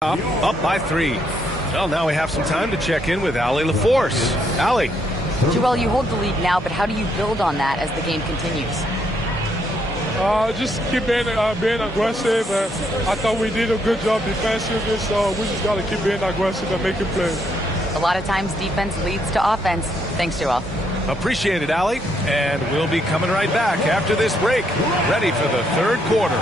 Up by 3. Well, now we have some time to check in with Allie LaForce. Allie. Joel, you hold the lead now, but how do you build on that as the game continues? Just keep being aggressive. I thought we did a good job defensively, so we just got to keep being aggressive and making plays. A lot of times defense leads to offense. Thanks, Joel. Appreciate it, Allie. And we'll be coming right back after this break, ready for the third quarter.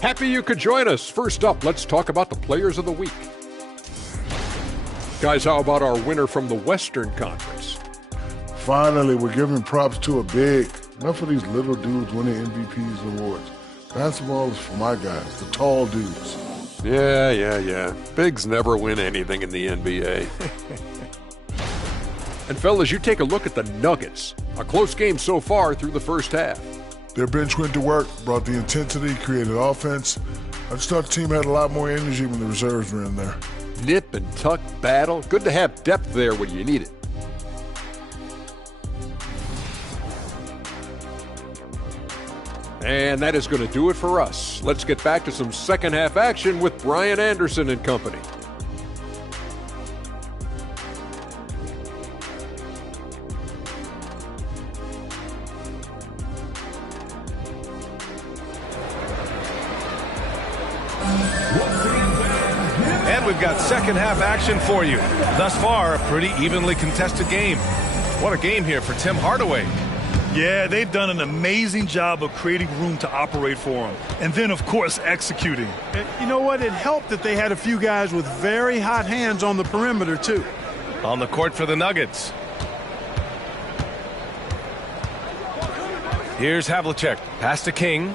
Happy you could join us. First up, let's talk about the players of the week. Guys, how about our winner from the Western Conference? Finally, we're giving props to a big. Enough of these little dudes winning MVPs awards. Basketball is for my guys, the tall dudes. Yeah. Bigs never win anything in the NBA. And fellas, you take a look at the Nuggets. A close game so far through the first half. Their bench went to work, brought the intensity, created offense. I just thought the team had a lot more energy when the reserves were in there. Nip and tuck battle. Good to have depth there when you need it. And that is going to do it for us. Let's get back to some second half action with Brian Anderson and company. And we've got second half action for you. Thus far, a pretty evenly contested game. What a game here for Tim Hardaway. Yeah, they've done an amazing job of creating room to operate for him. And then, of course, executing. You know what? It helped that they had a few guys with very hot hands on the perimeter, too. On the court for the Nuggets. Here's Havlicek. Pass to King.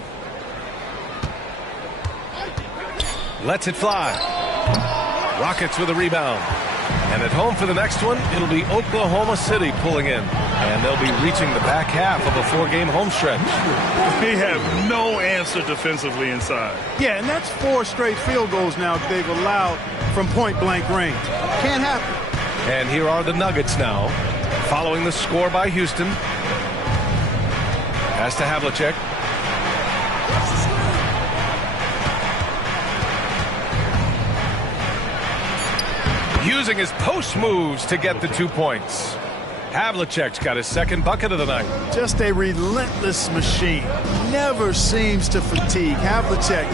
Lets it fly. Rockets with a rebound. And at home for the next one, it'll be Oklahoma City pulling in. And they'll be reaching the back half of a 4-game home stretch. They have no answer defensively inside. Yeah, and that's 4 straight field goals now they've allowed from point-blank range. Can't happen. And here are the Nuggets now, following the score by Houston. Pass to Havlicek. Using his post moves to get the 2 points. Havlicek's got his second bucket of the night. Just a relentless machine. Never seems to fatigue. Havlicek,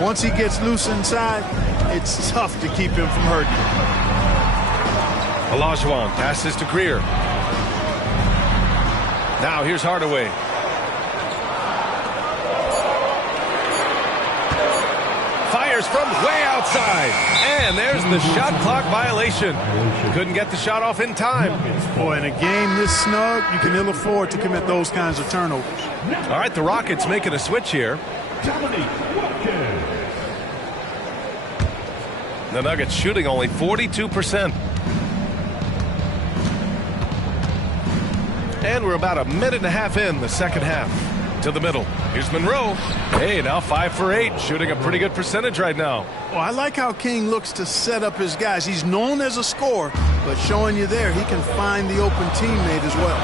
once he gets loose inside, it's tough to keep him from hurting. Olajuwon passes to Greer. Now here's Hardaway. fires from way outside. And there's the shot clock violation. Couldn't get the shot off in time. Boy, in a game this snug, you can ill afford to commit those kinds of turnovers. All right, the Rockets making a switch here. The Nuggets shooting only 42%. And we're about a minute and a half in the second half. To the middle. Here's Monroe. Hey, now 5 for 8, shooting a pretty good percentage right now. Well, I like how King looks to set up his guys. He's known as a scorer, but showing you there, he can find the open teammate as well.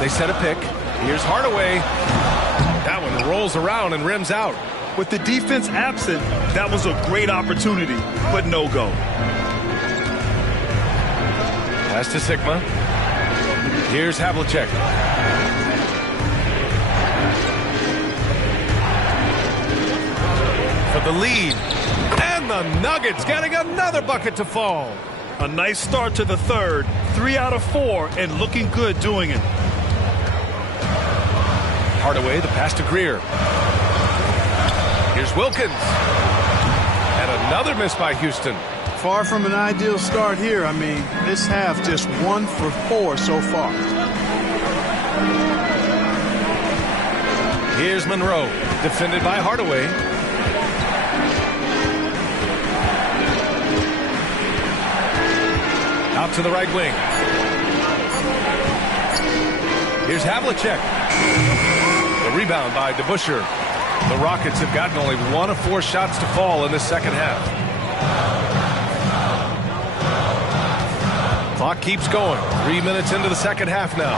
They set a pick. Here's Hardaway. That one rolls around and rims out. With the defense absent, that was a great opportunity, but no go. Pass to Sigma. Here's Havlicek. For the lead. And the Nuggets getting another bucket to fall. A nice start to the third. 3 out of 4 and looking good doing it. Hardaway, the pass to Greer. Here's Wilkins. And another miss by Houston. Far from an ideal start here. I mean, this half just 1 for 4 so far. Here's Monroe, defended by Hardaway. Out to the right wing. Here's Havlicek. The rebound by DeBusschere. The Rockets have gotten only 1 of 4 shots to fall in this second half. Clock keeps going. 3 minutes into the second half now.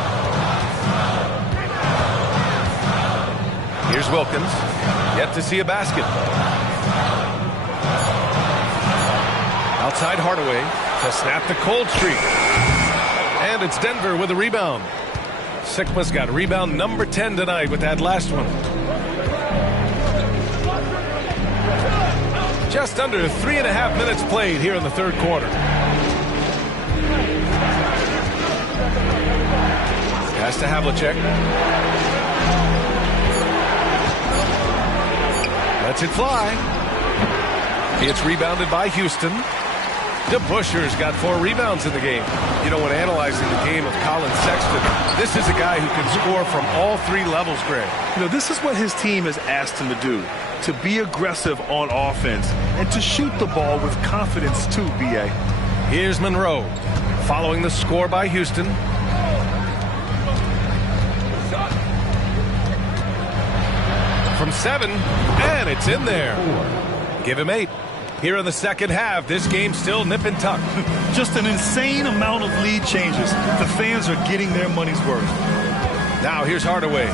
Here's Wilkins. Yet to see a basket. Outside Hardaway to snap the cold streak. And it's Denver with a rebound. Sigma's got rebound number 10 tonight with that last one. Just under 3.5 minutes played here in the third quarter. Pass to Havlicek. Lets it fly. It's rebounded by Houston. DeBusschere's got 4 rebounds in the game. You know, when analyzing the game of Colin Sexton, this is a guy who can score from all 3 levels, Greg. You know, this is what his team has asked him to do. To be aggressive on offense and to shoot the ball with confidence too, B.A. Here's Monroe. Following the score by Houston. From 7, and it's in there. Give him 8. Here in the second half, this game's still nip and tuck. Just an insane amount of lead changes. The fans are getting their money's worth. Now here's Hardaway.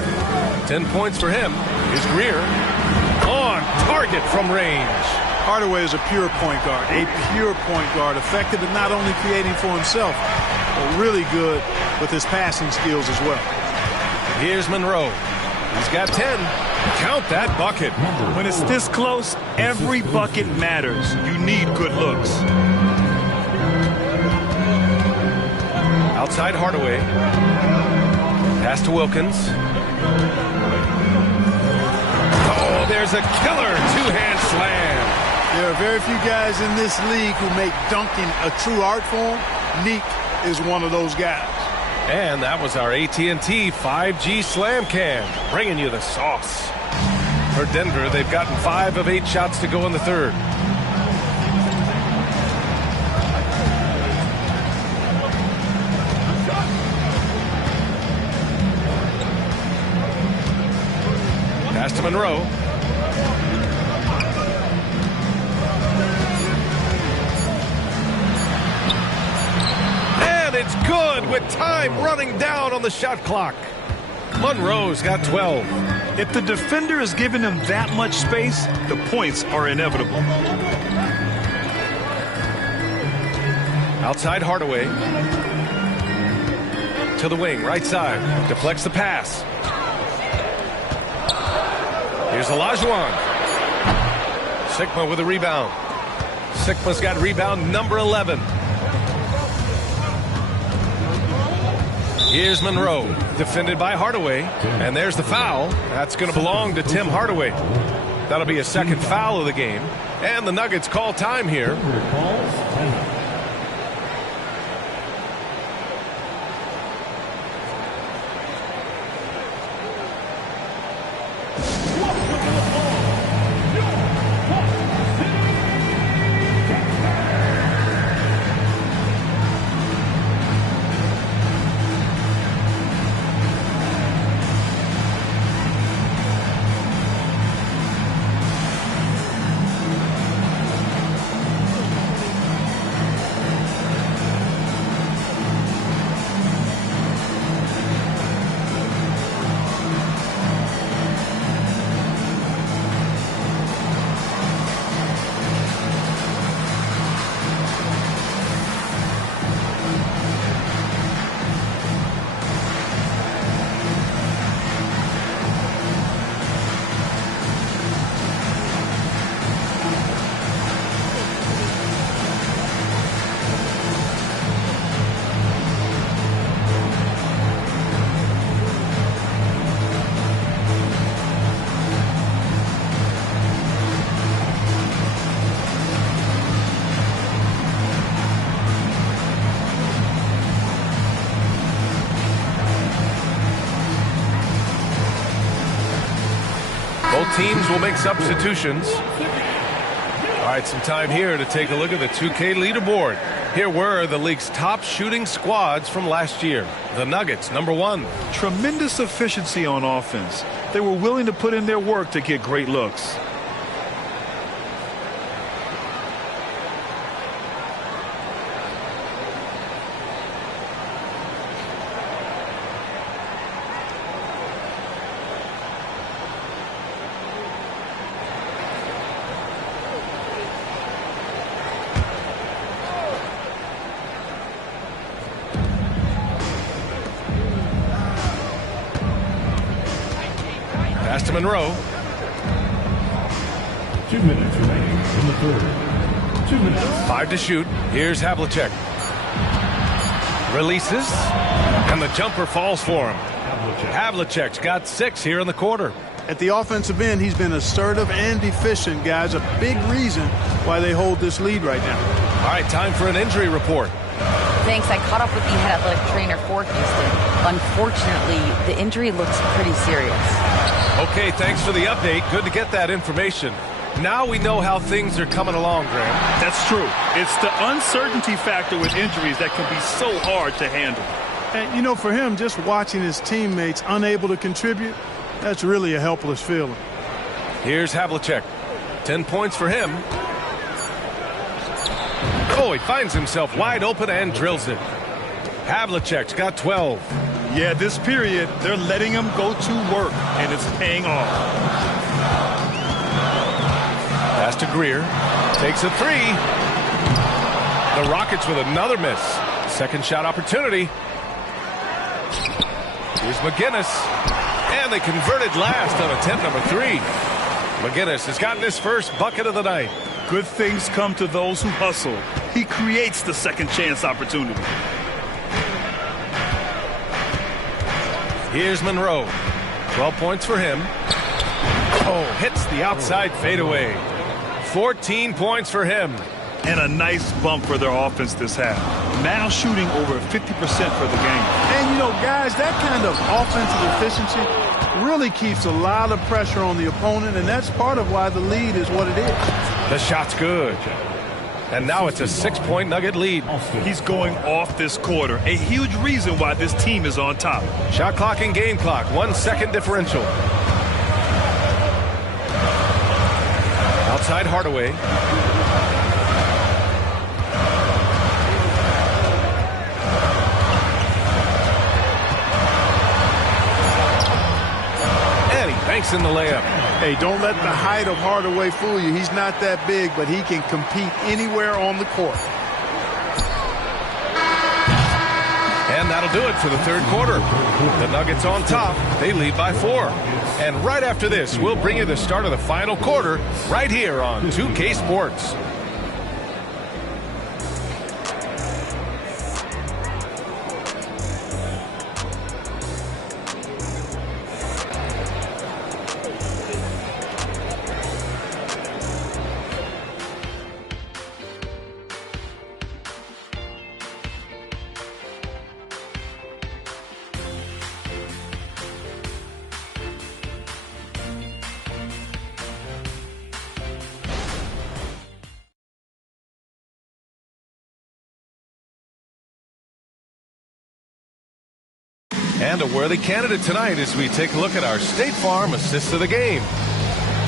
10 points for him. Here's Greer. On target from range. Hardaway is a pure point guard. A pure point guard. Effective at not only creating for himself, but really good with his passing skills as well. Here's Monroe. He's got 10. Count that bucket. When it's this close, every bucket matters. You need good looks. Outside Hardaway. Pass to Wilkins. Oh, there's a killer two-hand slam. There are very few guys in this league who make dunking a true art form. Neek is one of those guys. And that was our AT&T 5G Slam Cam, bringing you the sauce. For Denver, they've gotten 5 of 8 shots to go in the third. Pass to Monroe. And it's good with time running down on the shot clock. Monroe's got 12. If the defender is giving him that much space, the points are inevitable. Outside Hardaway. To the wing, right side. Deflects the pass. Here's Olajuwon. Sigma with a rebound. Sigma's got rebound number 11. Here's Monroe, defended by Hardaway. And there's the foul. That's going to belong to Tim Hardaway. That'll be a second foul of the game. And the Nuggets call time here. Both teams will make substitutions. All right, some time here to take a look at the 2K leaderboard. Here were the league's top shooting squads from last year. The Nuggets, number 1. Tremendous efficiency on offense. They were willing to put in their work to get great looks. Pass to Monroe. 2 minutes remaining in the third. 2 minutes. 5 to shoot. Here's Havlicek. Releases. And the jumper falls for him. Havlicek's got 6 here in the quarter. At the offensive end, he's been assertive and efficient, guys. A big reason why they hold this lead right now. All right, time for an injury report. Thanks. I caught up with the head athletic trainer for Houston. Unfortunately, the injury looks pretty serious. Okay, thanks for the update. Good to get that information. Now we know how things are coming along, Graham. That's true. It's the uncertainty factor with injuries that can be so hard to handle. And, you know, for him, just watching his teammates unable to contribute, that's really a helpless feeling. Here's Havlicek. 10 points for him. Oh, he finds himself wide open and drills it. Havlicek's got 12. Yeah, this period, they're letting him go to work, and it's paying off. Pass to Greer. Takes a 3. The Rockets with another miss. Second shot opportunity. Here's McGinnis. And they converted last on attempt number 3. McGinnis has gotten his first bucket of the night. Good things come to those who hustle. He creates the second chance opportunity. Here's Monroe. 12 points for him. Oh, hits the outside fadeaway. 14 points for him. And a nice bump for their offense this half. Now shooting over 50% for the game. And, you know, guys, that kind of offensive efficiency really keeps a lot of pressure on the opponent, and that's part of why the lead is what it is. The shot's good. And now it's a 6-point Nugget lead. He's going off this quarter. A huge reason why this team is on top. Shot clock and game clock. 1 second differential. Outside Hardaway. And he banks in the layup. Hey, don't let the height of Hardaway fool you. He's not that big, but he can compete anywhere on the court. And that'll do it for the third quarter. The Nuggets on top. They lead by 4. And right after this, we'll bring you the start of the final quarter right here on 2K Sports. And a worthy candidate tonight as we take a look at our State Farm Assist of the Game.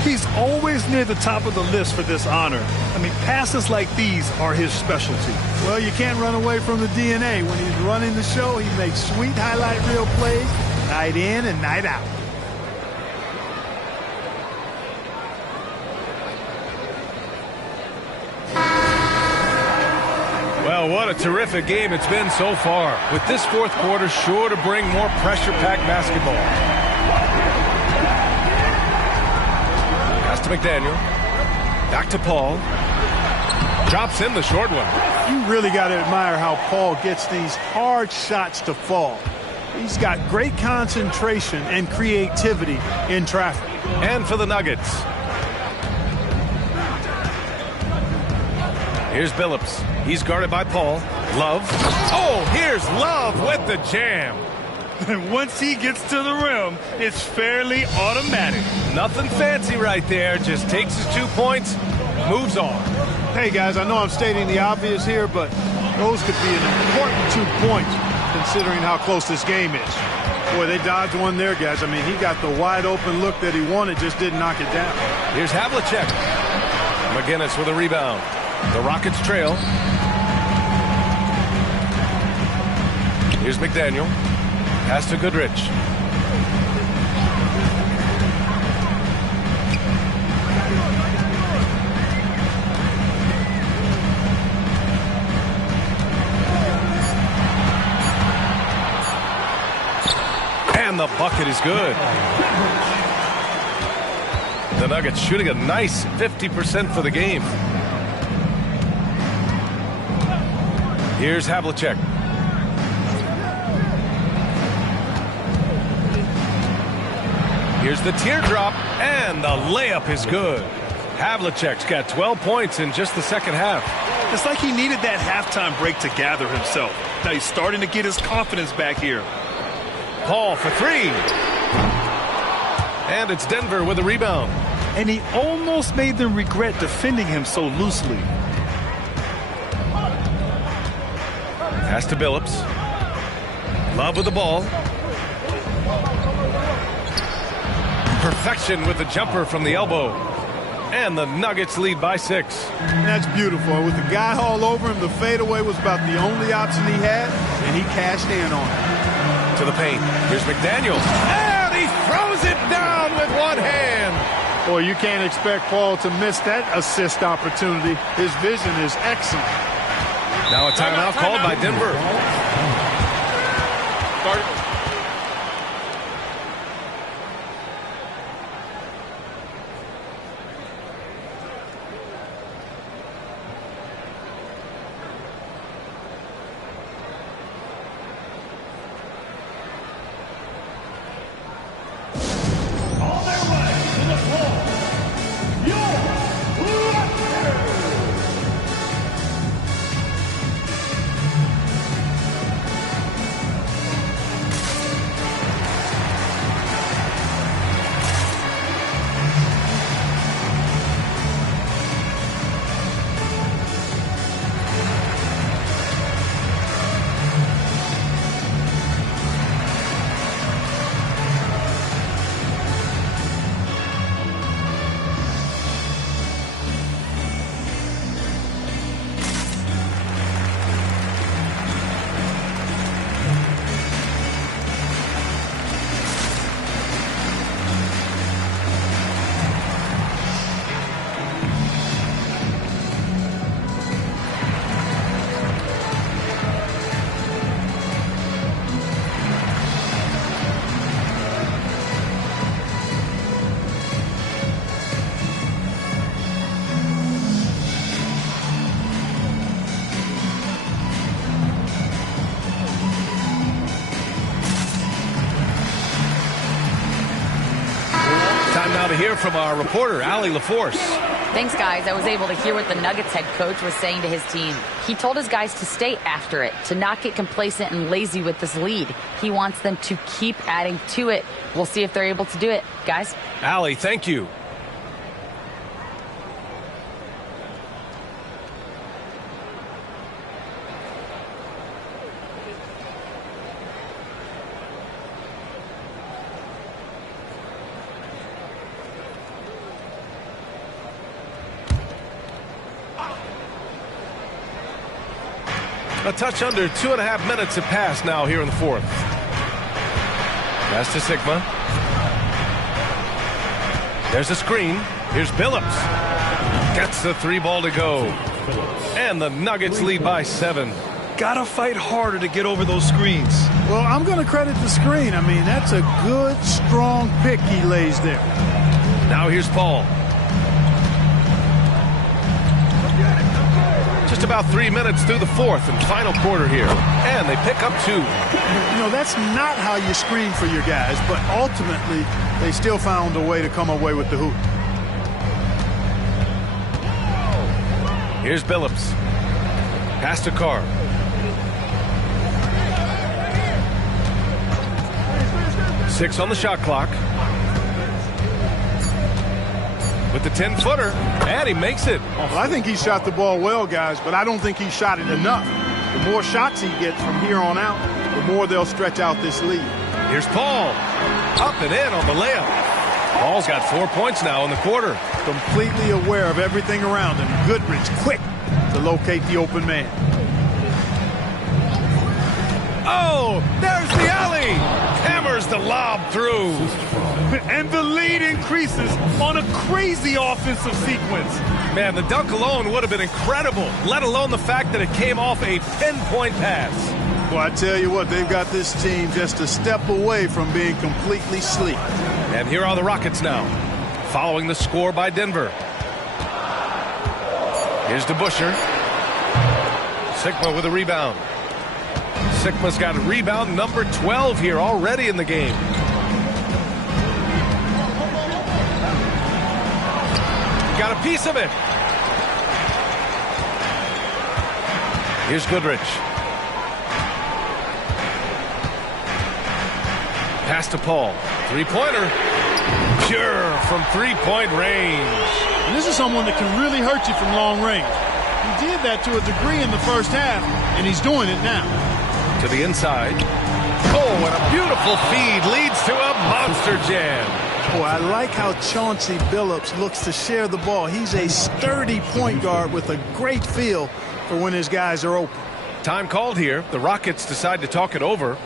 He's always near the top of the list for this honor. I mean, passes like these are his specialty. Well, you can't run away from the DNA. When he's running the show, he makes sweet highlight reel plays night in and night out. Well, what a terrific game it's been so far, with this fourth quarter sure to bring more pressure-packed basketball. Pass to McDaniel. Back to Paul. Drops in the short one. You really got to admire how Paul gets these hard shots to fall. He's got great concentration and creativity in traffic. And for the Nuggets. Here's Billups. He's guarded by Paul. Love. Oh, here's Love with the jam. And once he gets to the rim, it's fairly automatic. Nothing fancy right there. Just takes his 2 points, moves on. Hey, guys, I know I'm stating the obvious here, but those could be an important 2 points considering how close this game is. Boy, they dodged one there, guys. I mean, he got the wide-open look that he wanted, just didn't knock it down. Here's Havlicek. McGinnis with a rebound. The Rockets trail. Here's McDaniel. Pass to Goodrich. And the bucket is good. The Nuggets shooting a nice 50% for the game. Here's Havlicek. Here's the teardrop, and the layup is good. Havlicek's got 12 points in just the second half. It's like he needed that halftime break to gather himself. Now he's starting to get his confidence back here. Paul for three. And it's Denver with a rebound. And he almost made them regret defending him so loosely. Pass to Billups. Love with the ball. Perfection with the jumper from the elbow. And the Nuggets lead by 6. That's beautiful. With the guy all over him, the fadeaway was about the only option he had, and he cashed in on it. To the paint. Here's McDaniel. And he throws it down with one hand. Boy, you can't expect Paul to miss that assist opportunity. His vision is excellent. Now a timeout called by Denver. Now to hear from our reporter, Allie LaForce. Thanks, guys. I was able to hear what the Nuggets head coach was saying to his team. He told his guys to stay after it, to not get complacent and lazy with this lead. He wants them to keep adding to it. We'll see if they're able to do it. Guys? Allie, thank you. A touch under 2.5 minutes have passed now here in the fourth. Pass to Sigma. There's a screen. Here's Billups. Gets the 3 ball to go. And the Nuggets lead by 7. Gotta fight harder to get over those screens. Well, I'm going to credit the screen. I mean, that's a good, strong pick he lays there. Now here's Paul. Just about 3 minutes through the fourth and final quarter here. And they pick up 2. You know, that's not how you screen for your guys, but ultimately they still found a way to come away with the hoop. Here's Billups. Pass to Carr. Six on the shot clock. With the 10-footer, and he makes it. Well, I think he shot the ball well, guys, but I don't think he shot it enough. The more shots he gets from here on out, the more they'll stretch out this lead. Here's Paul. Up and in on the layup. Paul's got 4 points now in the quarter. Completely aware of everything around him. Goodrich quick to locate the open man. Oh, there's the alley. Hammers the lob through. And the lead increases on a crazy offensive sequence. Man, the dunk alone would have been incredible, let alone the fact that it came off a pinpoint pass. Well, I tell you what, they've got this team just a step away from being completely sleek. And here are the Rockets now, following the score by Denver. Here's DeBusschere. Sigma with a rebound. Sigma's got a rebound number 12 here already in the game. Got a piece of it. Here's Goodrich. Pass to Paul. Three-pointer. Pure from three-point range. And this is someone that can really hurt you from long range. He did that to a degree in the first half, and he's doing it now. To the inside. Oh, and a beautiful feed leads to a monster jam. Boy, I like how Chauncey Billups looks to share the ball. He's a sturdy point guard with a great feel for when his guys are open. Time called here. The Rockets decide to talk it over.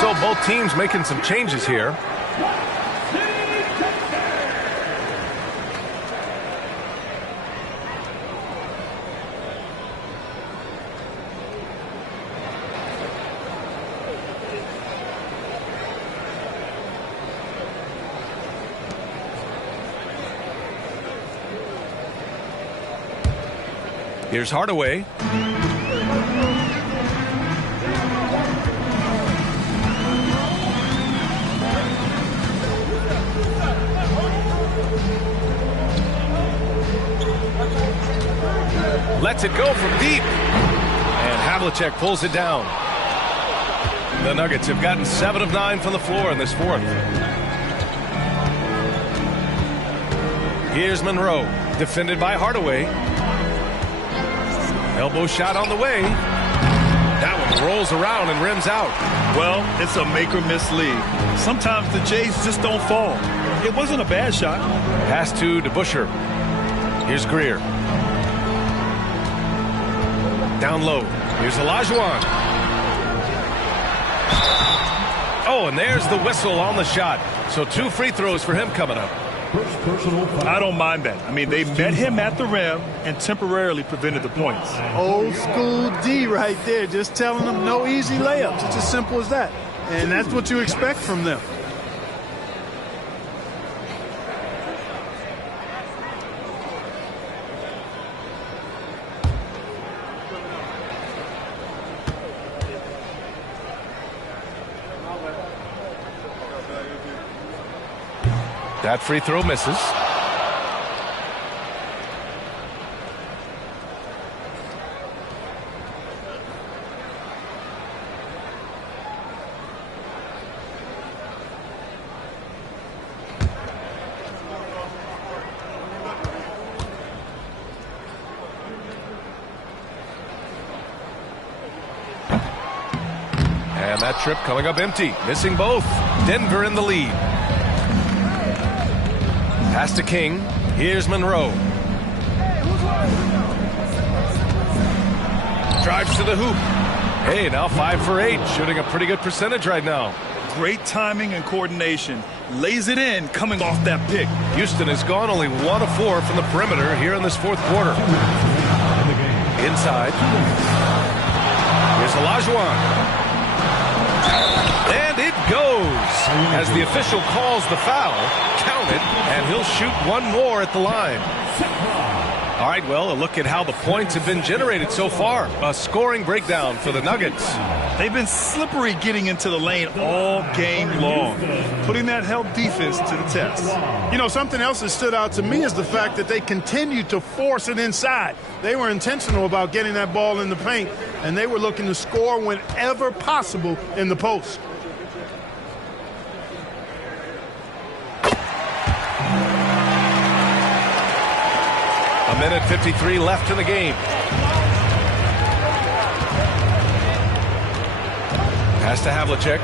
So both teams making some changes here. Here's Hardaway. Lets it go from deep. And Havlicek pulls it down. The Nuggets have gotten 7 of 9 from the floor in this fourth. Here's Monroe, defended by Hardaway. Elbow shot on the way. That one rolls around and rims out. Well, it's a make or miss league. Sometimes the Jays just don't fall. It wasn't a bad shot. Pass to DeBusschere. Here's Greer. Down low. Here's Olajuwon. Oh, and there's the whistle on the shot. So 2 free throws for him coming up. I don't mind that. I mean, they met him at the rim and temporarily prevented the points. Old school D right there, just telling them no easy layups. It's as simple as that. And that's what you expect from them. That free throw misses. And that trip coming up empty. Missing both. Denver in the lead. Pass to King. Here's Monroe. Drives to the hoop. Hey, now 5 for 8. Shooting a pretty good percentage right now. Great timing and coordination. Lays it in coming off that pick. Houston has gone only 1 of 4 from the perimeter here in this fourth quarter. Inside. Here's Olajuwon. And it goes. As the official calls the foul, count it, and he'll shoot 1 more at the line. All right, well, a look at how the points have been generated so far. A scoring breakdown for the Nuggets. They've been slippery getting into the lane all game long, putting that help defense to the test. You know, something else that stood out to me is the fact that they continued to force it inside. They were intentional about getting that ball in the paint, and they were looking to score whenever possible in the post. A minute 53 left in the game. Pass to Havlicek.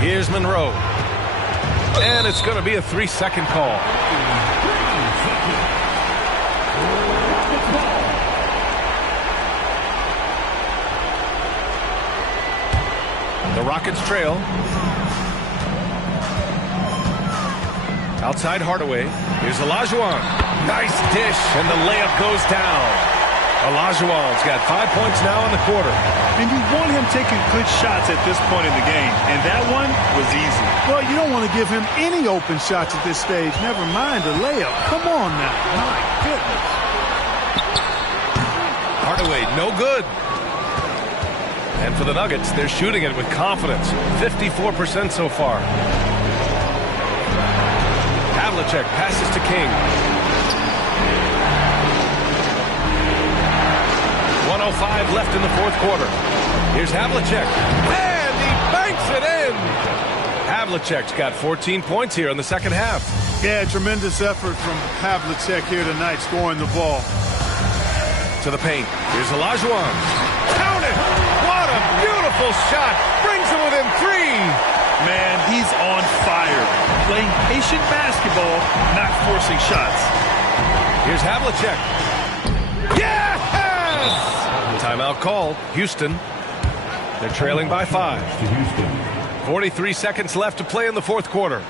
Here's Monroe. And it's going to be a 3-second call. The Rockets trail. Outside Hardaway. Here's Olajuwon. Nice dish, and the layup goes down. Olajuwon's got 5 points now in the quarter. And you want him taking good shots at this point in the game, and that one was easy. Well, you don't want to give him any open shots at this stage. Never mind a layup. Come on now. My goodness. Hardaway, no good. And for the Nuggets, they're shooting it with confidence. 54% so far. Havlicek passes to King. 1:05 left in the fourth quarter. Here's Havlicek. And he banks it in. Havlicek's got 14 points here in the second half. Yeah, tremendous effort from Havlicek here tonight, scoring the ball. To the paint. Here's Olajuwon. Count it! What a beautiful shot. Brings him within 3. Man, he's on fire. Playing patient basketball, not forcing shots. Here's Havlicek. Yes! Timeout called. Houston. They're trailing by 5. 43 seconds left to play in the fourth quarter.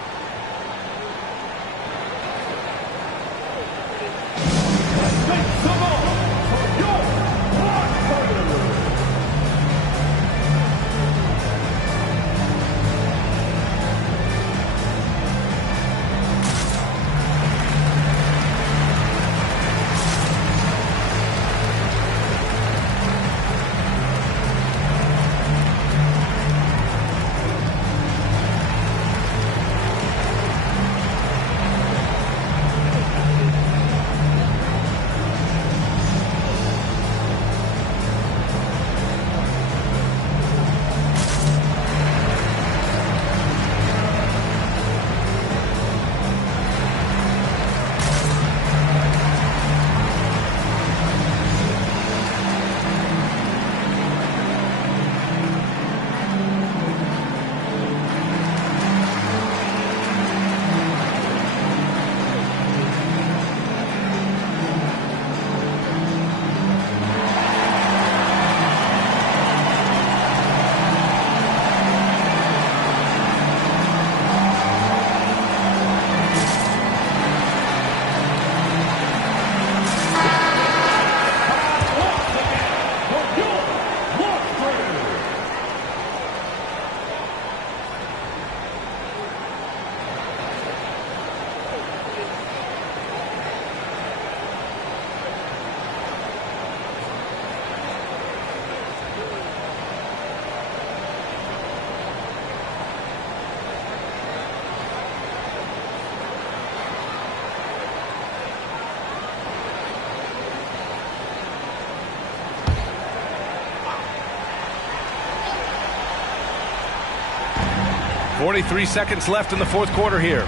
43 seconds left in the fourth quarter here.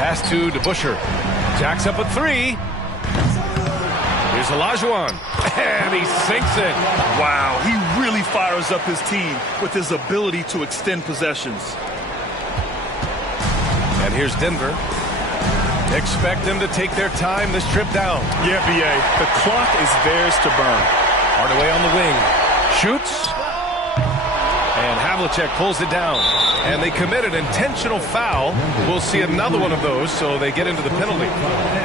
Pass to DeBusschere. Jacks up a three. Here's Olajuwon. And he sinks it. Wow, he really fires up his team with his ability to extend possessions. And here's Denver. Expect them to take their time this trip down. Yeah, B.A., the clock is theirs to burn. Hardaway on the wing. Shoots. And Havlicek pulls it down. And they commit an intentional foul. We'll see another one of those, so they get into the penalty.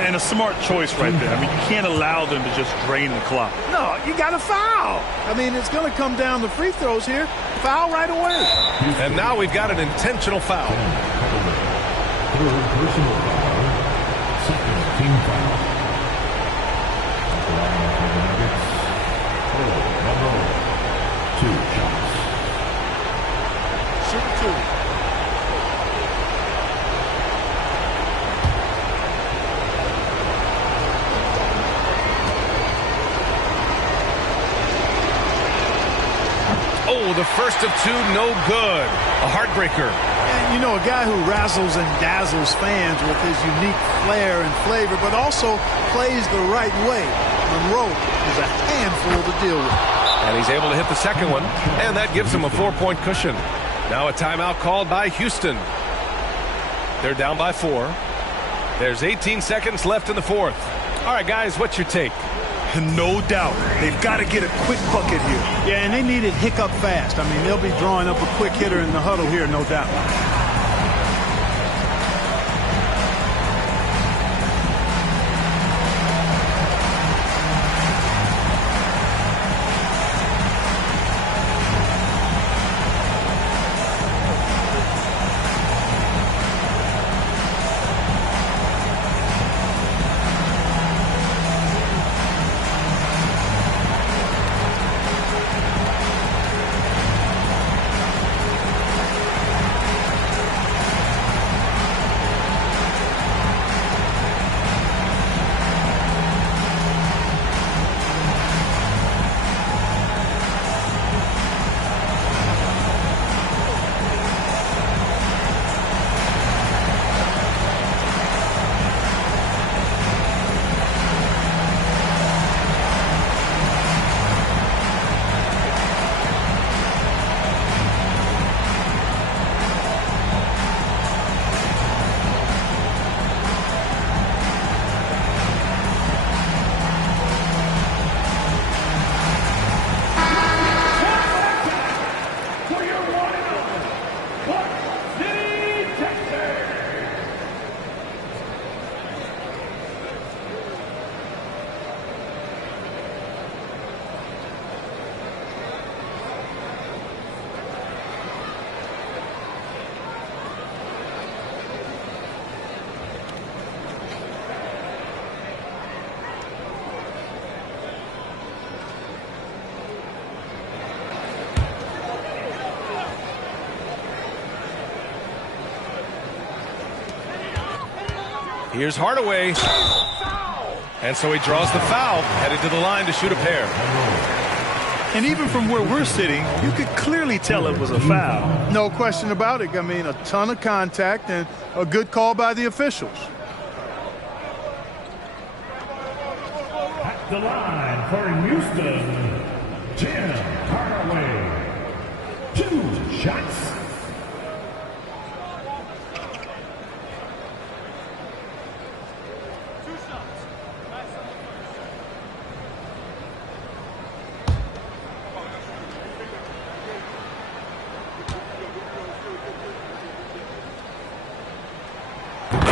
And a smart choice right there. I mean, you can't allow them to just drain the clock. No, you got to foul. I mean, it's going to come down to free throws here. Foul right away. And now we've got an intentional foul. Third personal foul. Second team foul. Two shots. Shoot two. Oh, the first of two, no good. A heartbreaker. And, you know, a guy who razzles and dazzles fans with his unique flair and flavor, but also plays the right way. Monroe is a handful to deal with. And he's able to hit the second one, and that gives him a 4-point cushion. Now a timeout called by Houston. They're down by 4. There's 18 seconds left in the fourth. All right, guys, what's your take? No doubt. They've got to get a quick bucket here. Yeah, and they need it hiccup fast. I mean, they'll be drawing up a quick hitter in the huddle here, no doubt. Here's Hardaway. And so he draws the foul, headed to the line to shoot a pair. And even from where we're sitting, you could clearly tell it was a foul. No question about it. I mean, a ton of contact and a good call by the officials. At the line for Houston, Tim Hardaway. 2 shots.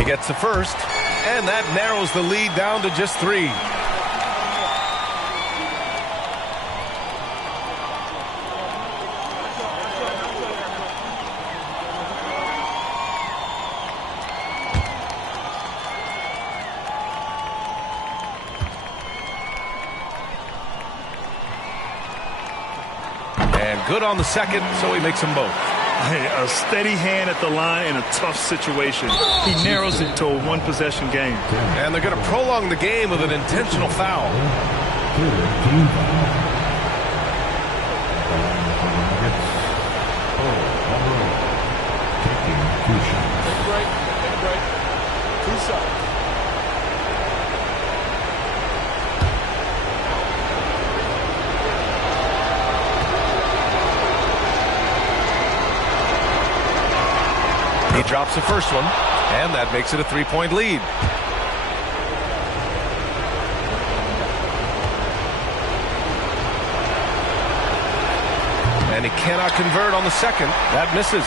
Gets the first, and that narrows the lead down to just 3. And good on the second, so he makes them both. Hey, a steady hand at the line in a tough situation. He narrows it to a one-possession game. And they're going to prolong the game with an intentional foul. Team foul. He drops the first one, and that makes it a 3-point lead. And he cannot convert on the second. That misses.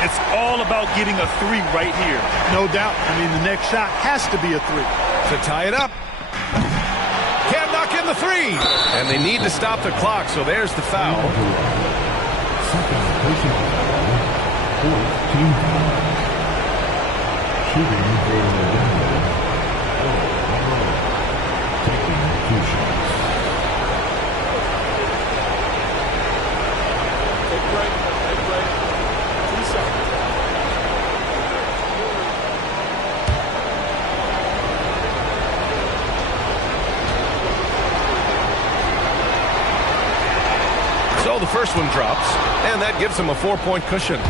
It's all about getting a three right here. No doubt. I mean, the next shot has to be a three. To tie it up. Can't knock in the three. And they need to stop the clock, so there's the foul. Second personal foul. Fourth team foul. Shooting for Denver. Taking 2 shots. Take break. 2 seconds. So the first one drops, and that gives him a 4-point cushion.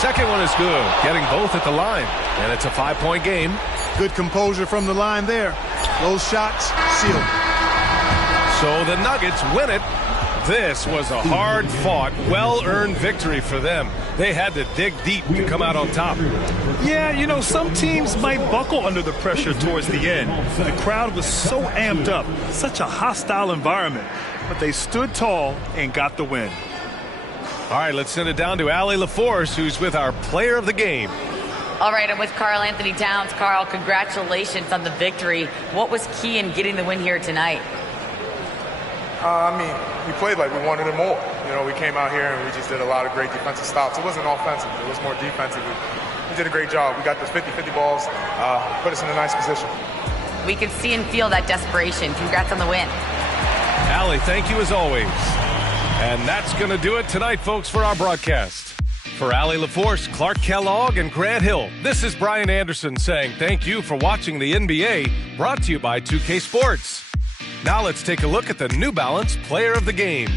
Second one is good, getting both at the line, and it's a 5-point game. Good composure from the line there. Those shots sealed. So the Nuggets win it. This was a hard-fought, well-earned victory for them. They had to dig deep to come out on top. Yeah, you know, some teams might buckle under the pressure towards the end. The crowd was so amped up, such a hostile environment. But they stood tall and got the win. All right, let's send it down to Allie LaForce, who's with our player of the game. All right, I'm with Karl Anthony Towns. Karl, congratulations on the victory. What was key in getting the win here tonight? We played like we wanted it more. You know, we came out here and we just did a lot of great defensive stops. It wasn't offensive. It was more defensive. We did a great job. We got the 50-50 balls, put us in a nice position. We could see and feel that desperation. Congrats on the win. Allie, thank you as always. And that's going to do it tonight, folks, for our broadcast. For Allie LaForce, Clark Kellogg, and Grant Hill, this is Brian Anderson saying thank you for watching the NBA, brought to you by 2K Sports. Now let's take a look at the New Balance Player of the Game.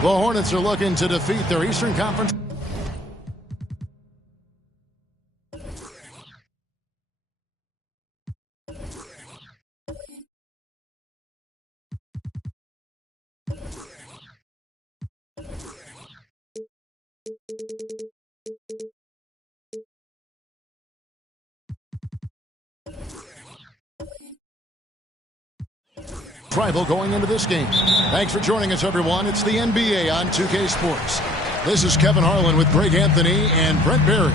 The Hornets are looking to defeat their Eastern Conference. Tribal going into this game. Thanks for joining us, everyone. It's the NBA on 2K Sports. This is Kevin Harlan with Greg Anthony and Brent Barry.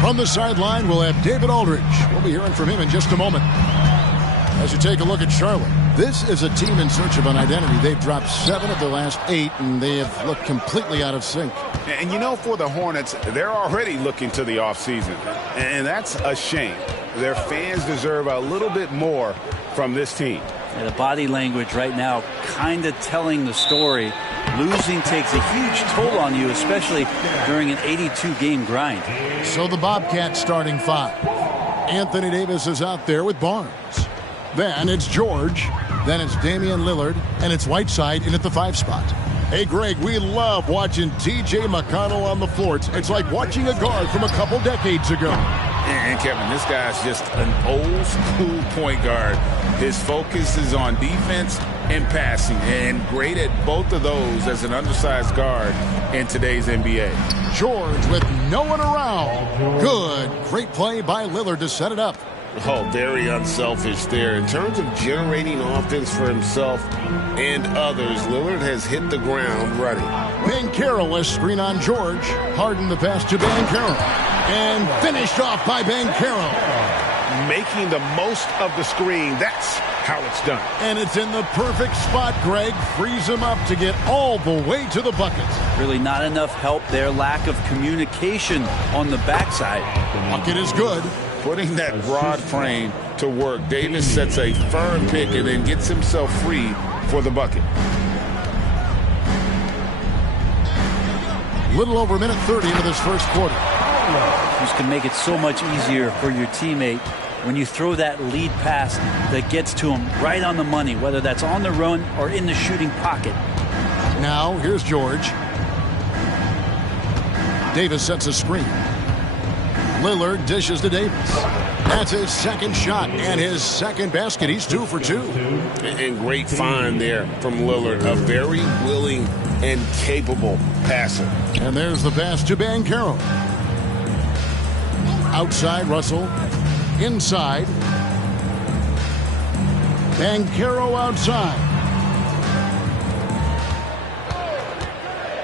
From the sideline, we'll have David Aldridge. We'll be hearing from him in just a moment. As you take a look at Charlotte, this is a team in search of an identity. They've dropped 7 of their last 8, and they have looked completely out of sync. And you know, for the Hornets, they're already looking to the offseason, and that's a shame. Their fans deserve a little bit more from this team. And the body language right now kind of telling the story. Losing takes a huge toll on you, especially during an 82-game grind. So the Bobcats starting 5. Anthony Davis is out there with Barnes. Then it's George. Then it's Damian Lillard. And it's Whiteside in at the 5 spot. Hey, Greg, we love watching T.J. McConnell on the floor. It's like watching a guard from a couple decades ago. And Kevin, this guy's just an old school point guard. His focus is on defense and passing, and great at both of those as an undersized guard in today's NBA. George with no one around. Good. Great play by Lillard to set it up. Oh, very unselfish there. In terms of generating offense for himself and others, Lillard has hit the ground running. Banchero, a screen on George. Harden the pass to Banchero. And finished off by Banchero. Making the most of the screen. That's how it's done. And it's in the perfect spot, Greg. Frees him up to get all the way to the bucket. Really not enough help there. Lack of communication on the backside. Bucket is good. Putting that broad frame to work. Davis sets a firm pick and then gets himself free for the bucket. Little over a minute 30 into this first quarter. This can make it so much easier for your teammate when you throw that lead pass that gets to him right on the money, whether that's on the run or in the shooting pocket. Now, here's George. Davis sets a screen. Lillard dishes to Davis. That's his second shot and his second basket. He's 2 for 2. And great find there from Lillard. A very willing and capable passer. And there's the pass to Banchero. Outside, Russell. Inside. Banchero outside.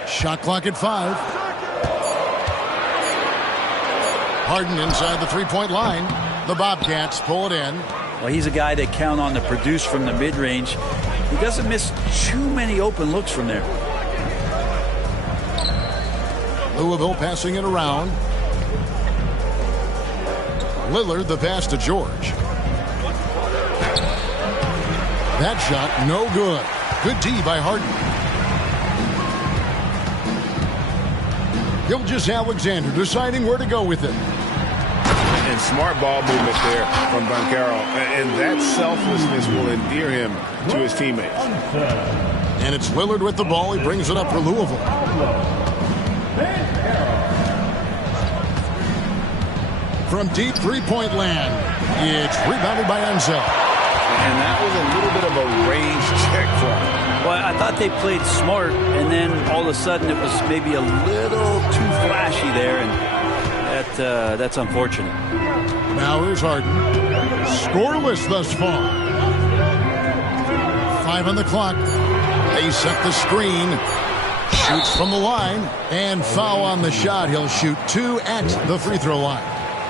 Shot clock at 5. Harden inside the three-point line. The Bobcats pull it in. Well, he's a guy they count on to produce from the mid-range. He doesn't miss too many open looks from there. Louisville passing it around. Lillard, the pass to George. That shot, no good. Good D by Harden. Gilgeous-Alexander deciding where to go with it. And smart ball movement there from Banchero. And that selflessness will endear him to his teammates. And it's Lillard with the ball. He brings it up for Louisville. From deep three-point land, it's rebounded by Ansel. And that was a little bit of a range check for him. Well, I thought they played smart, and then all of a sudden it was maybe a little too flashy there, and that's unfortunate. Now here's Harden. Scoreless thus far. 5 on the clock. They set the screen. Shoots from the line, and foul on the shot. He'll shoot 2 at the free throw line.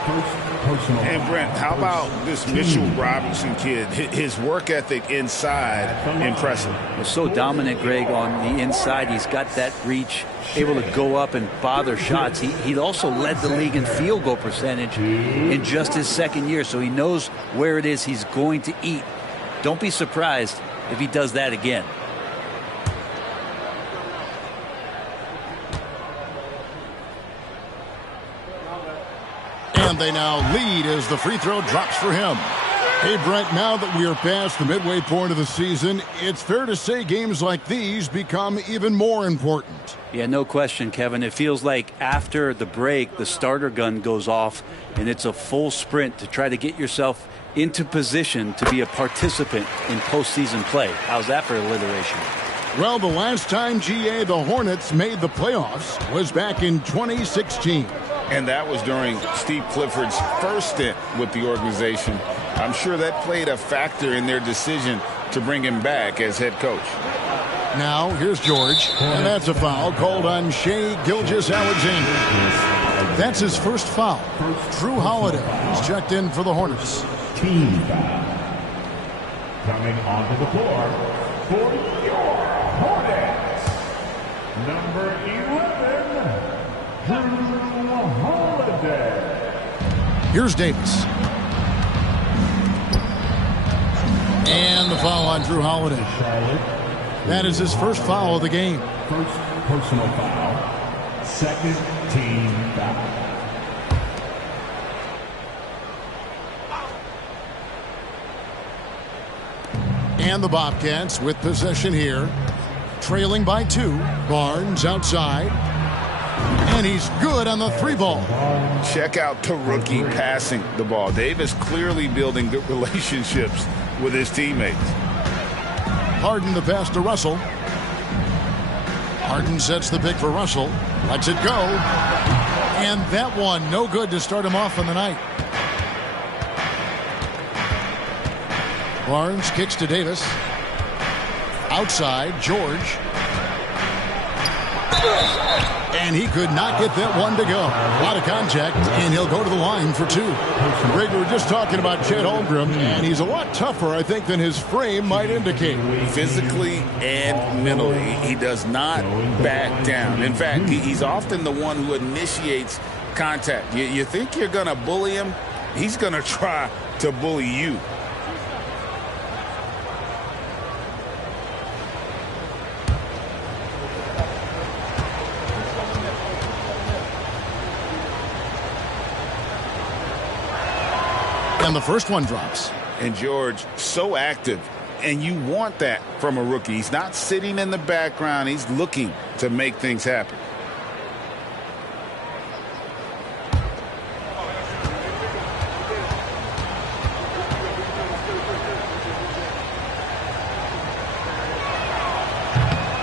And Brent, how about this Mitchell Robinson kid? His work ethic inside, impressive. Was so dominant, Greg, on the inside. He's got that reach, able to go up and bother shots. He also led the league in field goal percentage in just his second year, so he knows where it is he's going to eat. Don't be surprised if he does that again. And they now lead as the free throw drops for him. Hey, Brent, now that we are past the midway point of the season, it's fair to say games like these become even more important. Yeah, no question, Kevin. It feels like after the break, the starter gun goes off, and it's a full sprint to try to get yourself into position to be a participant in postseason play. How's that for alliteration? Well, the last time, GA, the Hornets made the playoffs was back in 2016. And that was during Steve Clifford's first stint with the organization. I'm sure that played a factor in their decision to bring him back as head coach. Now, here's George, and that's a foul called on Shai Gilgeous-Alexander. That's his first foul. Drew Holiday is checked in for the Hornets. Team foul. Coming onto the floor for your Hornets, number 11, Drew Holiday. Here's Davis. And the foul on Drew Holiday. That is his first foul of the game. First personal foul. Second team foul. And the Bobcats with possession here. Trailing by 2. Barnes outside. And he's good on the 3-ball. Check out the rookie passing the ball. Davis clearly building good relationships with his teammates. Harden the pass to Russell. Harden sets the pick for Russell. Lets it go. And that one no good to start him off on the night. Barnes kicks to Davis. Outside, George. And he could not get that one to go. A lot of contact, and he'll go to the line for 2. Greg, we were just talking about Chet Holmgren, and he's a lot tougher, I think, than his frame might indicate. Physically and mentally, he does not back down. In fact, he's often the one who initiates contact. You think you're going to bully him? He's going to try to bully you. And the first one drops. And George, so active. And you want that from a rookie. He's not sitting in the background. He's looking to make things happen.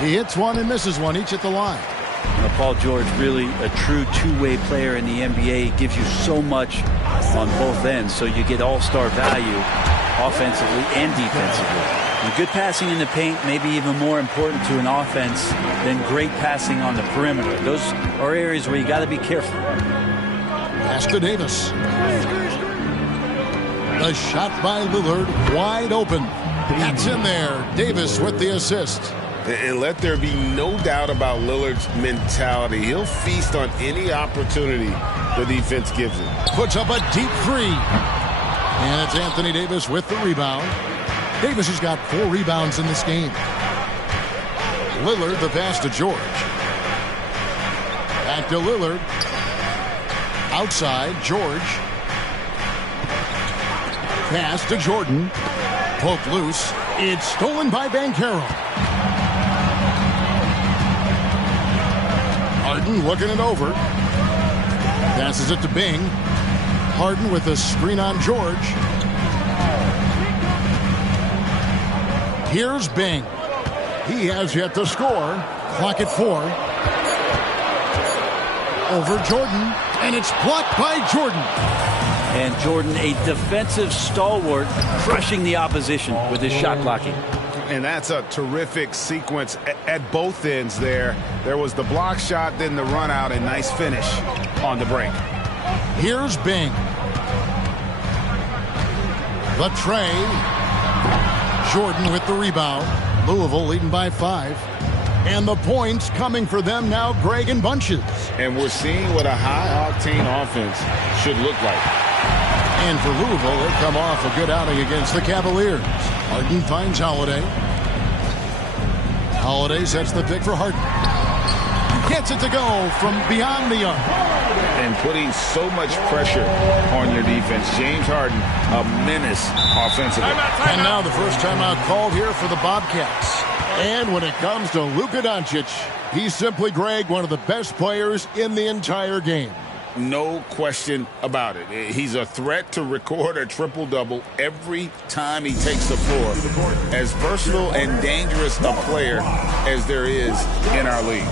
He hits one and misses one, each at the line. Paul George, really a true two-way player in the NBA. He gives you so much on both ends, so you get all-star value offensively and defensively. And good passing in the paint may be even more important to an offense than great passing on the perimeter. Those are areas where you got to be careful. Pass to Davis. The shot by Lillard, wide open. That's in there. Davis with the assist. And let there be no doubt about Lillard's mentality. He'll feast on any opportunity the defense gives him. Puts up a deep three. And it's Anthony Davis with the rebound. Davis has got 4 rebounds in this game. Lillard, the pass to George. Back to Lillard. Outside, George. Pass to Jordan. Poked loose. It's stolen by Banchero. Harden looking it over. Passes it to Bing. Harden with a screen on George. Here's Bing. He has yet to score. Clock at 4. Over Jordan. And it's blocked by Jordan. And Jordan, a defensive stalwart, crushing the opposition with his shot blocking. And that's a terrific sequence at both ends there. There was the block shot, then the run out, and nice finish on the break. Here's Bing. The tray. Jordan with the rebound. Louisville leading by 5. And the points coming for them now, Greg, in bunches. And we're seeing what a high-octane offense should look like. And for Louisville, they come off a good outing against the Cavaliers. Harden finds Holiday. Holiday sets the pick for Harden. Gets it to go from beyond the arc. And putting so much pressure on your defense. James Harden, a menace offensively. And now the first timeout called here for the Bobcats. And when it comes to Luka Doncic, he's simply, Greg, one of the best players in the entire game. No question about it. He's a threat to record a triple-double every time he takes the floor. As versatile and dangerous a player as there is in our league.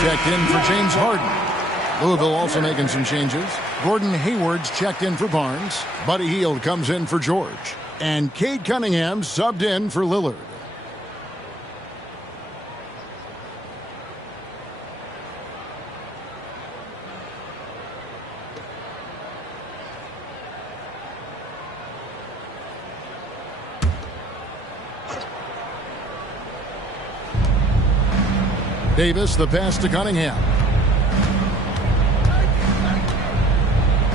Checked in for James Harden. Louisville also making some changes. Gordon Hayward's checked in for Barnes. Buddy Hield comes in for George. And Cade Cunningham subbed in for Lillard. Davis, the pass to Cunningham.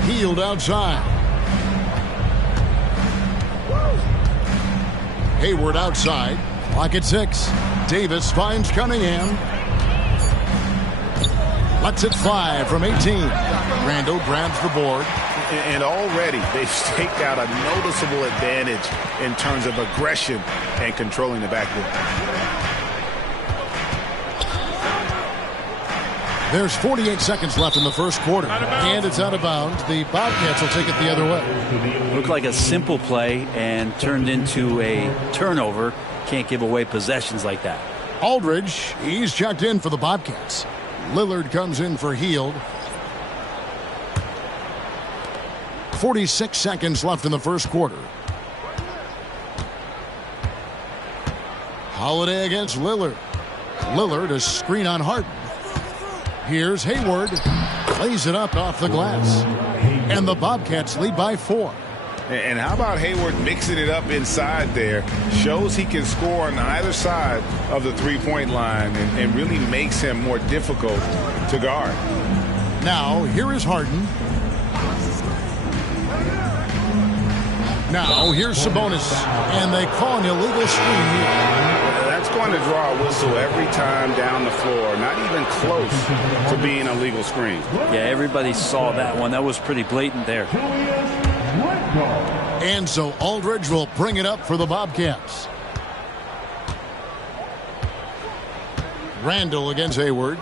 Hield outside. Hayward outside. Clock at 6. Davis finds Cunningham. Lets it fly from 18. Randall grabs the board. And already they've staked out a noticeable advantage in terms of aggression and controlling the backboard. There's 48 seconds left in the first quarter, and it's out of bounds. The Bobcats will take it the other way. Looked like a simple play and turned into a turnover. Can't give away possessions like that. Aldridge, he's checked in for the Bobcats. Lillard comes in for Hield. 46 seconds left in the first quarter. Holiday against Lillard. Lillard, a screen on Harden. Here's Hayward. Plays it up off the glass. And the Bobcats lead by 4. And how about Hayward mixing it up inside there? Shows he can score on either side of the three-point line and really makes him more difficult to guard. Now, here is Harden. Now, here's Sabonis. And they call an illegal screen here. That's going to draw a whistle every time down the floor. Not even close to being a legal screen. Yeah, everybody saw that one. That was pretty blatant there. And so Aldridge will bring it up for the Bobcats. Randall against Hayward.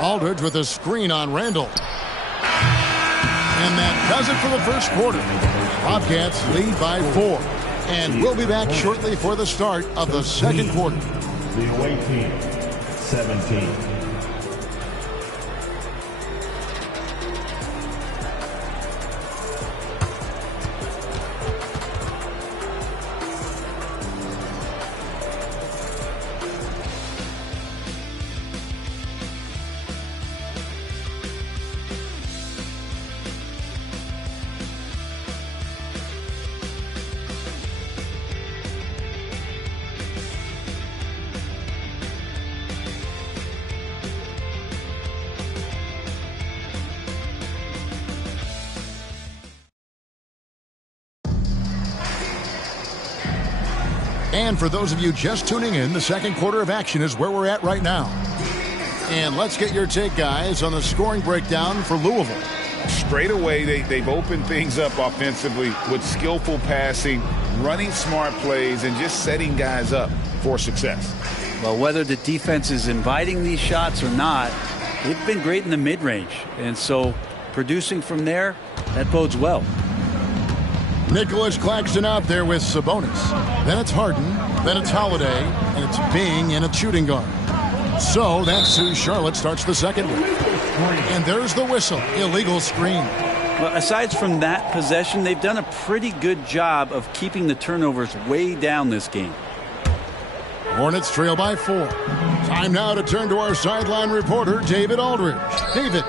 Aldridge with a screen on Randall. And that does it for the first quarter. Bobcats lead by 4. And we'll be back shortly for the start of the second quarter. The away team, 17. And for those of you just tuning in, the second quarter of action is where we're at right now. And let's get your take, guys, on the scoring breakdown for Louisville. Straight away, they've opened things up offensively with skillful passing, running smart plays, and just setting guys up for success. Well, whether the defense is inviting these shots or not, they've been great in the mid-range. And so producing from there, that bodes well. Nicholas Claxton out there with Sabonis. Then it's Harden. Then it's Holiday. And it's Bing in a shooting guard. So that's who Charlotte starts the second with. And there's the whistle. Illegal screen. Well, aside from that possession, they've done a pretty good job of keeping the turnovers way down this game. Hornets trail by 4. Time now to turn to our sideline reporter, David Aldridge. David.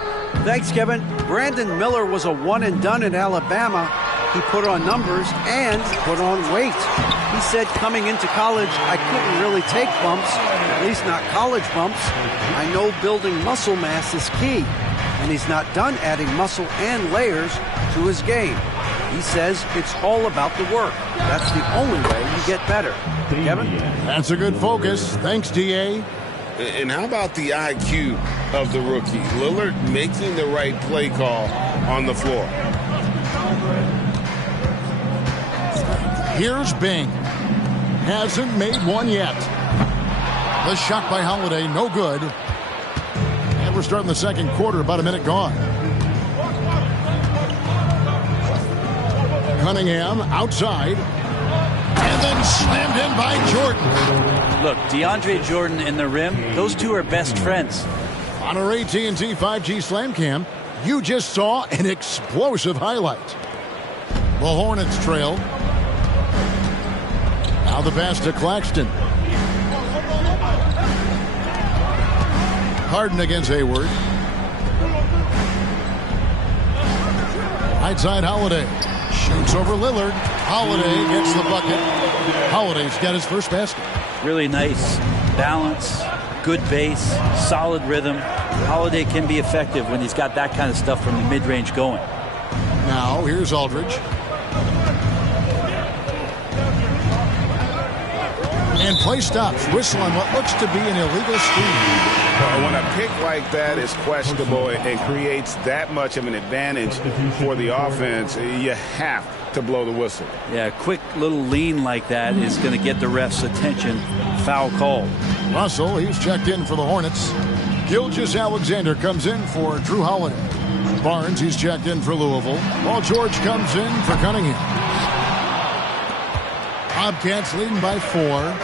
Thanks, Kevin. Brandon Miller was a one-and-done in Alabama. He put on numbers and put on weight. He said coming into college, I couldn't really take bumps, at least not college bumps. I know building muscle mass is key, and he's not done adding muscle and layers to his game. He says it's all about the work. That's the only way you get better. Kevin? That's a good focus. Thanks, D.A. And how about the IQ of the rookie? Lillard making the right play call on the floor. Here's Bing. Hasn't made one yet. The shot by Holiday, no good. And we're starting the second quarter, about a minute gone. Cunningham outside. And then slammed in by Jordan. Look, DeAndre Jordan and the rim, those two are best friends. On our AT&T 5G Slam Cam, you just saw an explosive highlight. The Hornets trail. Now the pass to Claxton. Harden against Hayward. Right side Holiday. Shoots over Lillard. Holiday gets the bucket. Holiday's got his first basket. Really nice balance, good base, solid rhythm. Holiday can be effective when he's got that kind of stuff from the mid-range going. Now here's Aldridge. And play stops. Whistle on what looks to be an illegal screen. When a pick like that is questionable and creates that much of an advantage for the offense, you have to blow the whistle. Yeah, a quick little lean like that is going to get the ref's attention. Foul call. Russell, he's checked in for the Hornets. Gilgeous-Alexander comes in for Drew Holiday. Barnes, he's checked in for Louisville. Paul George comes in for Cunningham. Bobcats leading by 4.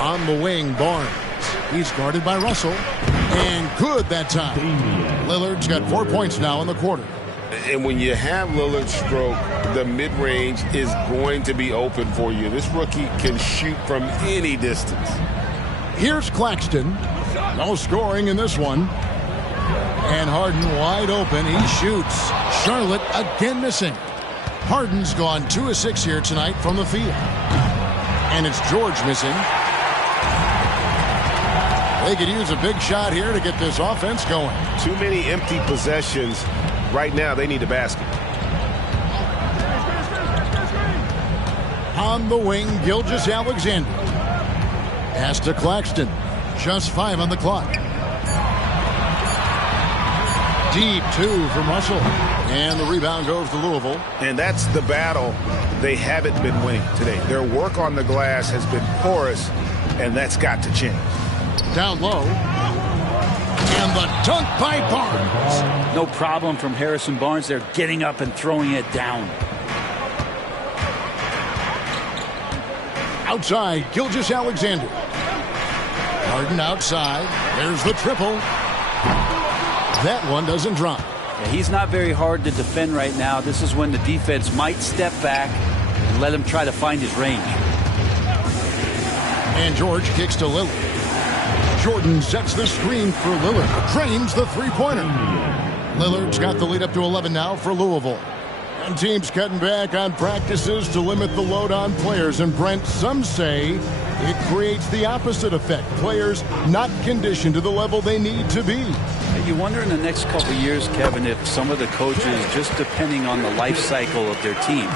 On the wing, Barnes. He's guarded by Russell. And good that time. Lillard's got 4 points now in the quarter. And when you have Lillard's stroke, the mid-range is going to be open for you. This rookie can shoot from any distance. Here's Claxton. No scoring in this one. And Harden wide open. He shoots. Charlotte again missing. Harden's gone 2 of 6 here tonight from the field. And it's George missing. They could use a big shot here to get this offense going. Too many empty possessions. Right now, they need a basket. On the wing, Gilgeous-Alexander. Pass to Claxton. Just 5 on the clock. Deep 2 from Russell. And the rebound goes to Louisville. And that's the battle they haven't been winning today. Their work on the glass has been porous, and that's got to change. Down low. And the dunk by Barnes. No problem from Harrison Barnes. They're getting up and throwing it down. Outside, Gilgeous-Alexander. Harden outside. There's the triple. That one doesn't drop. Yeah, he's not very hard to defend right now. This is when the defense might step back and let him try to find his range. And George kicks to Lillard. Jordan sets the screen for Lillard. Drains the three-pointer. Lillard's got the lead up to 11 now for Louisville. And teams cutting back on practices to limit the load on players. And Brent, some say it creates the opposite effect. Players not conditioned to the level they need to be. You wonder in the next couple of years, Kevin, if some of the coaches, just depending on the life cycle of their team,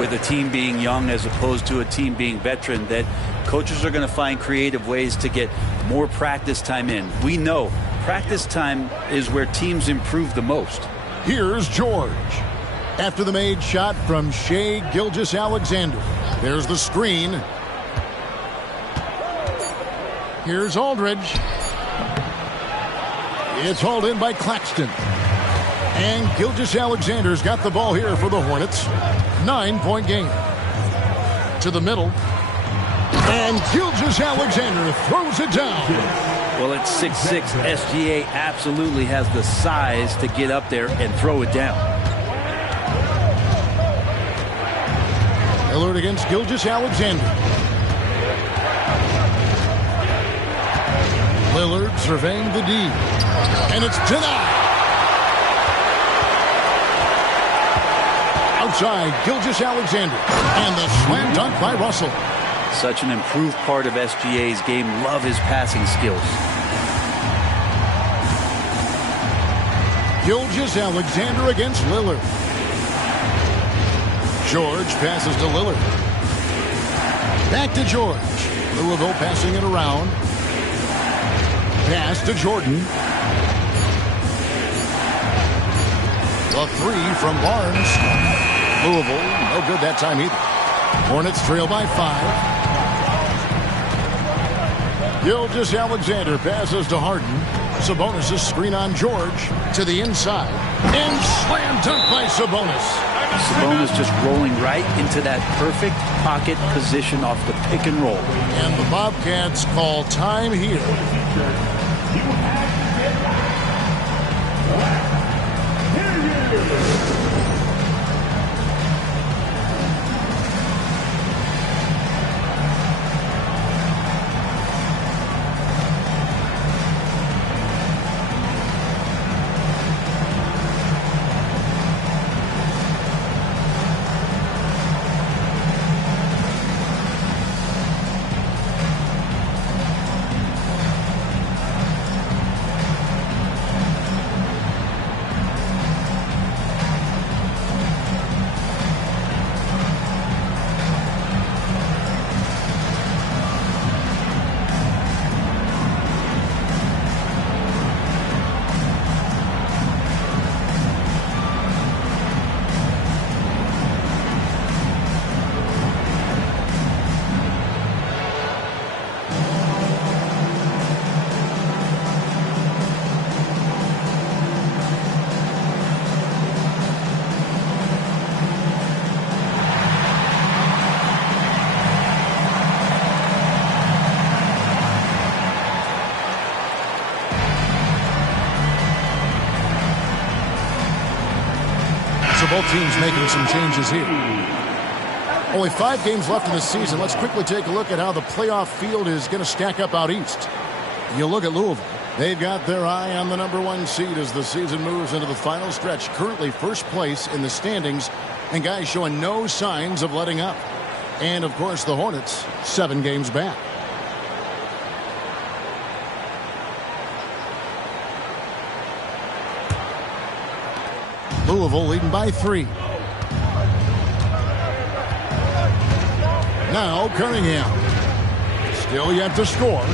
with a team being young as opposed to a team being veteran, that coaches are going to find creative ways to get more practice time in. We know practice time is where teams improve the most. Here's George. After the made shot from Shai Gilgeous-Alexander. There's the screen. Here's Aldridge. It's hauled in by Claxton. And Gilgeous-Alexander's got the ball here for the Hornets. 9-point game. To the middle. And Gilgeous-Alexander throws it down. Well, at 6'6", SGA absolutely has the size to get up there and throw it down. Lillard against Gilgeous-Alexander. Lillard surveying the D. And it's denied. Outside, Gilgeous-Alexander. And the slam dunk by Russell. Such an improved part of SGA's game. Love his passing skills. Gilgeous-Alexander against Lillard. George passes to Lillard. Back to George. Louisville passing it around. Pass to Jordan. The three from Barnes. Louisville, no good that time either. Hornets trail by 5. Gilgeous-Alexander passes to Harden. Sabonis' screen on George to the inside. And slam dunk by Sabonis. Sabonis just rolling right into that perfect pocket position off the pick and roll. And the Bobcats call time here. Both teams making some changes here. Only 5 games left in the season. Let's quickly take a look at how the playoff field is going to stack up out east. You look at Louisville. They've got their eye on the #1 seed as the season moves into the final stretch. Currently first place in the standings, and guys showing no signs of letting up. And, of course, the Hornets, 7 games back. Louisville leading by 3. Now Cunningham. Still yet to score.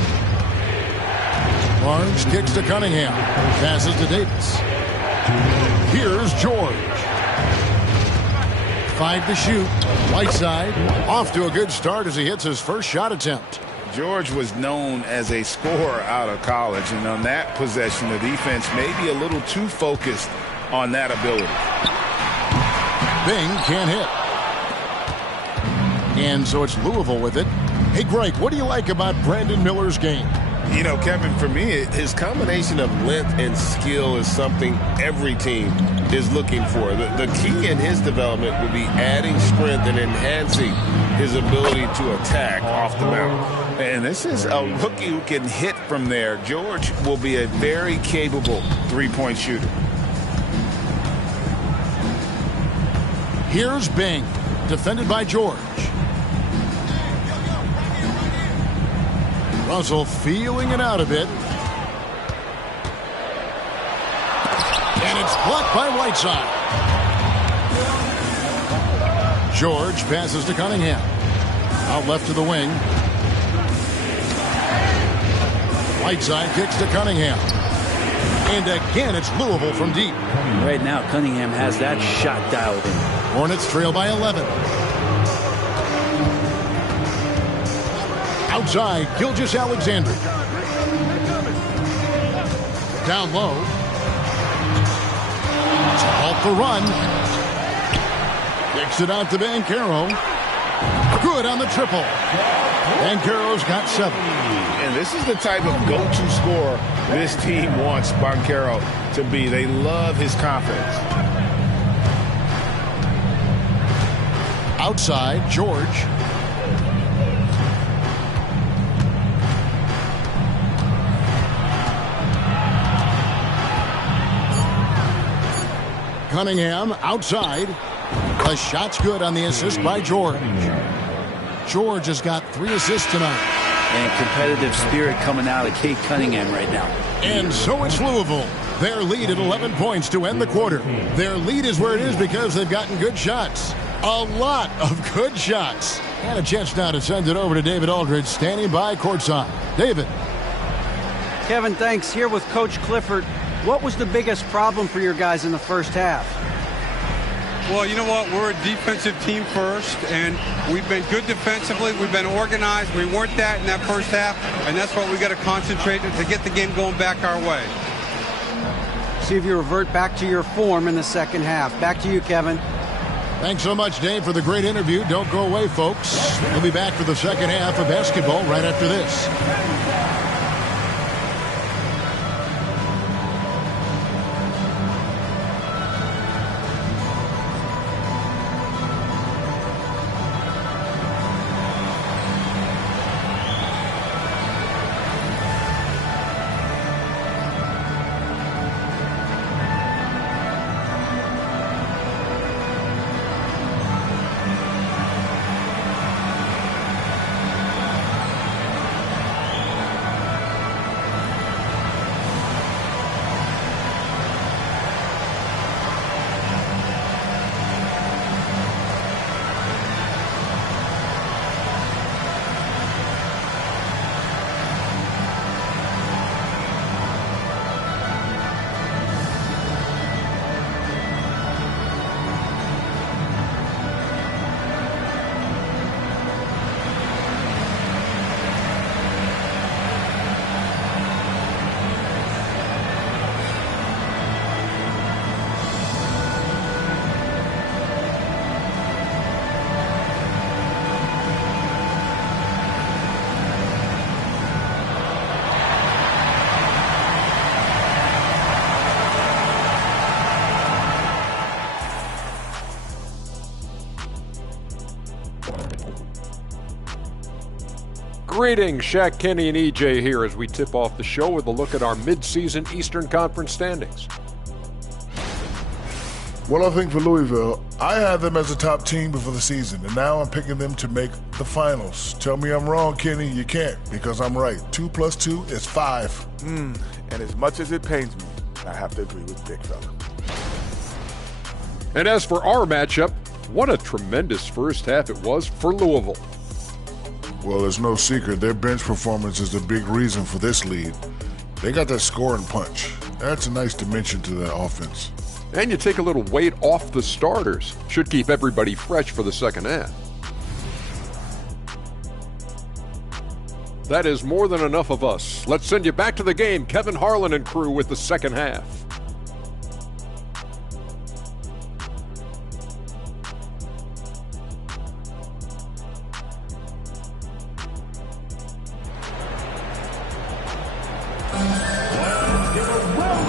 Barnes kicks to Cunningham. Passes to Davis. Here's George. 5 to shoot. Whiteside off to a good start as he hits his first shot attempt. George was known as a scorer out of college, and on that possession, the defense may be a little too focused on that ability. Bing can't hit. And so it's Louisville with it. Hey, Greg, what do you like about Brandon Miller's game? You know, Kevin, for me, his combination of length and skill is something every team is looking for. The key in his development will be adding strength and enhancing his ability to attack off the mound. And this is a rookie who can hit from there. George will be a very capable three-point shooter. Here's Bing, defended by George. Russell feeling it out a bit. And it's blocked by Whiteside. George passes to Cunningham. Out left to the wing. Whiteside kicks to Cunningham. And again, it's Louisville from deep. Right now, Cunningham has that shot dialed in. Hornets trail by 11. Outside, Gilgeous-Alexander. Down low. To halt the run. Kicks it out to Banchero. Good on the triple. Banchero's got 7. And this is the type of go-to scorer this team wants Banchero to be. They love his confidence. Outside, George. Cunningham outside. The shot's good on the assist by George. George has got 3 assists tonight. And competitive spirit coming out of Cade Cunningham right now. And so it's Louisville. Their lead at 11 points to end the quarter. Their lead is where it is because they've gotten good shots. A lot of good shots. And a chance now to send it over to David Aldridge, standing by courtside. David. Kevin, thanks. Here with Coach Clifford. What was the biggest problem for your guys in the first half? Well, you know what? We're a defensive team first, and we've been good defensively. We've been organized. We weren't that in that first half, and that's what we got to concentrate to get the game going back our way. See if you revert back to your form in the second half. Back to you, Kevin. Thanks so much, Dave, for the great interview. Don't go away, folks. We'll be back for the second half of basketball right after this. Greetings, Shaq, Kenny, and EJ here as we tip off the show with a look at our midseason Eastern Conference standings. Well, I think for Louisville, I had them as a top team before the season, and now I'm picking them to make the finals. Tell me I'm wrong, Kenny. You can't, because I'm right. 2 + 2 is 5. And as much as it pains me, I have to agree with Big Fella. And as for our matchup, what a tremendous first half it was for Louisville. Well, it's no secret their bench performance is the big reason for this lead. They got that scoring punch. That's a nice dimension to that offense. And you take a little weight off the starters. Should keep everybody fresh for the second half. That is more than enough of us. Let's send you back to the game. Kevin Harlan and crew with the second half.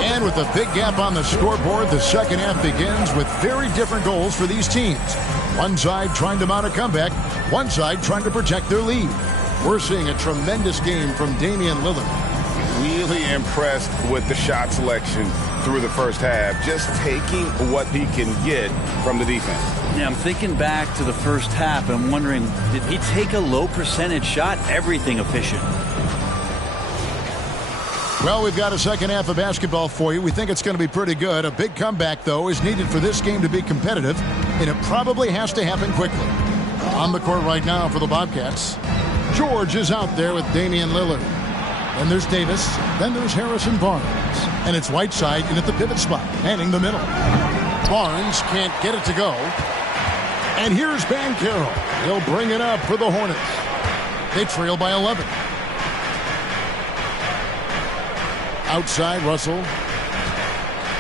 And with a big gap on the scoreboard, the second half begins with very different goals for these teams. One side trying to mount a comeback, one side trying to protect their lead. We're seeing a tremendous game from Damian Lillard. Really impressed with the shot selection through the first half, just taking what he can get from the defense. Yeah, I'm thinking back to the first half and wondering, did he take a low percentage shot? Everything efficient. Well, we've got a second half of basketball for you. We think it's going to be pretty good. A big comeback, though, is needed for this game to be competitive, and it probably has to happen quickly. On the court right now for the Bobcats, George is out there with Damian Lillard. Then there's Davis. Then there's Harrison Barnes. And it's Whiteside in at the pivot spot, manning the middle. Barnes can't get it to go. And here's Banchero. He'll bring it up for the Hornets. They trail by 11. Outside, Russell.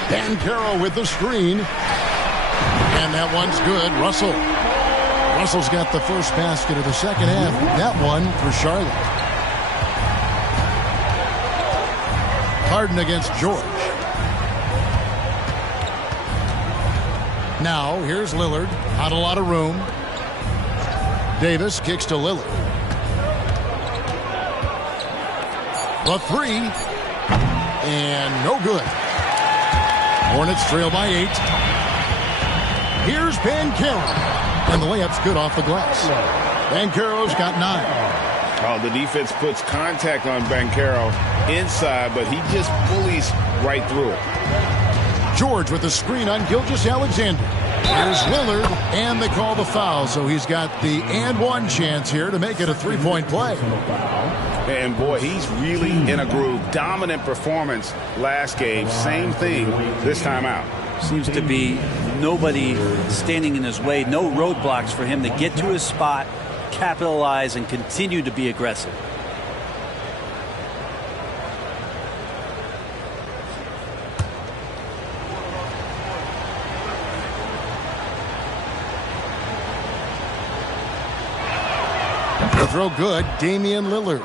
Banchero with the screen. And that one's good. Russell's got the first basket of the second half. That one for Charlotte. Harden against George. Now, here's Lillard. Not a lot of room. Davis kicks to Lillard. The three. And no good. Hornets trail by 8. Here's Banchero. And the layup's good off the glass. Banchero's got 9. Oh, the defense puts contact on Banchero inside, but he just bullies right through it. George with the screen on Gilgeous-Alexander. Here's Lillard, and they call the foul, so he's got the and one chance here to make it a three-point play. And boy, he's really in a groove. Dominant performance last game. Same thing this time out. Seems to be nobody standing in his way. No roadblocks for him to get to his spot, capitalize, and continue to be aggressive. The throw good, Damian Lillard.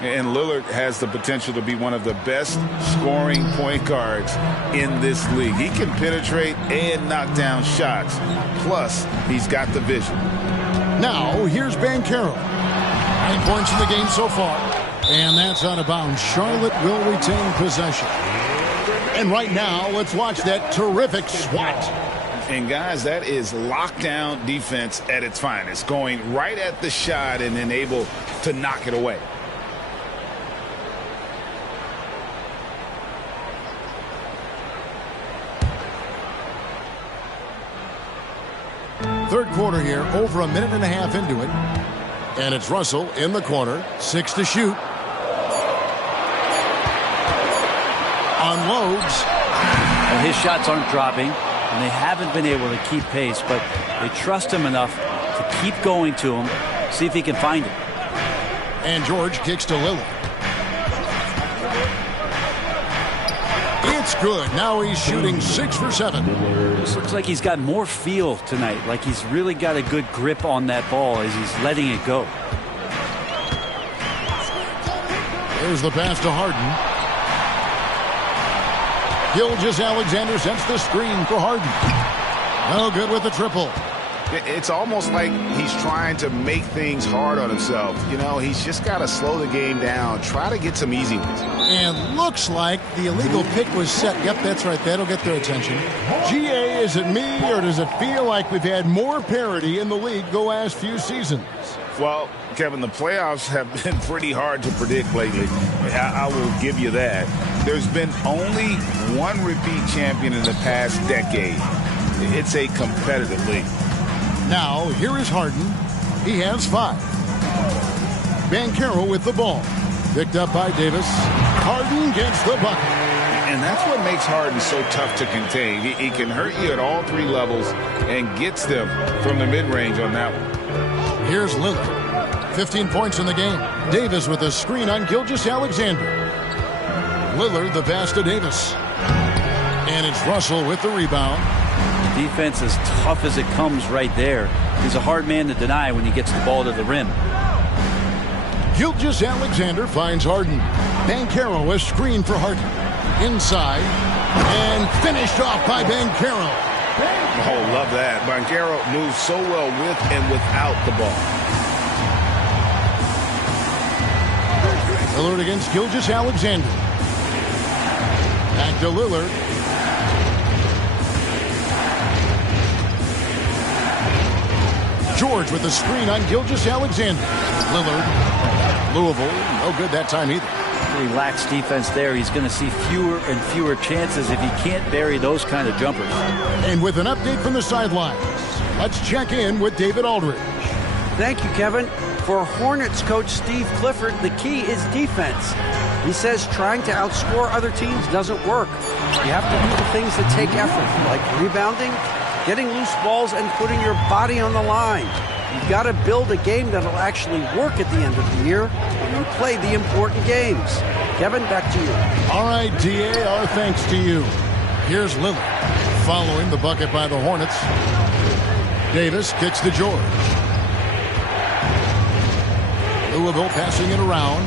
And Lillard has the potential to be one of the best scoring point guards in this league. He can penetrate and knock down shots. Plus, he's got the vision. Now, here's Banchero. 9 points in the game so far. And that's out of bounds. Charlotte will retain possession. And right now, let's watch that terrific swat. And guys, that is lockdown defense at its finest. Going right at the shot and then able to knock it away. Third quarter here, over a minute and a half into it. And it's Russell in the corner, 6 to shoot. Unloads. Well, his shots aren't dropping, and they haven't been able to keep pace, but they trust him enough to keep going to him, see if he can find it. And George kicks to Lillard. It's good. Now he's shooting 6 for 7. This looks like he's got more feel tonight, like he's really got a good grip on that ball as he's letting it go. There's the pass to Harden. Gilgeous-Alexander sets the screen for Harden. No good with the triple. It's almost like he's trying to make things hard on himself. You know, he's just got to slow the game down, try to get some easy ones. And looks like the illegal pick was set. Yep, that's right. That'll get their attention. GA, is it me, or does it feel like we've had more parity in the league the last few seasons? Well, Kevin, the playoffs have been pretty hard to predict lately. I will give you that. There's been only one repeat champion in the past decade. It's a competitive league. Now, here is Harden. He has 5. Banchero with the ball. Picked up by Davis. Harden gets the bucket. And that's what makes Harden so tough to contain. He can hurt you at all 3 levels and gets them from the mid-range on that one. Here's Lillard. 15 points in the game. Davis with a screen on Gilgeous-Alexander. Lillard the pass to Davis. And it's Russell with the rebound. Defense as tough as it comes right there. He's a hard man to deny when he gets the ball to the rim. Gilgeous-Alexander finds Harden. Banchero a screen for Harden. Inside. And finished off by Banchero. Oh, love that. Banchero moves so well with and without the ball. Lillard against Gilgeous-Alexander. Back to Lillard. George with the screen on Gilgeous-Alexander. Lillard. Louisville, no good that time either. Pretty lax defense there. He's going to see fewer and fewer chances if he can't bury those kind of jumpers. And with an update from the sidelines, let's check in with David Aldridge. Thank you, Kevin. For Hornets coach Steve Clifford, the key is defense. He says trying to outscore other teams doesn't work. You have to do the things that take effort, like rebounding, getting loose balls, and putting your body on the line. You've got to build a game that'll actually work at the end of the year when you play the important games. Kevin, back to you. All right, DA, our thanks to you. Here's Lillard following the bucket by the Hornets. Davis kicks to George. Louisville passing it around.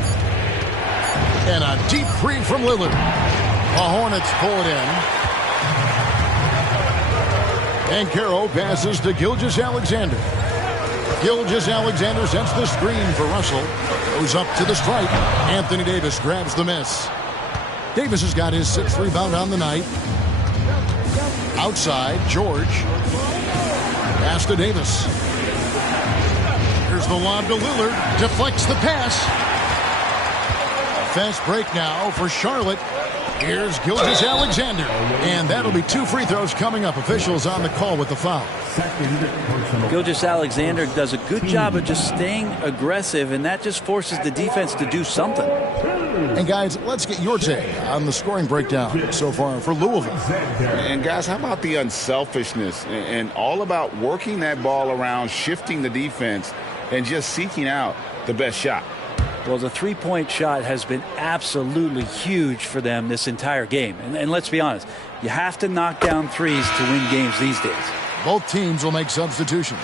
And a deep three from Lillard. The Hornets pull it in. Banchero passes to Gilgeous-Alexander. Gilgeous-Alexander sets the screen for Russell. Goes up to the stripe. Anthony Davis grabs the miss. Davis has got his 6th rebound on the night. Outside, George. Pass to Davis. Here's the lob to Lillard. Deflects the pass. Fast break now for Charlotte. Here's Gilgeous-Alexander. And that'll be 2 free throws coming up. Officials on the call with the foul. Gilgeous-Alexander does a good job of just staying aggressive, and that just forces the defense to do something. And guys, let's get your take on the scoring breakdown so far for Louisville. And guys, how about the unselfishness and all about working that ball around, shifting the defense, and just seeking out the best shot? Well, the three-point shot has been absolutely huge for them this entire game. And let's be honest, you have to knock down threes to win games these days. Both teams will make substitutions.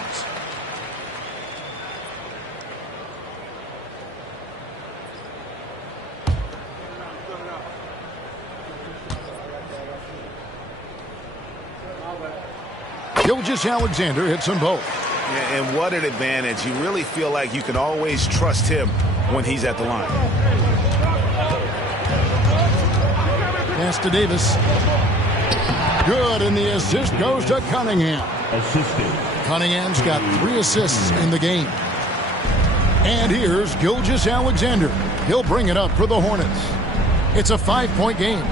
Gilgeous-Alexander hits them both. And what an advantage. You really feel like you can always trust him when he's at the line. Pass to Davis. Good, and the assist goes to Cunningham. Cunningham's got 3 assists in the game. And here's Gilgeous-Alexander. He'll bring it up for the Hornets. It's a 5-point game.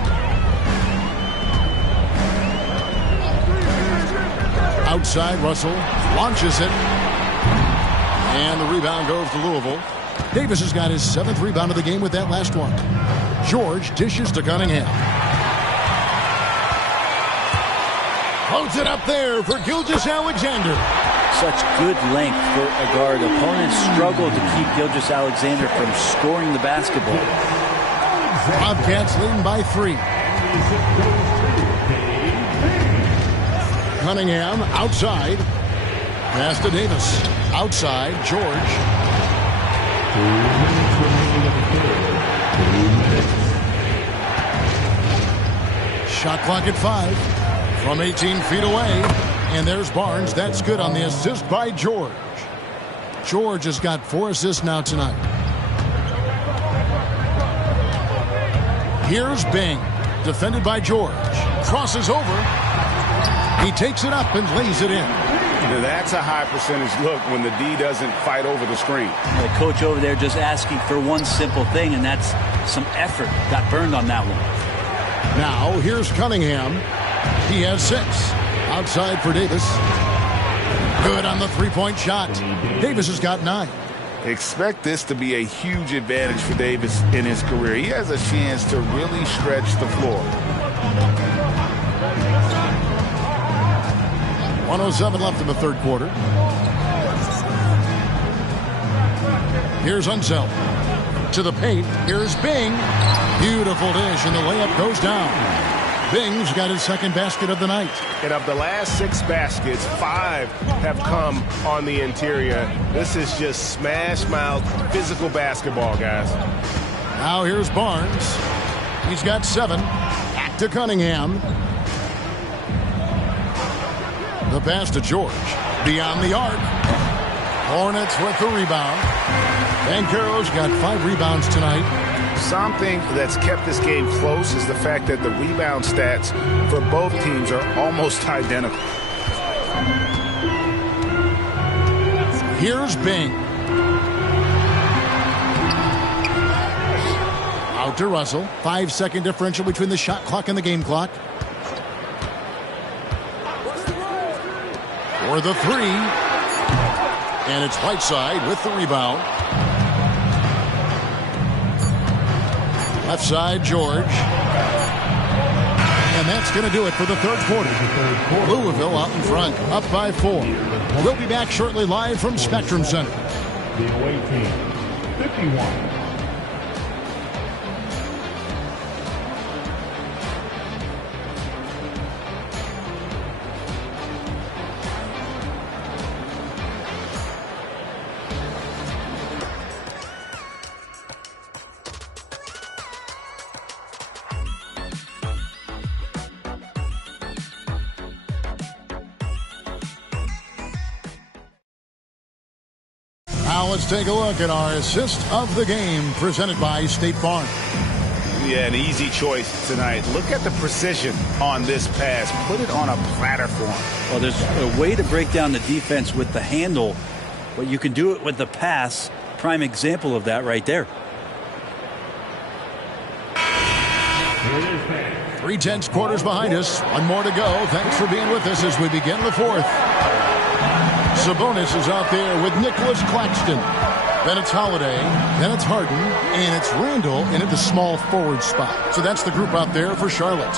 Outside, Russell launches it. And the rebound goes to Louisville. Davis has got his 7th rebound of the game with that last one. George dishes to Cunningham. Holds it up there for Gilgeous-Alexander. Such good length for a guard. Opponents struggle to keep Gilgeous-Alexander from scoring the basketball. Bobcats leading by 3. Cunningham outside. Pass to Davis. Outside, George. 2 minutes. Shot clock at 5. From 18 feet away. And there's Barnes. That's good on the assist by George. George has got 4 assists now tonight. Here's Bing. Defended by George. Crosses over. He takes it up and lays it in. Now that's a high percentage look when the D doesn't fight over the screen. The coach over there just asking for one simple thing, and that's some effort. Got burned on that one. Now here's Cunningham. He has 6. Outside for Davis. Good on the three-point shot. Davis has got 9. Expect this to be a huge advantage for Davis in his career. He has a chance to really stretch the floor. 1:07 left in the third quarter. Here's Unseld. To the paint. Here's Bing. Beautiful dish, and the layup goes down. Bing's got his second basket of the night. And of the last 6 baskets, 5 have come on the interior. This is just smash-mouth physical basketball, guys. Now here's Barnes. He's got 7. Back to Cunningham. The pass to George. Beyond the arc. Hornets with the rebound. Banchero's got 5 rebounds tonight. Something that's kept this game close is the fact that the rebound stats for both teams are almost identical. Here's Bing. Out to Russell. 5-second differential between the shot clock and the game clock. For the 3. And it's Whiteside with the rebound. Left side, George. And that's going to do it for the third quarter. Louisville out in front, up by 4. We'll be back shortly live from Spectrum Center. The away team, 51. Now let's take a look at our assist of the game presented by State Farm. Yeah, an easy choice tonight. Look at the precision on this pass. Put it on a platter for him. Well, there's a way to break down the defense with the handle, but you can do it with the pass. Prime example of that right there. 3/10 quarters behind us. One more to go. Thanks for being with us as we begin the fourth. Sabonis is out there with Nicholas Claxton. Then it's Holiday. Then it's Harden. And it's Randall in at the small forward spot. So that's the group out there for Charlotte.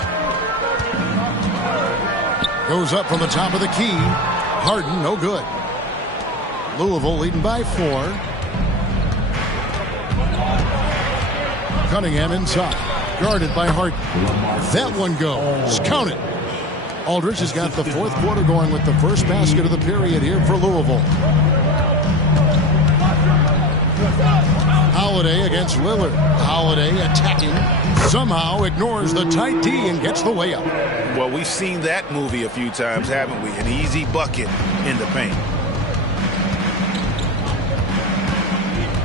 Goes up from the top of the key. Harden, no good. Louisville leading by 4. Cunningham inside. Guarded by Harden. That one goes. Count it. Aldridge has got the fourth quarter going with the first basket of the period here for Louisville. Holiday against Lillard. Holiday attacking. Somehow ignores the tight D and gets the layup. Well, we've seen that movie a few times, haven't we? An easy bucket in the paint.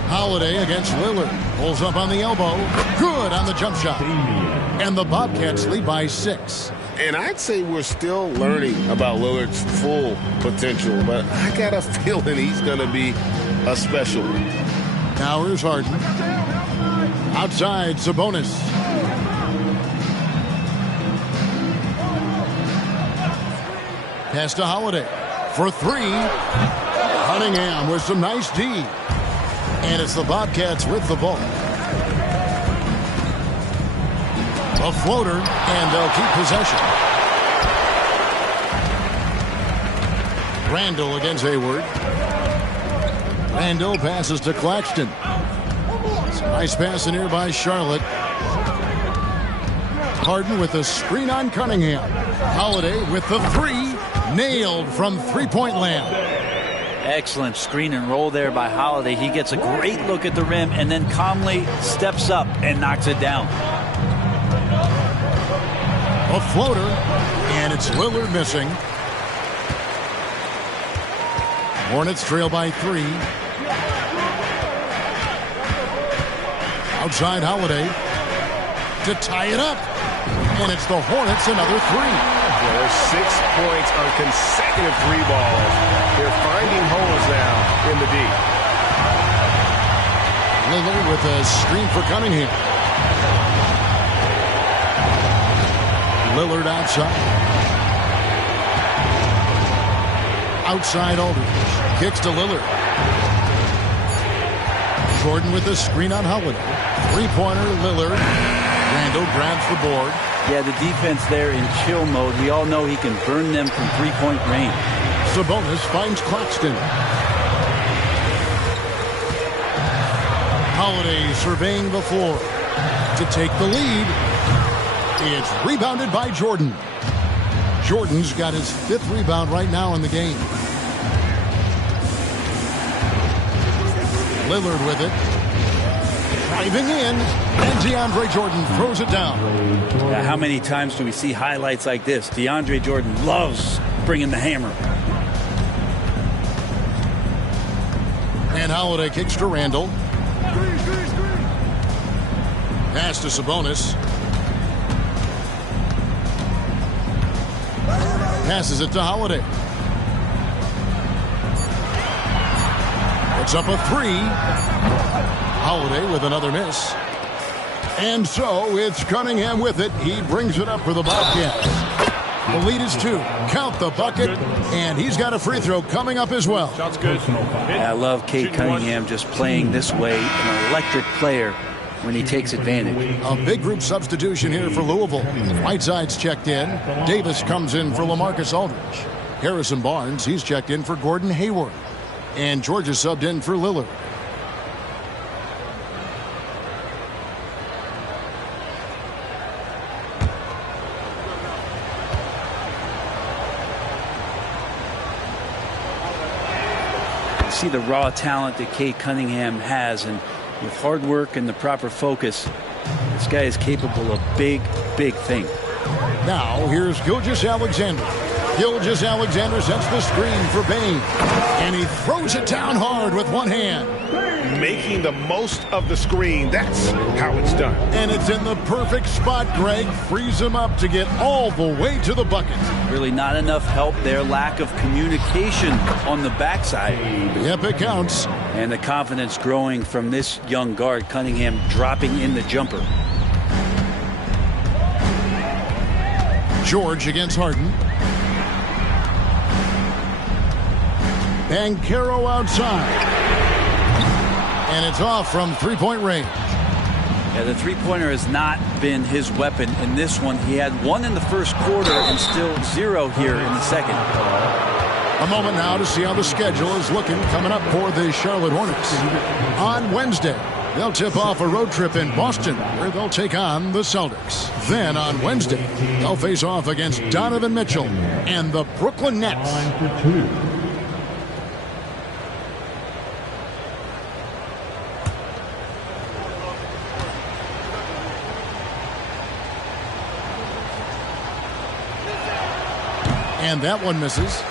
Holiday against Lillard. Pulls up on the elbow. Good on the jump shot. And the Bobcats lead by 6. And I'd say we're still learning about Lillard's full potential, but I got a feeling he's going to be a special one. Now here's Harden. Outside, Sabonis. Pass to Holiday. For 3. Cunningham with some nice D. And it's the Bobcats with the ball. A floater, and they'll keep possession. Randall against Hayward. Randall passes to Claxton. Some nice pass in here by Charlotte. Harden with a screen on Cunningham. Holiday with the 3. Nailed from three-point land. Excellent screen and roll there by Holiday. He gets a great look at the rim and then calmly steps up and knocks it down. A floater, and it's Lillard missing. Hornets trail by 3. Outside Holiday to tie it up. And it's the Hornets another 3. Yeah, there's 6 points on consecutive 3 balls. They're finding holes now in the D. Lillard with a screen for Cunningham. Lillard outside. Outside Aldridge. Kicks to Lillard. Jordan with the screen on Holiday. Three-pointer, Lillard. Randall grabs the board. Yeah, the defense there in chill mode. We all know he can burn them from three-point range. Sabonis finds Claxton. Holiday surveying the floor to take the lead. It's rebounded by Jordan. Jordan's got his 5th rebound right now in the game. Lillard with it. Driving in, and DeAndre Jordan throws it down. Yeah, how many times do we see highlights like this? DeAndre Jordan loves bringing the hammer. And Holiday kicks to Randall. Pass to Sabonis. Passes it to Holiday. Puts up a 3. Holiday with another miss. And so it's Cunningham with it. He brings it up for the Bobcats. The lead is 2. Count the bucket. And he's got a free throw coming up as well. Shots good. I love Cade Cunningham just playing this way. An electric player when he takes advantage. A big group substitution here for Louisville. Whiteside's checked in. Davis comes in for LaMarcus Aldridge. Harrison Barnes, he's checked in for Gordon Hayward. And Georgia subbed in for Lillard. See the raw talent that Cade Cunningham has, and with hard work and the proper focus, this guy is capable of big things. Now here's Gilgeous-Alexander. Gilgeous-Alexander sets the screen for Bane, and he throws it down hard with one hand. Making the most of the screen. That's how it's done. And it's in the perfect spot. Greg frees him up to get all the way to the bucket. Really not enough help there. Lack of communication on the backside. Yep, it counts. And the confidence growing from this young guard. Cunningham dropping in the jumper. George against Harden. Banchero outside. And it's off from three-point range. Yeah, the three-pointer has not been his weapon in this one. He had 1 in the first quarter and still 0 here in the second. A moment now to see how the schedule is looking coming up for the Charlotte Hornets. On Wednesday, they'll tip off a road trip in Boston where they'll take on the Celtics. Then on Wednesday, they'll face off against Donovan Mitchell and the Brooklyn Nets. And that one misses.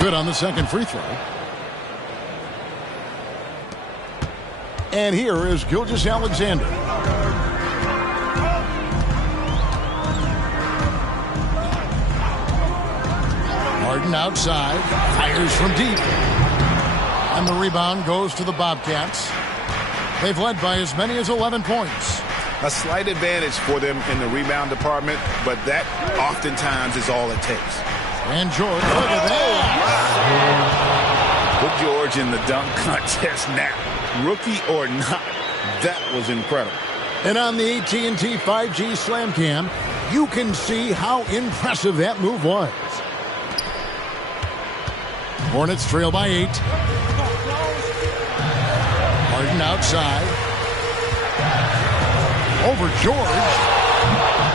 Good on the second free throw. And here is Gilgeous-Alexander. Harden outside, fires from deep. And the rebound goes to the Bobcats. They've led by as many as 11 points. A slight advantage for them in the rebound department, but that oftentimes is all it takes. And George, look at that. Put George in the dunk contest now. Rookie or not, that was incredible. And on the AT&T 5G Slam Cam, you can see how impressive that move was. Hornets trail by 8. Harden outside. Over George.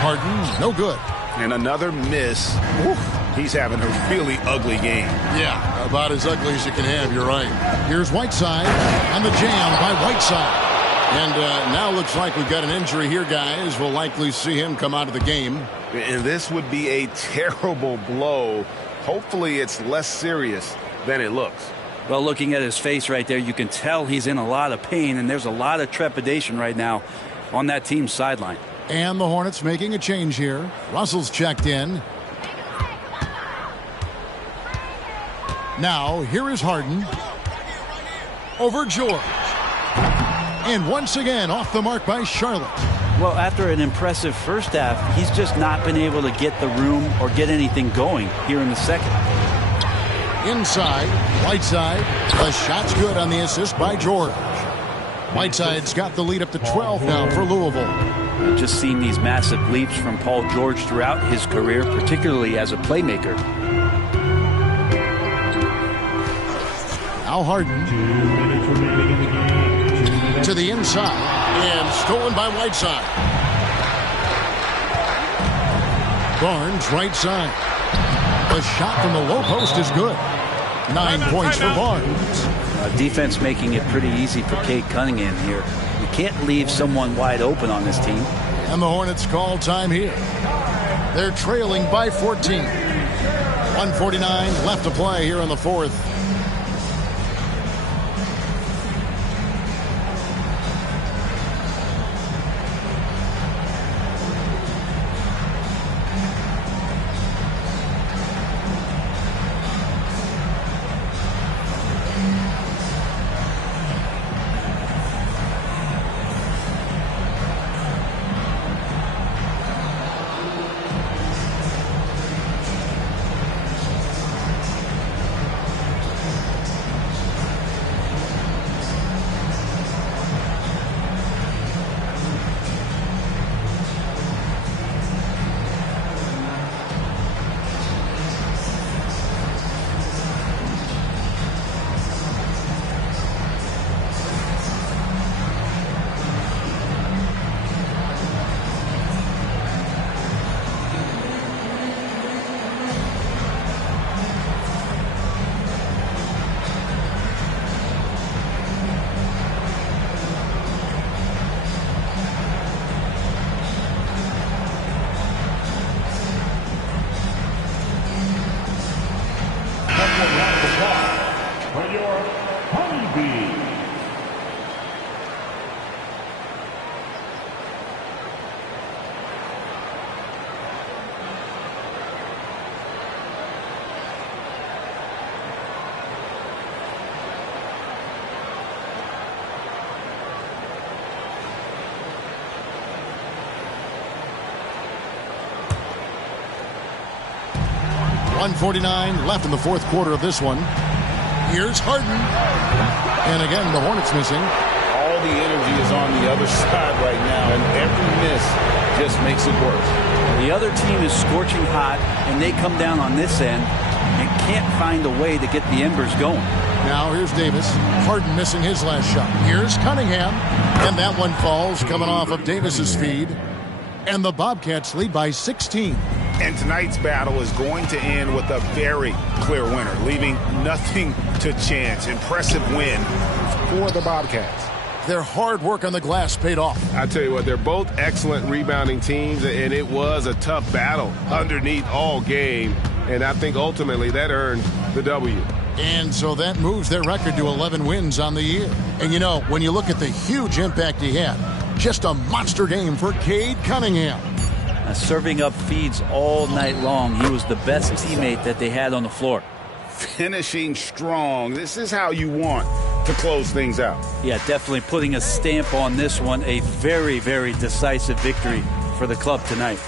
Harden, no good. And another miss. Oof. he's having a really ugly game. Yeah, about as ugly as you can have, you're right. Here's Whiteside on the jam by Whiteside. And now looks like we've got an injury here, guys. We'll likely see him come out of the game. And this would be a terrible blow. Hopefully it's less serious than it looks. Well, looking at his face right there, you can tell he's in a lot of pain, and there's a lot of trepidation right now on that team's sideline. And the Hornets making a change here. Russell's checked in. Now, here is Harden. Over George. And once again, off the mark by Charlotte. Well, after an impressive first half, he's just not been able to get the room or get anything going here in the second. Inside, Whiteside. The shot's good on the assist by George. Whiteside's got the lead up to 12 now for Louisville. I've just seen these massive leaps from Paul George throughout his career, particularly as a playmaker. Now Harden. 2 minutes remaining in the game. To the inside. And stolen by Whiteside. Barnes right side. The shot from the low post is good. 9 points for Barnes. Defense making it pretty easy for Cade Cunningham here. You can't leave someone wide open on this team. And the Hornets call time here. They're trailing by 14. 1:49 left to play here in the fourth. .149 left in the fourth quarter of this one. Here's Harden. And again, the Hornets missing. All the energy is on the other side right now, and every miss just makes it worse. The other team is scorching hot, and they come down on this end and can't find a way to get the embers going. Now here's Davis. Harden missing his last shot. Here's Cunningham. And that one falls, coming off of Davis's feed. And the Bobcats lead by 16. And tonight's battle is going to end with a very clear winner, leaving nothing to chance. Impressive win for the Bobcats. Their hard work on the glass paid off. I tell you what, they're both excellent rebounding teams, and it was a tough battle underneath all game. And I think ultimately that earned the W. And so that moves their record to 11 wins on the year. And you know, when you look at the huge impact he had, just a monster game for Cade Cunningham. Serving up feeds all night long. He was the best teammate that they had on the floor. Finishing strong. This is how you want to close things out. Yeah, definitely putting a stamp on this one. A very, very decisive victory for the club tonight.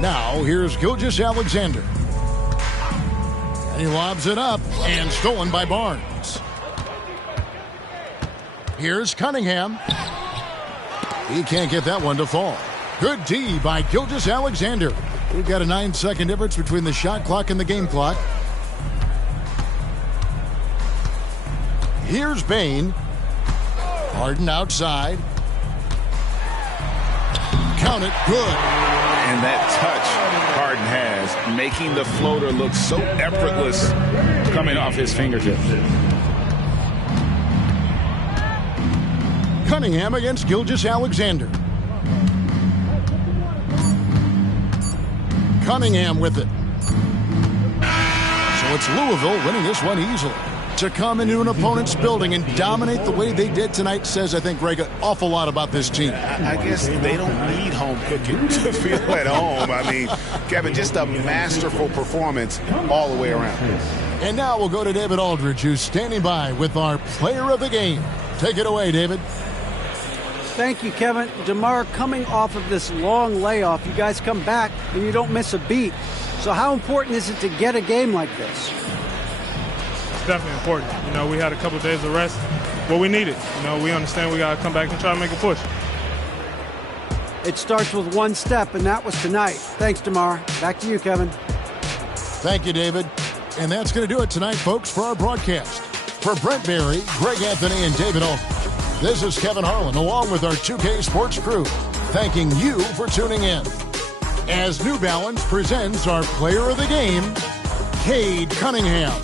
Now, here's Gilgeous-Alexander. And he lobs it up and stolen by Barnes. Here's Cunningham. He can't get that one to fall. Good D by Gilgeous-Alexander. We've got a 9-second difference between the shot clock and the game clock. Here's Bane. Harden outside. count it, good. And that touch Harden has, making the floater look so effortless coming off his fingertips. Cunningham against Gilgeous-Alexander. Cunningham with it. So it's Louisville winning this one easily. To come into an opponent's building and dominate the way they did tonight says, I think, Greg, an awful lot about this team. I guess they don't need home cooking to feel at home. I mean, Kevin, just a masterful performance all the way around. And now we'll go to David Aldridge, who's standing by with our player of the game. Take it away, David. Thank you, Kevin. DeMar, coming off of this long layoff, you guys come back and you don't miss a beat. So how important is it to get a game like this? It's definitely important. You know, we had a couple of days of rest, but we need it. You know, we understand we got to come back and try to make a push. It starts with one step, and that was tonight. Thanks, DeMar. Back to you, Kevin. Thank you, David. And that's going to do it tonight, folks, for our broadcast. For Brent Barry, Greg Anthony, and David Aldridge, this is Kevin Harlan, along with our 2K Sports crew, thanking you for tuning in. As New Balance presents our player of the game, Cade Cunningham.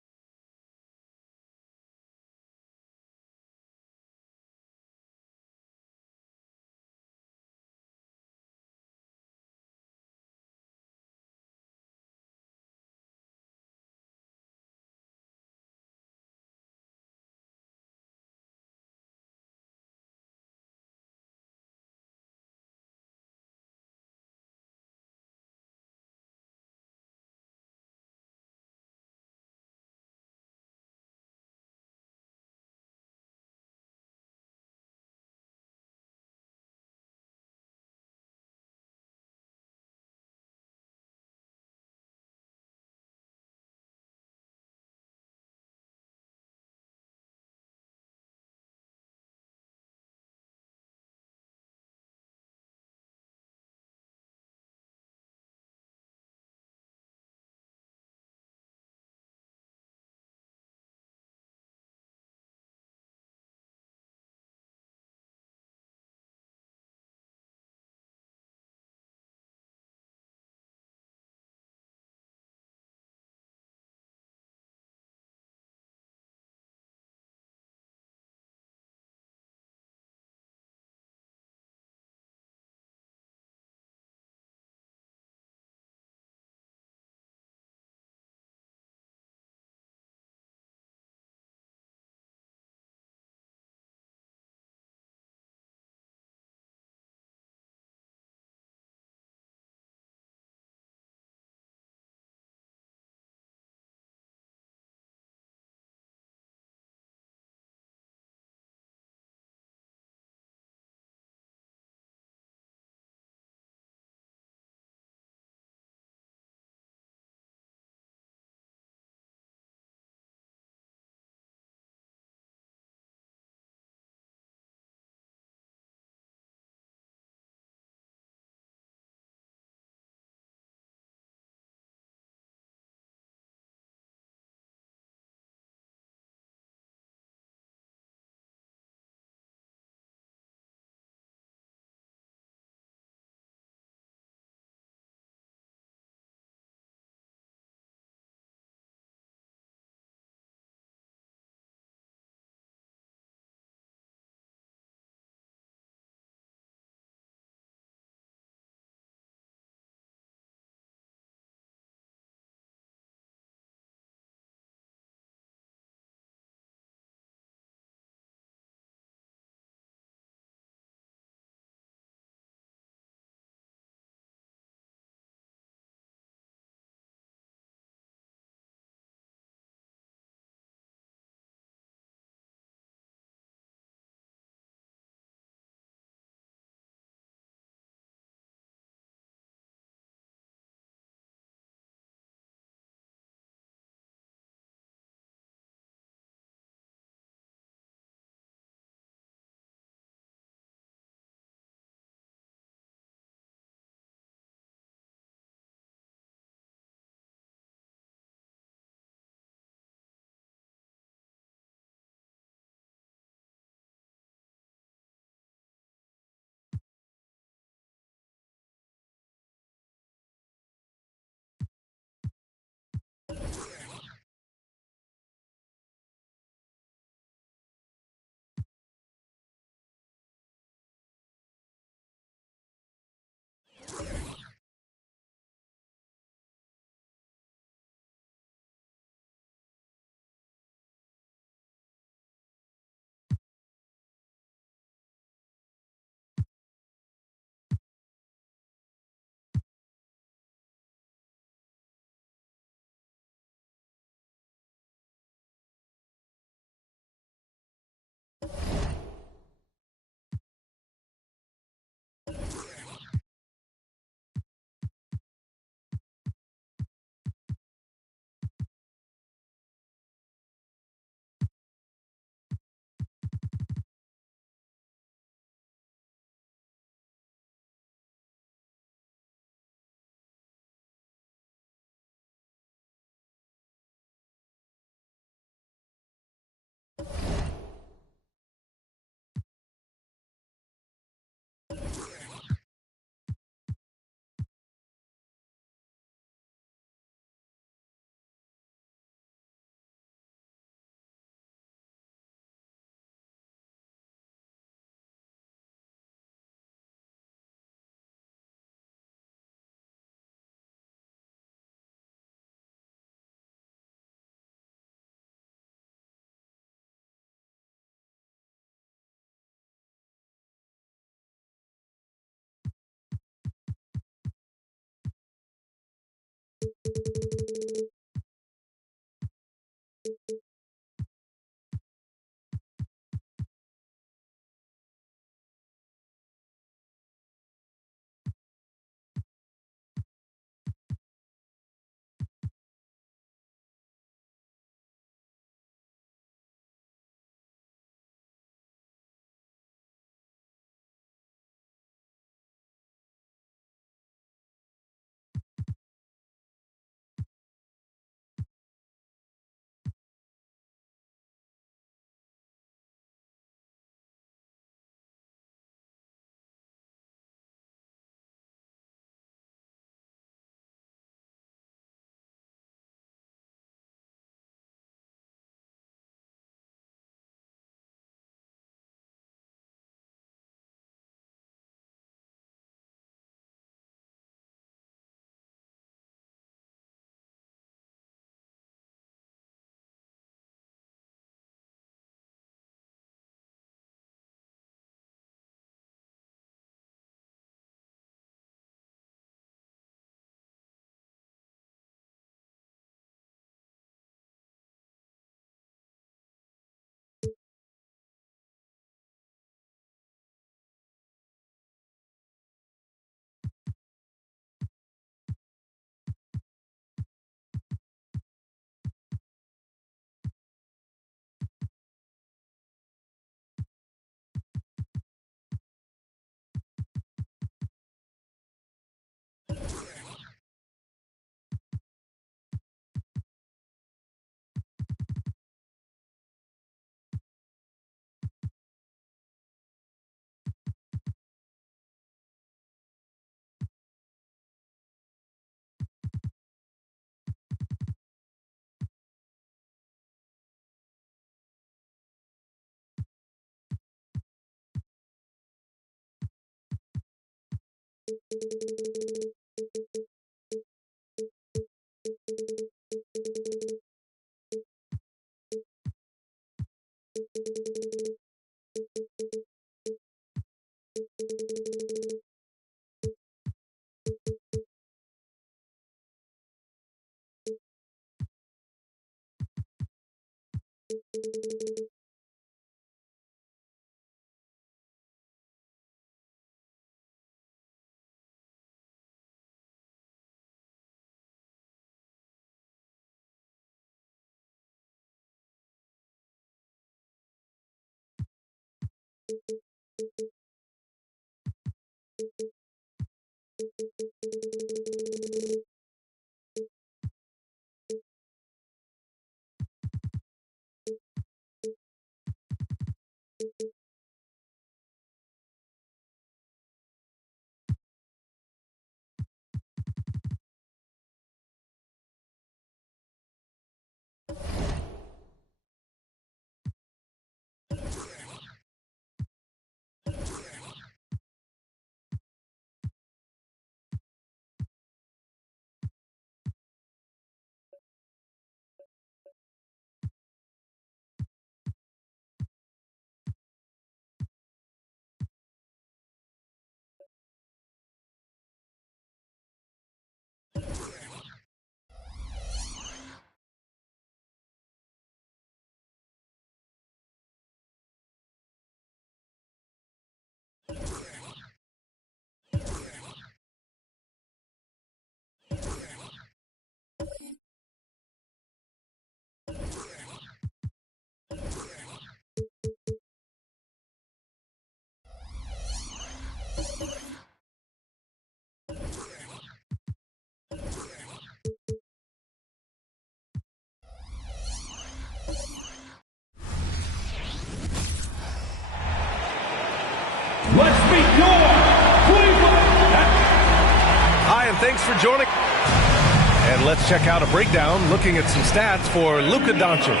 Thanks for joining. And let's check out a breakdown looking at some stats for Luka Doncic.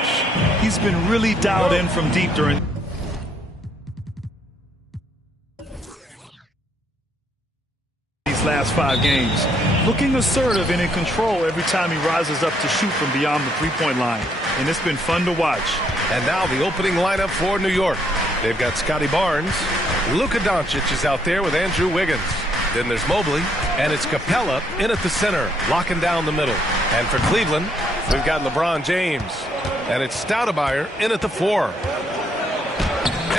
He's been really dialed in from deep during these last 5 games. Looking assertive and in control every time he rises up to shoot from beyond the three-point line. And it's been fun to watch. And now the opening lineup for New York. They've got Scotty Barnes. Luka Doncic is out there with Andrew Wiggins. Then there's Mobley, and it's Capella in at the center, locking down the middle. And for Cleveland, we've got LeBron James, and it's Stoudemire in at the 4.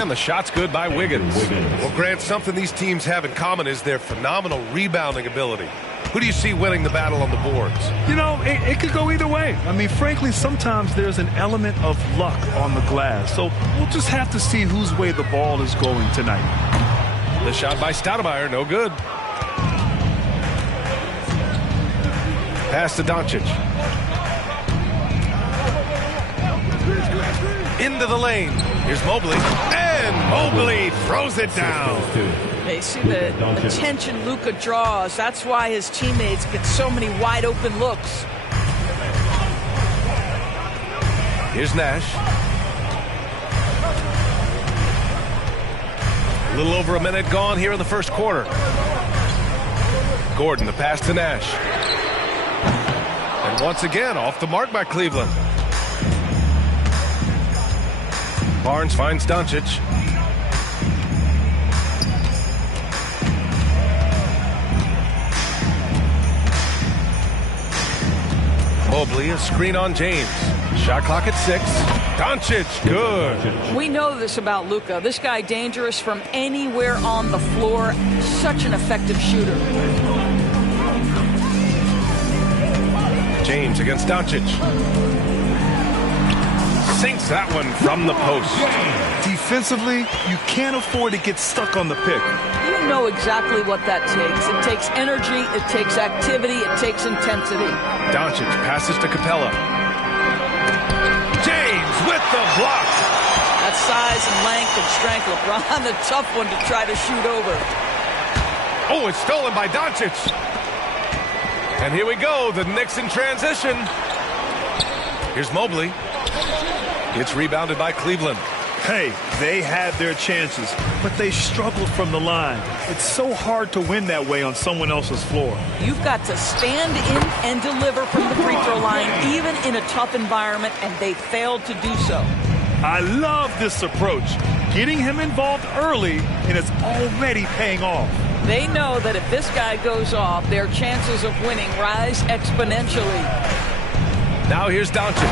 And the shot's good by Wiggins. Well, Grant, something these teams have in common is their phenomenal rebounding ability. Who do you see winning the battle on the boards? You know, it could go either way. I mean, frankly, sometimes there's an element of luck on the glass. So we'll just have to see whose way the ball is going tonight. The shot by Stoudemire, no good. Pass to Doncic. Into the lane. Here's Mobley. And Mobley throws it down. They see the attention Luka draws. That's why his teammates get so many wide open looks. Here's Nash. A little over a minute gone here in the first quarter. Gordon, the pass to Nash. And once again, off the mark by Cleveland. Barnes finds Doncic. Mobley, a screen on James. Shot clock at 6. Doncic, good. We know this about Luka. This guy dangerous from anywhere on the floor. Such an effective shooter. James against Doncic. Sinks that one from the post. Defensively, you can't afford to get stuck on the pick. You know exactly what that takes. It takes energy, it takes activity, it takes intensity. Doncic passes to Capella. James with the block. That size and length and strength, LeBron, the tough one to try to shoot over. Oh, it's stolen by Doncic. And here we go, the Knicks in transition. Here's Mobley. It's rebounded by Cleveland. Hey, they had their chances, but they struggled from the line. It's so hard to win that way on someone else's floor. You've got to stand in and deliver from the free throw line, even in a tough environment, and they failed to do so. I love this approach. Getting him involved early, and it's already paying off. They know that if this guy goes off, their chances of winning rise exponentially. Now here's Doncic.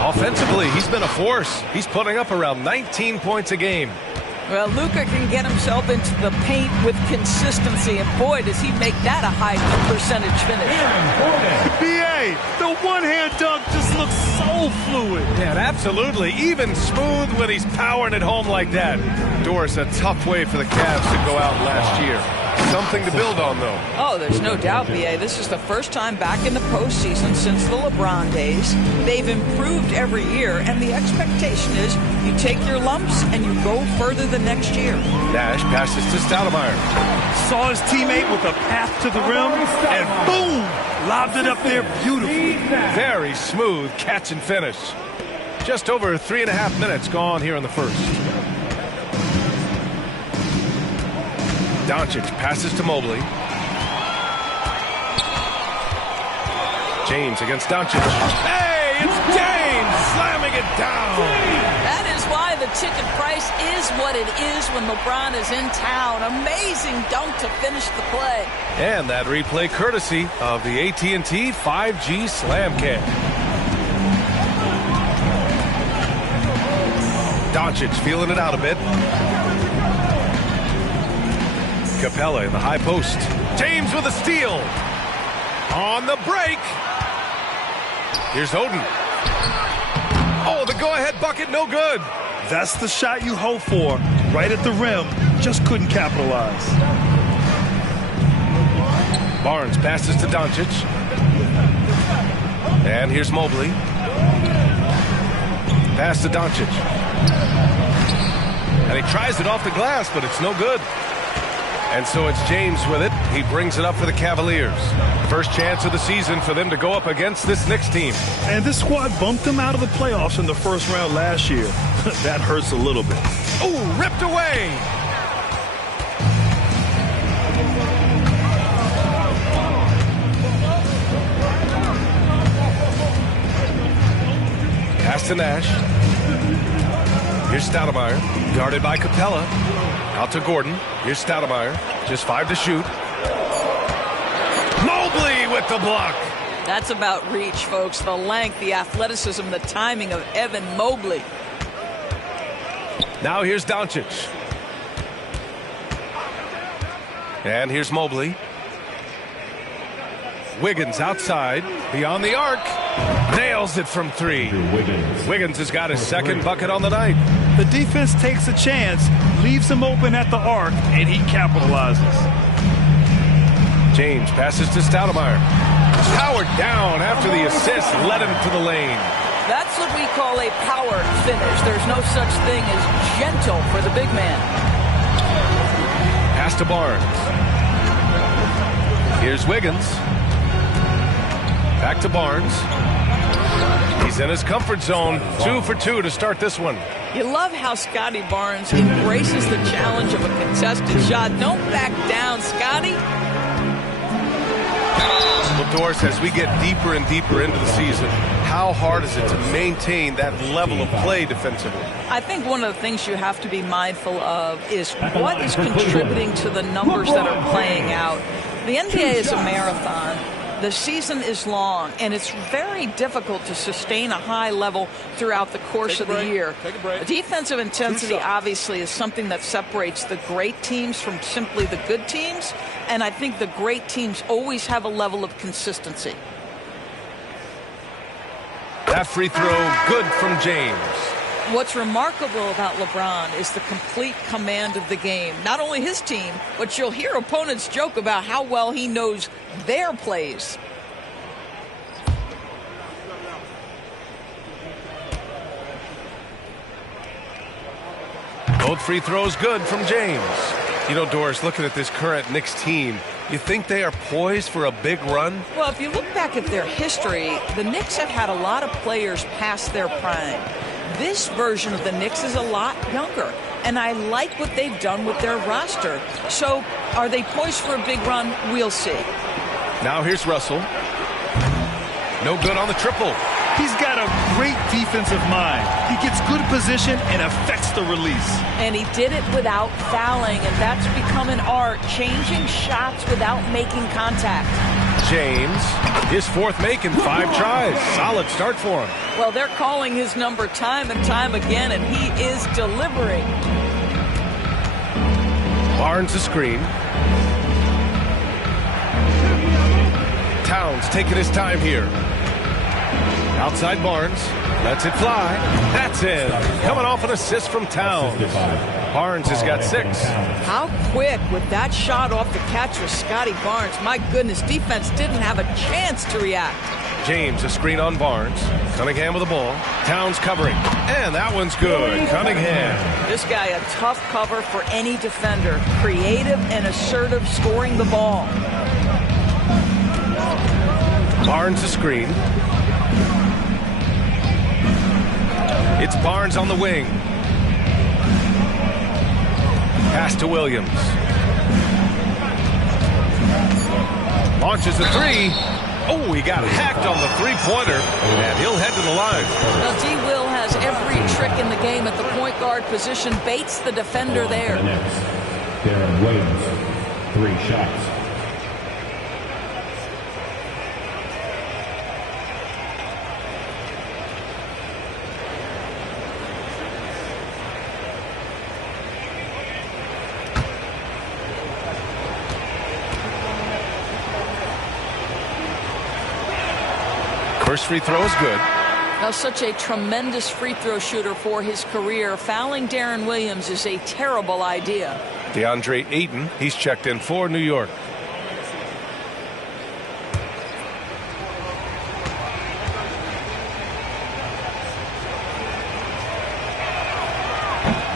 Offensively, he's been a force. He's putting up around 19 points a game. Well, Luka can get himself into the paint with consistency, and boy, does he make that a high percentage finish. B.A., the one-hand dunk just looks so fluid. Yeah, absolutely. Even smooth when he's powering it home like that. Doris, a tough way for the Cavs to go out last year. Something to build on, though. Oh, there's no doubt, B.A. This is the first time back in the postseason since the LeBron days. They've improved every year, and the expectation is you take your lumps and you go further the next year. Nash passes to Stoudemire. Saw his teammate with a path to the rim, and boom! Lobbed it up there beautifully. Very smooth catch and finish. Just over 3.5 minutes gone here in the first. Doncic passes to Mobley. James against Doncic. Hey, it's James slamming it down. That is why the ticket price is what it is when LeBron is in town. Amazing dunk to finish the play. And that replay courtesy of the AT&T 5G Slam Cam. Doncic feeling it out a bit. Capella in the high post. James with a steal. On the break. Here's Oden. Oh, the go-ahead bucket, no good. That's the shot you hope for. Right at the rim. Just couldn't capitalize. Barnes passes to Doncic. And here's Mobley. Pass to Doncic. And he tries it off the glass, but it's no good. And so it's James with it. He brings it up for the Cavaliers. First chance of the season for them to go up against this Knicks team. And this squad bumped them out of the playoffs in the first round last year. That hurts a little bit. Oh, ripped away. Pass to Nash. Here's Stoudemire. Guarded by Capella. Out to Gordon. Here's Stoudemire. Just 5 to shoot. Mobley with the block. That's about reach, folks. The length, the athleticism, the timing of Evan Mobley. Now here's Doncic. And here's Mobley. Wiggins outside. Beyond the arc. Nails it from 3. Wiggins has got his second bucket on the night. The defense takes a chance, leaves him open at the arc, and he capitalizes. James passes to Stoudemire. Powered down after the assist led him to the lane. That's what we call a power finish. There's no such thing as gentle for the big man. Pass to Barnes. Here's Wiggins. Back to Barnes. He's in his comfort zone. 2 for 2 to start this one. You love how Scotty Barnes embraces the challenge of a contested shot. Don't back down, Scotty. Well, Doris, as we get deeper and deeper into the season, how hard is it to maintain that level of play defensively? I think one of the things you have to be mindful of is what is contributing to the numbers that are playing out. The NBA is a marathon. The season is long, and it's very difficult to sustain a high level throughout the course of the year. Defensive intensity obviously is something that separates the great teams from simply the good teams, and I think the great teams always have a level of consistency. That free throw good from James. What's remarkable about LeBron is the complete command of the game. Not only his team, but you'll hear opponents joke about how well he knows their plays. Both free throws good from James. You know, Doris, looking at this current Knicks team, you think they are poised for a big run? Well, if you look back at their history, the Knicks have had a lot of players past their prime. This version of the Knicks is a lot younger, and I like what they've done with their roster. So, are they poised for a big run? We'll see. Now here's Russell. No good on the triple. He's got a great defensive mind. He gets good position and affects the release. And he did it without fouling, and that's become an art, changing shots without making contact. James, his 4th make in 5 tries. Solid start for him. Well, they're calling his number time and time again, and he is delivering. Barnes a screen. Towns taking his time here. Outside Barnes. Lets it fly. That's in. Coming off an assist from Towns. Barnes has got 6. How quick with that shot off the catch was Scotty Barnes. My goodness, defense didn't have a chance to react. James, a screen on Barnes. Cunningham with the ball. Towns covering. And that one's good. Cunningham. This guy, a tough cover for any defender. Creative and assertive scoring the ball. Barnes a screen. It's Barnes on the wing. Pass to Williams. Launches a 3. Oh, he got hacked on the 3-pointer, and he'll head to the line. Now, D. Will has every trick in the game at the point guard position. Baits the defender there. Darren Williams, 3 shots. First free throw is good. Now, such a tremendous free throw shooter for his career. Fouling Darren Williams is a terrible idea. DeAndre Ayton, he's checked in for New York.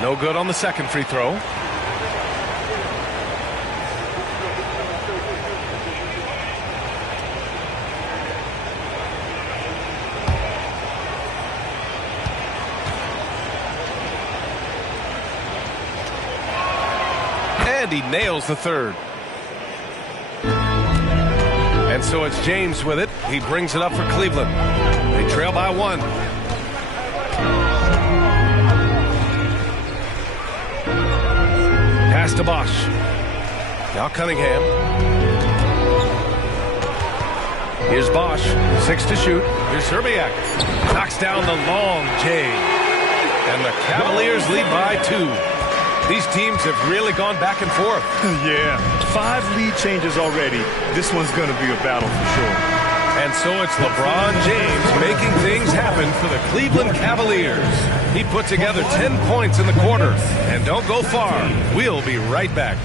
No good on the second free throw. and he nails the third. And so it's James with it. He brings it up for Cleveland. They trail by 1. Pass to Bosch. Now Cunningham. Here's Bosch. 6 to shoot. Here's Szczerbiak. Knocks down the long J. And the Cavaliers lead by 2. These teams have really gone back and forth. Yeah, 5 lead changes already. This one's going to be a battle for sure. And so it's LeBron James making things happen for the Cleveland Cavaliers. He put together 10 points in the quarter. And don't go far. We'll be right back.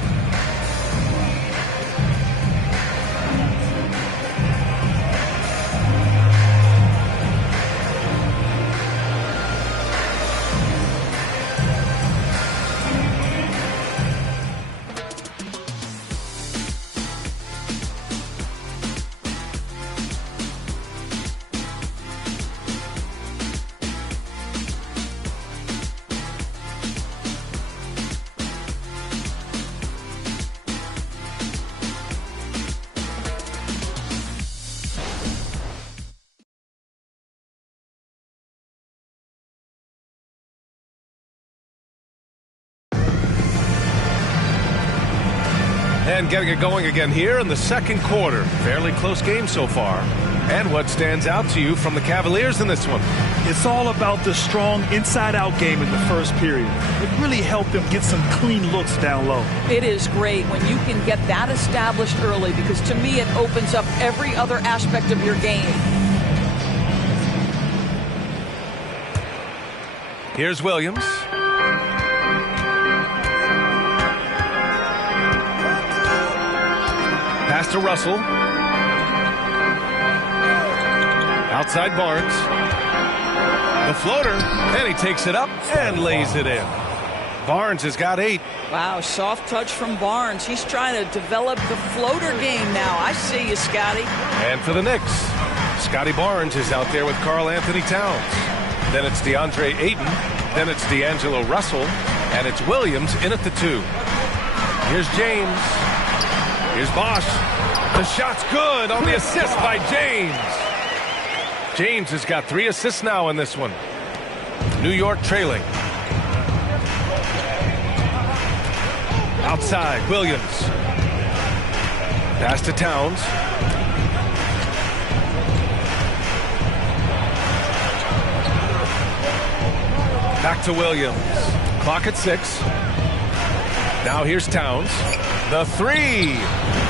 And getting it going again here in the second quarter. Fairly close game so far. And what stands out to you from the Cavaliers in this one? It's all about the strong inside-out game in the first period. It really helped them get some clean looks down low. It is great when you can get that established early, because to me it opens up every other aspect of your game. Here's Williams. Pass to Russell. Outside Barnes. The floater, and he takes it up and lays it in. Barnes has got 8. Wow, soft touch from Barnes. He's trying to develop the floater game now. I see you, Scotty. And for the Knicks, Scotty Barnes is out there with Karl Anthony Towns. Then it's DeAndre Ayton. Then it's D'Angelo Russell. And it's Williams in at the 2. Here's James. Here's Bosch. The shot's good on the assist by James. James has got 3 assists now in this one. New York trailing. Outside, Williams. Pass to Towns. Back to Williams. Clock at 6. Now here's Towns. The 3.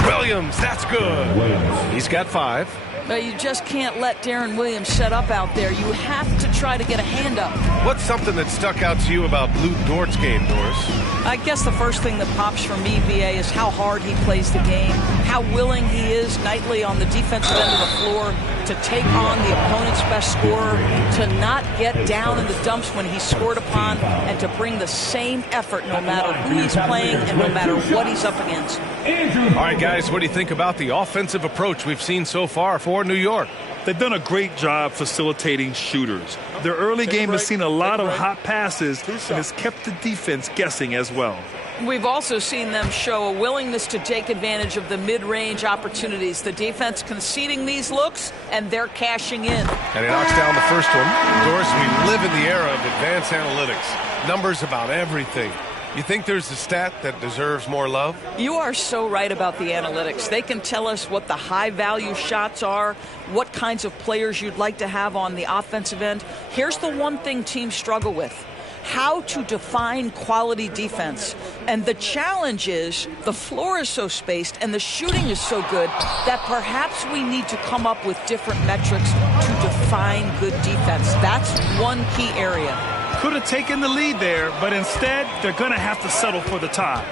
Williams, that's good. He's got 5. But you just can't let Deron Williams set up out there. You have to try to get a hand up. What's something that stuck out to you about Lou Dort's game, Doris? I guess the first thing that pops for me, VA, is how hard he plays the game, how willing he is nightly on the defensive end of the floor to take on the opponent's best scorer, to not get down in the dumps when he's scored upon, and to bring the same effort no matter who he's playing and no matter what he's up against. All right, guys, what do you think about the offensive approach we've seen so far for New York? They've done a great job facilitating shooters. Their early game has seen a lot of hot passes and has kept the defense guessing as well. We've also seen them show a willingness to take advantage of the mid-range opportunities. The defense conceding these looks, and they're cashing in. And he knocks down the first one. Doris, we live in the era of advanced analytics. Numbers about everything. You think there's a stat that deserves more love? You are so right about the analytics. They can tell us what the high-value shots are, what kinds of players you'd like to have on the offensive end. Here's the one thing teams struggle with: how to define quality defense. And the challenge is the floor is so spaced and the shooting is so good that perhaps we need to come up with different metrics to define good defense. That's one key area. Could have taken the lead there, but instead they're going to have to settle for the tie.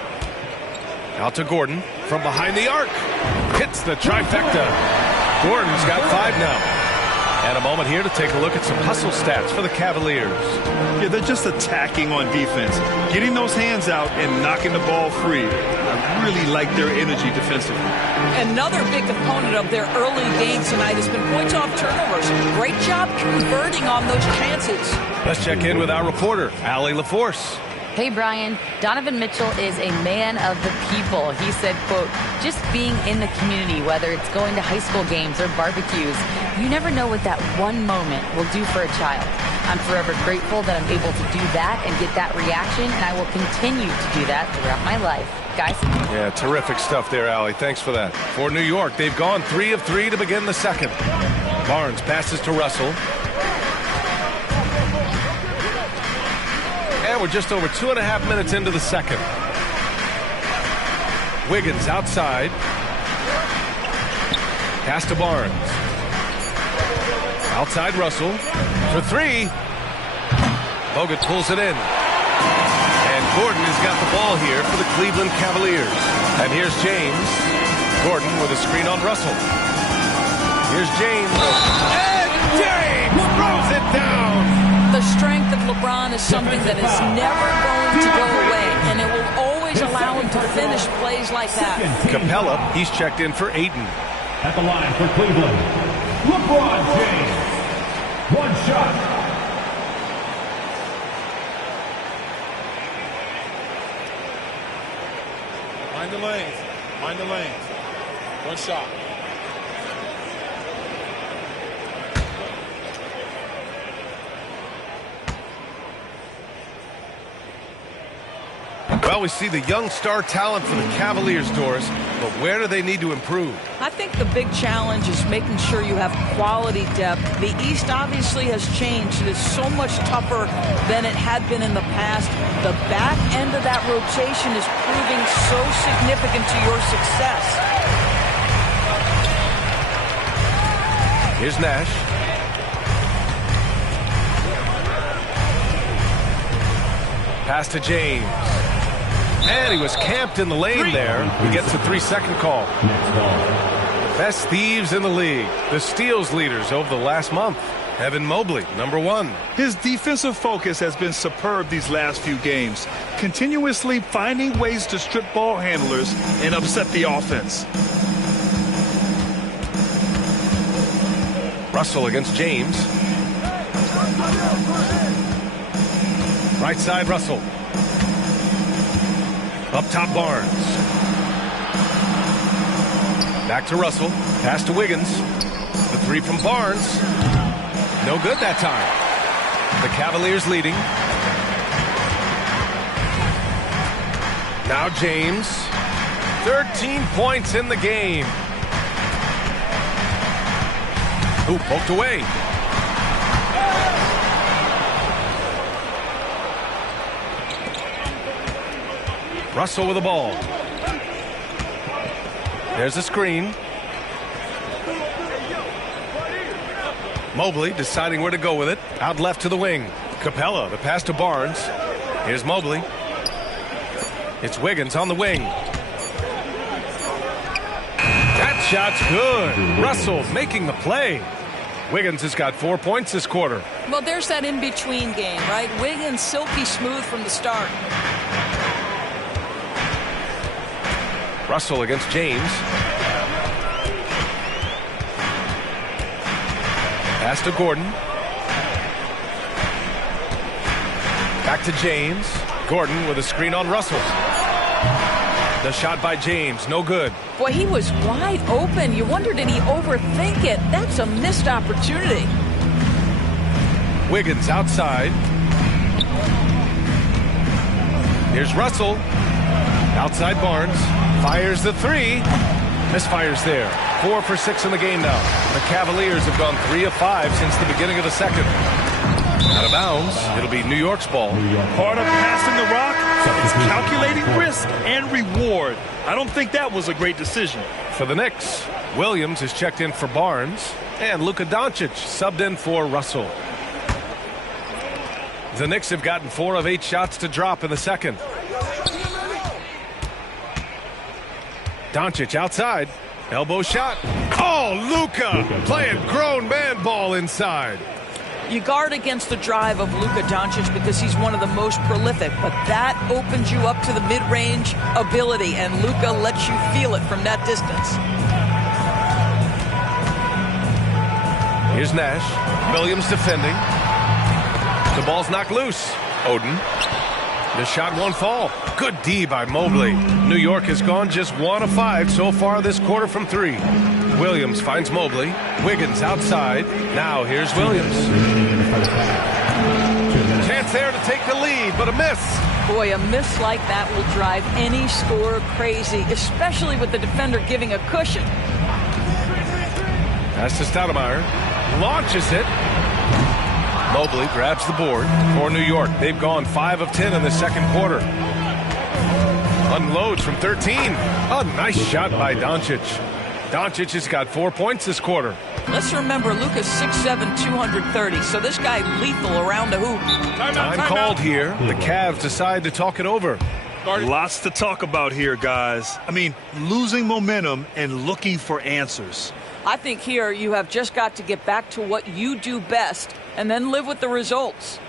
Out to Gordon from behind the arc. Hits the trifecta. Gordon's got 5 now. And a moment here to take a look at some hustle stats for the Cavaliers. Yeah, they're just attacking on defense, getting those hands out and knocking the ball free. I really like their energy defensively. Another big component of their early game tonight has been points off turnovers. Great job converting on those chances. Let's check in with our reporter, Allie LaForce. Hey, Brian, Donovan Mitchell is a man of the people. He said, quote, just being in the community, whether it's going to high school games or barbecues, you never know what that one moment will do for a child. I'm forever grateful that I'm able to do that and get that reaction, and I will continue to do that throughout my life. Guys? Yeah, terrific stuff there, Allie. Thanks for that. For New York, they've gone 3 of 3 to begin the second. Barnes passes to Russell. And we're just over 2.5 minutes into the second. Wiggins outside. Pass to Barnes. Outside Russell for 3. Bogut pulls it in. And Gordon has got the ball here for the Cleveland Cavaliers. And here's James. Gordon with a screen on Russell. Here's James. And James throws it down. The strength of LeBron is something that is never going to go away, and it will always allow him to finish plays like that. Capella, he's checked in for Ayton. At the line for Cleveland, LeBron James. 1 shot. Mind the lanes. Mind the lanes. 1 shot. Well, we see the young star talent for the Cavaliers, Doris, but where do they need to improve? I think the big challenge is making sure you have quality depth. The East obviously has changed. It is so much tougher than it had been in the past. The back end of that rotation is proving so significant to your success. Here's Nash. Pass to James. And he was camped in the lane there. He gets a 3-second call. Best thieves in the league. The steals leaders over the last month. Evan Mobley, number 1. His defensive focus has been superb these last few games, continuously finding ways to strip ball handlers and upset the offense. Russell against James. Right side, Russell. Up top, Barnes. Back to Russell. Pass to Wiggins. The 3 from Barnes. No good that time. The Cavaliers leading. Now James. 13 points in the game. Ooh, poked away. Russell with the ball. There's a screen. Mobley deciding where to go with it. Out left to the wing. Capella, the pass to Barnes. Here's Mobley. It's Wiggins on the wing. That shot's good. Russell making the play. Wiggins has got 4 points this quarter. Well, there's that in-between game, right? Wiggins silky smooth from the start. Russell against James. Pass to Gordon. Back to James. Gordon with a screen on Russell. The shot by James, no good. Boy, he was wide open. You wonder, did he overthink it? That's a missed opportunity. Wiggins outside. Here's Russell. Outside Barnes. Fires the 3. Misfires there. 4 for 6 in the game now. The Cavaliers have gone 3 of 5 since the beginning of the second. Out of bounds. It'll be New York's ball. Part of passing the rock is calculating risk and reward. I don't think that was a great decision. For the Knicks, Williams is checked in for Barnes. And Luka Doncic subbed in for Russell. The Knicks have gotten 4 of 8 shots to drop in the second. Doncic outside. Elbow shot. Oh, Luka playing grown man ball inside. You guard against the drive of Luka Doncic because he's one of the most prolific, but that opens you up to the mid-range ability, and Luka lets you feel it from that distance. Here's Nash. Williams defending. The ball's knocked loose. Oden. The shot won't fall. Good D by Mobley. New York has gone just 1 of 5 so far this quarter from 3. Williams finds Mobley. Wiggins outside. Now here's Williams. Chance there to take the lead, but a miss. Boy, a miss like that will drive any scorer crazy, especially with the defender giving a cushion. Pass to Stoudemire. Launches it. Mobley grabs the board for New York. They've gone 5 of 10 in the second quarter. Unloads from 13. A nice shot by Doncic. Doncic has got 4 points this quarter. Let's remember, Luka's 6'7", 230, so this guy lethal around the hoop. Time called here. The Cavs decide to talk it over. Lots to talk about here, guys. I mean, losing momentum and looking for answers. I think here you have just got to get back to what you do best and then live with the results.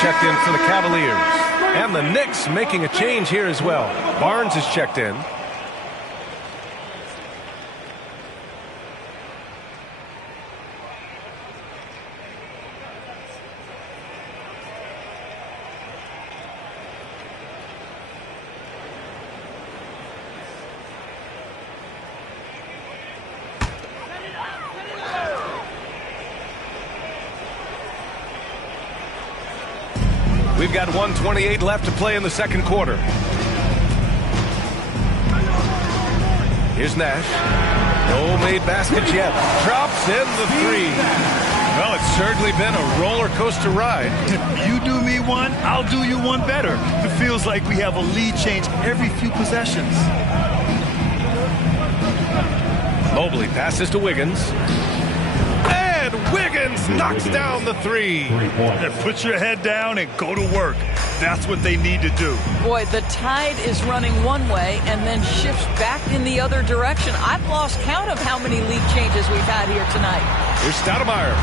Checked in for the Cavaliers. And the Knicks making a change here as well. Barnes is checked in. We've got 1:28 left to play in the second quarter. Here's Nash. No made baskets yet. Drops in the 3. Well, it's certainly been a roller coaster ride. If you do me one, I'll do you one better. It feels like we have a lead change every few possessions. Mobley passes to Wiggins. Wiggins knocks down the 3. Put your head down and go to work. That's what they need to do. Boy, the tide is running one way and then shifts back in the other direction. I've lost count of how many lead changes we've had here tonight. Here's Stoudemire.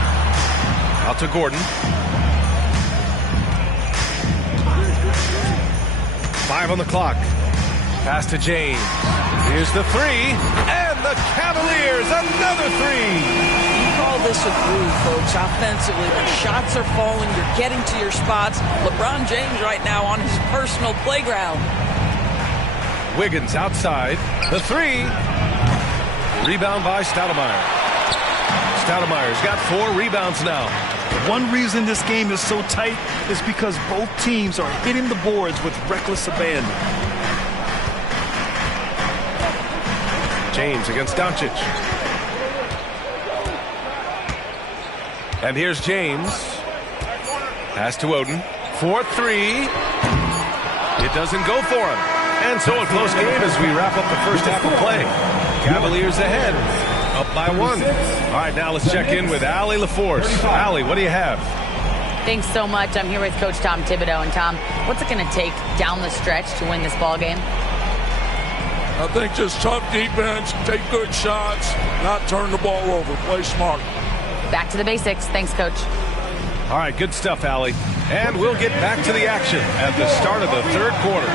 Out to Gordon. 5 on the clock. Pass to James. Here's the 3. And the Cavaliers, another 3. Call this a groove, folks. Offensively, when shots are falling, you're getting to your spots. LeBron James right now on his personal playground. Wiggins outside. The 3. Rebound by Stoudemire. Stoudemire's got 4 rebounds now. One reason this game is so tight is because both teams are hitting the boards with reckless abandon. James against Doncic. And here's James. Pass to Oden. 4-3. It doesn't go for him. And so a close game as we wrap up the first half of play. Cavaliers ahead. Up by 1. All right, now let's check in with Allie LaForce. Allie, what do you have? Thanks so much. I'm here with Coach Tom Thibodeau. And Tom, what's it going to take down the stretch to win this ball game? I think just tough defense, take good shots, not turn the ball over, play smart. Back to the basics. Thanks, Coach. All right, good stuff, Allie. And we'll get back to the action at the start of the third quarter.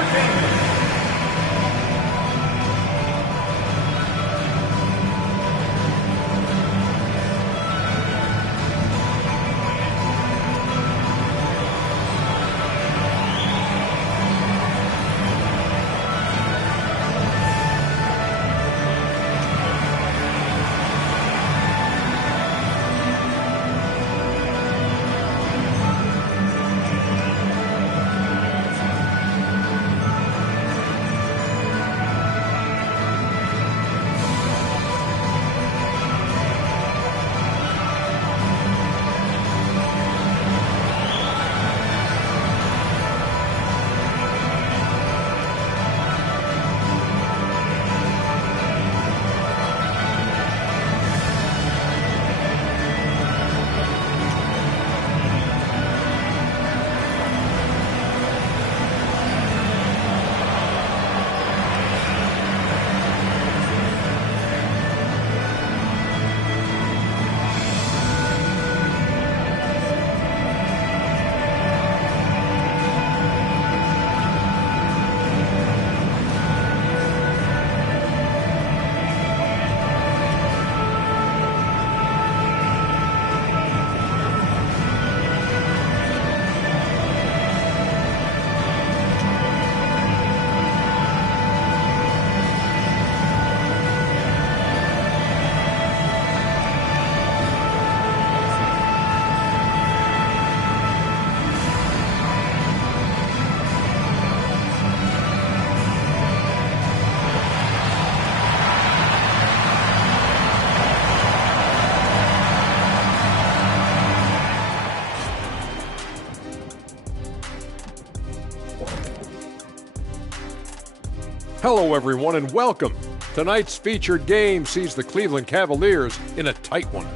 Hello, everyone, and welcome. Tonight's featured game sees the Cleveland Cavaliers in a tight one.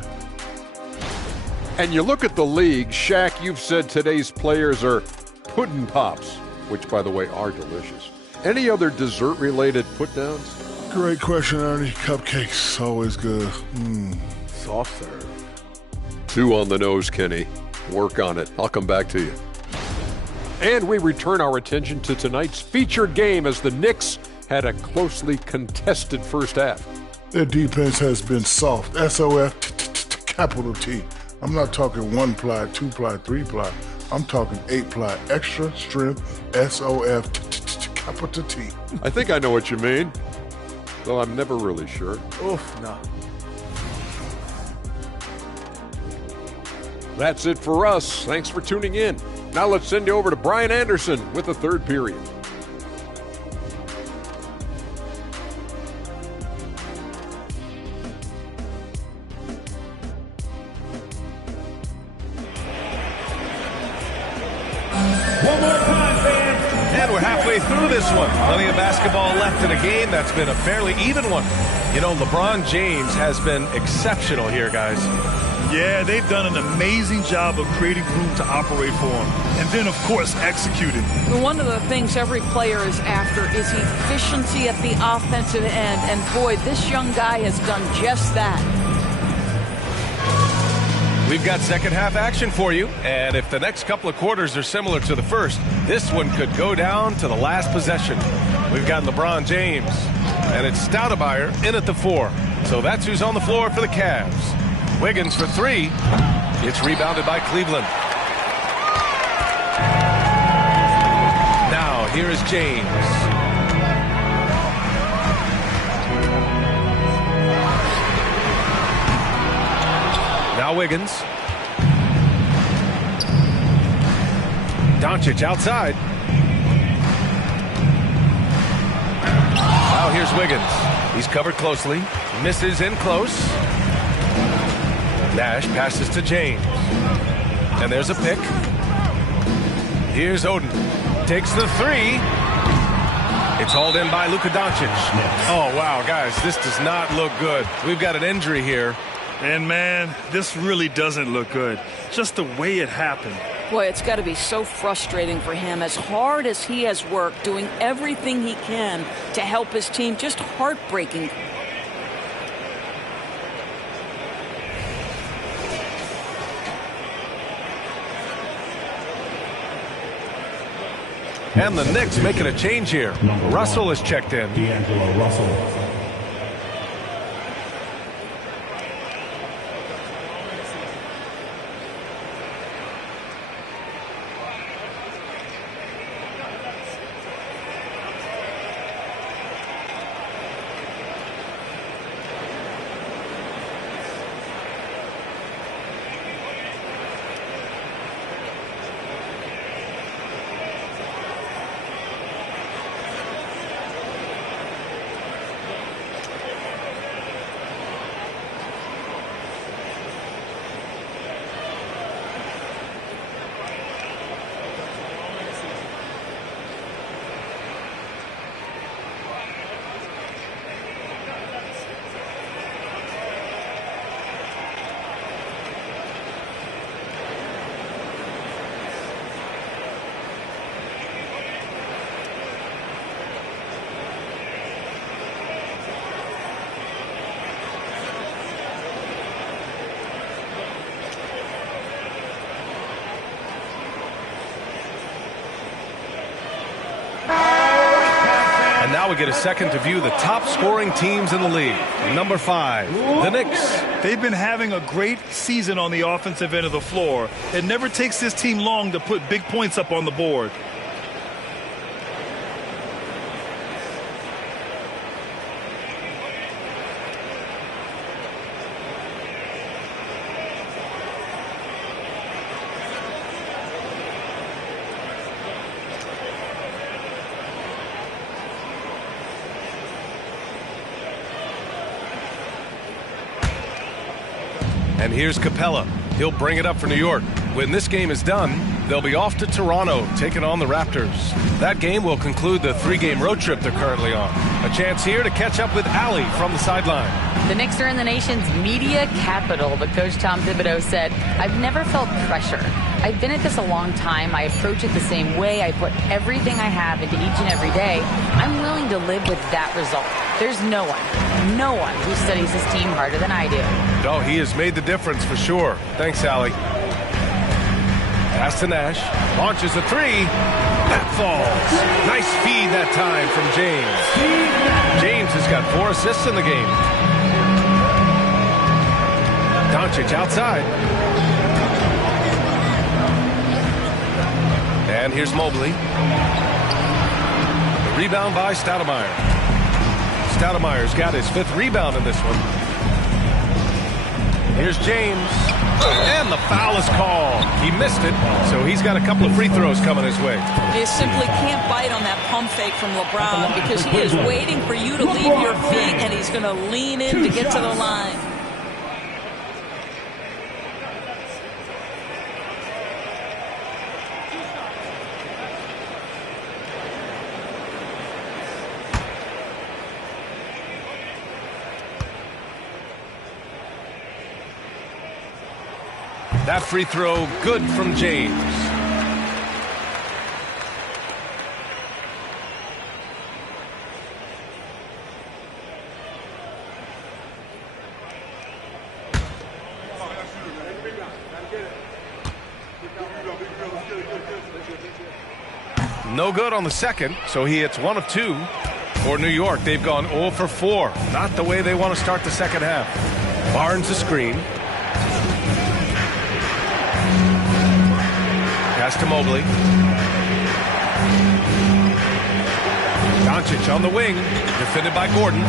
And you look at the league, Shaq, you've said today's players are pudding pops, which, by the way, are delicious. Any other dessert-related put-downs? Great question, Ernie. Cupcakes, always good. Soft serve. 2 on the nose, Kenny. Work on it. I'll come back to you. And we return our attention to tonight's featured game as the Knicks had a closely contested first half. Their defense has been soft. S-O-F, capital T. I'm not talking 1-ply, 2-ply, 3-ply. I'm talking 8-ply, extra strength, S-O-F, capital T. I think I know what you mean, though I'm never really sure. Oof, no. That's it for us. Thanks for tuning in. Now let's send you over to Brian Anderson with the third period. And we're halfway through this one. Plenty of basketball left in a game that's been a fairly even one. You know, LeBron James has been exceptional here, guys. Yeah, they've done an amazing job of creating room to operate for him. And then, of course, executing. One of the things every player is after is efficiency at the offensive end. And boy, this young guy has done just that. We've got second half action for you, and if the next couple of quarters are similar to the first, this one could go down to the last possession. We've got LeBron James, and it's Stoudemire in at the 4. So that's who's on the floor for the Cavs. Wiggins for 3. It's rebounded by Cleveland. Now here is James. Now Wiggins. Doncic outside. Now here's Wiggins. He's covered closely. Misses in close. Nash passes to James. And there's a pick. Here's Oden. Takes the 3. It's hauled in by Luka Doncic. Oh, wow, guys, this does not look good. We've got an injury here. And, man, this really doesn't look good. Just the way it happened. Boy, it's got to be so frustrating for him. As hard as he has worked, doing everything he can to help his team, just heartbreaking. And the Knicks making a change here. Russell is checked in. D'Angelo Russell. And now we get a second to view the top scoring teams in the league. Number 5, the Knicks. They've been having a great season on the offensive end of the floor. It never takes this team long to put big points up on the board. And here's Capella. He'll bring it up for New York. When this game is done, they'll be off to Toronto, taking on the Raptors. That game will conclude the 3-game road trip they're currently on. A chance here to catch up with Allie from the sideline. The Knicks are in the nation's media capital, but Coach Tom Thibodeau said, "I've never felt pressure. I've been at this a long time. I approach it the same way. I put everything I have into each and every day. I'm willing to live with that result. There's no one who studies his team harder than I do." No, he has made the difference for sure. Thanks, Allie. Pass to Nash. Launches a 3. That falls. Nice feed that time from James. James has got 4 assists in the game. Doncic outside. And here's Mobley. The rebound by Stoudemire. Stoudemire's got his 5th rebound in this one. Here's James. And the foul is called. He missed it, so he's got a couple of free throws coming his way. You simply can't bite on that pump fake from LeBron because he is waiting for you to leave your feet, and he's going to lean in to get to the line. That free throw good from James. No good on the second, so he hits 1 of 2. For New York, they've gone 0 for 4. Not the way they want to start the second half. Barnes a screen. Pass to Mobley. Doncic on the wing, defended by Gordon.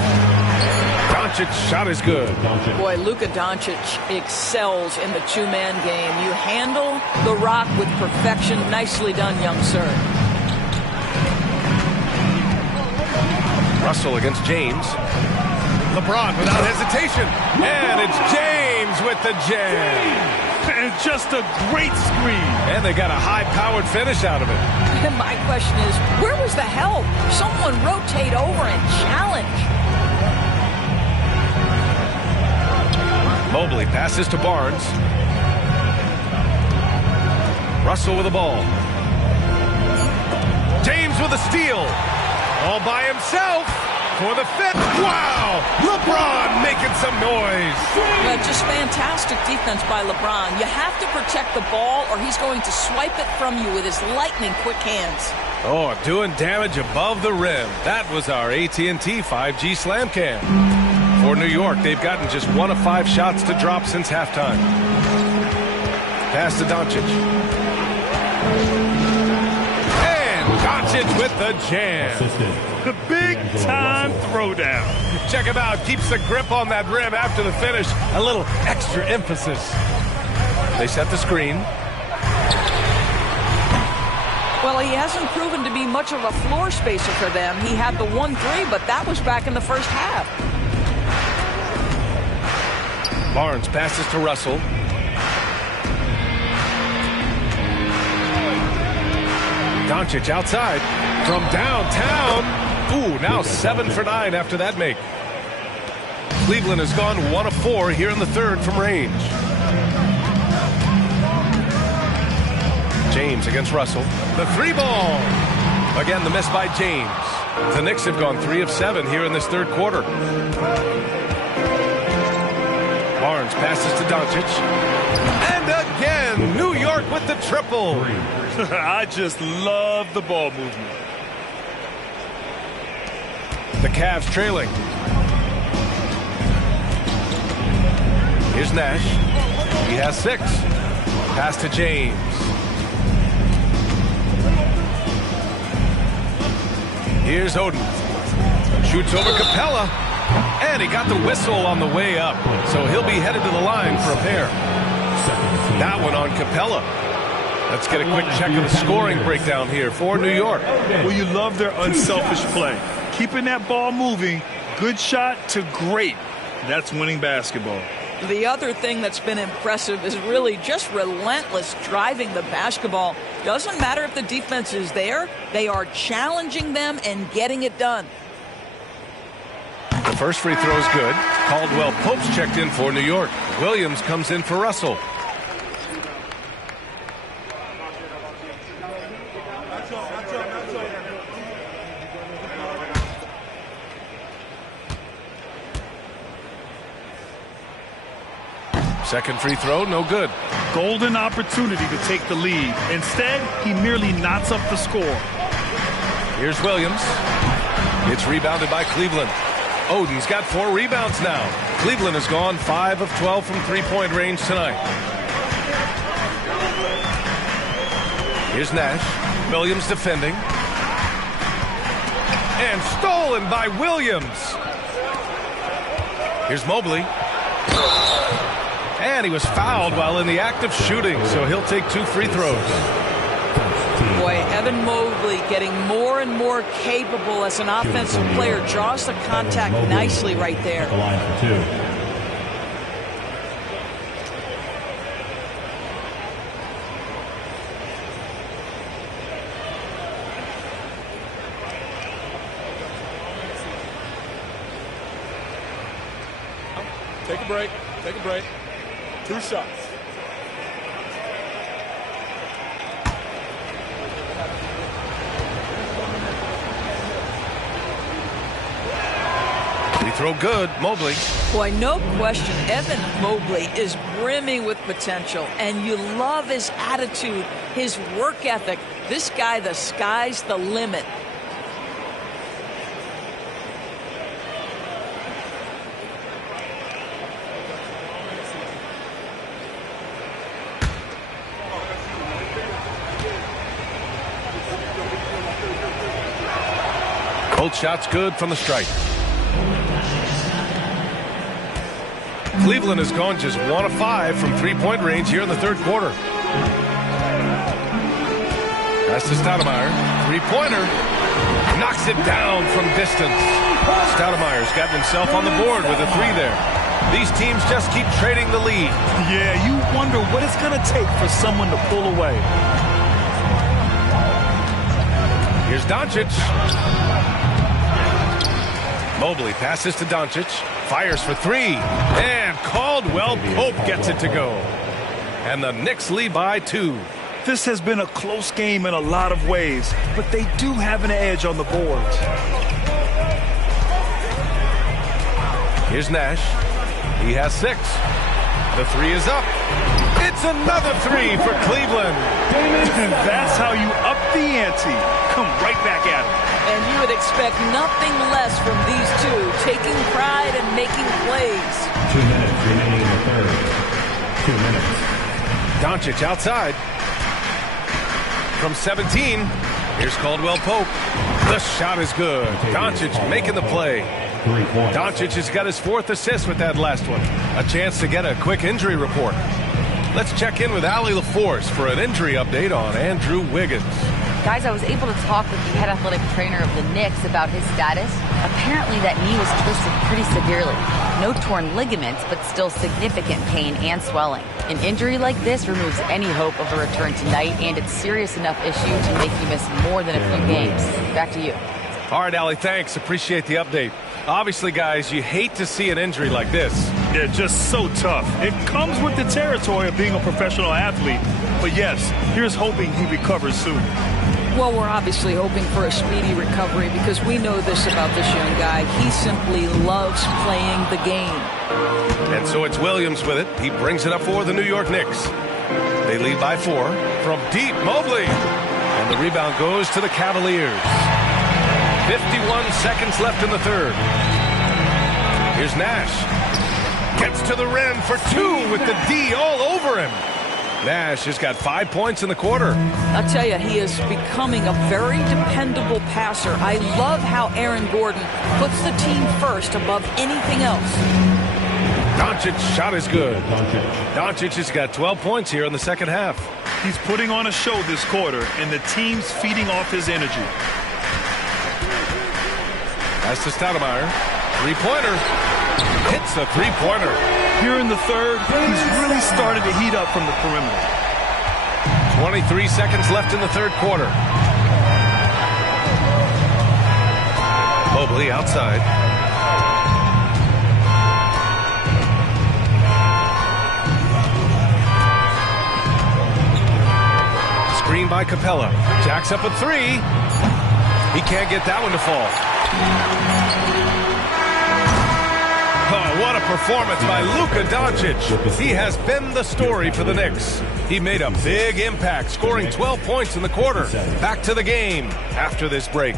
Doncic shot is good. Boy, Luka Doncic excels in the two-man game. You handle the rock with perfection. Nicely done, young sir. Russell against James. LeBron without hesitation. And it's James with the jam. And just a great screen. And they got a high-powered finish out of it. And my question is, where was the help? Someone rotate over and challenge. Mobley passes to Barnes. Russell with the ball. James with a steal. All by himself. For the 5th. Wow! LeBron making some noise. Well, just fantastic defense by LeBron. You have to protect the ball or he's going to swipe it from you with his lightning quick hands. Oh, doing damage above the rim. That was our AT&T 5G Slam Cam. For New York, they've gotten just 1 of 5 shots to drop since halftime. Pass to Doncic. And Doncic with the jam. The big-time throwdown. Check him out. Keeps the grip on that rim after the finish. A little extra emphasis. They set the screen. Well, he hasn't proven to be much of a floor spacer for them. He had the 1-3, but that was back in the first half. Barnes passes to Russell. Doncic outside from downtown. Ooh, now 7 for 9 after that make. Cleveland has gone 1 of 4 here in the 3rd from range. James against Russell. The 3-ball. Again, the miss by James. The Knicks have gone 3 of 7 here in this 3rd quarter. Barnes passes to Doncic. And again, New York with the triple. I just love the ball movement. The Cavs trailing. Here's Nash. He has 6. Pass to James. Here's Oden. Shoots over Capella. And he got the whistle on the way up. So he'll be headed to the line for a pair. That one on Capella. Let's get a quick check of the scoring breakdown here for New York. Well, you love their unselfish play. Keeping that ball moving, good shot to great. That's winning basketball. The other thing that's been impressive is really just relentless driving the basketball. Doesn't matter if the defense is there, they are challenging them and getting it done. The first free throw is good. Caldwell Pope's checked in for New York. Williams comes in for Russell. Second free throw, no good. Golden opportunity to take the lead. Instead, he merely knots up the score. Here's Williams. It's rebounded by Cleveland. Oden's got 4 rebounds now. Cleveland has gone 5 of 12 from three-point range tonight. Here's Nash. Williams defending. And stolen by Williams. Here's Mobley. And he was fouled while in the act of shooting, so he'll take 2 free throws. Boy, Evan Mobley getting more and more capable as an offensive player. Draws the contact nicely right there. The line for 2. Take a break. Take a break. 2 shots. Free throw good. Mobley. Boy, no question, Evan Mobley is brimming with potential, and you love his attitude, his work ethic. This guy, the sky's the limit. Both shots good from the stripe. Cleveland has gone just 1 of 5 from three-point range here in the third quarter. Pass to Stoudemire. Three-pointer. Knocks it down from distance. Stoudemire's gotten himself on the board with a 3 there. These teams just keep trading the lead. Yeah, you wonder what it's going to take for someone to pull away. Here's Doncic. Mobley passes to Doncic. Fires for 3. And Caldwell Pope gets it to go. And the Knicks lead by 2. This has been a close game in a lot of ways, but they do have an edge on the boards. Here's Nash. He has 6. The 3 is up. It's another 3 for Cleveland. And that's how you up the ante. Come right back at it. And you would expect nothing less from these two, taking pride and making plays. 2 minutes remaining in the third. 2 minutes. Doncic outside. From 17, here's Caldwell Pope. The shot is good. Doncic making the play. 3 points. Doncic has got his 4th assist with that last one. A chance to get a quick injury report. Let's check in with Allie LaForce for an injury update on Andrew Wiggins. Guys, I was able to talk with the head athletic trainer of the Knicks about his status. Apparently that knee was twisted pretty severely. No torn ligaments, but still significant pain and swelling. An injury like this removes any hope of a return tonight, and it's serious enough issue to make you miss more than a few games. Back to you. All right, Allie, thanks. Appreciate the update. Obviously, guys, you hate to see an injury like this. They're just so tough. It comes with the territory of being a professional athlete. But yes, here's hoping he recovers soon. Well, we're obviously hoping for a speedy recovery because we know this about this young guy. He simply loves playing the game. And so it's Williams with it. He brings it up for the New York Knicks. They lead by 4 from deep. Mobley. And the rebound goes to the Cavaliers. 51 seconds left in the third. Here's Nash. Gets to the rim for 2 with the D all over him. Nash has got 5 points in the quarter. I'll tell you, he is becoming a very dependable passer. I love how Aaron Gordon puts the team first above anything else. Doncic's shot is good. Doncic has got 12 points here in the second half. He's putting on a show this quarter, and the team's feeding off his energy. As to Stoudemire. Three-pointer. Hits the three-pointer. Here in the third, he's really started to heat up from the perimeter. 23 seconds left in the third quarter. Mobley outside. Screen by Capella. Jacks up a three. He can't get that one to fall. Oh, what a performance by Luka Doncic. He has been the story for the Knicks. He made a big impact, scoring 12 points in the quarter. Back to the game after this break.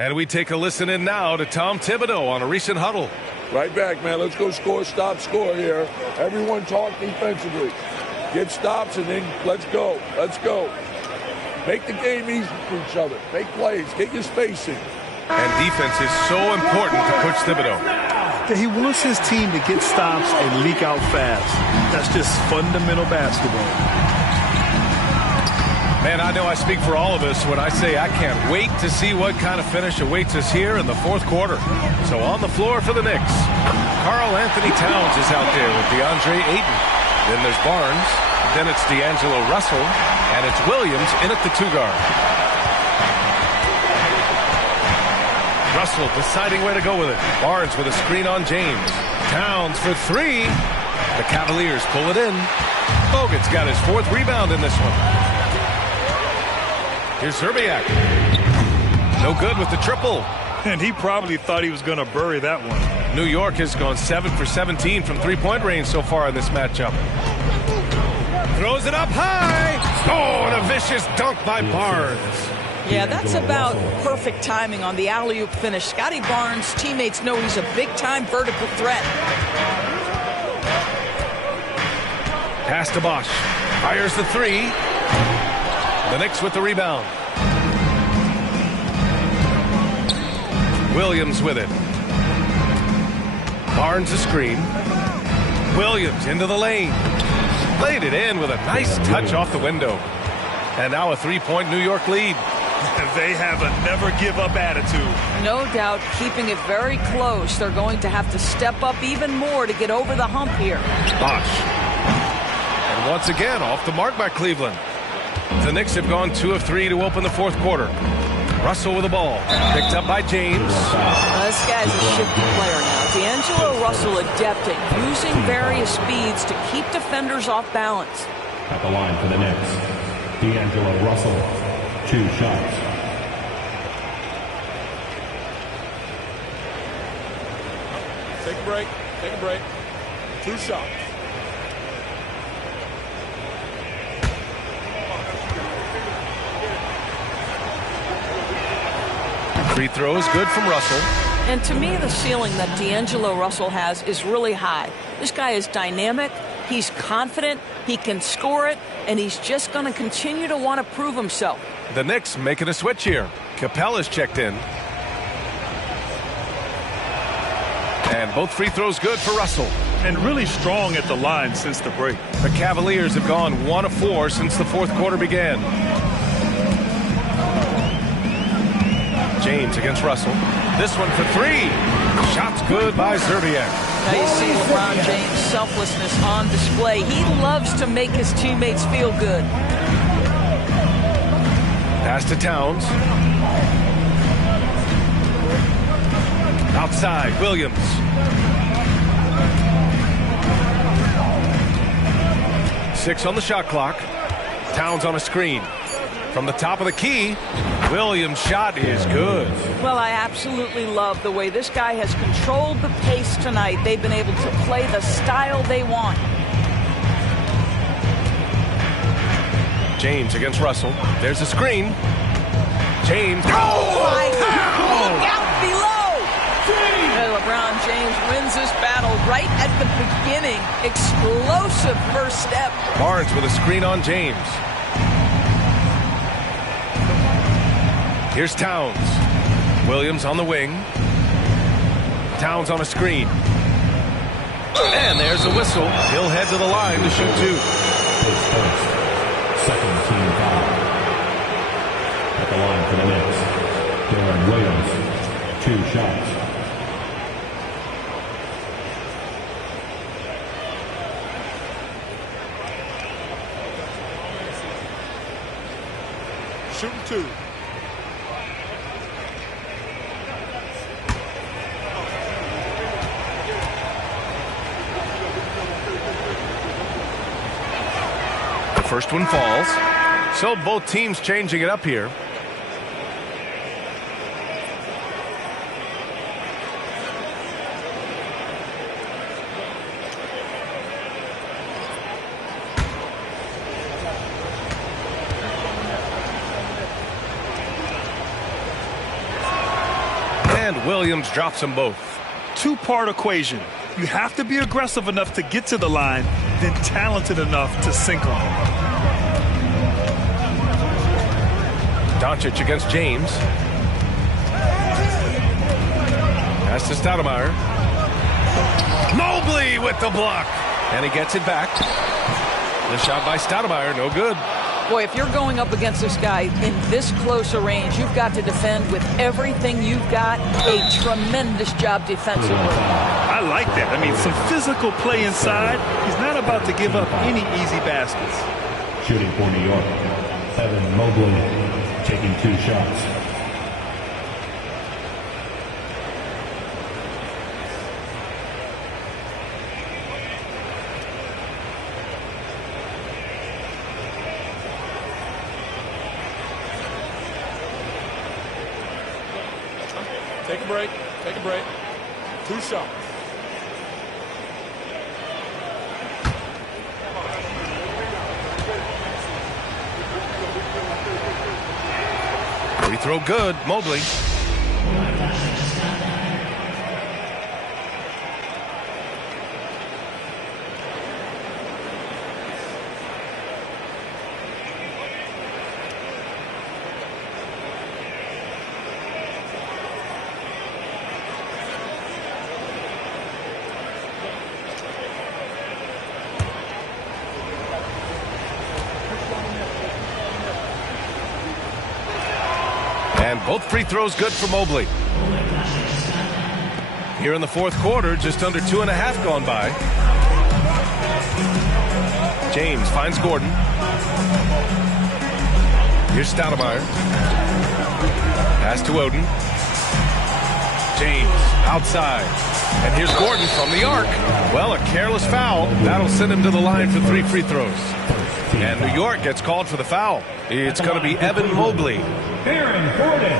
And we take a listen in now to Tom Thibodeau on a recent huddle. Right back, man. Let's go score, stop, score here. Everyone talk defensively. Get stops and then let's go. Let's go. Make the game easy for each other. Make plays. Get your spacing. And defense is so important to Coach Thibodeau. He wants his team to get stops and leak out fast. That's just fundamental basketball. Man, I know I speak for all of us when I say I can't wait to see what kind of finish awaits us here in the fourth quarter. So on the floor for the Knicks, Karl Anthony Towns is out there with DeAndre Ayton. Then there's Barnes. Then it's D'Angelo Russell. And it's Williams in at the two guard. Russell deciding where to go with it. Barnes with a screen on James. Towns for three. The Cavaliers pull it in. Bogut's got his fourth rebound in this one. Here's Zerbiak. No good with the triple. And he probably thought he was going to bury that one. New York has gone 7 for 17 from three-point range so far in this matchup. Throws it up high. Oh, and a vicious dunk by Barnes. Yeah, that's about perfect timing on the alley-oop finish. Scotty Barnes' teammates know he's a big-time vertical threat. Pass to Bosch. Fires the three. The Knicks with the rebound. Williams with it. Barnes a screen. Williams into the lane. Laid it in with a nice touch off the window. And now a three-point New York lead. They have a never-give-up attitude. No doubt, keeping it very close. They're going to have to step up even more to get over the hump here. Bosch. And once again, off the mark by Cleveland. The Knicks have gone 2 of 3 to open the fourth quarter. Russell with the ball. Picked up by James. This guy's a shifty player now. D'Angelo Russell adept at using various speeds to keep defenders off balance. At the line for the Knicks, D'Angelo Russell, 2 shots. Take a break. Take a break. 2 shots. Free throws good from Russell. And to me, the ceiling that D'Angelo Russell has is really high. This guy is dynamic. He's confident. He can score it. And he's just going to continue to want to prove himself. The Knicks making a switch here. Capella's checked in. And both free throws good for Russell. And really strong at the line since the break. The Cavaliers have gone 1 of 4 since the fourth quarter began. James against Russell. This one for 3. Shots good by Zerbiak. Now you see LeBron James' selflessness on display. He loves to make his teammates feel good. Pass to Towns. Outside, Williams. Six on the shot clock. Towns on a screen. From the top of the key, Williams' shot is good. Well, I absolutely love the way this guy has controlled the pace tonight. They've been able to play the style they want. James against Russell. There's a screen. James. Oh, my God. Look out below. And LeBron James wins this battle right at the beginning. Explosive first step. Barnes with a screen on James. Here's Towns. Williams on the wing. Towns on a screen. And there's a whistle. He'll head to the line to shoot two. Second team foul. At the line for the Knicks, Darren Williams, 2 shots. Shooting 2. The first one falls. So both teams changing it up here. And Williams drops them both. Two-part equation. You have to be aggressive enough to get to the line, then talented enough to sink them. Doncic against James. Pass to Stoudemire. Mobley with the block. And he gets it back. The shot by Stoudemire, no good. Boy, if you're going up against this guy in this close a range, you've got to defend with everything you've got. A tremendous job defensively. I like that. I mean, some physical play inside. He's not about to give up any easy baskets. Shooting for New York, Evan Mobley taking 2 shots. Take a break. Take a break. 2 shots. Free throw good, Mobley. And both free throws good for Mobley. Here in the fourth quarter, just under 2.5 gone by. James finds Gordon. Here's Stoudemire. Pass to Oden. James outside. And here's Gordon from the arc. Well, a careless foul. That'll send him to the line for 3 free throws. And New York gets called for the foul. It's going to be Evan Mobley. Aaron Gordon.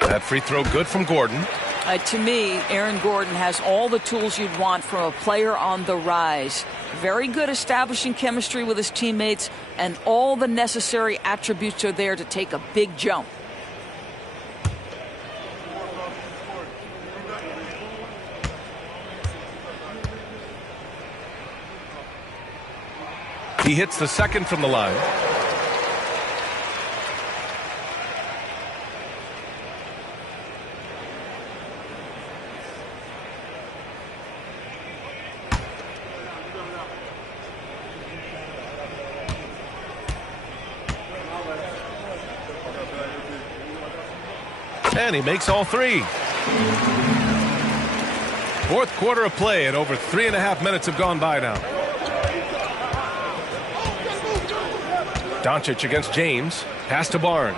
That free throw good from Gordon. To me, Aaron Gordon has all the tools you'd want from a player on the rise. Very good establishing chemistry with his teammates, and all the necessary attributes are there to take a big jump. He hits the second from the line. And he makes all 3. Fourth quarter of play, and over 3.5 minutes have gone by now. Doncic against James. Pass to Barnes.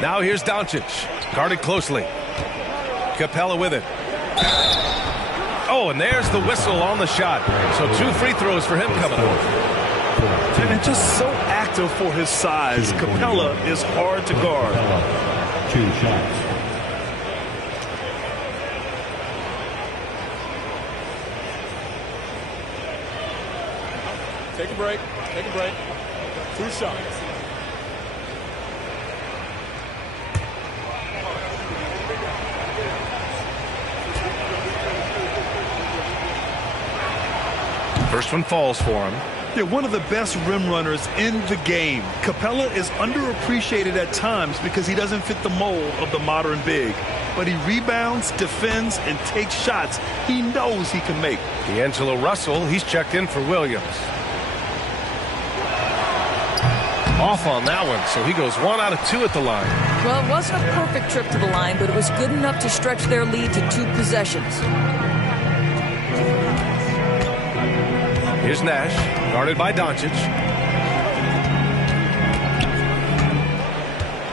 Now here's Doncic. Guarded closely. Capella with it. Oh, and there's the whistle on the shot. So 2 free throws for him coming up. And just so active for his size. Capella is hard to guard. 2 shots. Take a break. Take a break. 2 shots. First one falls for him. They're one of the best rim runners in the game. Capella is underappreciated at times because he doesn't fit the mold of the modern big. But he rebounds, defends, and takes shots he knows he can make. D'Angelo Russell, he's checked in for Williams. Off on that one, so he goes 1 out of 2 at the line. Well, it wasn't a perfect trip to the line, but it was good enough to stretch their lead to 2 possessions. Here's Nash, guarded by Doncic.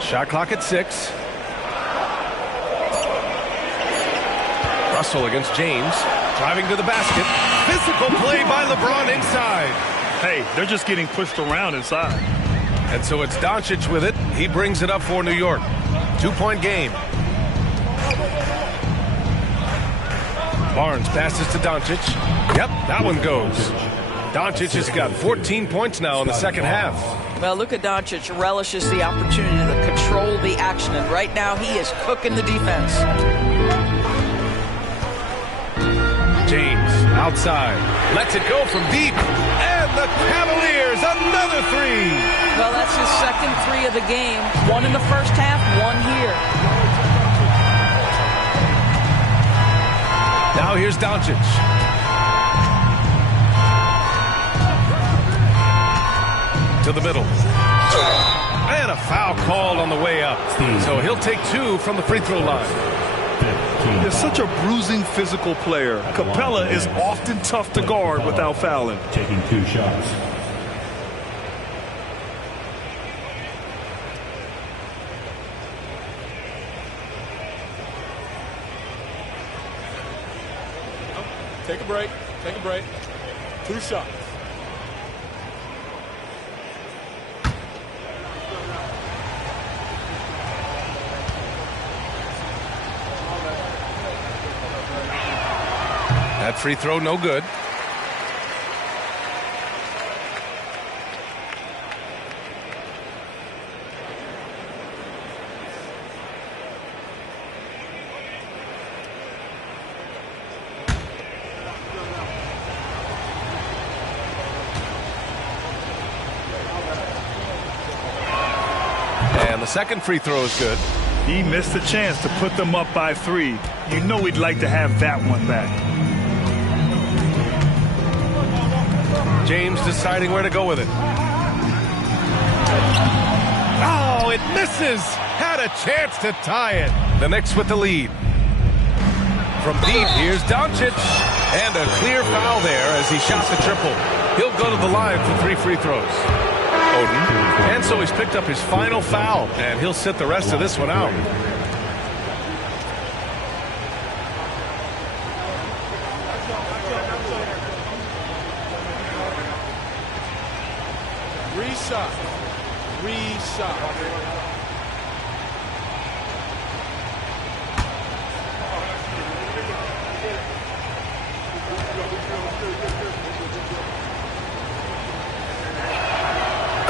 Shot clock at 6. Russell against James, driving to the basket. Physical play by LeBron inside. Hey, they're just getting pushed around inside. And so it's Doncic with it. He brings it up for New York. 2-point game. Barnes passes to Doncic. Yep, that one goes. Doncic has got 14 points now in the second half. Well, Luka Doncic relishes the opportunity to control the action, and right now he is cooking the defense. James outside. Lets it go from deep. And the Cavaliers, another 3. Well, that's his second 3 of the game. 1 in the first half, 1 here. Now here's Doncic. To the middle. And a foul called on the way up. So he'll take 2 from the free throw line. He's such a bruising physical player. Capella is often tough to guard without fouling. Taking 2 shots. Take a break. Take a break. 2 shots. That free throw, no good. And the second free throw is good. He missed the chance to put them up by 3. You know he'd like to have that one back. James deciding where to go with it. Oh, it misses. Had a chance to tie it. The Knicks with the lead. From deep, here's Doncic. And a clear foul there as he shot the triple. He'll go to the line for 3 free throws. And so he's picked up his final foul, and he'll sit the rest of this one out. Reshot.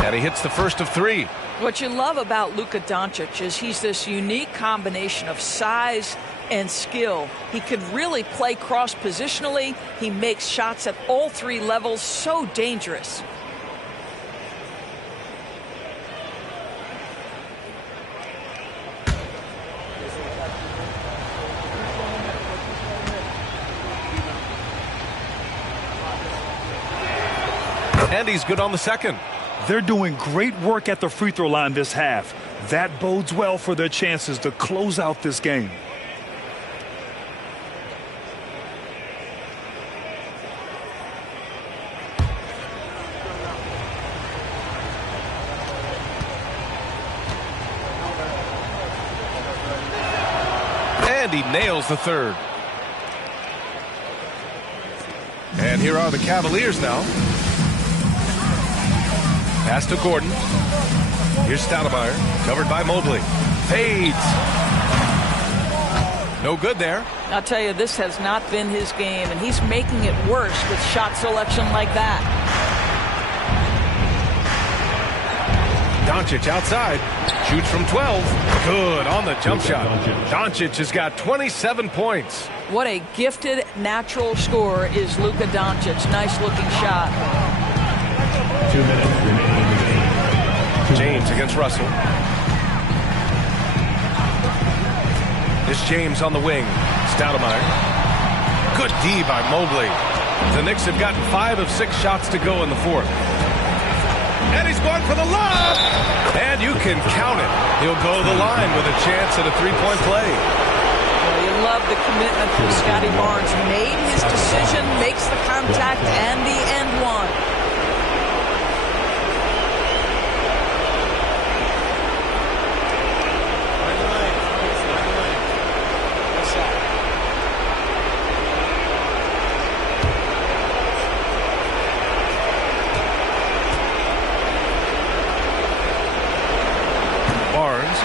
And he hits the first of 3. What you love about Luka Doncic is he's this unique combination of size and skill. He could really play cross-positionally. He makes shots at all 3 levels, so dangerous. And he's good on the second. They're doing great work at the free throw line this half. That bodes well for their chances to close out this game. And he nails the third. And here are the Cavaliers now. Pass to Gordon. Here's Stoudemire, covered by Mobley. Fades. No good there. I'll tell you, this has not been his game, and he's making it worse with shot selection like that. Doncic outside. Shoots from 12. Good on the jump shot. Doncic has got 27 points. What a gifted natural scorer is Luka Doncic. Nice looking shot. 2 minutes remaining in the game. James against Russell. It's James on the wing. Stoudemire. Good D by Mobley. The Knicks have gotten 5 of 6 shots to go in the fourth. And he's going for the lob. And you can count it. He'll go to the line with a chance at a three-point play. Well, you love the commitment from Scotty Barnes. Made his decision, makes the contact, and the end one.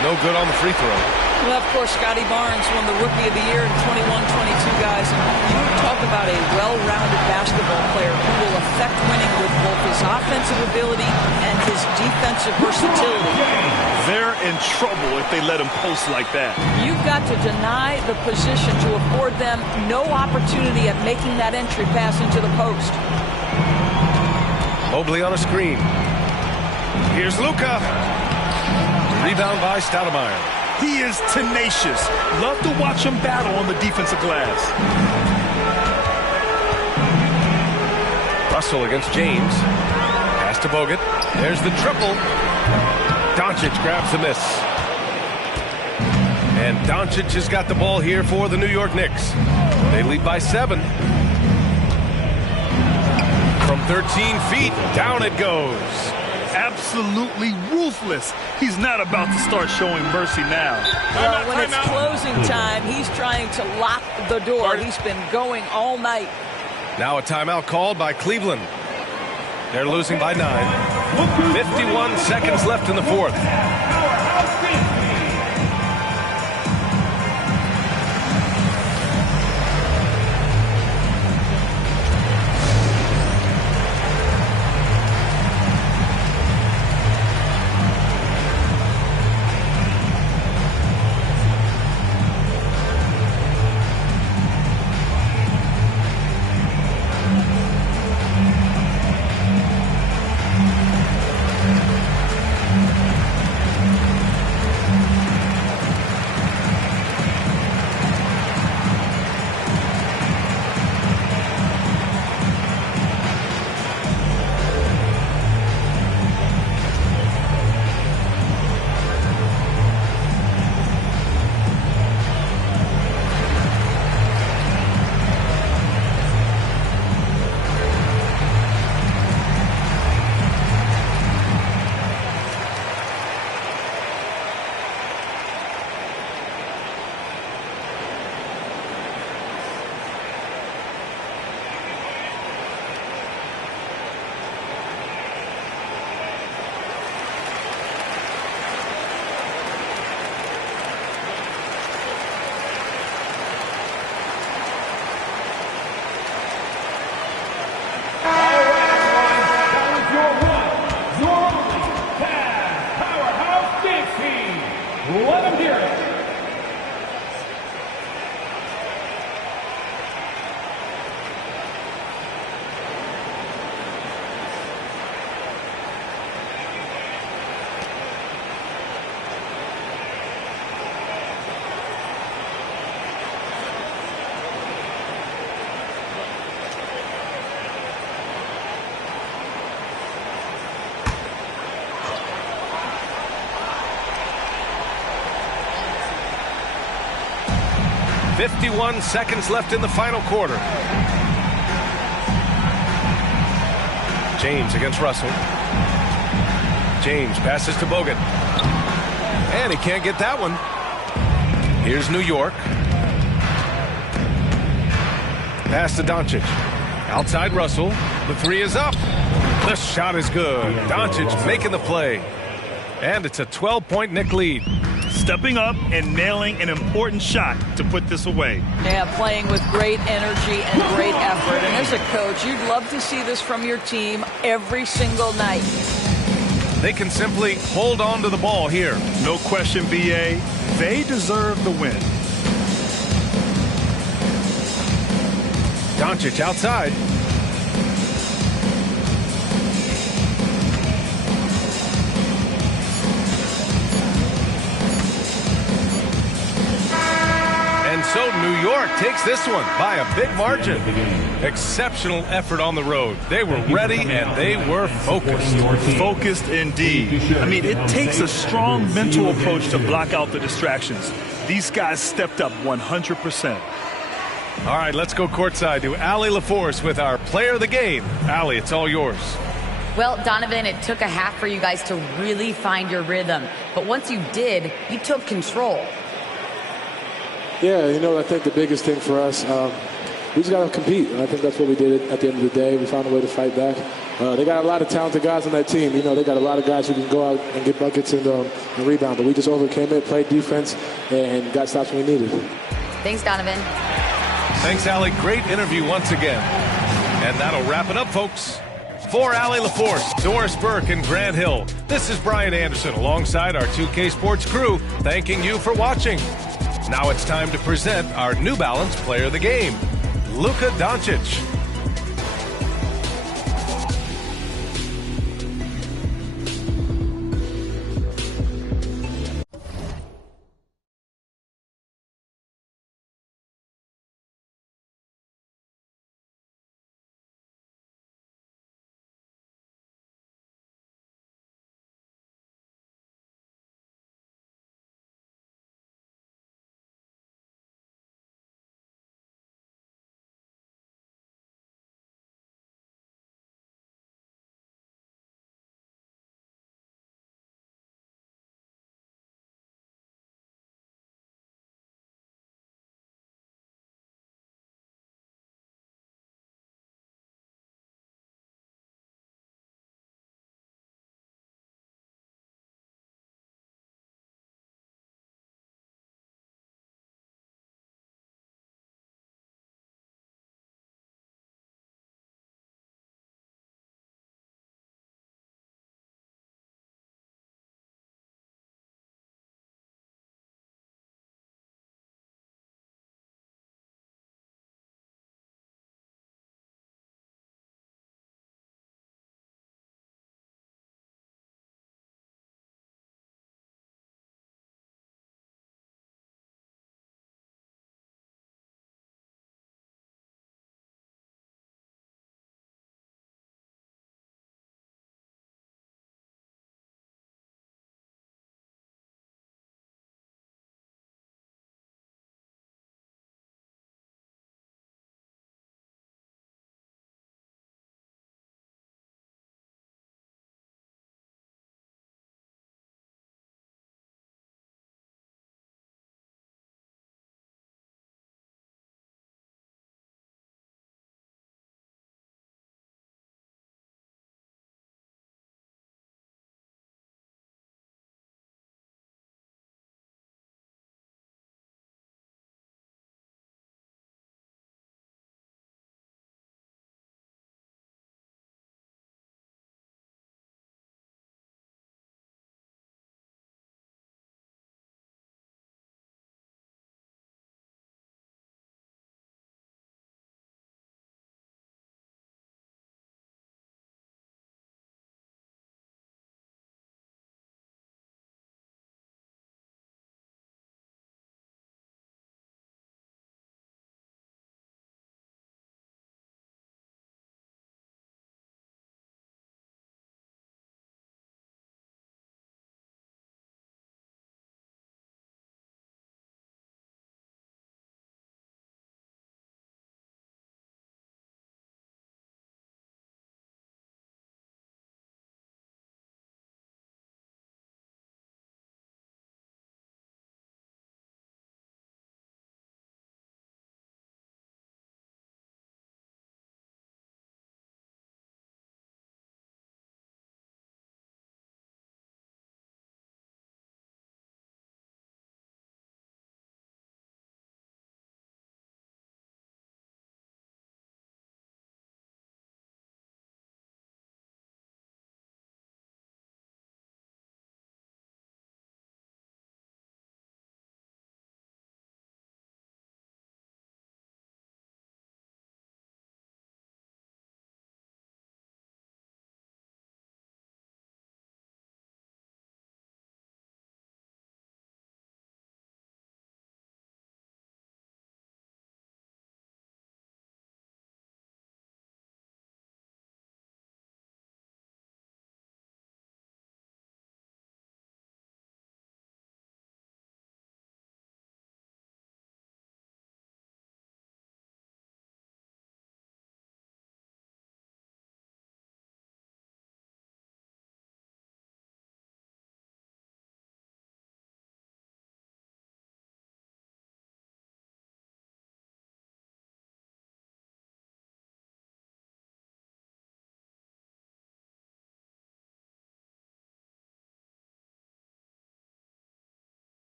No good on the free throw. Well, of course, Scotty Barnes won the Rookie of the Year in 21-22, guys. And you talk about a well-rounded basketball player who will affect winning with both his offensive ability and his defensive versatility. They're in trouble if they let him post like that. You've got to deny the position to afford them no opportunity at making that entry pass into the post. Mobley on a screen. Here's Luka. Rebound by Stoudemire. He is tenacious. Love to watch him battle on the defensive glass. Russell against James. Pass to Bogut. There's the triple. Doncic grabs the miss. And Doncic has got the ball here for the New York Knicks. They lead by 7. From 13 feet, down it goes. Absolutely ruthless. He's not about to start showing mercy now. Well, when it's closing time, he's trying to lock the door. He's been going all night. Now a timeout called by Cleveland. They're losing by 9. 51 seconds left in the fourth. Let him hear it. .51 seconds left in the final quarter. James against Russell. James passes to Bogut. And he can't get that one. Here's New York. pass to Doncic. Outside Russell. The three is up. The shot is good. Doncic making the play. And it's a 12-point Knick lead. Stepping up and nailing an important shot to put this away. Yeah, playing with great energy and great effort. And as a coach, you'd love to see this from your team every single night. They can simply hold on to the ball here. No question, B.A. They deserve the win. Doncic outside. And so New York takes this one by a big margin. Exceptional effort on the road. They were ready and they were focused. Focused indeed. I mean, it takes a strong mental approach to block out the distractions. These guys stepped up 100%. All right, let's go courtside to Allie LaForce with our player of the game. Allie, it's all yours. Well, Donovan, it took a half for you guys to really find your rhythm. But once you did, you took control. Yeah, I think the biggest thing for us, we just got to compete. And I think that's what we did at the end of the day. We found a way to fight back. They got a lot of talented guys on that team. They got a lot of guys who can go out and get buckets and rebound. But we just overcame it, played defense, and got stops when we needed. Thanks, Donovan. Thanks, Allie. Great interview once again. And that'll wrap it up, folks. For Allie LaForce, Doris Burke, and Grant Hill, this is Brian Anderson alongside our 2K Sports crew, thanking you for watching. Now it's time to present our New Balance Player of the Game, Luka Doncic.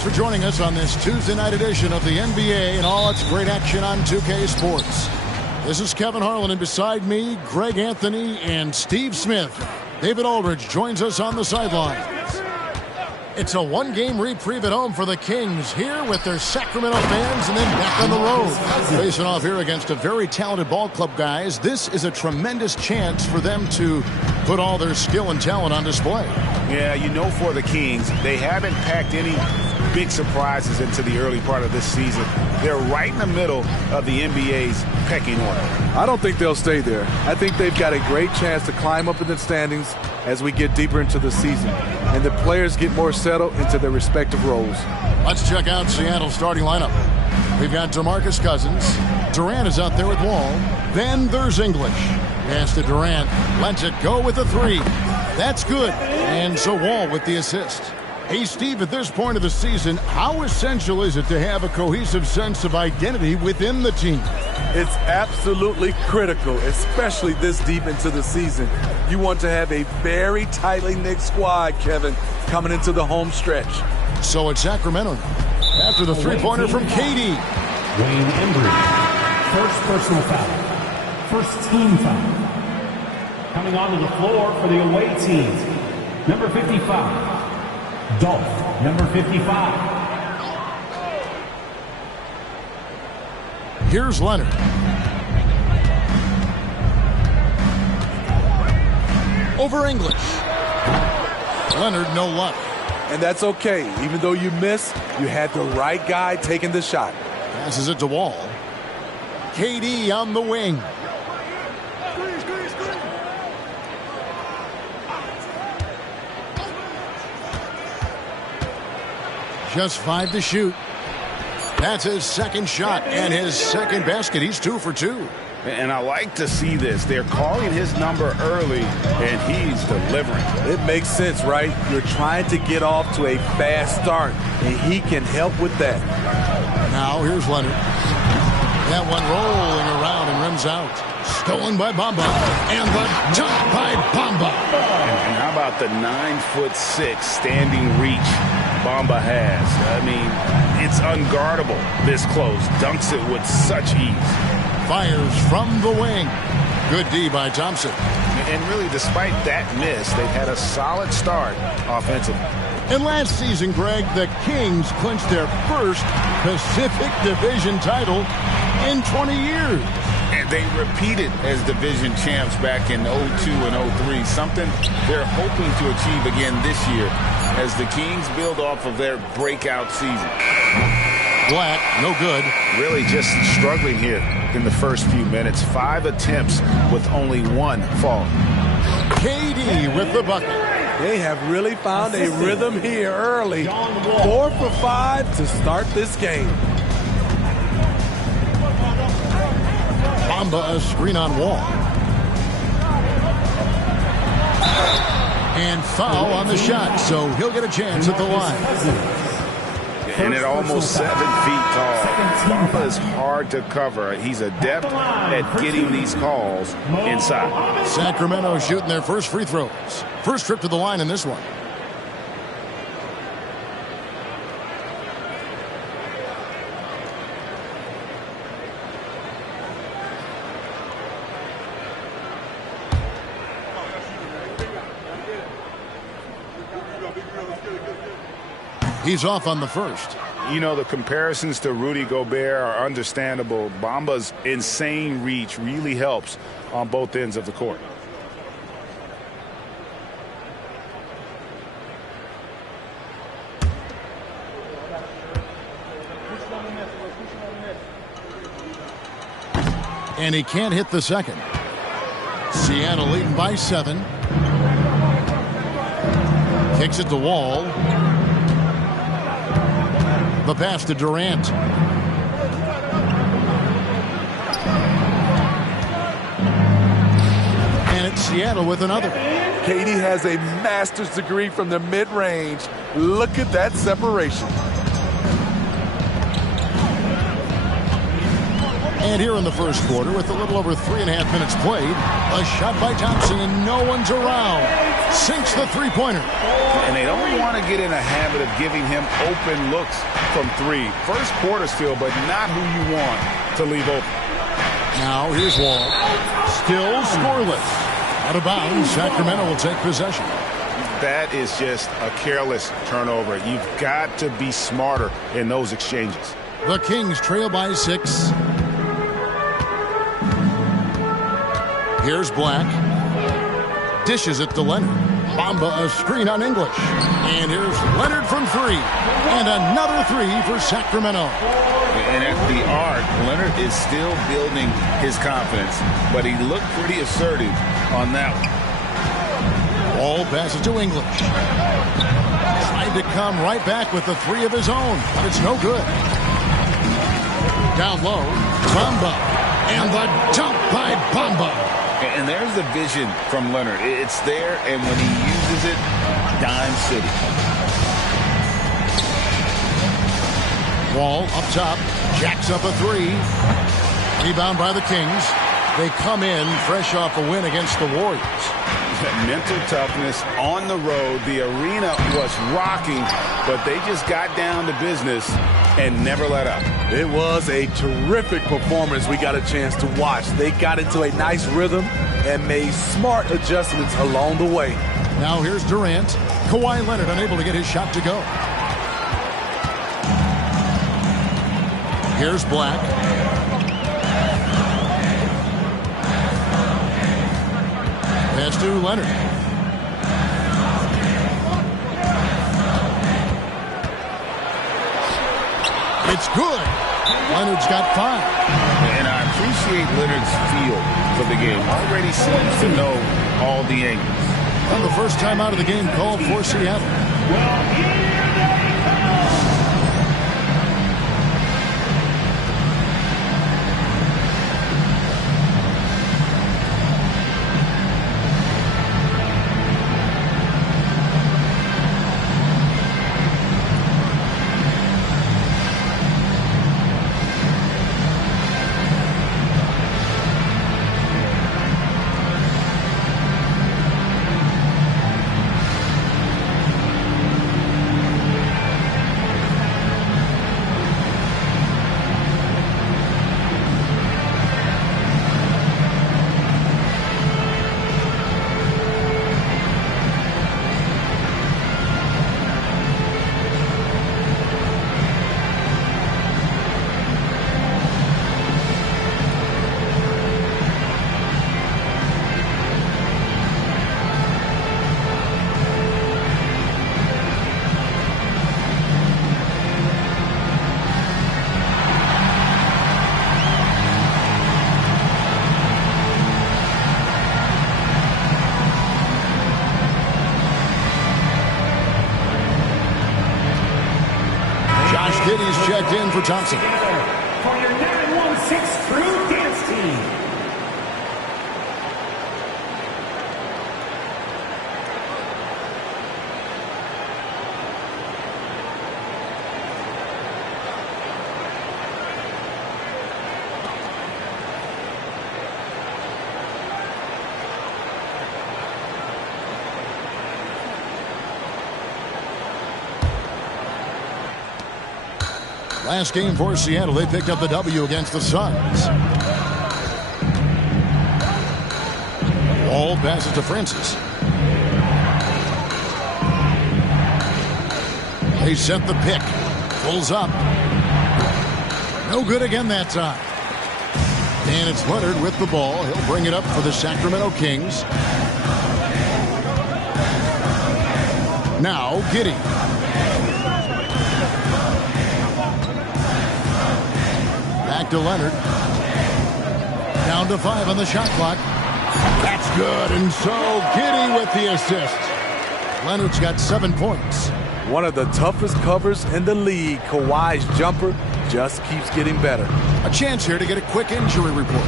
Thanks for joining us on this Tuesday night edition of the NBA and all its great action on 2K Sports. This is Kevin Harlan, and beside me, Greg Anthony and Steve Smith. David Aldridge joins us on the sidelines. It's a one-game reprieve at home for the Kings here with their Sacramento fans and then back on the road. Facing off here against a very talented ball club, guys. This is a tremendous chance for them to put all their skill and talent on display. Yeah, you know, for the Kings, they haven't packed any big surprises into the early part of this season. They're right in the middle of the NBA's pecking order. I don't think they'll stay there. I think they've got a great chance to climb up in the standings as we get deeper into the season and the players get more settled into their respective roles. Let's check out Seattle's starting lineup. We've got DeMarcus Cousins. Durant is out there with Wall. Then there's English. Pass to Durant. Lets it go with the three. That's good. And so Wall with the assist. Hey, Steve, at this point of the season, how essential is it to have a cohesive sense of identity within the team? It's absolutely critical, especially this deep into the season. You want to have a very tightly knit squad, Kevin, coming into the home stretch. So it's Sacramento after the three-pointer from KD. Wayne Embry, first personal foul. First team foul. Coming onto the floor for the away team, number 55. Dolph, number 55. Here's Leonard. Over English. Leonard, no luck. And that's okay. Even though you missed, you had the right guy taking the shot. Passes it to Wall. KD on the wing. Just 5 to shoot. That's his second shot and his second basket. He's 2 for 2. And I like to see this. They're calling his number early, and he's delivering. It makes sense, right? You're trying to get off to a fast start, and he can help with that. Now here's Leonard. That one rolling around and rims out. Stolen by Bamba. And the jump by Bamba. And how about the 9'6" standing reach Bamba has? I mean, it's unguardable this close. Dunks it with such ease. Fires from the wing. Good D by Thompson. And really, despite that miss, they've had a solid start offensively. And last season, Greg, the Kings clinched their first Pacific Division title in 20 years. And they repeated as division champs back in 02 and 03, something they're hoping to achieve again this year as the Kings build off of their breakout season. Black, no good. Really just struggling here in the first few minutes. 5 attempts with only 1 fall. KD with the bucket. They have really found a rhythm here early. 4 for 5 to start this game. Bamba, a screen on Wall. And foul on the shot, so he'll get a chance at the line. And at almost 7 feet tall, Bamba is hard to cover. He's adept at getting these calls inside. Sacramento shooting their first free throws. First trip to the line in this one. He's off on the first. You know, the comparisons to Rudy Gobert are understandable. Bamba's insane reach really helps on both ends of the court. And he can't hit the second. Seattle leading by 7. Kicks it to Wall. The pass to Durant. And it's Seattle with another. KD has a master's degree from the mid-range. Look at that separation. And here in the first quarter, with a little over 3.5 minutes played, a shot by Thompson and no one's around. Sinks the three-pointer. And they don't want to get in a habit of giving him open looks from 3. First quarter still, but not who you want to leave open. Now here's Wall. Still scoreless. Out of bounds, Sacramento will take possession. That is just a careless turnover. You've got to be smarter in those exchanges. The Kings trail by 6. Here's Black. Dishes it to Leonard. Bamba a screen on English. And here's Leonard from 3. And another 3 for Sacramento. And at the arc, Leonard is still building his confidence, but he looked pretty assertive on that one. Ball passes to English. Tried to come right back with the 3 of his own, but it's no good. Down low, Bamba. And the jump by Bamba. And there's the vision from Leonard. It's there, and when he uses it, dime city. Wall up top, jacks up a three. Rebound by the Kings. They come in fresh off a win against the Warriors. Mental toughness on the road. The arena was rocking, but they just got down to business and never let up. It was a terrific performance we got a chance to watch. They got into a nice rhythm and made smart adjustments along the way. Now here's Durant. Kawhi Leonard unable to get his shot to go. Here's Black. Pass to Leonard. It's good. Leonard's got 5. And I appreciate Leonard's feel for the game. Already seems to know all the angles. And the first time out of the game called for Seattle. Giddey's checked in for Thompson. For your 916 crew dance team. Last game for Seattle, they picked up the W against the Suns. Wall passes to Francis. They set the pick. Pulls up. No good again that time. And it's Leonard with the ball. He'll bring it up for the Sacramento Kings. Now Giddey. Back to Leonard. Down to 5 on the shot clock. That's good. And so Giddey with the assist. Leonard's got 7 points. One of the toughest covers in the league. Kawhi's jumper just keeps getting better. A chance here to get a quick injury report.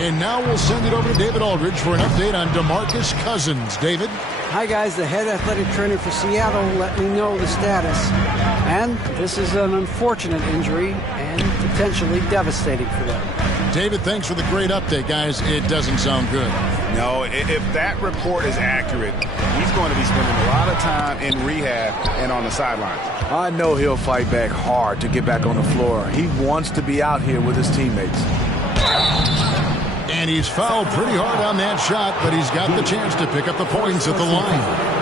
And now we'll send it over to David Aldridge for an update on DeMarcus Cousins. David? Hi, guys. The head athletic trainer for Seattle let me know the status. And this is an unfortunate injury and potentially devastating for them. David, thanks for the great update, guys. It doesn't sound good. No, if that report is accurate, he's going to be spending a lot of time in rehab and on the sidelines. I know he'll fight back hard to get back on the floor. He wants to be out here with his teammates. And he's fouled pretty hard on that shot, but he's got the chance to pick up the points at the line.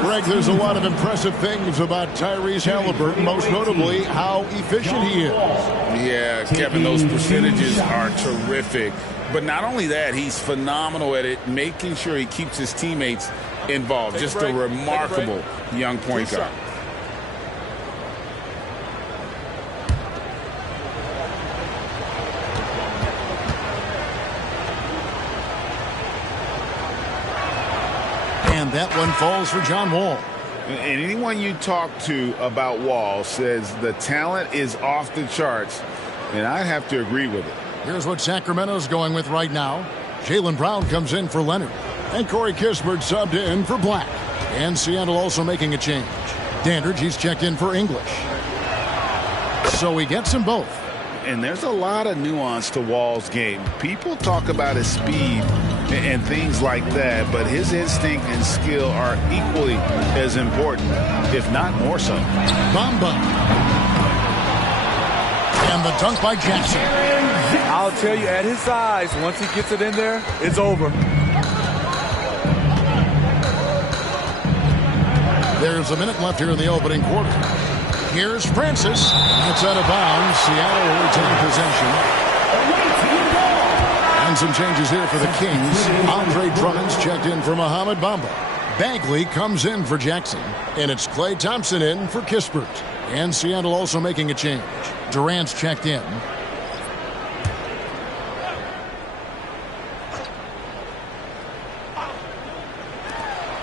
Greg, there's a lot of impressive things about Tyrese Halliburton, most notably how efficient he is. Yeah, Kevin, those percentages are terrific. But not only that, he's phenomenal at it, making sure he keeps his teammates involved. Just a remarkable young point guard. And that one falls for John Wall. And anyone you talk to about Wall says the talent is off the charts, and I have to agree with it. Here's what Sacramento's going with right now. Jaylen Brown comes in for Leonard. And Corey Kispert subbed in for Black. And Seattle also making a change. Dandridge, he's checked in for English. so he gets them both. And there's a lot of nuance to Wall's game. People talk about his speed and things like that, but his instinct and skill are equally as important, if not more so. Bamba. And the dunk by Jackson. I'll tell you, at his size, once he gets it in there, it's over. There's a minute left here in the opening quarter. Here's Francis. It's out of bounds. Seattle will retain possession. And some changes here for the Kings. Andre Drummond's checked in for Mohamed Bamba. Bagley comes in for Jackson. And it's Klay Thompson in for Kispert. And Seattle also making a change. Durant's checked in.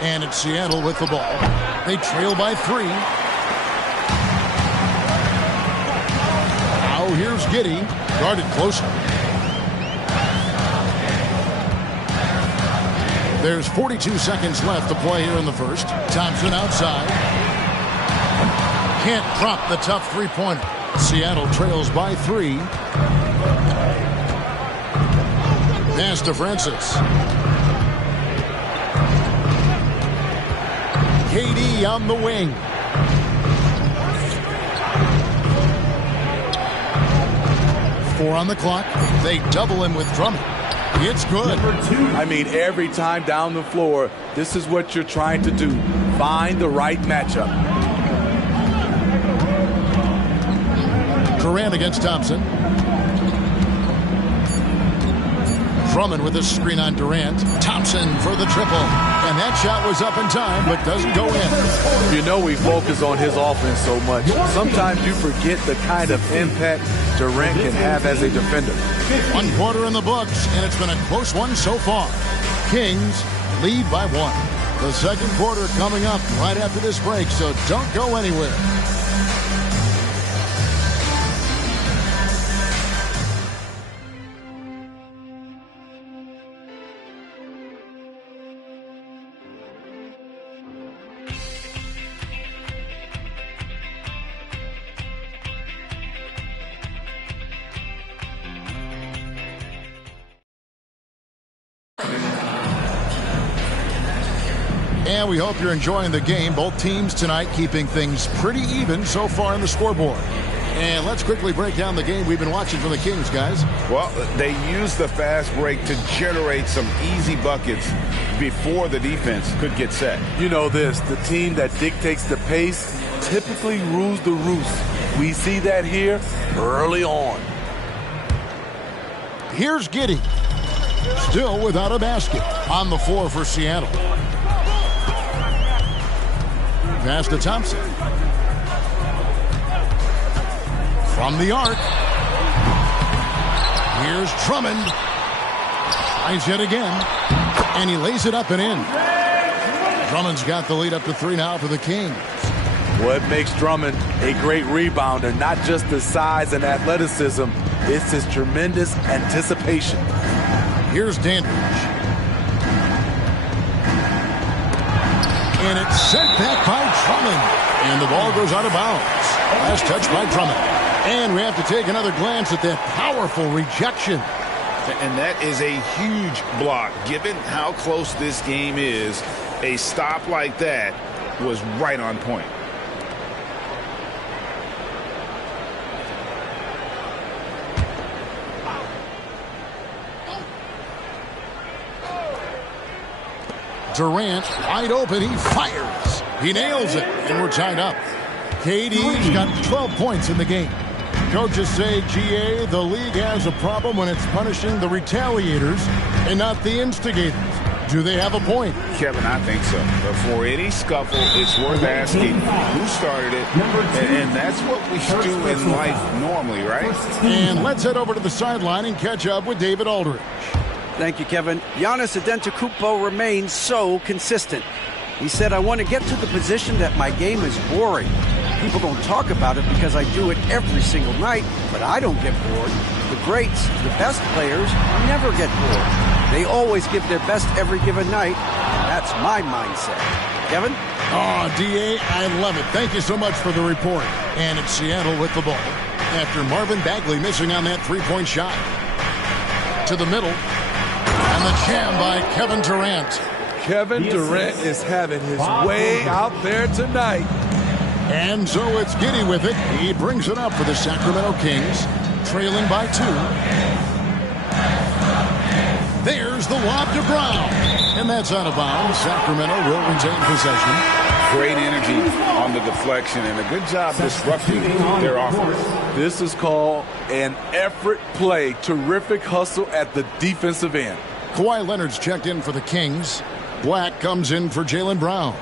And it's Seattle with the ball. They trail by 3. Now here's Giddey. Guarded closer. There's 42 seconds left to play here in the first. Thompson outside. Can't drop the tough three-pointer. Seattle trails by 3. Pass to Francis. KD on the wing. Four on the clock. They double him with Drummond. It's good. I mean, every time down the floor, this is what you're trying to do. Find the right matchup. Durant against Thompson. Drummond with a screen on Durant. Thompson for the triple. And that shot was up in time, but doesn't go in. You know we focus on his offense so much. Sometimes you forget the kind of impact Durant can have as a defender. 1 quarter in the books, and it's been a close one so far. Kings lead by 1. The second quarter coming up right after this break, so don't go anywhere. And we hope you're enjoying the game. Both teams tonight keeping things pretty even so far in the scoreboard. And let's quickly break down the game we've been watching from the Kings, guys. Well, they used the fast break to generate some easy buckets before the defense could get set. You know this, the team that dictates the pace typically rules the roost. We see that here early on. Here's Giddey. Still without a basket on the floor for Seattle. Pass to Thompson. From the arc. Here's Drummond. Tries yet again. And he lays it up and in. Drummond's got the lead up to 3 now for the Kings. What makes Drummond a great rebounder, not just the size and athleticism, it's his tremendous anticipation. Here's Dandridge. And it's sent back by Drummond. And the ball goes out of bounds. Last touch by Drummond. And we have to take another glance at that powerful rejection. And that is a huge block. Given how close this game is, a stop like that was right on point. Durant wide open. He fires. He nails it. And we're tied up. KD's got 12 points in the game. Coaches say, GA, the league has a problem when it's punishing the retaliators and not the instigators. Do they have a point? Kevin, I think so. But for any scuffle, it's worth asking who started it. And that's what we do in life normally, right? And let's head over to the sideline and catch up with David Aldridge. Thank you, Kevin. Giannis Antetokounmpo remains so consistent. He said, I want to get to the position that my game is boring. People don't talk about it because I do it every single night, but I don't get bored. The greats, the best players, never get bored. They always give their best every given night. That's my mindset. Kevin? Oh, DA, I love it. Thank you so much for the report. And it's Seattle with the ball. after Marvin Bagley missing on that three-point shot. To the middle. And the jam by Kevin Durant. Kevin Durant is having his way out there tonight. And so it's Giddey with it. He brings it up for the Sacramento Kings, trailing by 2. There's the lob to Brown. And that's out of bounds. Sacramento will retain possession. Great energy on the deflection and a good job disrupting their offense. This is called an effort play. Terrific hustle at the defensive end. Kawhi Leonard's checked in for the Kings. Black comes in for Jaylen Brown.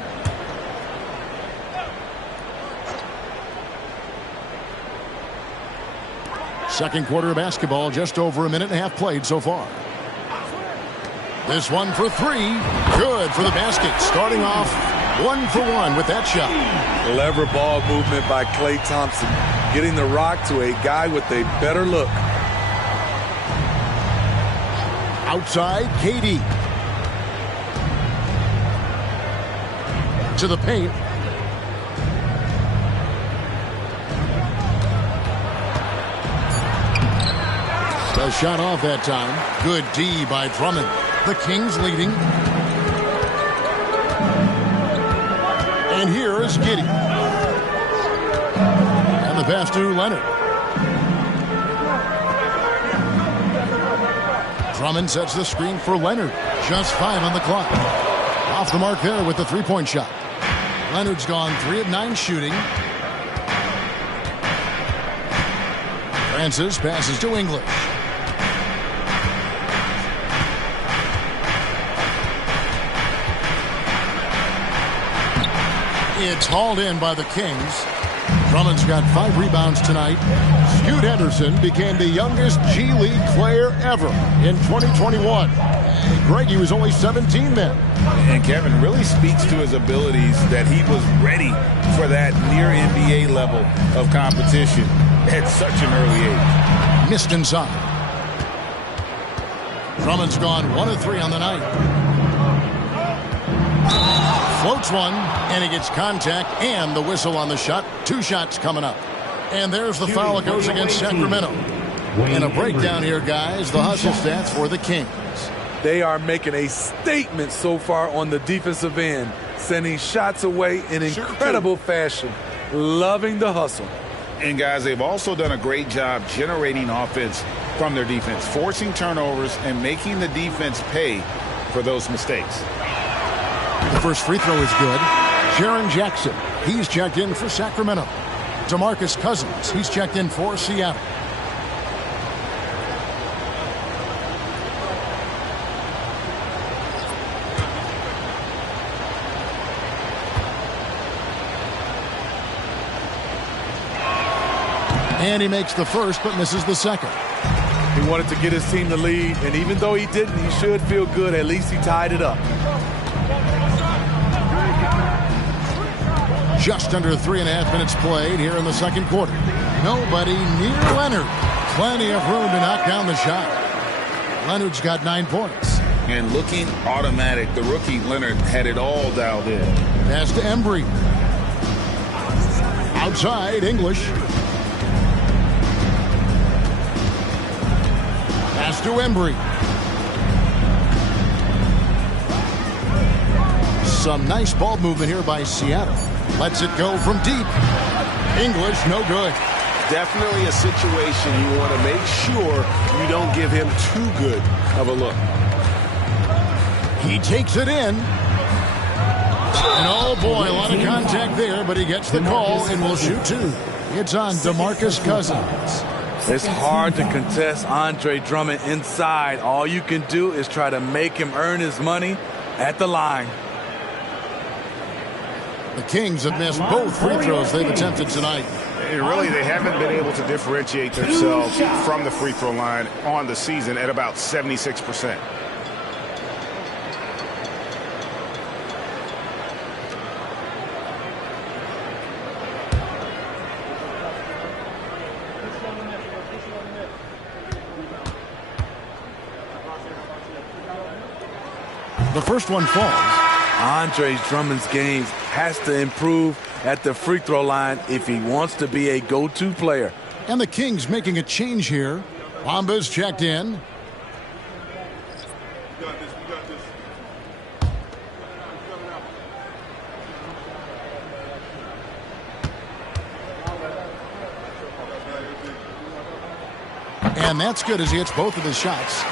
Second quarter of basketball, just over a minute and a half played so far. This one for 3. Good for the basket. Starting off 1 for 1 with that shot. Clever ball movement by Klay Thompson. Getting the rock to a guy with a better look. Outside, KD. To the paint. A shot off that time. Good D by Drummond. The Kings leading. And here is Giddey. And the pass to Leonard. Drummond sets the screen for Leonard. Just 5 on the clock. Off the mark there with the three-point shot. Leonard's gone 3 of 9 shooting. Francis passes to English. It's hauled in by the Kings. Drummond's got 5 rebounds tonight. Scoot Henderson became the youngest G League player ever in 2021. Greg, he was only 17 then. And Kevin really speaks to his abilities that he was ready for that near NBA level of competition at such an early age. Missed inside. Drummond's gone 1 of 3 on the night. Floats one, and he gets contact and the whistle on the shot. 2 shots coming up. And there's the foul that goes against Sacramento. And a breakdown here, guys. The hustle stats for the Kings. They are making a statement so far on the defensive end, sending shots away in incredible fashion. Loving the hustle. And guys, they've also done a great job generating offense from their defense, forcing turnovers and making the defense pay for those mistakes. The first free throw is good. Jaren Jackson, he's checked in for Sacramento. DeMarcus Cousins, he's checked in for Seattle. And he makes the first but misses the second. He wanted to get his team the lead, and even though he didn't, he should feel good. At least he tied it up. Just under 3.5 minutes played here in the second quarter. Nobody near Leonard. Plenty of room to knock down the shot. Leonard's got 9 points. And looking automatic, the rookie Leonard had it all dialed in. Pass to Embry. Outside, English. Pass to Embry. Some nice ball movement here by Seattle. Lets it go from deep. English, no good. Definitely a situation you want to make sure you don't give him too good of a look. He takes it in. And oh boy, a lot of contact there, but he gets the call and will shoot 2. It's on DeMarcus Cousins. It's hard to contest Andre Drummond inside. All you can do is try to make him earn his money at the line. The Kings have missed both free throws they've attempted tonight. And really, they haven't been able to differentiate themselves from the free throw line on the season at about 76%. The first one falls. Andre Drummond's game has to improve at the free throw line if he wants to be a go-to player. And the Kings making a change here. Bamba's checked in. And that's good as he hits both of his shots.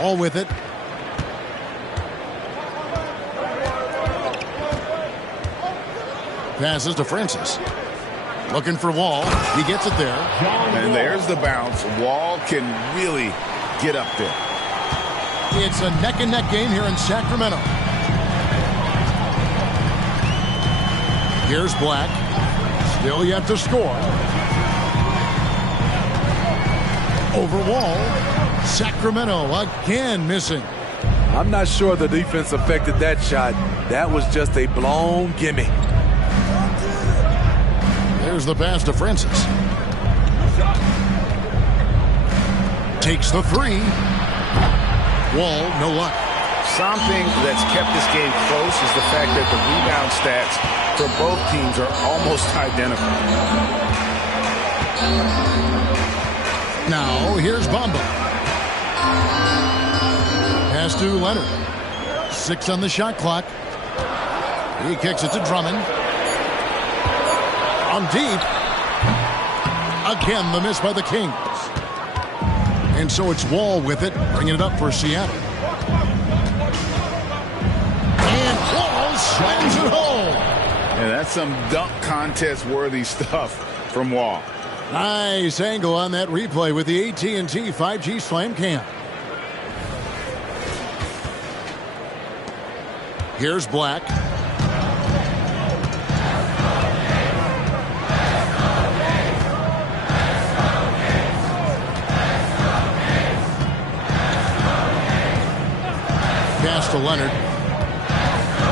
All with it. Passes to Francis. Looking for Wall. He gets it there. And there's the bounce. Wall can really get up there. It's a neck-and-neck game here in Sacramento. Here's Black. Still yet to score. Over Wall. Sacramento again missing. I'm not sure the defense affected that shot. That was just a blown gimme. There's the pass to Francis. Takes the three. Wall, no luck. Something that's kept this game close is the fact that the rebound stats for both teams are almost identical. Now, here's Bamba. Pass to Leonard. 6 on the shot clock. He kicks it to Drummond. On deep. Again, the miss by the Kings. And so it's Wall with it, bringing it up for Seattle. And Wall slams it home. And that's some dunk contest worthy stuff from Wall. Nice angle on that replay with the AT&T 5G Slam Cam. Here's Black. Pass to Leonard.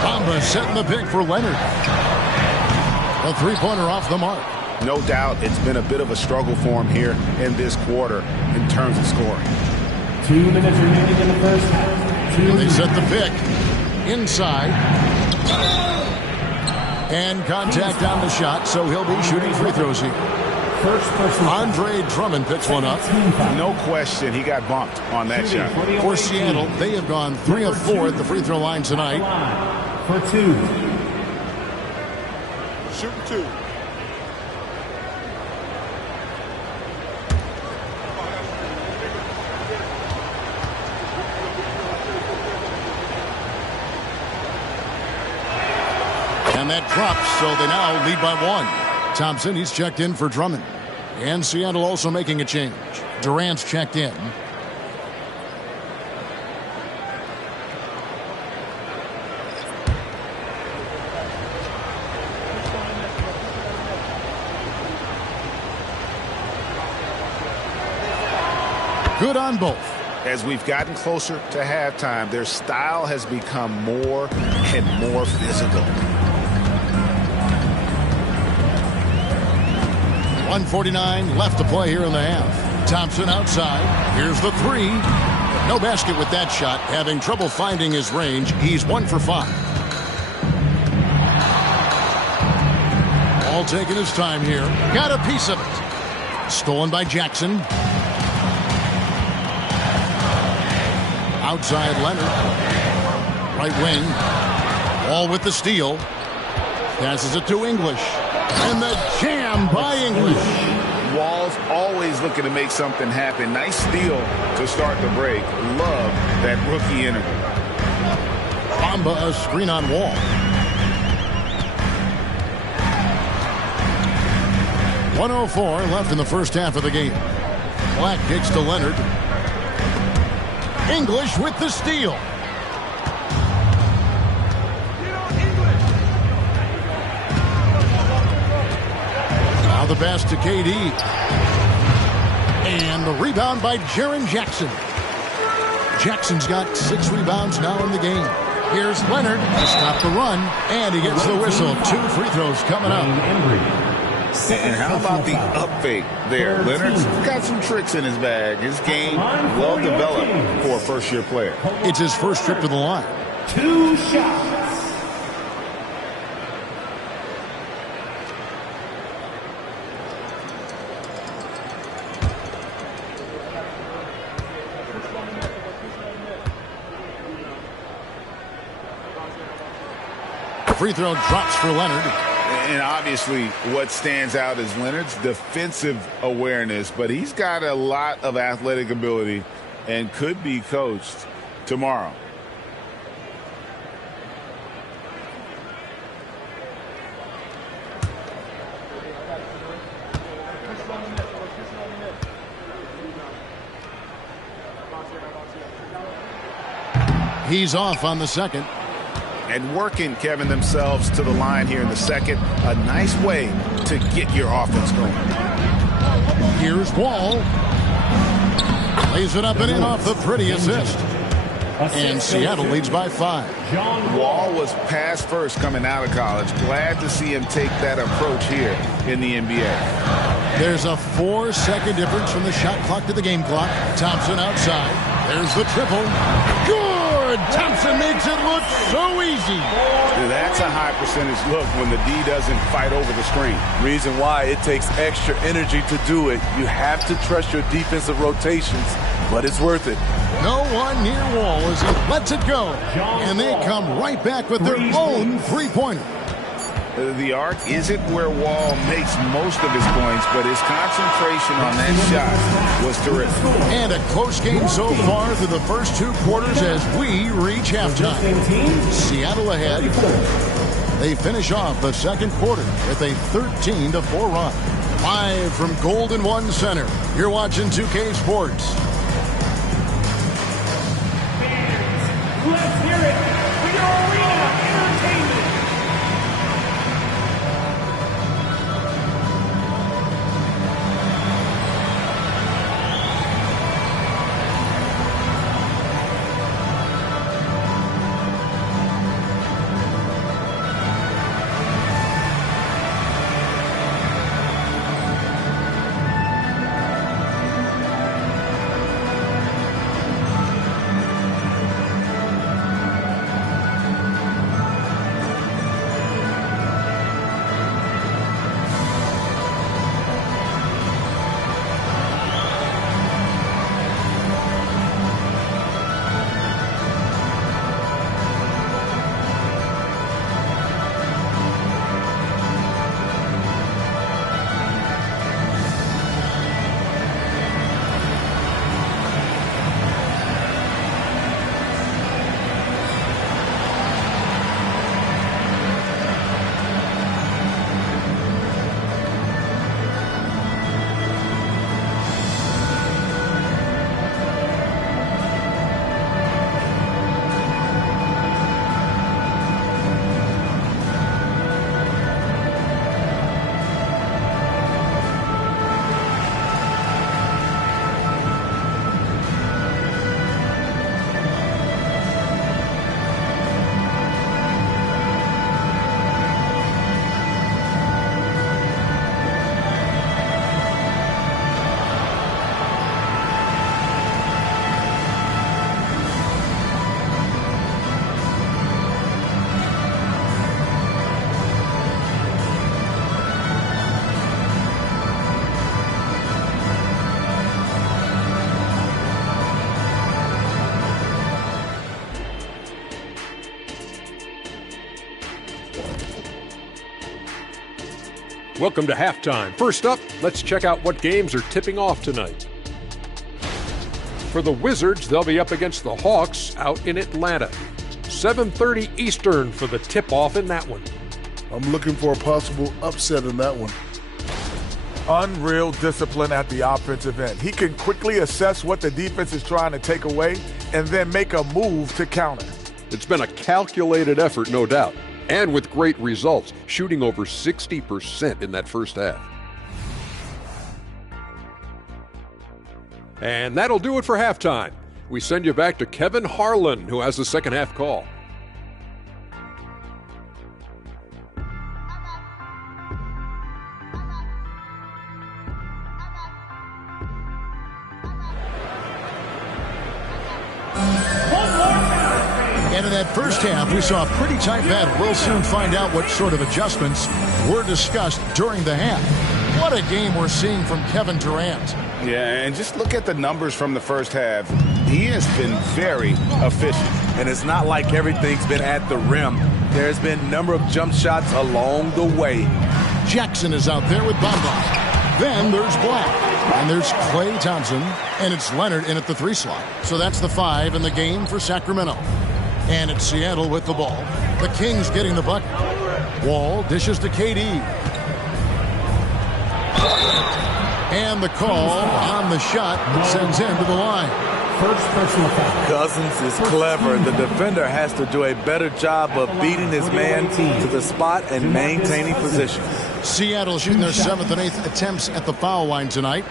Bamba setting the pick for Leonard. A three-pointer off the mark. No doubt it's been a bit of a struggle for him here in this quarter in terms of scoring. 2 minutes remaining in the first half. They set the pick. Inside. And contact on the shot, so he'll be shooting free throws here. Andre Drummond picks one up. No question, he got bumped on that shot. For Seattle, they have gone 3 of 4 at the free throw line tonight. For 2. Shooting 2. And that drops, so they now lead by 1. Thompson, he's checked in for Drummond. And Seattle also making a change. Durant's checked in. Good on both. As we've gotten closer to halftime, their style has become more and more physical. 1:49 left to play here in the half. Thompson outside. Here's the three. No basket with that shot. Having trouble finding his range. He's 1 for 5. All taking his time here. Got a piece of it. Stolen by Jackson. Outside Leonard. Right wing. All with the steal. Passes it to English. And the jam by English. Wall's always looking to make something happen. Nice steal to start the break. Love that rookie energy. Bamba a screen on Wall. .104 left in the first half of the game. Black kicks to Leonard. English with the steal. Now the pass to KD. And the rebound by Jaren Jackson. Jackson's got 6 rebounds now in the game. Here's Leonard to stop the run. And he gets the whistle. 2 free throws coming up. And how about the up fake there? Leonard's got some tricks in his bag. His game well developed for a first-year player. It's his first trip to the line. 2 shots. free throw drops for Leonard. And obviously what stands out is Leonard's defensive awareness, but he's got a lot of athletic ability and could be coached tomorrow. He's off on the second. And working, Kevin, themselves to the line here in the second. A nice way to get your offense going. Here's Wall. Lays it up and in off the pretty assist. And Seattle leads by 5. Wall was pass first coming out of college. Glad to see him take that approach here in the NBA. There's a 4-second difference from the shot clock to the game clock. Thompson outside. There's the triple. Good! Thompson makes it look so easy. That's a high percentage look when the D doesn't fight over the screen. Reason why it takes extra energy to do it. You have to trust your defensive rotations, but it's worth it. No one near Wall as he lets it go. And they come right back with their own three-pointer. The arc isn't where Wall makes most of his points, but his concentration on that shot was terrific. And a close game so far through the first 2 quarters as we reach halftime. Seattle ahead. They finish off the second quarter with a 13-4 run. Live from Golden One Center, you're watching 2K Sports. Let's hear it for your arena entertainment. Welcome to halftime. First up, let's check out what games are tipping off tonight. For the Wizards, they'll be up against the Hawks out in Atlanta. 7:30 Eastern for the tip-off in that one. I'm looking for a possible upset in that one. Unreal discipline at the offensive end. He can quickly assess what the defense is trying to take away and then make a move to counter. It's been a calculated effort, no doubt, and with great results, shooting over 60% in that first half. And that'll do it for halftime. We send you back to Kevin Harlan, who has the second half call. And in that first half, we saw a pretty tight battle. We'll soon find out what sort of adjustments were discussed during the half. What a game we're seeing from Kevin Durant. Yeah, and just look at the numbers from the first half. He has been very efficient. and it's not like everything's been at the rim. There's been a number of jump shots along the way. Jackson is out there with Bamba. Then there's Black. And there's Klay Thompson. And it's Leonard in at the 3 slot. So that's the 5 in the game for Sacramento. And it's Seattle with the ball. The Kings getting the bucket. Wall dishes to KD. And the call on the shot sends him to the line. First personal foul. Cousins is clever. The defender has to do a better job of beating his man to the spot and maintaining position. Seattle shooting their 7th and 8th attempts at the foul line tonight.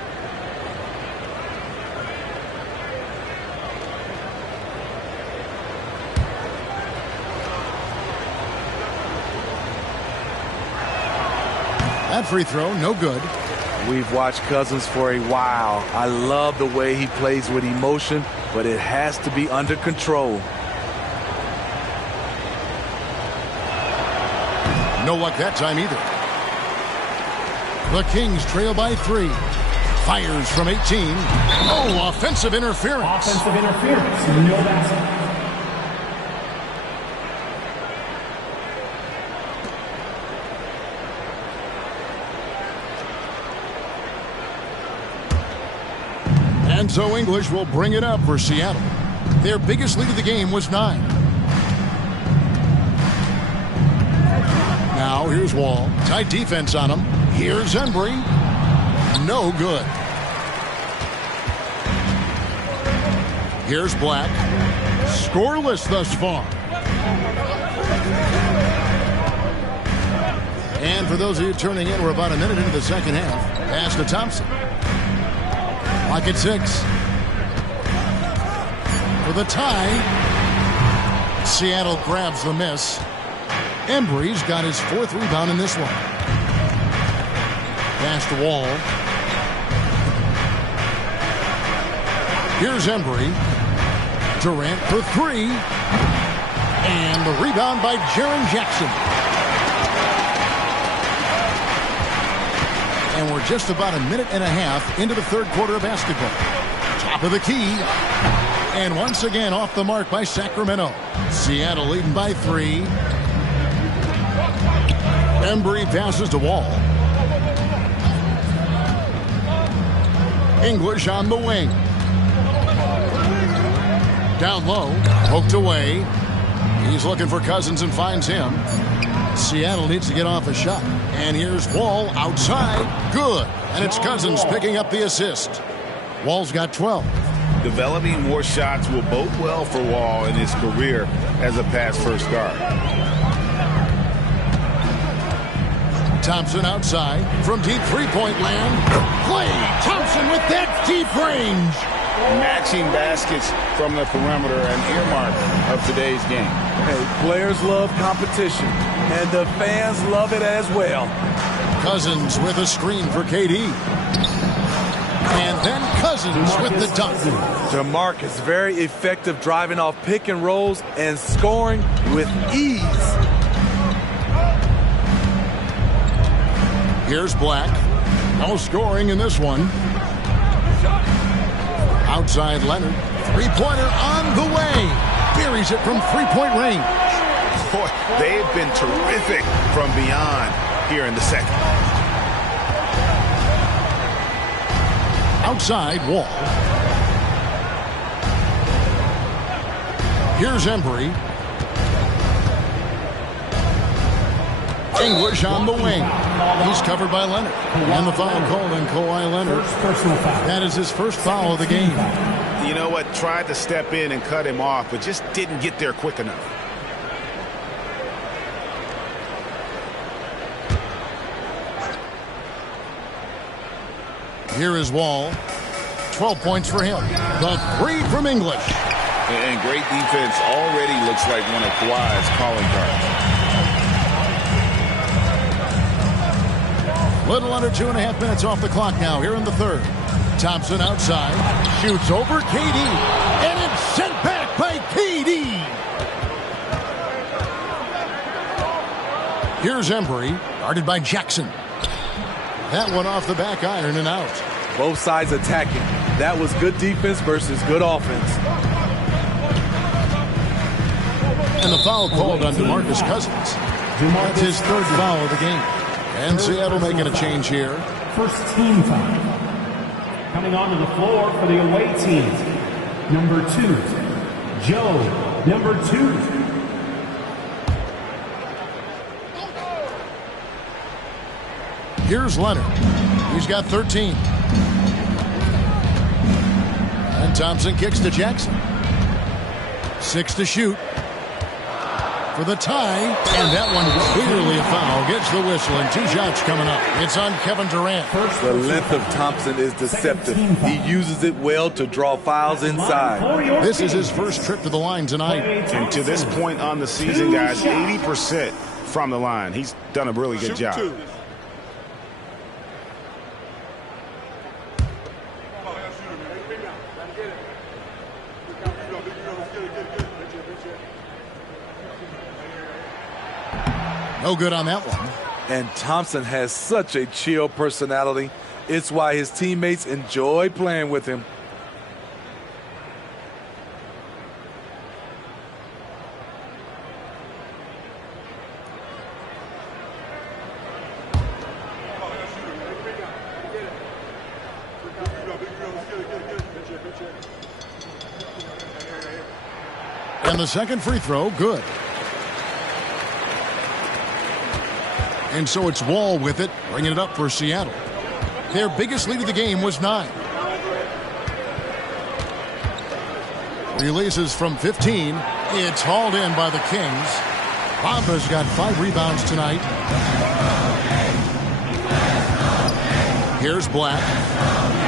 That free throw, no good. We've watched Cousins for a while. I love the way he plays with emotion, but it has to be under control. No luck that time either. The Kings trail by 3. Fires from 18. Oh, offensive interference. Offensive interference. No basket. And so English will bring it up for Seattle. Their biggest lead of the game was 9. Now here's Wall. Tight defense on him. Here's Embry. No good. Here's Black. Scoreless thus far. And for those of you turning in, we're about a minute into the second half. Pass to Thompson. Clock at 6. For the tie. Seattle grabs the miss. Embry's got his 4th rebound in this one. Pass to Wall. Here's Embry. Durant for 3. And the rebound by Jaren Jackson. And we're just about a minute and a half into the 3rd quarter of basketball. Top of the key. And once again off the mark by Sacramento. Seattle leading by 3. Embry passes to Wall. English on the wing. Down low. Poked away. He's looking for Cousins and finds him. Seattle needs to get off a shot. And here's Wall outside. Good. And it's Cousins picking up the assist. Wall's got 12. Developing more shots will bode well for Wall in his career as a pass-first guard. Thompson outside from deep three-point land. Klay Thompson with that deep range. Matching baskets from the perimeter, an earmark of today's game. Hey, players love competition, and the fans love it as well. Cousins with a screen for KD. And then Cousins with the dunk. DeMarcus very effective driving off pick and rolls and scoring with ease. Here's Black. No scoring in this one. Outside Leonard. Three-pointer on the way. Buries it from three-point range. Boy, they've been terrific from beyond here in the second. Outside Wall. Here's Embry. English on the wing. He's covered by Leonard. And the foul called on Kawhi Leonard. That is his first foul of the game. You know what? Tried to step in and cut him off, but just didn't get there quick enough. Here is Wall. 12 points for him. The 3 from English. And great defense already looks like one of Kawhi's calling cards. Little under 2.5 minutes off the clock now here in the 3rd. Thompson outside. Shoots over KD. And it's sent back by KD. Here's Embry. Guarded by Jackson. That one off the back iron and out. Both sides attacking. That was good defense versus good offense. And the foul called on DeMarcus Cousins. That's his third foul of the game. And Seattle making a change here. First team foul. Coming onto the floor for the away team. Number 2, Joe. Number 2. Here's Leonard. He's got 13. And Thompson kicks to Jackson. 6 to shoot. For the tie. And that one clearly a foul. Gets the whistle and 2 shots coming up. It's on Kevin Durant. The length of Thompson is deceptive. He uses it well to draw fouls inside. This is his first trip to the line tonight. And to this point on the season, guys, 80% from the line. He's done a really good job. No good on that one. And Thompson has such a chill personality. It's why his teammates enjoy playing with him. And the second free throw, good. And so it's Wall with it, bringing it up for Seattle. Their biggest lead of the game was 9. Releases from 15. It's hauled in by the Kings. Bamba's got 5 rebounds tonight. Here's Black.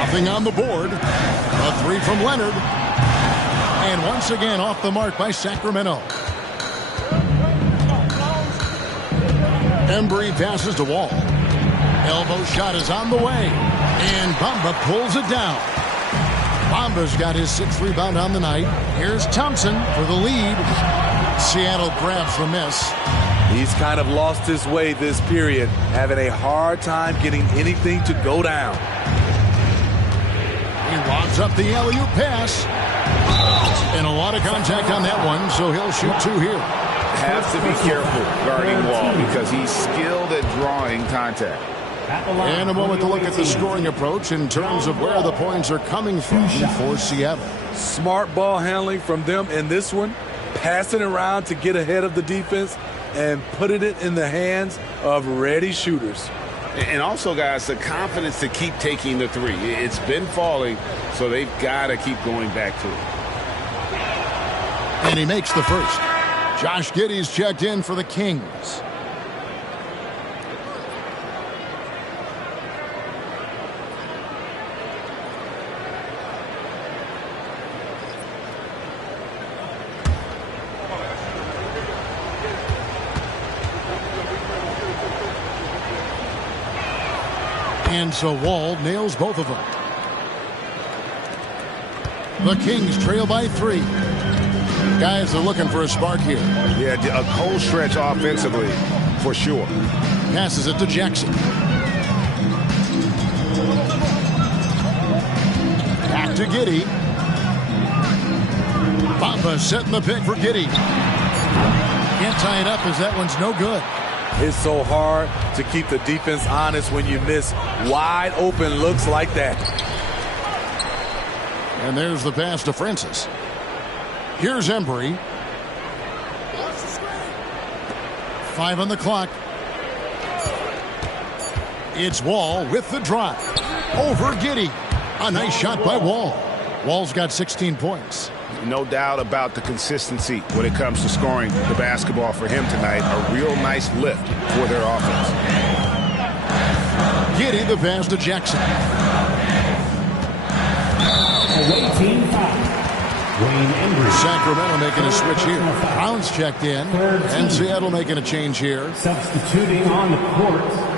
Nothing on the board. A 3 from Leonard. And once again off the mark by Sacramento. Embry passes to Wall. Elbow shot is on the way. And Bamba pulls it down. Bamba's got his 6th rebound on the night. Here's Thompson for the lead. Seattle grabs the miss. He's kind of lost his way this period, having a hard time getting anything to go down. He lobs up the alley-oop pass. And a lot of contact on that one, so he'll shoot 2 here. Has to be careful guarding Wall because he's skilled at drawing contact. And a moment to look at the scoring approach in terms of where the points are coming from for Seattle. Smart ball handling from them in this one, passing around to get ahead of the defense and putting it in the hands of ready shooters. And also, guys, the confidence to keep taking the 3. It's been falling, so they've got to keep going back to it. And he makes the first. Josh Giddey's checked in for the Kings. And so Wall nails both of them. The Kings trail by 3. Guys are looking for a spark here. Yeah, a cold stretch offensively, for sure. Passes it to Jackson. Back to Giddey. Bamba setting the pick for Giddey. Can't tie it up as that one's no good. It's so hard to keep the defense honest when you miss wide open looks like that. And there's the pass to Francis. Here's Embry. 5 on the clock. It's Wall with the drive. Over Giddey. A nice shot by Wall. Wall's got 16 points. No doubt about the consistency when it comes to scoring the basketball for him tonight. A real nice lift for their offense. Giddey the pass to Jackson. Away team foul. Wayne Embry. Sacramento making a switch here. Brown's checked in. And Seattle making a change here. Substituting on the court.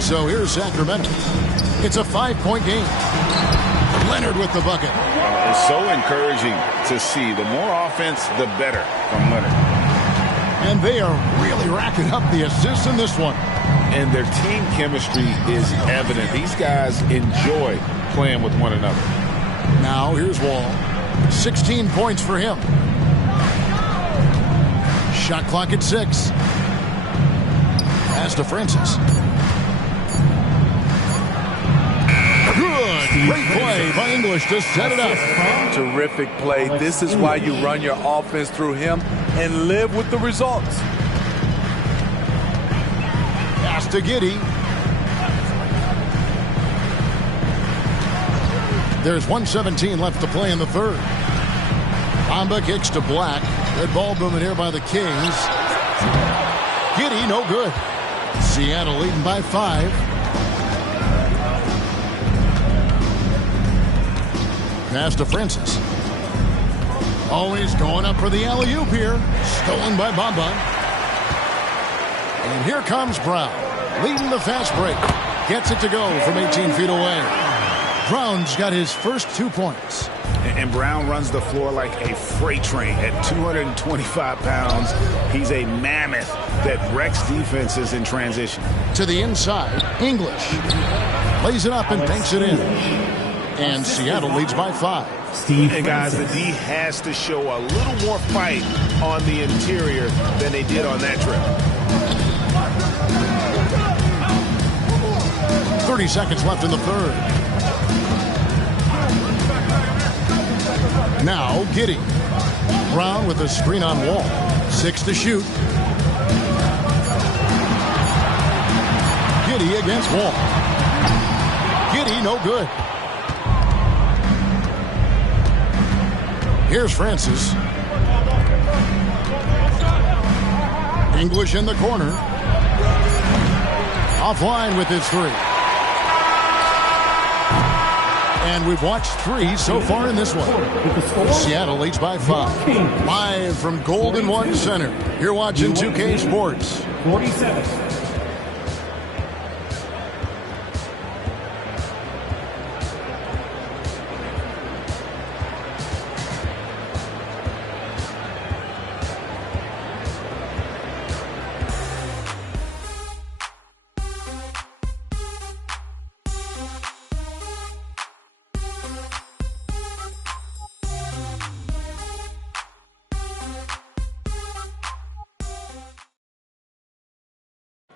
So here's Sacramento. It's a 5-point game. Leonard with the bucket. It's so encouraging to see. The more offense, the better from Leonard. And they are really racking up the assists in this one. And their team chemistry is evident. These guys enjoy playing with one another. Now here's Wall. 16 points for him. Shot clock at 6. Pass to Francis. Good. Great play by English to set it up. Terrific play. This is why you run your offense through him and live with the results. Pass to Giddey. There's 1:17 left to play in the third. Bamba kicks to Black. Red ball movement here by the Kings. Giddey, no good. Seattle leading by 5. Pass to Francis. Always going up for the alley-oop here. Stolen by Bamba. And here comes Brown. Leading the fast break. Gets it to go from 18 feet away. Brown's got his first 2 points. And Brown runs the floor like a freight train at 225 pounds. He's a mammoth that wrecks defenses in transition. To the inside, English lays it up and banks it in. And Seattle leads by 5. And guys, the D has to show a little more fight on the interior than they did on that trip. 30 seconds left in the third. Now Giddey. Brown with a screen on Wall. 6 to shoot. Giddey against Wall. Giddey, no good. Here's Francis. English in the corner. Offline with his 3. And we've watched 3 so far in this one. Seattle leads by 5. Live from Golden One Center. You're watching 2K Sports. 47.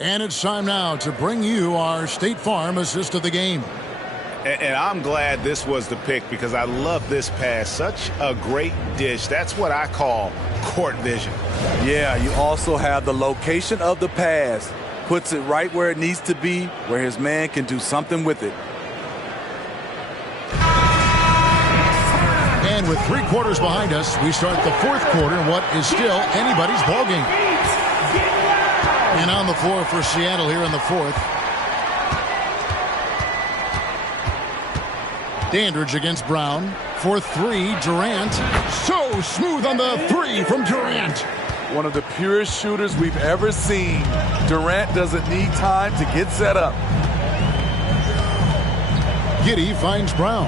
And it's time now to bring you our State Farm assist of the game. And I'm glad this was the pick because I love this pass. Such a great dish. That's what I call court vision. Yeah, you also have the location of the pass. Puts it right where it needs to be, where his man can do something with it. And with 3 quarters behind us, we start the 4th quarter in what is still anybody's ballgame. And on the floor for Seattle here in the 4th. Dandridge against Brown. For 3, Durant. So smooth on the 3 from Durant. One of the purest shooters we've ever seen. Durant doesn't need time to get set up. Giddey finds Brown.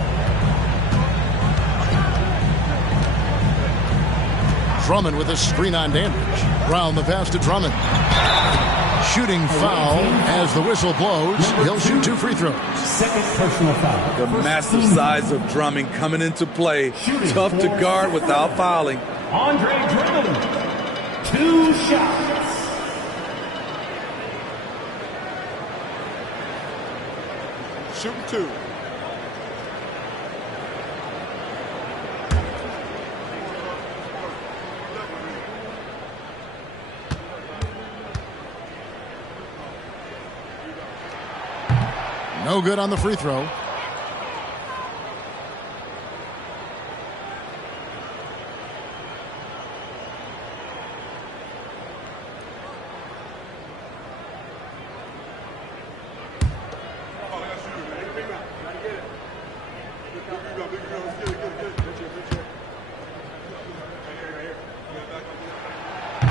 Drummond with a screen on Dandridge. Brown the pass to Drummond. Shooting foul as the whistle blows. He'll shoot 2 free throws. Second personal foul. The massive size of Drummond coming into play. Tough to guard without fouling. Andre Drummond. 2 shots. Shooting 2. No good on the free throw.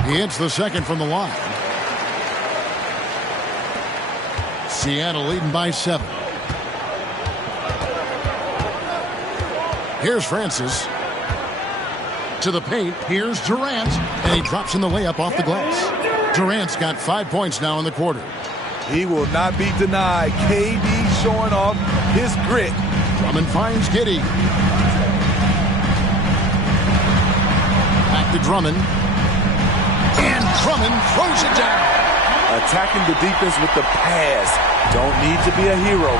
He hits the second from the line. Seattle leading by 7. Here's Francis. To the paint. Here's Durant. And he drops in the layup off the glass. Durant's got 5 points now in the quarter. He will not be denied. KD showing off his grit. Drummond finds Giddey. Back to Drummond. And Drummond throws it down. Attacking the defense with the pass. Don't need to be a hero.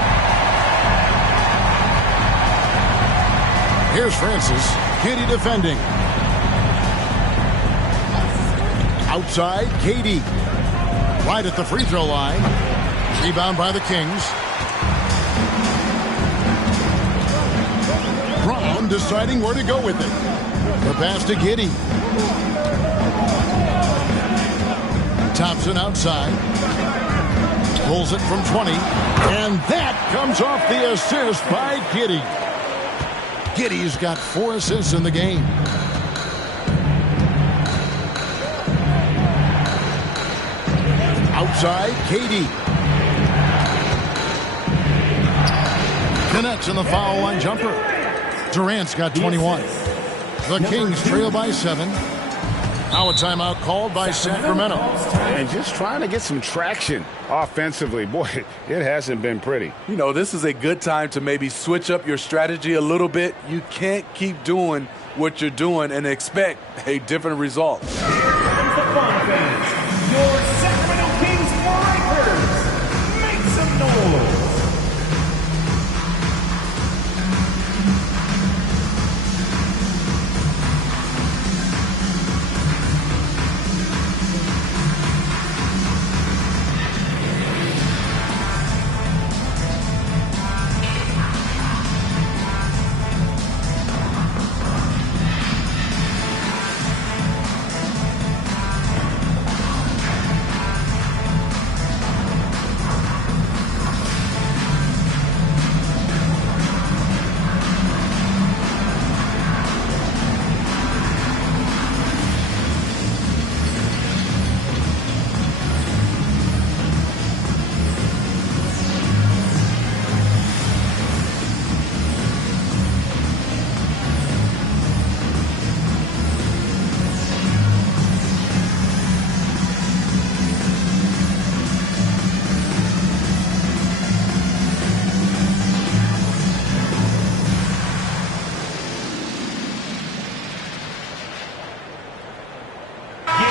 Here's Francis. Giddey defending. Outside, KD. Right at the free throw line. Rebound by the Kings. Brown deciding where to go with it. The pass to Giddey. Thompson outside. Pulls it from 20. And that comes off the assist by Giddey. Giddey's got 4 assists in the game. Outside, KD. Connects in the foul line jumper. Durant's got 21. The Kings trail by 7. Now a timeout called by Sacramento. And just trying to get some traction offensively. Boy, it hasn't been pretty. You know, this is a good time to maybe switch up your strategy a little bit. You can't keep doing what you're doing and expect a different result. Here comes the fun fans. Your Sacramento Kings Breakers. Make some noise.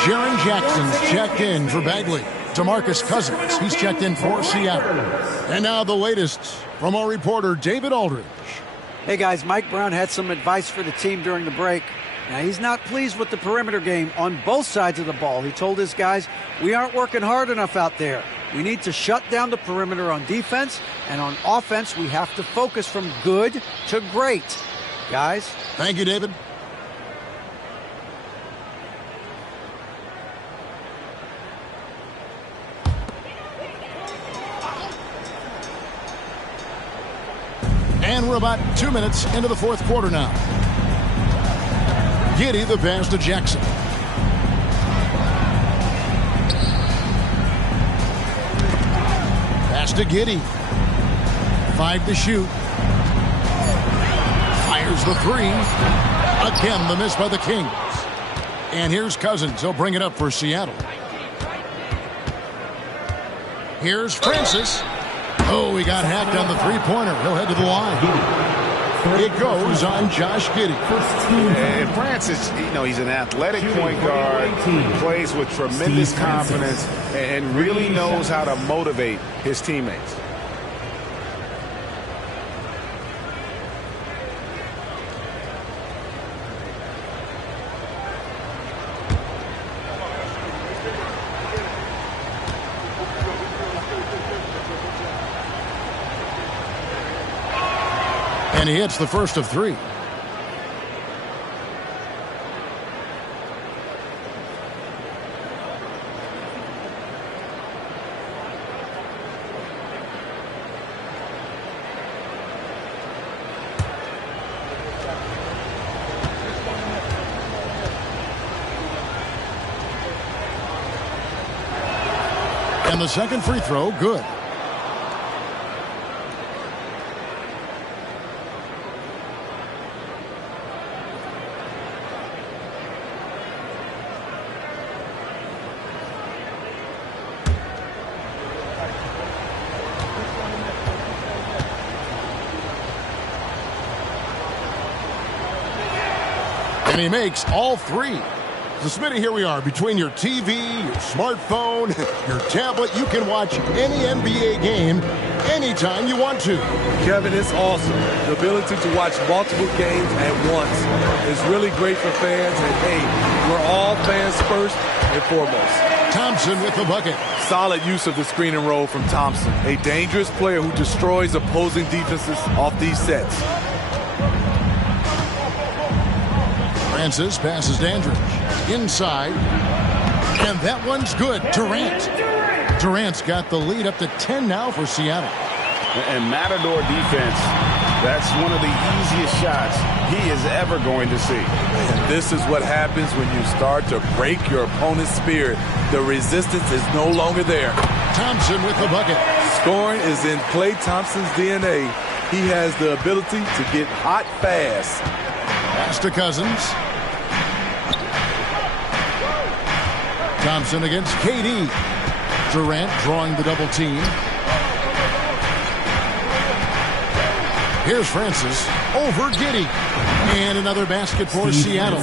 Jaren Jackson's checked in for Bagley. DeMarcus Cousins, he's checked in for Seattle. And now the latest from our reporter, David Aldridge. Hey, guys, Mike Brown had some advice for the team during the break. Now, he's not pleased with the perimeter game on both sides of the ball. He told his guys, we aren't working hard enough out there. We need to shut down the perimeter on defense, and on offense, we have to focus from good to great. Guys? Thank you, David. And we're about 2 minutes into the fourth quarter now. Giddey, the pass to Jackson. Pass to Giddey. 5 to shoot. Fires the 3. Again, the miss by the Kings. And here's Cousins. He'll bring it up for Seattle. Here's Francis. Oh, he got hacked on the three-pointer. He'll head to the line. It goes on Josh Giddey. And Francis, you know, he's an athletic point guard, plays with tremendous confidence, and really knows how to motivate his teammates. And he hits the first of 3. And the second free throw, good. And he makes all three. So, Smitty, here we are between your TV, your smartphone, your tablet. You can watch any NBA game anytime you want to. Kevin, it's awesome. The ability to watch multiple games at once is really great for fans. And, hey, we're all fans first and foremost. Thompson with the bucket. Solid use of the screen and roll from Thompson. A dangerous player who destroys opposing defenses off these sets. Francis passes Dandridge. Inside. And that one's good. Durant. Durant's got the lead up to 10 now for Seattle. And Matador defense, that's one of the easiest shots he is ever going to see. And this is what happens when you start to break your opponent's spirit. The resistance is no longer there. Thompson with the bucket. Scoring is in Klay Thompson's DNA. He has the ability to get hot fast. Pass to Cousins. Thompson against KD. Durant drawing the double team. Here's Francis over Giddey. And another basket for Seattle.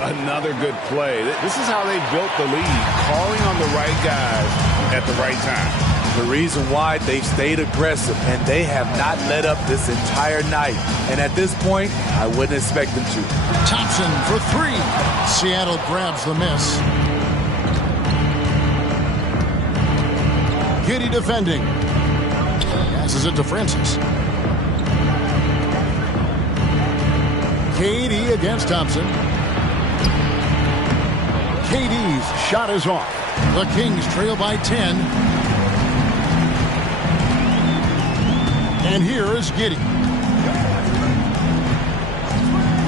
Another good play. This is how they built the lead, calling on the right guys at the right time. The reason why they've stayed aggressive, and they have not let up this entire night. And at this point, I wouldn't expect them to. Thompson for three. Seattle grabs the miss. Giddey defending. Passes it to Francis. KD against Thompson. KD's shot is off. The Kings trail by 10. And here is Giddey.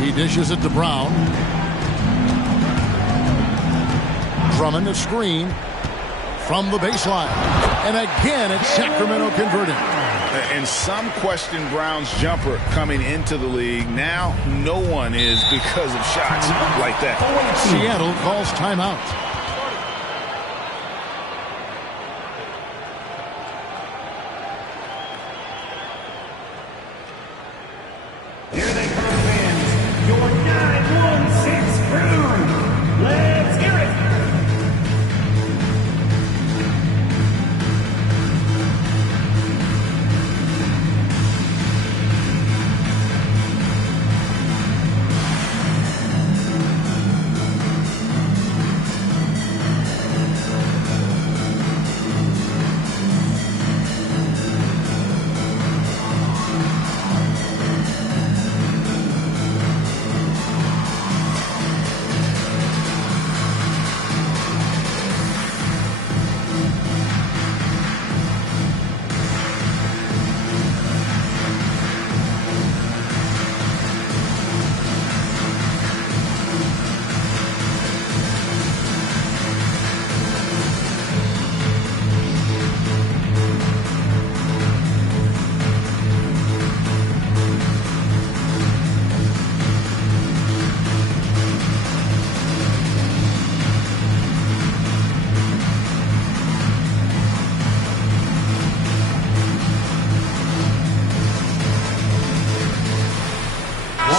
He dishes it to Brown. Drummond a screen from the baseline. And again, it's Sacramento converting. And some question Brown's jumper coming into the league. Now, no one is because of shots like that. Seattle calls timeout. Here they come, fans. Your 9-1-6 crew. Let's hear it.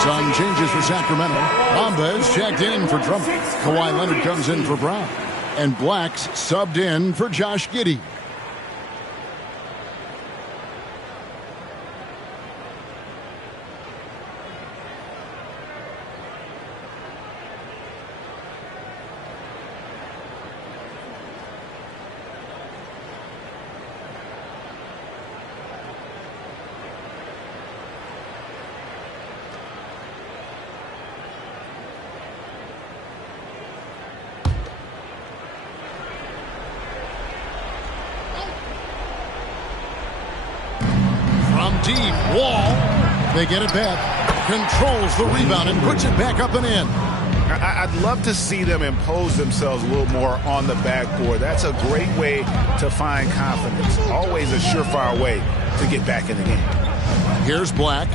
Some changes for Sacramento. Bamba is checked in for Drummond. Kawhi Leonard comes in for Brown. And Black's subbed in for Josh Giddey. Deep Wall. They get it back. Controls the rebound and puts it back up and in. I'd love to see them impose themselves a little more on the backboard. That's a great way to find confidence. Always a surefire way to get back in the game. Here's Black.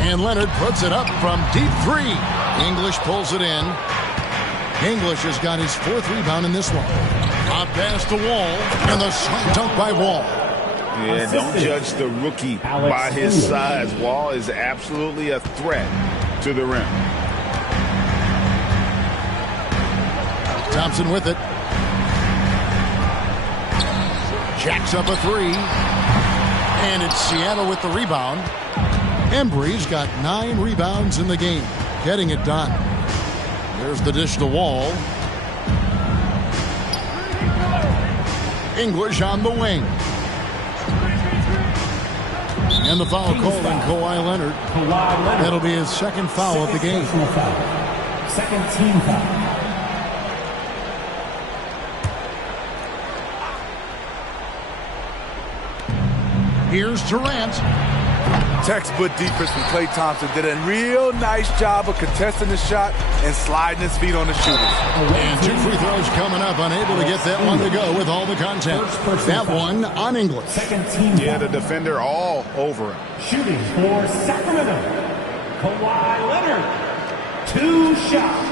And Leonard puts it up from deep three. English pulls it in. English has got his fourth rebound in this one. Up pass to Wall. And the slam dunk by Wall. Yeah, don't judge the rookie by his size. Wall is absolutely a threat to the rim. Thompson with it. Jacks up a three. And it's Seattle with the rebound. Embry's got 9 rebounds in the game, getting it done. There's the dish to Wall. English on the wing. And the foul called on Kawhi Leonard. That'll be his second foul of the game. Second team foul. Here's Durant. Textbook defense from Klay Thompson. Did a real nice job of contesting the shot and sliding his feet on the shooters. And 2 free throws coming up. Unable to get that one to go with all the contact. That one on English. Second team. Yeah, the defender all over him. Shooting for Sacramento. Kawhi Leonard. 2 shots.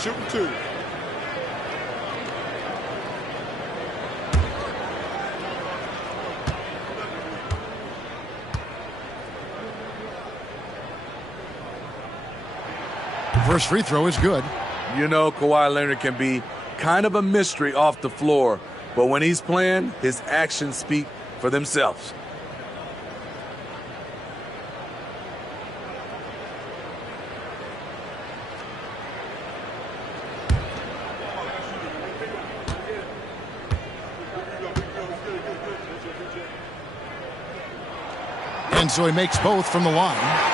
Shooting 2. First free throw is good. You know, Kawhi Leonard can be kind of a mystery off the floor, but when he's playing, his actions speak for themselves. And so he makes both from the line.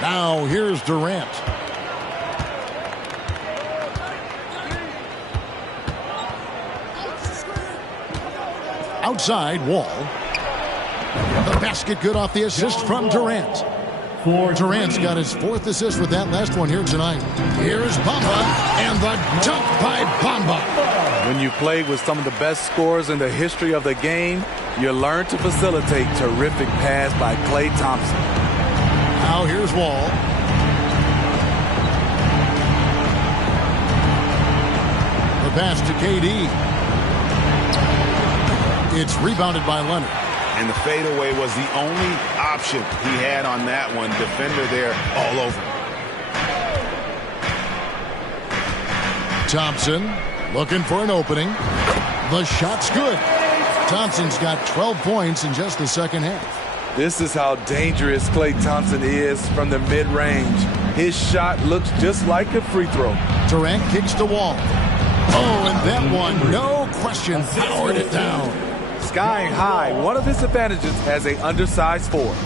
Now here's Durant. Outside, Wall. The basket good off the assist from Durant. Durant's got his 4th assist with that last one here tonight. Here's Bamba, and the dunk by Bamba. When you play with some of the best scorers in the history of the game, you learn to facilitate. Terrific pass by Klay Thompson. Now here's Wall. The pass to KD. It's rebounded by Leonard. And the fadeaway was the only option he had on that one. Defender there all over him. Thompson looking for an opening. The shot's good. Thompson's got 12 points in just the second half. This is how dangerous Klay Thompson is from the mid-range. His shot looks just like a free throw. Durant kicks the Wall. Oh, and that one, no question, powered it down. Skying high, one of his advantages as an undersized forward.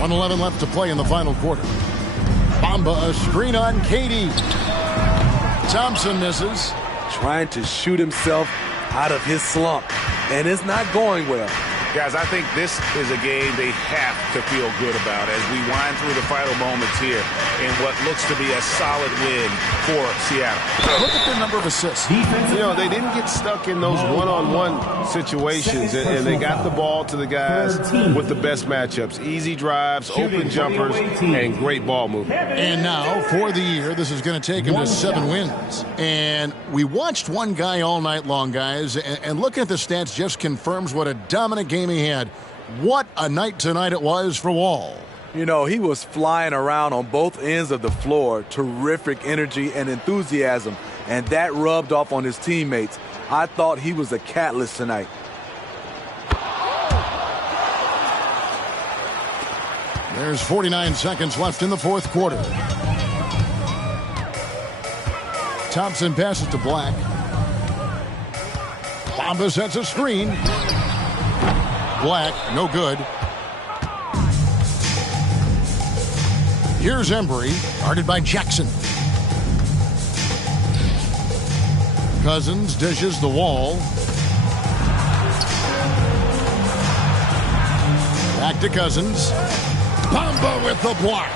1:11 left to play in the final quarter. Bamba, a screen on KD. Thompson misses. Trying to shoot himself out of his slump, and it's not going well. Guys, I think this is a game they have to feel good about as we wind through the final moments here in what looks to be a solid win for Seattle. Look at the number of assists. You know, they didn't get stuck in those one-on-one situations, and they got the ball to the guys with the best matchups. Easy drives, open jumpers, and great ball movement. And now, for the year, this is going to take him to 7 wins. And we watched one guy all night long, guys, and looking at the stats just confirms what a dominant game he had. What a night tonight it was for Wall. You know, he was flying around on both ends of the floor. Terrific energy and enthusiasm, and that rubbed off on his teammates. I thought he was a catalyst tonight. There's 49 seconds left in the fourth quarter. Thompson passes to Black. Bamba sets a screen. Black, no good. Here's Embry, guarded by Jackson. Cousins dishes the Wall. Back to Cousins. Bamba with the block.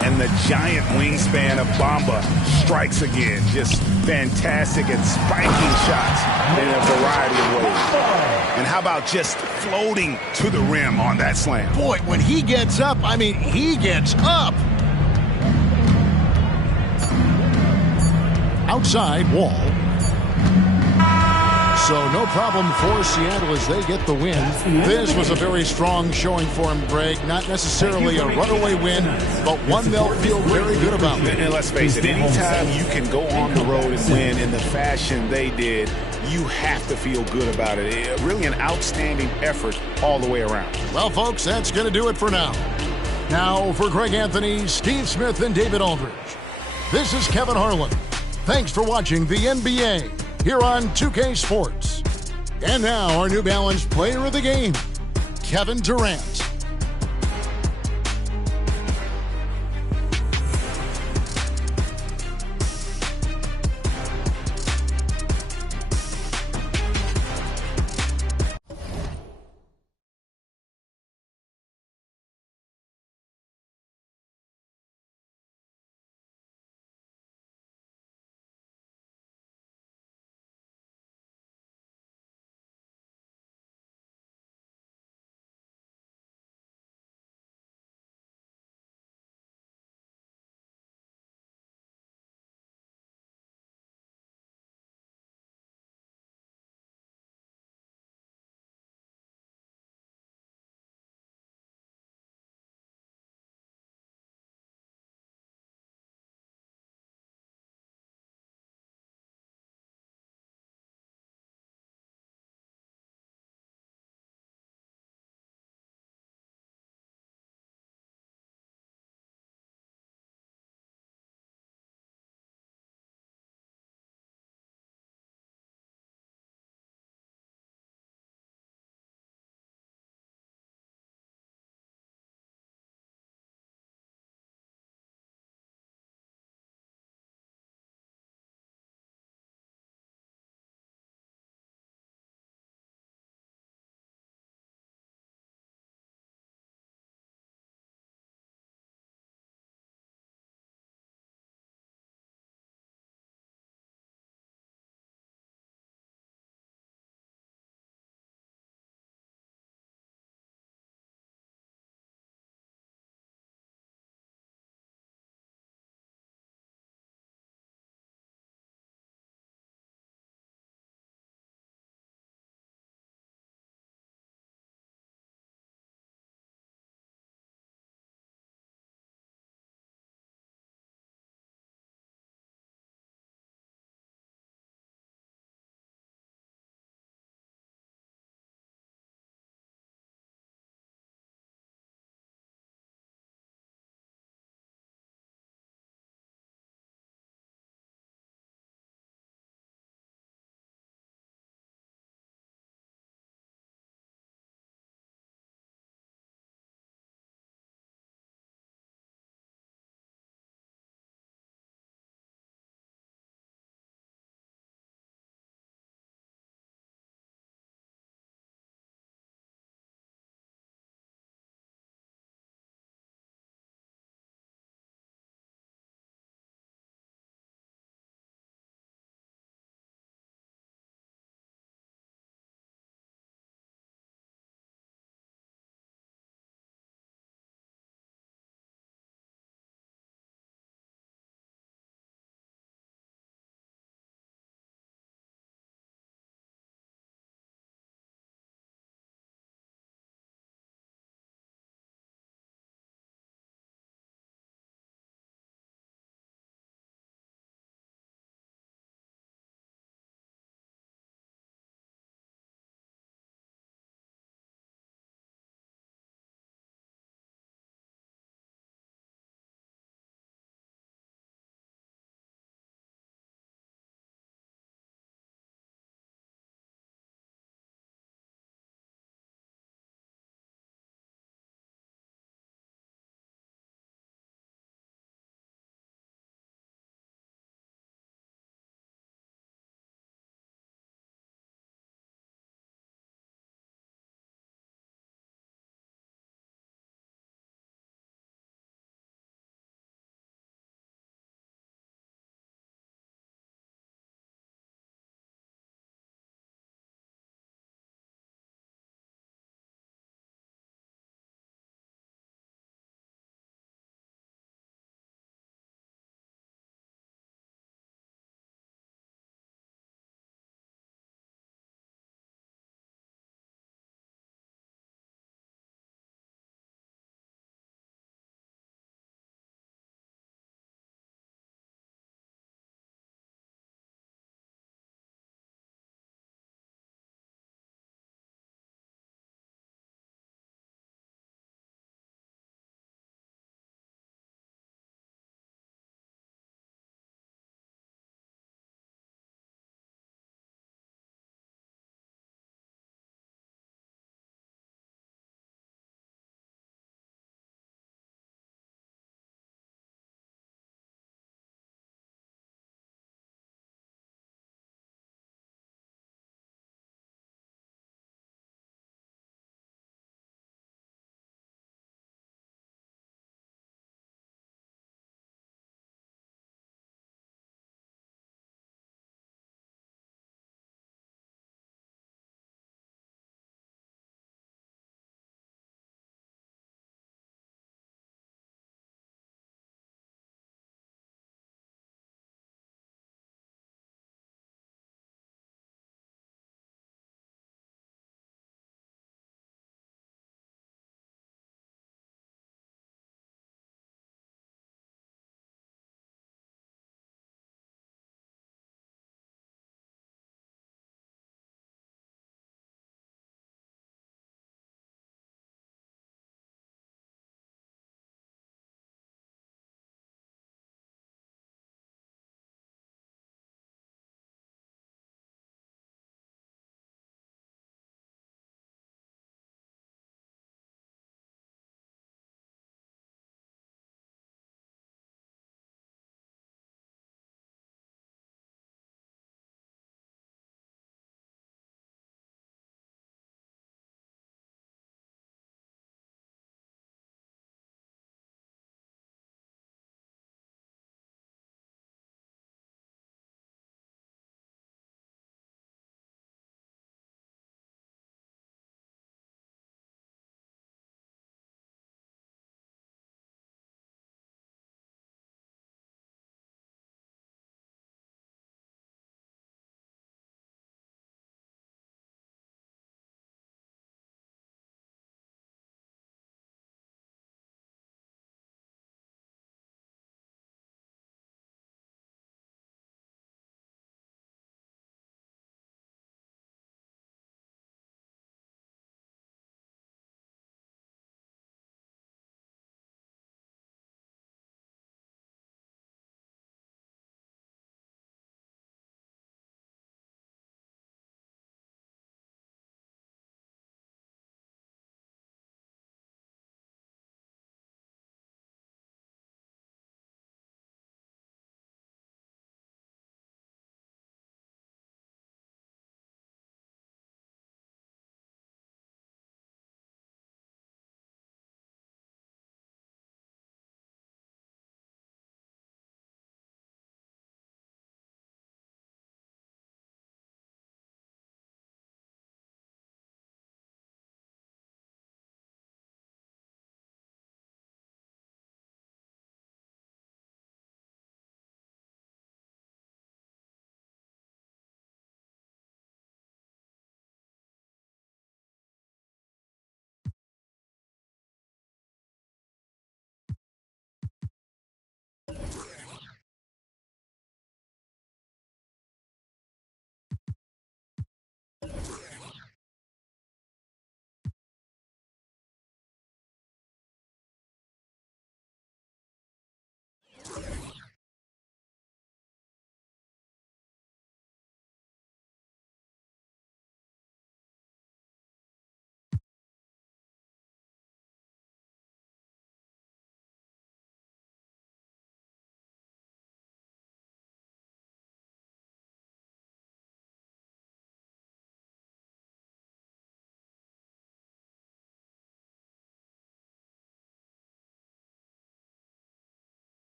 And the giant wingspan of Bamba strikes again. Just fantastic and spiking shots in a variety of ways. And how about just floating to the rim on that slam? Boy, when he gets up, I mean, he gets up. Outside, Wall. So no problem for Seattle as they get the win. This was a very strong showing for him, Greg. Not necessarily a runaway win, but one they'll feel very good about. And let's face it, anytime you can go on the road and win in the fashion they did, you have to feel good about it. Really an outstanding effort all the way around. Well, folks, that's going to do it for now. Now, for Greg Anthony, Steve Smith, and David Aldridge, this is Kevin Harlan. Thanks for watching the NBA here on 2K Sports. And now, our New Balance Player of the Game, Kevin Durant.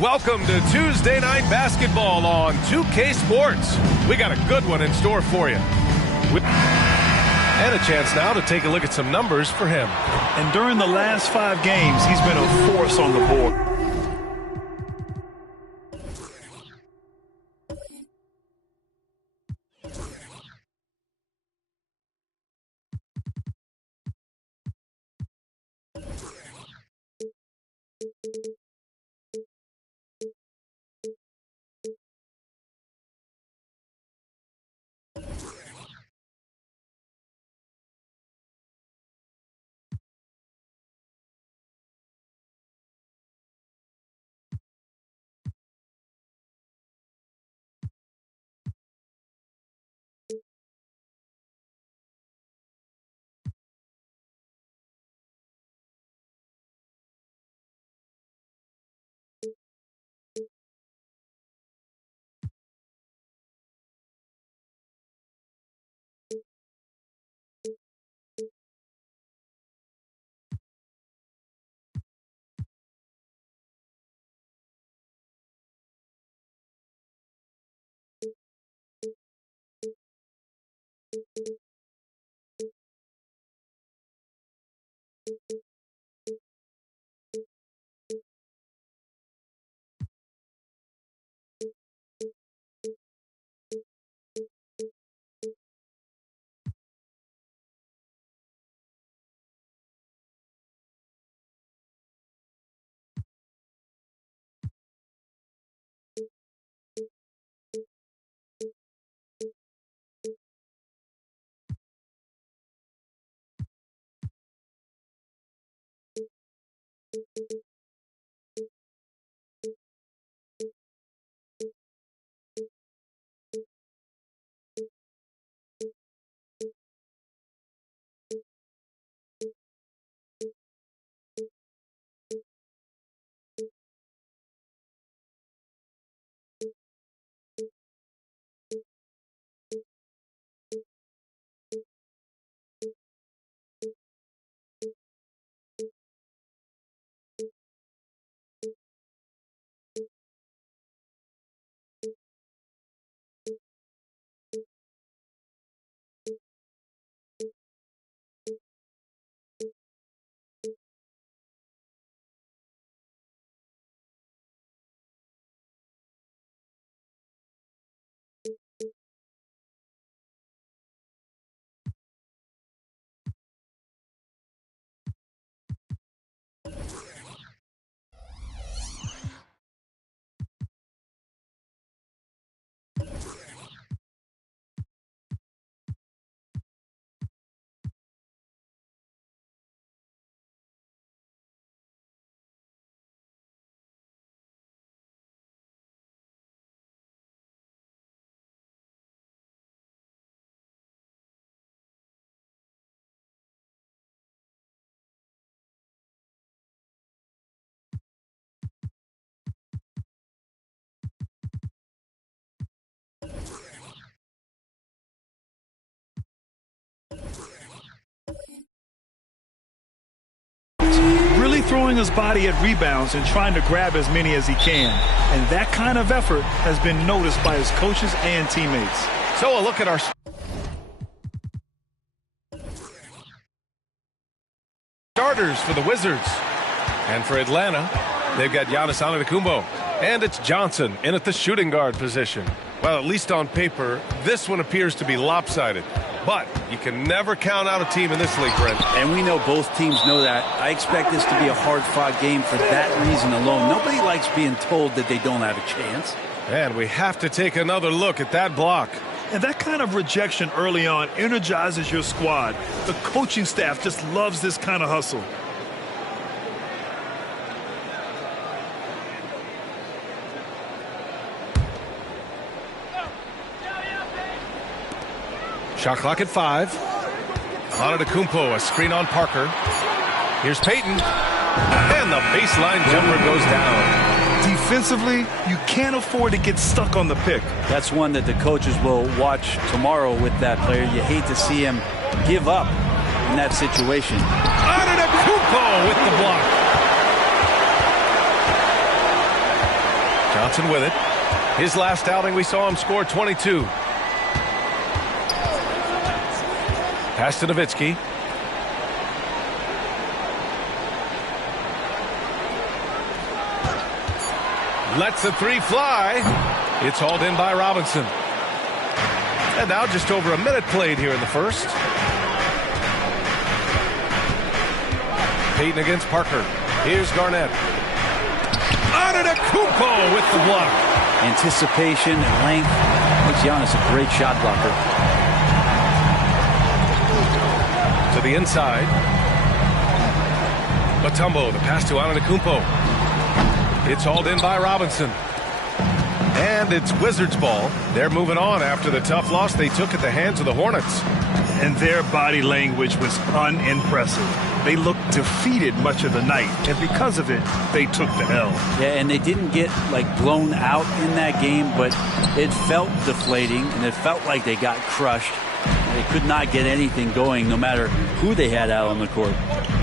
Welcome to Tuesday Night Basketball on 2K Sports. We got a good one in store for you. And a chance now to take a look at some numbers for him. And during the last 5 games, he's been a force on the board. throwing his body at rebounds and trying to grab as many as he can. And that kind of effort has been noticed by his coaches and teammates. So a look at our starters for the Wizards. And for Atlanta, they've got Giannis Antetokounmpo. And it's Johnson in at the shooting guard position. Well, at least on paper, this one appears to be lopsided. But you can never count out a team in this league, Brent. And we know both teams know that. I expect this to be a hard-fought game for that reason alone. Nobody likes being told that they don't have a chance. And we have to take another look at that block. And that kind of rejection early on energizes your squad. The coaching staff just loves this kind of hustle. Shot clock at 5. Antetokounmpo, a screen on Parker. Here's Payton. And the baseline jumper goes down. Defensively, you can't afford to get stuck on the pick. That's one that the coaches will watch tomorrow with that player. You hate to see him give up in that situation. Antetokounmpo with the block. Johnson with it. His last outing, we saw him score 22. Pass to Nowitzki. Lets the three fly. It's hauled in by Robinson. And now just over a minute played here in the first. Payton against Parker. Here's Garnett. Antetokounmpo with the block. Anticipation and length makes Giannis a great shot blocker. To the inside. Mutombo, the pass to Antetokounmpo. It's hauled in by Robinson. And it's Wizards ball. They're moving on after the tough loss they took at the hands of the Hornets. And their body language was unimpressive. They looked defeated much of the night, and because of it, they took the L. Yeah, and they didn't get, blown out in that game, but it felt deflating, and it felt like they got crushed. They could not get anything going, no matter who they had out on the court.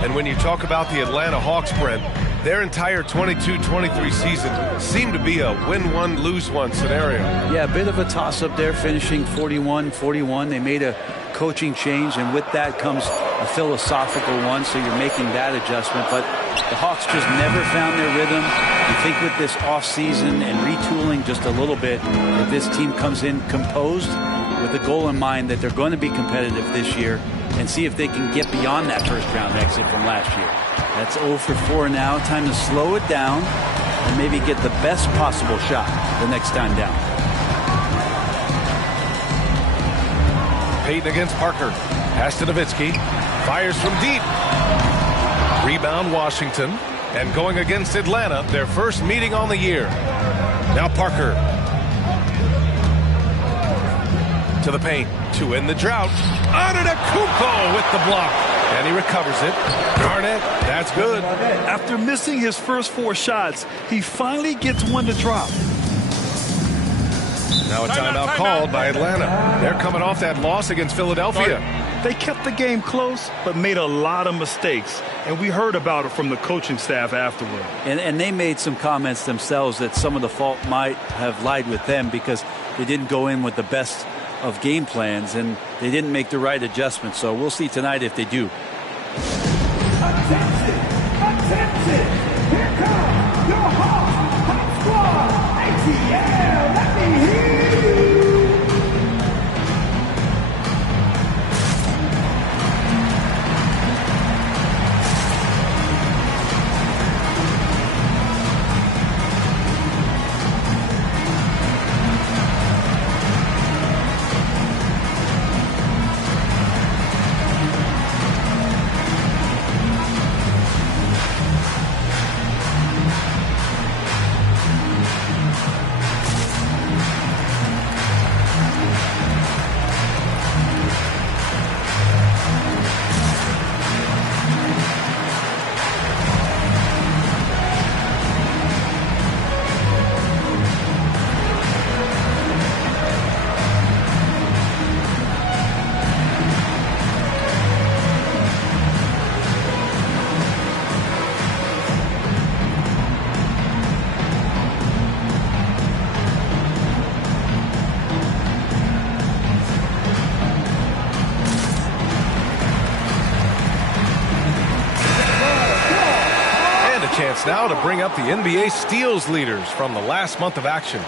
And when you talk about the Atlanta Hawks, Brent, their entire 22-23 season seemed to be a win one, lose one scenario. Yeah, a bit of a toss-up there, finishing 41-41. They made a coaching change, and with that comes a philosophical one, so you're making that adjustment. But the Hawks just never found their rhythm. You think with this offseason and retooling just a little bit, if this team comes in composed with a goal in mind that they're going to be competitive this year and see if they can get beyond that first-round exit from last year. That's 0 for 4 now. Time to slow it down and maybe get the best possible shot the next time down. Payton against Parker. Pass to Nowitzki. Fires from deep. Rebound Washington. And going against Atlanta, their first meeting on the year. Now Parker. To the paint. To end the drought. Antetokounmpo with the block. And he recovers it. Garnett, that's good. After missing his first 4 shots, he finally gets one to drop. Now a timeout called by Atlanta. They're coming off that loss against Philadelphia. They kept the game close, but made a lot of mistakes. And we heard about it from the coaching staff afterward. And they made some comments themselves that some of the fault might have lied with them because they didn't go in with the best of game plans and they didn't make the right adjustments. So we'll see tonight if they do. Attention! Attention! Here comes your Hawk Squad! ATL! Let me hear you! chance now to bring up the NBA steals leaders from the last month of action.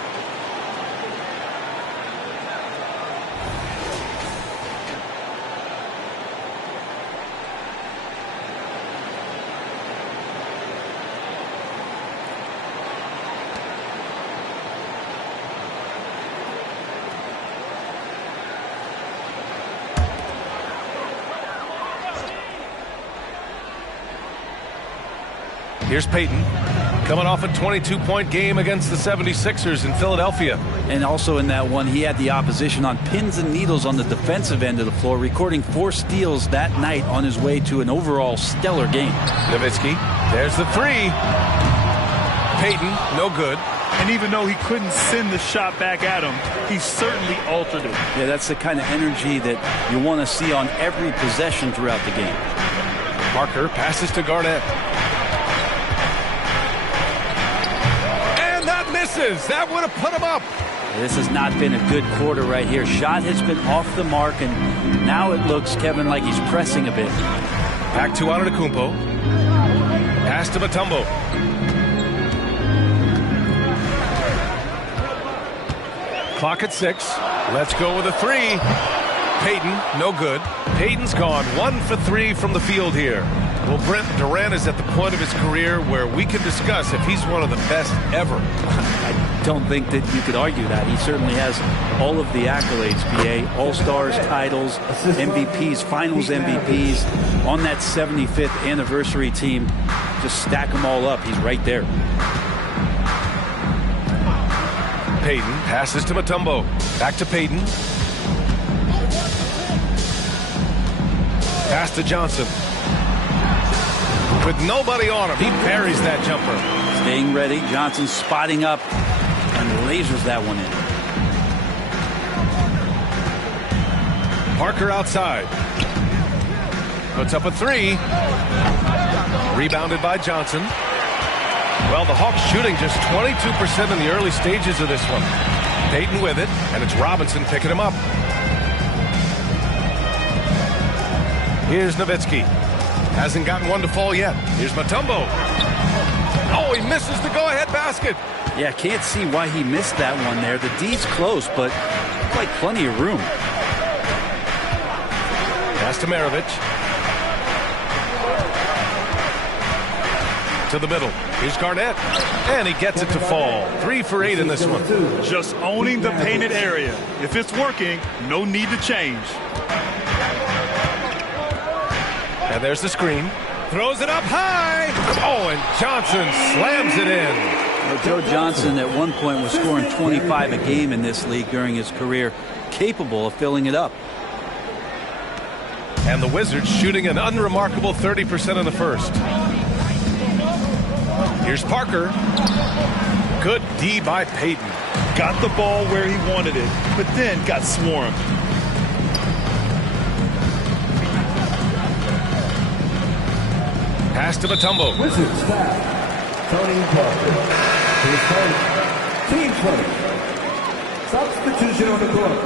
Here's Payton, coming off a 22-point game against the 76ers in Philadelphia. And also in that one, he had the opposition on pins and needles on the defensive end of the floor, recording 4 steals that night on his way to an overall stellar game. Nowitzki, there's the 3. Payton, no good. And even though he couldn't send the shot back at him, he certainly altered it. Yeah, that's the kind of energy that you want to see on every possession throughout the game. Parker passes to Garnett. That would have put him up. This has not been a good quarter right here. Shot has been off the mark, and now it looks, Kevin, like he's pressing a bit. Back to Antetokounmpo. Pass to Mutombo. Clock at 6. Let's go with a 3. Payton, no good. Payton's gone 1 for 3 from the field here. Well, Brent, Durant is at the point of his career where we can discuss if he's one of the best ever. I don't think that you could argue that. He certainly has all of the accolades, BA. All-Stars, titles, MVPs, Finals MVPs. On that 75th anniversary team, just stack them all up. He's right there. Payton passes to Mutombo. Back to Payton. Pass to Johnson. With nobody on him, he buries that jumper. Staying ready. Johnson spotting up and lasers that one in. Parker outside. Puts up a 3. Rebounded by Johnson. Well, the Hawks shooting just 22% in the early stages of this one. Payton with it, and it's Robinson picking him up. Here's Nowitzki. Hasn't gotten one to fall yet. Here's Mutombo. Oh, he misses the go-ahead basket. Yeah, can't see why he missed that one there. The D's close, but like plenty of room. Pass to Maravich. To the middle. Here's Garnett. And he gets it to fall. 3 for 8 in this one. Just owning the painted area. If it's working, no need to change. And there's the screen. Throws it up high. Oh, and Johnson slams it in. Well, Joe Johnson at one point was scoring 25 a game in this league during his career, capable of filling it up. And the Wizards shooting an unremarkable 30% in the first. Here's Parker. Good D by Payton. Got the ball where he wanted it, but then got swarmed. Pass to Mutombo. Wizards foul. Tony Parker. Team 20. Substitution on the court.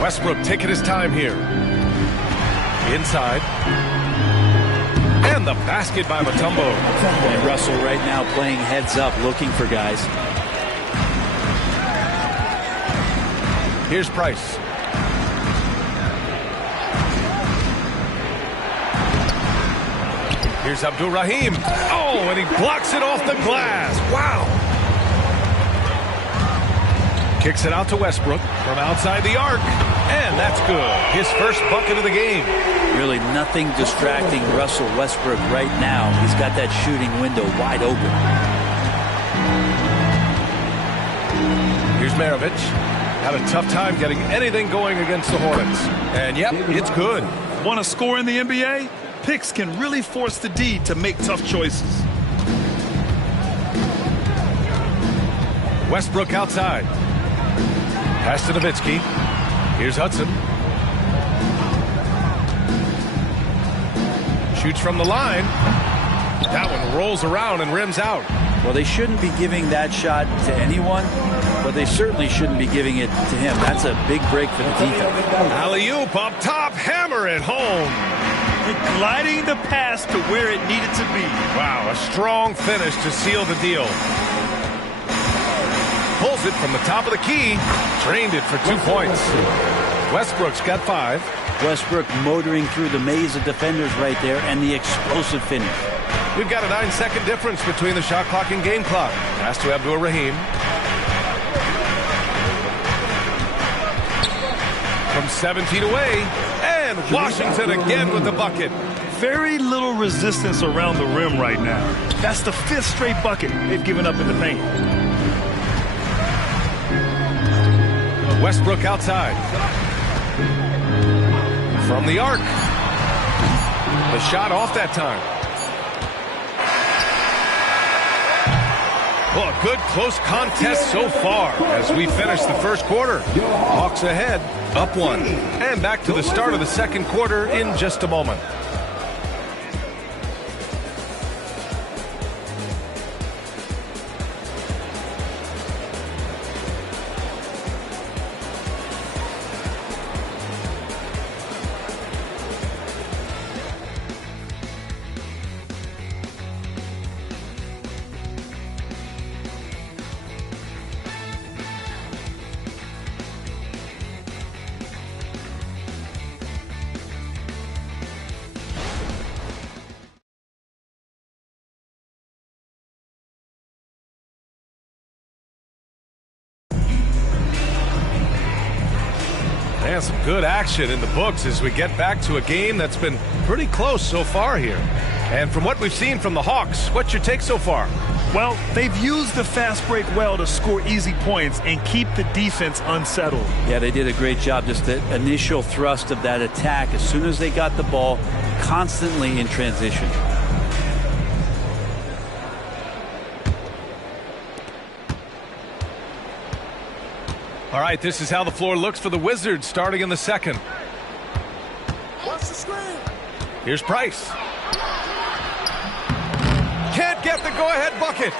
Westbrook taking his time here. Inside. And the basket by Mutombo. And Russell right now playing heads up, looking for guys. Here's Price. Here's Abdul Rahim. Oh, and he blocks it off the glass. Wow. Kicks it out to Westbrook from outside the arc. And that's good. His first bucket of the game. Really nothing distracting Russell Westbrook right now. He's got that shooting window wide open. Here's Maravich. Had a tough time getting anything going against the Hornets. And yep, it's good. Want to score in the NBA? Picks can really force the D to make tough choices. Westbrook outside. Pass to Nowitzki. Here's Hudson. Shoots from the line. That one rolls around and rims out. Well, they shouldn't be giving that shot to anyone, but they certainly shouldn't be giving it to him. That's a big break for the defense. Alley-oop up top, hammer it home. Gliding the pass to where it needed to be. Wow, a strong finish to seal the deal. Pulls it from the top of the key. Drained it for 2 points. Westbrook's got 5. Westbrook motoring through the maze of defenders right there, and the explosive finish. We've got a 9-second difference between the shot clock and game clock. Pass to Abdur-Rahim. From 7 feet away, and Washington again with the bucket. Very little resistance around the rim right now. That's the 5th straight bucket they've given up in the paint. Westbrook outside. From the arc. The shot off that time. Well, a good close contest so far as we finish the first quarter. Hawks ahead, up 1. And back to the start of the second quarter in just a moment. And some good action in the books as we get back to a game that's been pretty close so far here. And from what we've seen from the Hawks, what's your take so far? Well, they've used the fast break well to score easy points and keep the defense unsettled. Yeah, they did a great job. Just the initial thrust of that attack, as soon as they got the ball, constantly in transition. All right, this is how the floor looks for the Wizards starting in the second. Watch the screen. Here's Price. Can't get the go-ahead bucket.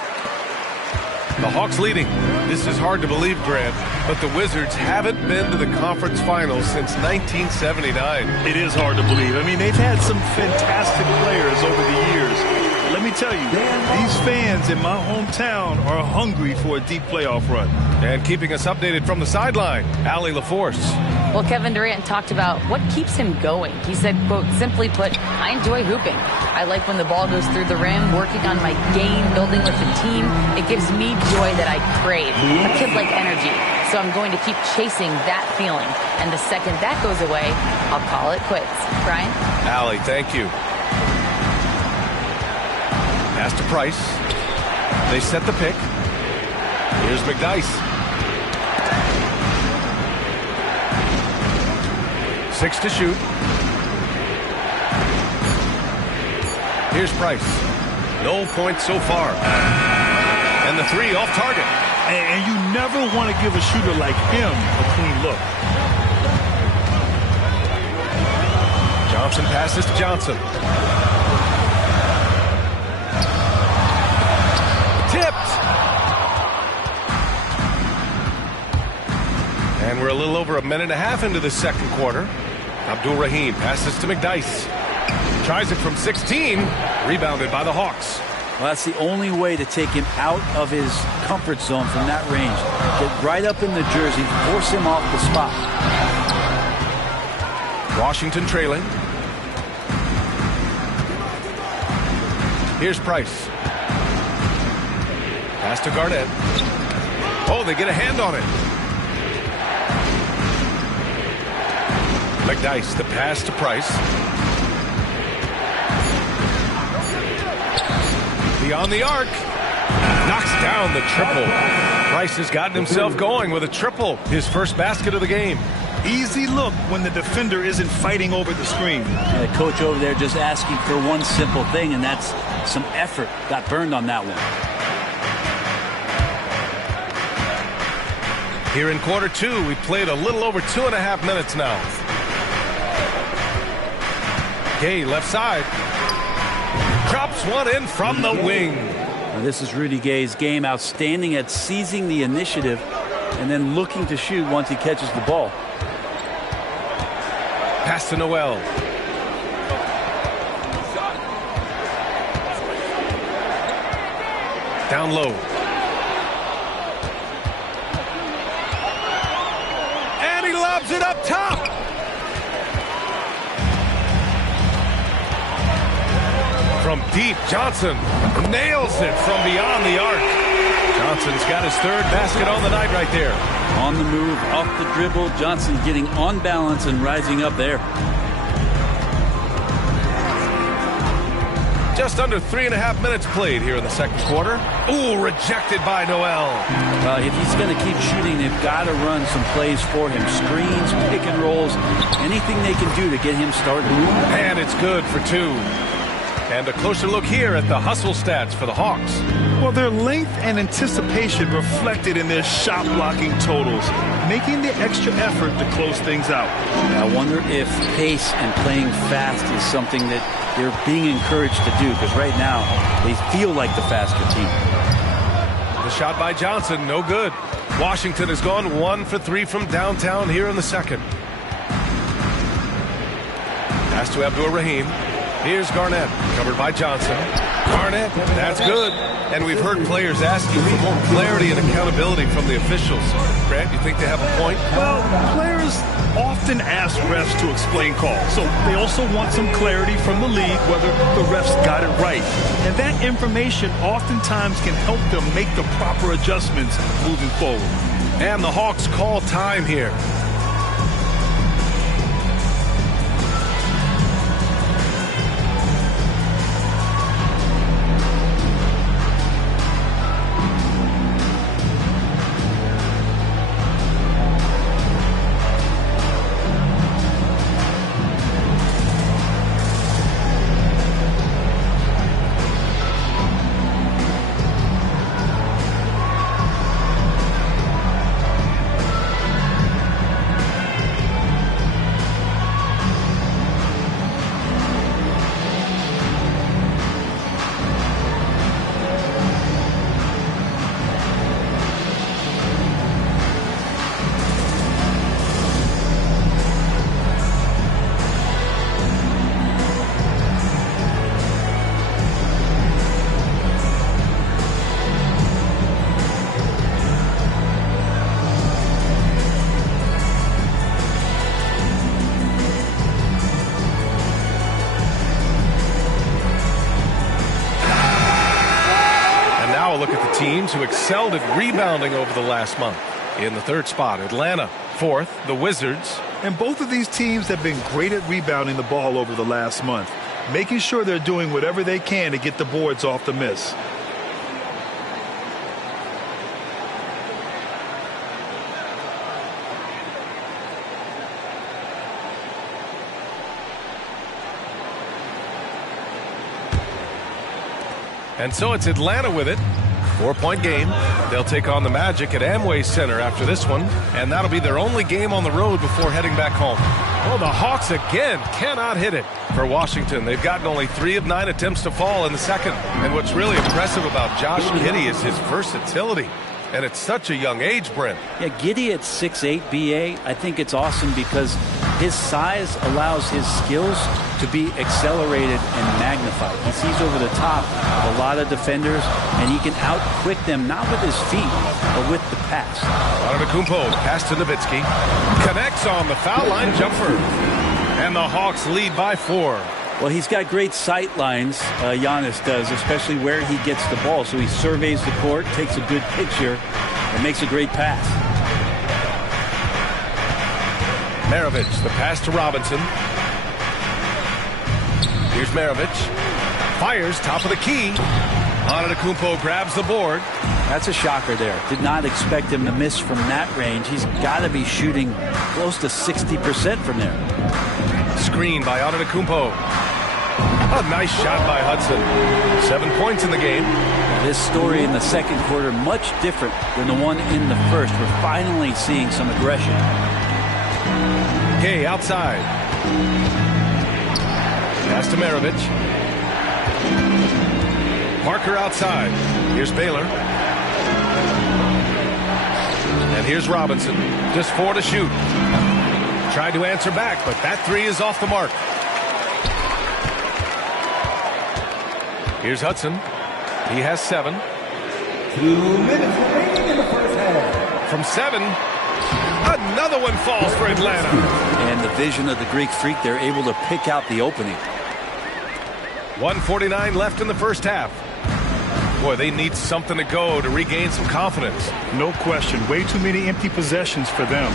The Hawks leading. This is hard to believe, Grant, but the Wizards haven't been to the conference finals since 1979. It is hard to believe. I mean, they've had some fantastic players over the years. Let me tell you, these fans in my hometown are hungry for a deep playoff run. And keeping us updated from the sideline, Allie LaForce. Well, Kevin Durant talked about what keeps him going. He said, quote, simply put, I enjoy hooping. I like when the ball goes through the rim, working on my game, building with the team. It gives me joy that I crave, a kid-like energy. So I'm going to keep chasing that feeling. And the second that goes away, I'll call it quits. Brian? Allie, thank you. Pass to Price. They set the pick. Here's McDyess. 6 to shoot. Here's Price. No points so far. And the 3 off target. And you never want to give a shooter like him a clean look. Johnson passes to Johnson. Tipped. And we're a little over a minute and a half into the second quarter. Abdur-Rahim passes to McDyess. Tries it from 16. Rebounded by the Hawks. Well, that's the only way to take him out of his comfort zone from that range. Get right up in the jersey, force him off the spot. Washington trailing. Here's Price. Pass to Garnett. Oh, they get a hand on it. McDyess, the pass to Price. Beyond the arc. Knocks down the triple. Price has gotten himself going with a triple. His first basket of the game. Easy look when the defender isn't fighting over the screen. The coach over there just asking for one simple thing, and that's some effort. Got burned on that one. Here in quarter 2, we played a little over 2.5 minutes now. Gay left side. Drops one in from the wing. Now, this is Rudy Gay's game. Outstanding at seizing the initiative and then looking to shoot once he catches the ball. Pass to Noel. Down low. And he lobs it up top. From deep, Johnson nails it from beyond the arc. Johnson's got his third basket on the night right there. On the move, off the dribble, Johnson getting on balance and rising up there. Just under 3.5 minutes played here in the second quarter. Ooh, rejected by Noel. If he's going to keep shooting, they've got to run some plays for him. Screens, pick and rolls, anything they can do to get him started. And it's good for two. And a closer look here at the hustle stats for the Hawks. Well, their length and anticipation reflected in their shot blocking totals, making the extra effort to close things out. I wonder if pace and playing fast is something that they're being encouraged to do, because right now they feel like the faster team. The shot by Johnson, no good. Washington has gone 1 for 3 from downtown here in the second. Pass to Abdur-Rahim. Here's Garnett, covered by Johnson. Garnett, that's good. And we've heard players asking for more clarity and accountability from the officials. Grant, you think they have a point? Well, players often ask refs to explain calls, so they also want some clarity from the league whether the refs got it right. And that information oftentimes can help them make the proper adjustments moving forward. And the Hawks call time here. Teams who excelled at rebounding over the last month. In the third spot, Atlanta. Fourth, the Wizards. And both of these teams have been great at rebounding the ball over the last month, making sure they're doing whatever they can to get the boards off the miss. And so it's Atlanta with it. 4-point game. They'll take on the Magic at Amway Center after this one, and that'll be their only game on the road before heading back home. Well, the Hawks again cannot hit it for Washington. They've gotten only 3 of 9 attempts to fall in the second. And what's really impressive about Josh Giddey is his versatility. And at such a young age, Brent. Yeah, Giddey at 6'8", BA, I think it's awesome because his size allows his skills to be accelerated and magnified. He sees over the top of a lot of defenders, and he can out-quick them, not with his feet, but with the pass. Antetokounmpo, pass to Nowitzki. Connects on the foul line jumper. And the Hawks lead by 4. Well, he's got great sight lines, Giannis does, especially where he gets the ball. So he surveys the court, takes a good picture, and makes a great pass. Maravich, the pass to Robinson. Here's Maravich. Fires, top of the key. Antetokounmpo grabs the board. That's a shocker there. Did not expect him to miss from that range. He's got to be shooting close to 60% from there. Screen by Antetokounmpo. A nice shot by Hudson. 7 points in the game. This story in the second quarter much different than the one in the first. We're finally seeing some aggression. Gay outside. Pass to Maravich. Parker outside. Here's Baylor. And here's Robinson. Just 4 to shoot. Tried to answer back, but that 3 is off the mark. Here's Hudson. He has 7. 2 minutes remaining in the first half. From 7, another one falls for Atlanta. And the vision of the Greek Freak, they're able to pick out the opening. 1:49 left in the first half. Boy, they need something to go to regain some confidence. No question. Way too many empty possessions for them.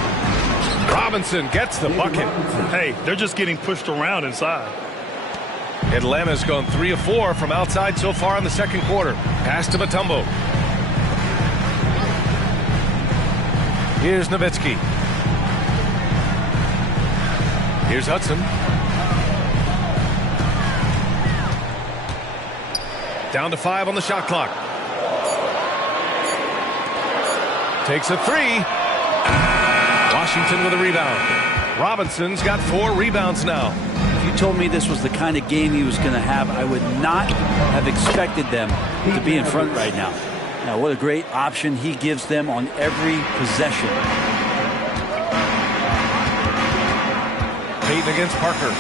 Robinson gets the bucket. Hey, they're just getting pushed around inside. Atlanta's gone 3 of 4 from outside so far in the second quarter. Pass to Mutombo. Here's Nowitzki. Here's Hudson. Down to 5 on the shot clock. Takes a 3. Washington with a rebound. Robinson's got 4 rebounds now. If you told me this was the kind of game he was going to have, I would not have expected them to be in front right now. Now, what a great option he gives them on every possession. Payton against Parker.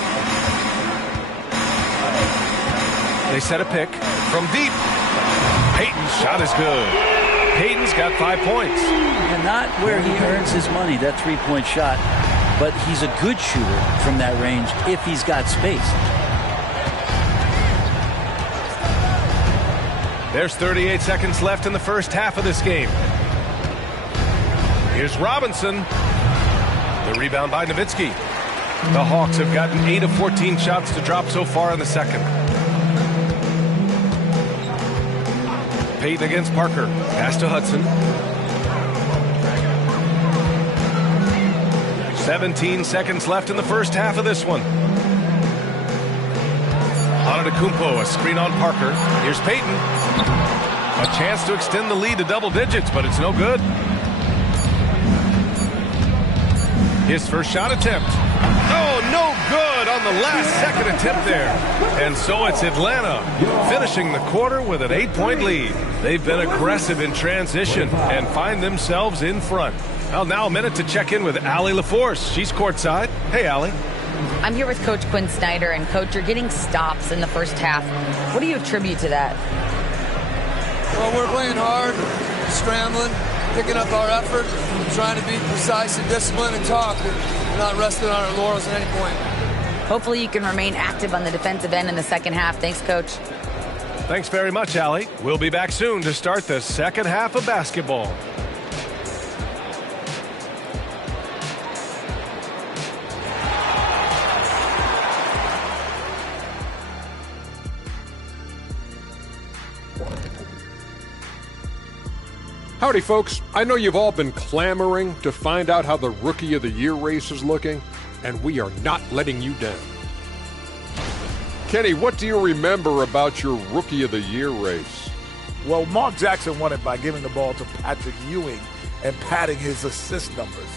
They set a pick from deep. Payton's shot is good. Payton's got 5 points. And not where he earns his money, that three-point shot. But he's a good shooter from that range if he's got space. There's 38 seconds left in the first half of this game. Here's Robinson. The rebound by Nowitzki. The Hawks have gotten 8 of 14 shots to drop so far in the second. Payton against Parker. Pass to Hudson. 17 seconds left in the first half of this one. Antetokounmpo, a screen on Parker. Here's Payton. A chance to extend the lead to double digits, but it's no good. His first shot attempt. Oh, no good on the last second attempt there. And so it's Atlanta finishing the quarter with an 8-point lead. They've been aggressive in transition and find themselves in front. Well, now a minute to check in with Allie LaForce. She's courtside. Hey, Allie. I'm here with Coach Quinn Snyder, and Coach, you're getting stops in the first half. What do you attribute to that? Well, we're playing hard, scrambling, picking up our effort, trying to be precise and disciplined and talk. We're not resting on our laurels at any point. Hopefully you can remain active on the defensive end in the second half. Thanks, Coach. Thanks very much, Allie. We'll be back soon to start the second half of basketball. Howdy, folks. I know you've all been clamoring to find out how the Rookie of the Year race is looking, and we are not letting you down. Kenny, what do you remember about your Rookie of the Year race? Well, Mark Jackson won it by giving the ball to Patrick Ewing and padding his assist numbers.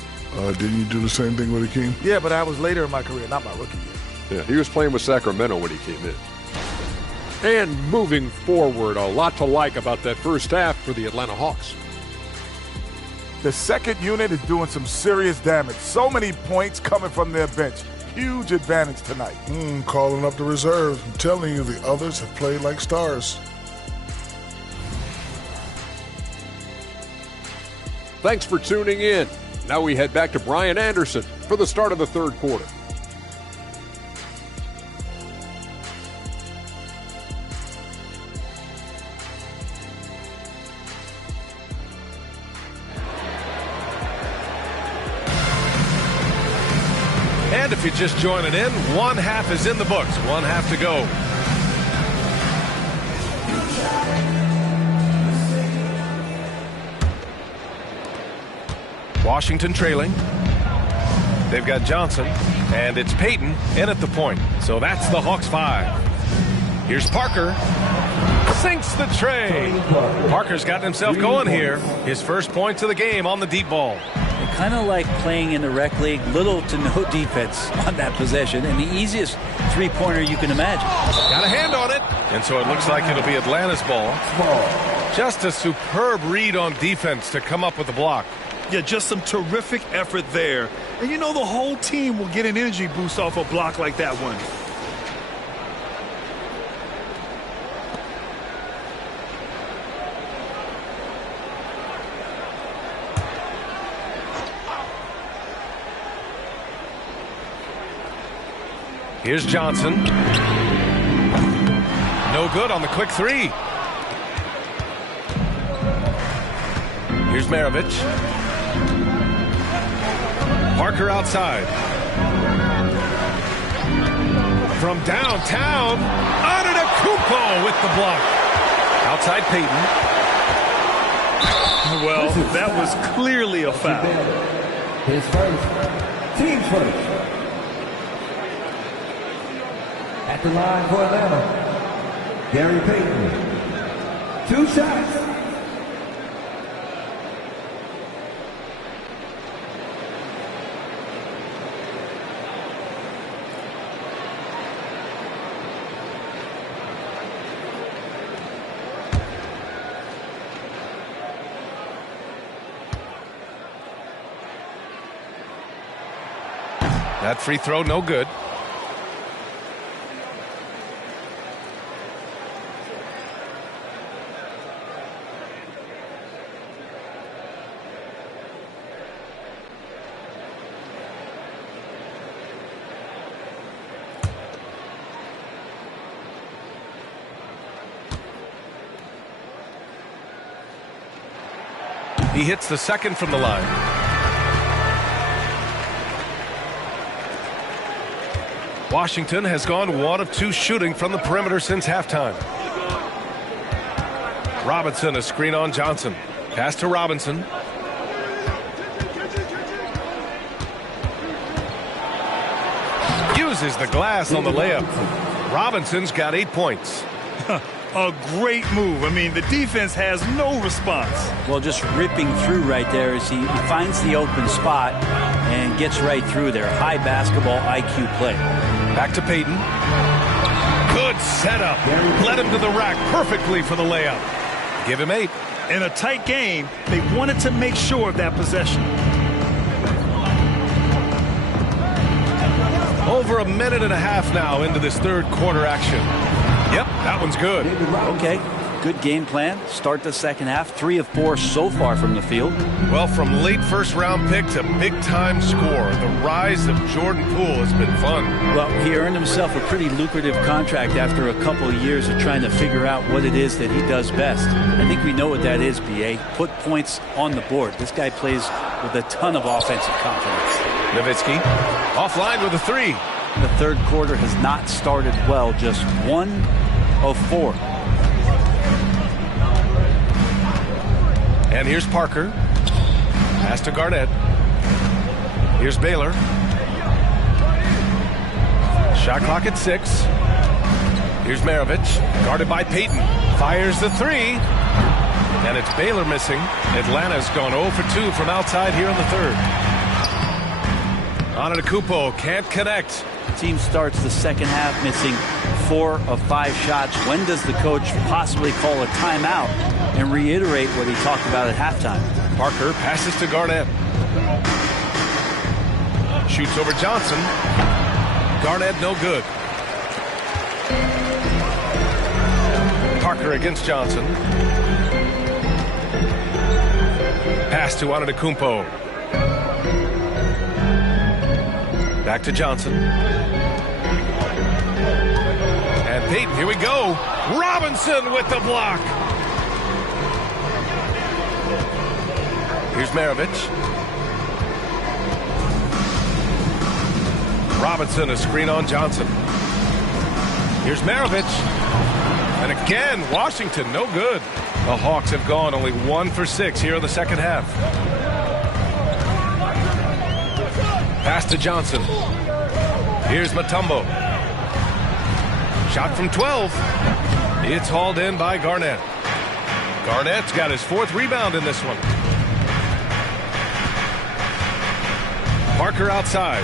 Didn't you do the same thing with Hakeem? Yeah, but I was later in my career, not my rookie year. Yeah, he was playing with Sacramento when he came in. And moving forward, a lot to like about that first half for the Atlanta Hawks. The second unit is doing some serious damage. So many points coming from their bench. Huge advantage tonight. Calling up the reserves. I'm telling you, the others have played like stars. Thanks for tuning in. Now we head back to Brian Anderson for the start of the third quarter. And if you're just joining in, one half is in the books. One half to go. Washington trailing. They've got Johnson, and it's Payton in at the point. So that's the Hawks 5. Here's Parker. Sinks the tray. Parker's gotten himself going here. His first points of the game on the deep ball. Kind of like playing in the rec league, little to no defense on that possession, and the easiest three-pointer you can imagine. Got a hand on it. And so it looks like it'll be Atlanta's ball. Just a superb read on defense to come up with the block. Yeah, just some terrific effort there. And you know the whole team will get an energy boost off a block like that one. Here's Johnson. No good on the quick three. Here's Maravich. Parker outside. From downtown, Antetokounmpo with the block. Outside Payton. Well, that was clearly a foul. His first. Team first. At the line for Atlanta, Gary Payton. 2 shots. That free throw, no good. He hits the second from the line. Washington has gone 1 of 2 shooting from the perimeter since halftime. Robinson, a screen on Johnson. Pass to Robinson. Uses the glass on the layup. Robinson's got 8 points. A great move. I mean, the defense has no response. Well, just ripping through right there as he finds the open spot and gets right through there. High basketball IQ play. Back to Payton. Good setup. Led him to the rack perfectly for the layup. Give him 8. In a tight game, they wanted to make sure of that possession. Over a minute and a half now into this third quarter action. Yep, that one's good. Okay, good game plan. Start the second half. 3 of 4 so far from the field. Well, from late first-round pick to big-time scorer, the rise of Jordan Poole has been fun. Well, he earned himself a pretty lucrative contract after a couple of years of trying to figure out what it is that he does best. I think we know what that is, B.A. Put points on the board. This guy plays with a ton of offensive confidence. Nowitzki offline with a 3. The third quarter has not started well, just 1 of 4. And here's Parker. Pass to Garnett. Here's Baylor. Shot clock at 6. Here's Maravich, guarded by Payton. Fires the 3. And it's Baylor missing. Atlanta's gone 0 for 2 from outside here in the third. Antetokounmpo can't connect. Team starts the second half missing 4 of 5 shots. When does the coach possibly call a timeout and reiterate what he talked about at halftime? Parker passes to Garnett. Shoots over Johnson. Garnett no good. Parker against Johnson. Pass to Antetokounmpo. Back to Johnson. And Payton, here we go. Robinson with the block. Here's Maravich. Robinson, a screen on Johnson. Here's Maravich. And again, Washington, no good. The Hawks have gone only 1 for 6 here in the second half. Pass to Johnson. Here's Mutombo. Shot from 12. It's hauled in by Garnett. Garnett's got his 4th rebound in this one. Parker outside.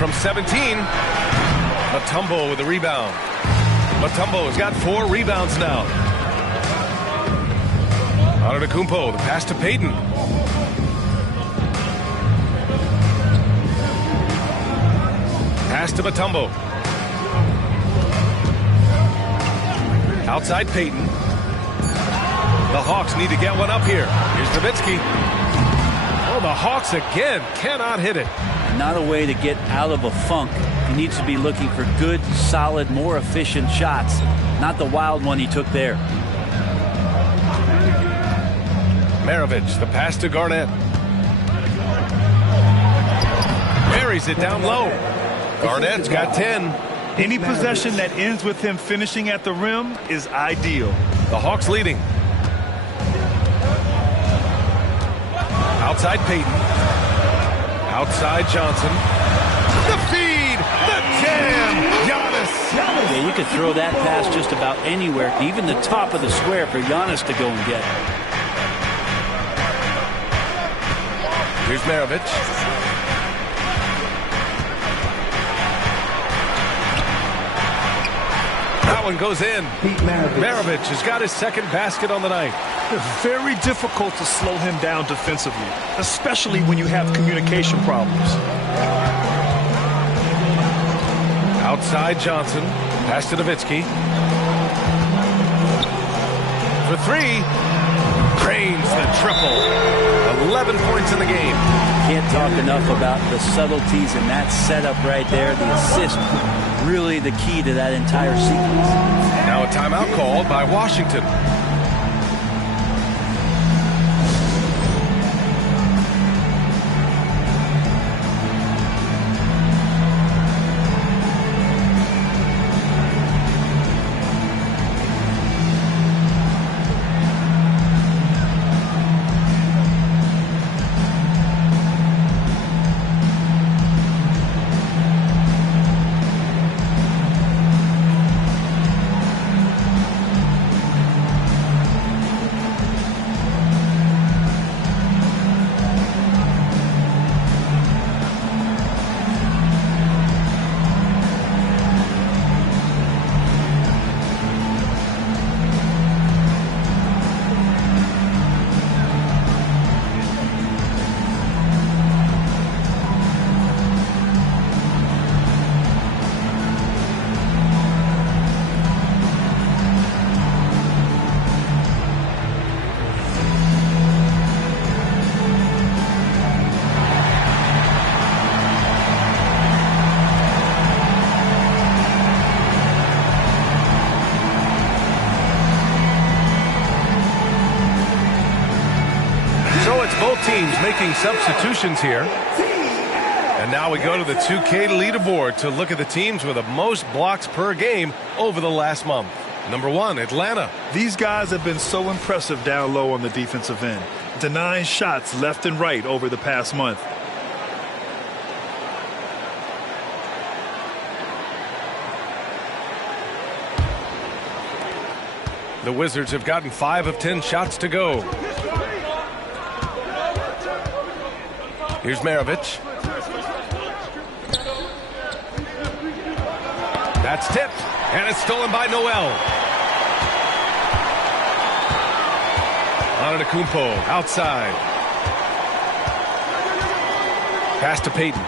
from 17. Mutombo with the rebound. Mutombo's got 4 rebounds now. Antetokounmpo, the pass to Payton. Pass to Mutombo. Outside Payton. The Hawks need to get one up here. Here's Nowitzki. Oh, the Hawks again cannot hit it. Not a way to get out of a funk. He needs to be looking for good, solid, more efficient shots. Not the wild one he took there. Maravich, the pass to Garnett. Buries it down low. Garnett's got 10. Any possession that ends with him finishing at the rim is ideal. The Hawks leading. Outside Payton. Outside Johnson. The feed! The jam! Giannis! Yeah, you could throw that pass just about anywhere, even the top of the square for Giannis to go and get. Here's Maravich. That one goes in. Maravich has got his second basket on the night. It's very difficult to slow him down defensively, especially when you have communication problems. Outside Johnson. Pass to Nowitzki. For 3. Drains the triple. 11 points in the game. Can't talk enough about the subtleties in that setup right there. The assist, really the key to that entire sequence. Now a timeout called by Washington. Teams making substitutions here. And now we go to the 2K leaderboard to look at the teams with the most blocks per game over the last month. Number 1, Atlanta. These guys have been so impressive down low on the defensive end, denying shots left and right over the past month. The Wizards have gotten 5 of 10 shots to go. Here's Maravich. That's tipped, and it's stolen by Noel. Antetokounmpo outside. Pass to Payton.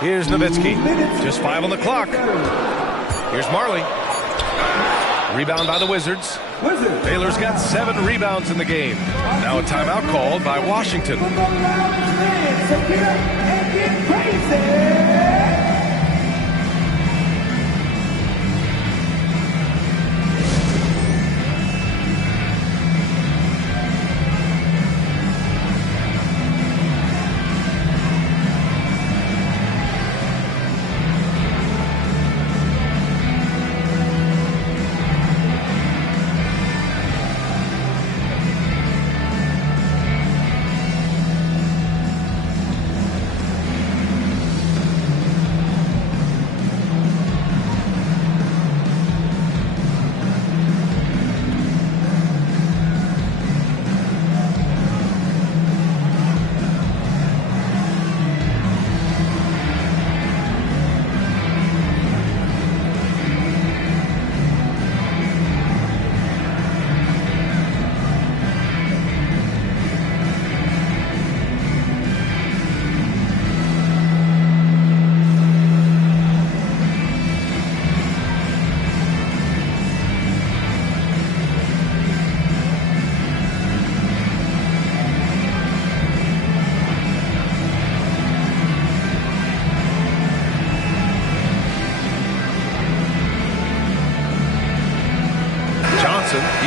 Here's Nowitzki. Just 5 on the clock. Here's Marley. Rebound by the Wizards. Baylor's got 7 rebounds in the game. Now a timeout called by Washington.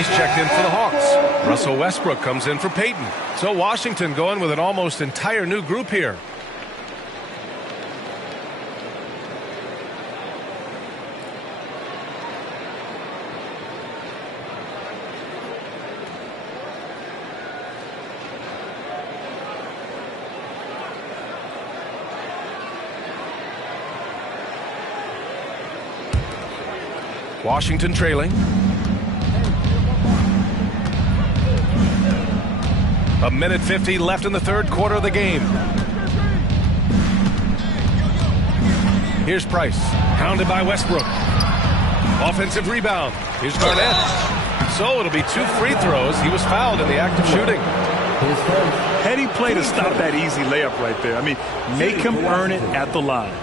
He's checked in for the Hawks. Russell Westbrook comes in for Peyton. So Washington going with an almost entire new group here. Washington trailing. A minute 50 left in the third quarter of the game. Here's Price, hounded by Westbrook. Offensive rebound. Here's Garnett. So it'll be 2 free throws. He was fouled in the act of shooting. Heady play to stop that easy layup right there. I mean, make him earn it at the line.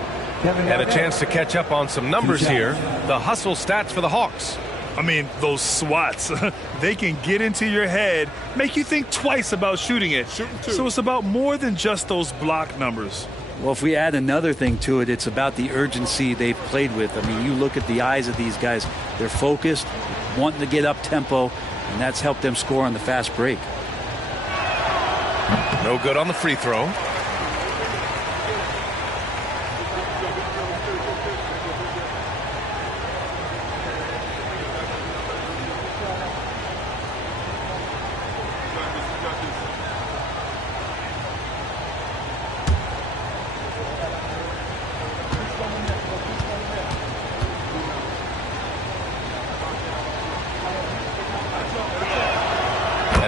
And a chance to catch up on some numbers here. The hustle stats for the Hawks. I mean, those swats, they can get into your head, make you think twice about shooting it. So it's about more than just those block numbers. Well, if we add another thing to it, it's about the urgency they've played with. I mean, you look at the eyes of these guys. They're focused, wanting to get up tempo, and that's helped them score on the fast break. No good on the free throw.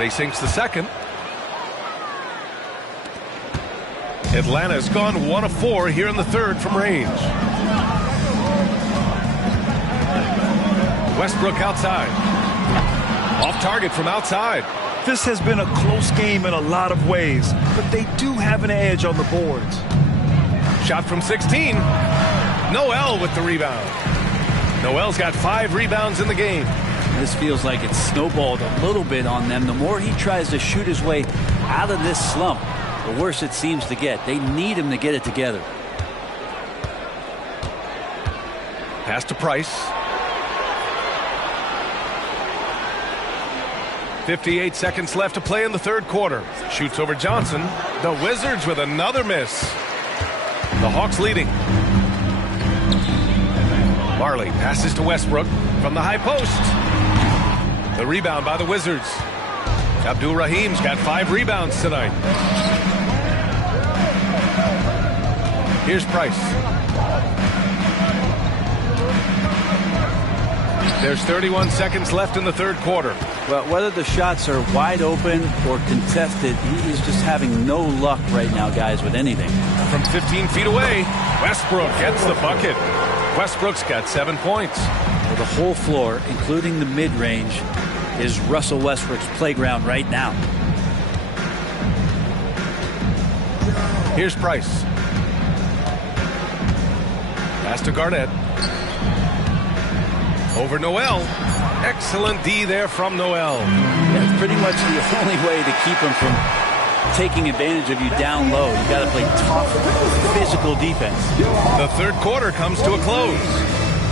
He sinks the second. Atlanta's gone 1 of 4 here in the third from range. Westbrook outside. Off target from outside. This has been a close game in a lot of ways, but they do have an edge on the boards. Shot from 16. Noel with the rebound. Noel's got 5 rebounds in the game. This feels like it's snowballed a little bit on them. The more he tries to shoot his way out of this slump, the worse it seems to get. They need him to get it together. Pass to Price. 58 seconds left to play in the third quarter. Shoots over Johnson. The Wizards with another miss. The Hawks leading. Marley passes to Westbrook from the high post. The rebound by the Wizards. Abdul Rahim's got 5 rebounds tonight. Here's Price. There's 31 seconds left in the third quarter. Well, whether the shots are wide open or contested, he's just having no luck right now, guys, with anything. From 15 feet away, Westbrook gets the bucket. Westbrook's got 7 points. Well, the whole floor, including the mid-range, is Russell Westbrook's playground right now. Here's Price. Pass to Garnett. Over Noel. Excellent D there from Noel. That's pretty much the only way to keep him from taking advantage of you down low. You got to play tough, physical defense. The third quarter comes to a close.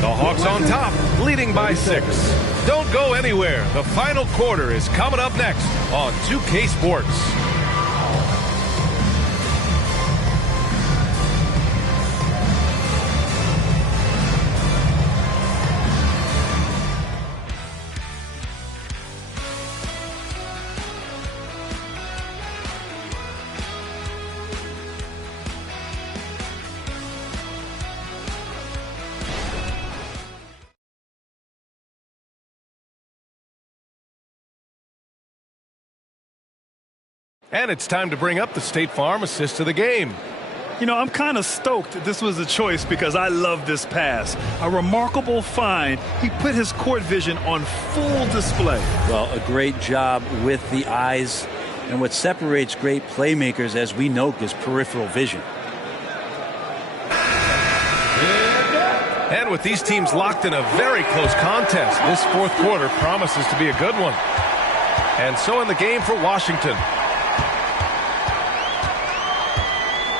The Hawks on top, leading by 6. Don't go anywhere. The final quarter is coming up next on 2K Sports. And it's time to bring up the State Farm assist of the game. You know, I'm kind of stoked this was a choice because I love this pass. A remarkable find. He put his court vision on full display. Well, a great job with the eyes. And what separates great playmakers, as we know, is peripheral vision. And with these teams locked in a very close contest, this fourth quarter promises to be a good one. And so in the game for Washington.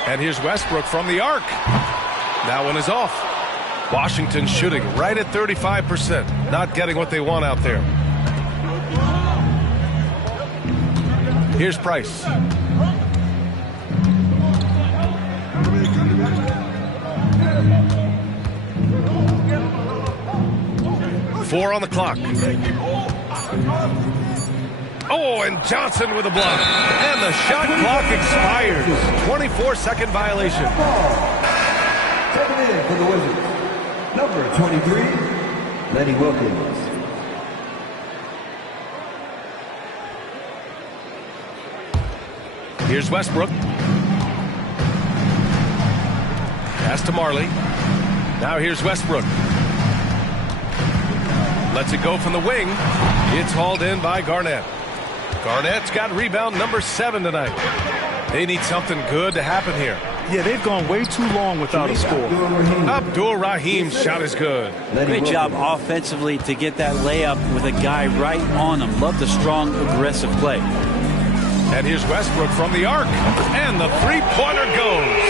And here's Westbrook from the arc. That one is off. Washington shooting right at 35%. Not getting what they want out there. Here's Price. Four on the clock. Oh, and Johnson with a block. And the shot clock expires. 24-second violation. Checking in for the Wizards, number 23, Lenny Wilkens. Here's Westbrook. Pass to Marley. Now here's Westbrook. Lets it go from the wing. It's hauled in by Garnett. Garnett's got rebound number 7 tonight. They need something good to happen here. Yeah, they've gone way too long without a score. Abdul Rahim's shot is good. Great job offensively to get that layup with a guy right on him. Love the strong, aggressive play. And here's Westbrook from the arc. And the three-pointer goes.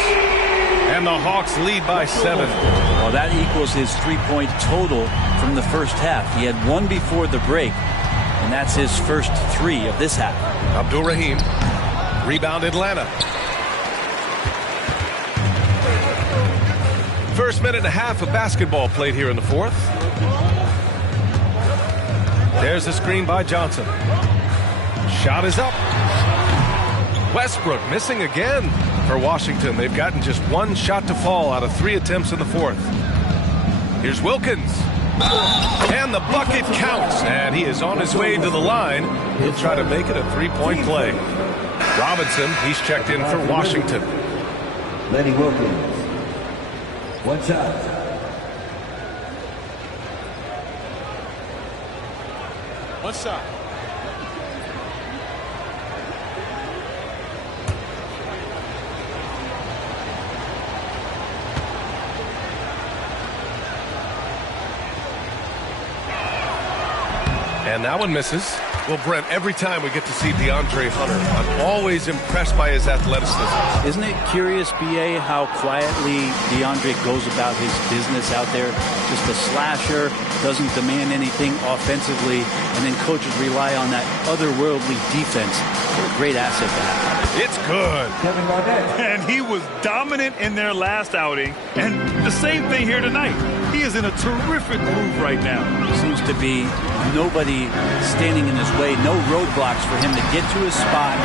And the Hawks lead by 7. Well, that equals his three-point total from the first half. He had one before the break, and that's his first 3 of this half. Abdul Rahim. Rebound Atlanta. First minute and a half of basketball played here in the fourth. There's the screen by Johnson. Shot is up. Westbrook missing again for Washington. They've gotten just one shot to fall out of 3 attempts in the fourth. Here's Wilkins. And the bucket counts. And he is on his way to the line. He'll try to make it a 3-point play. Robinson, he's checked in for Washington. Lenny Wilkens. One shot. One shot. And that one misses. Well, Brent, every time we get to see DeAndre Hunter, I'm always impressed by his athleticism. Isn't it curious, B.A., how quietly DeAndre goes about his business out there? Just a slasher, doesn't demand anything offensively, and then coaches rely on that otherworldly defense. What a great asset to have. It's good. Kevin Garnett. And he was dominant in their last outing, and the same thing here tonight. He is in a terrific groove right now. Seems to be nobody standing in his way, no roadblocks for him to get to his spot,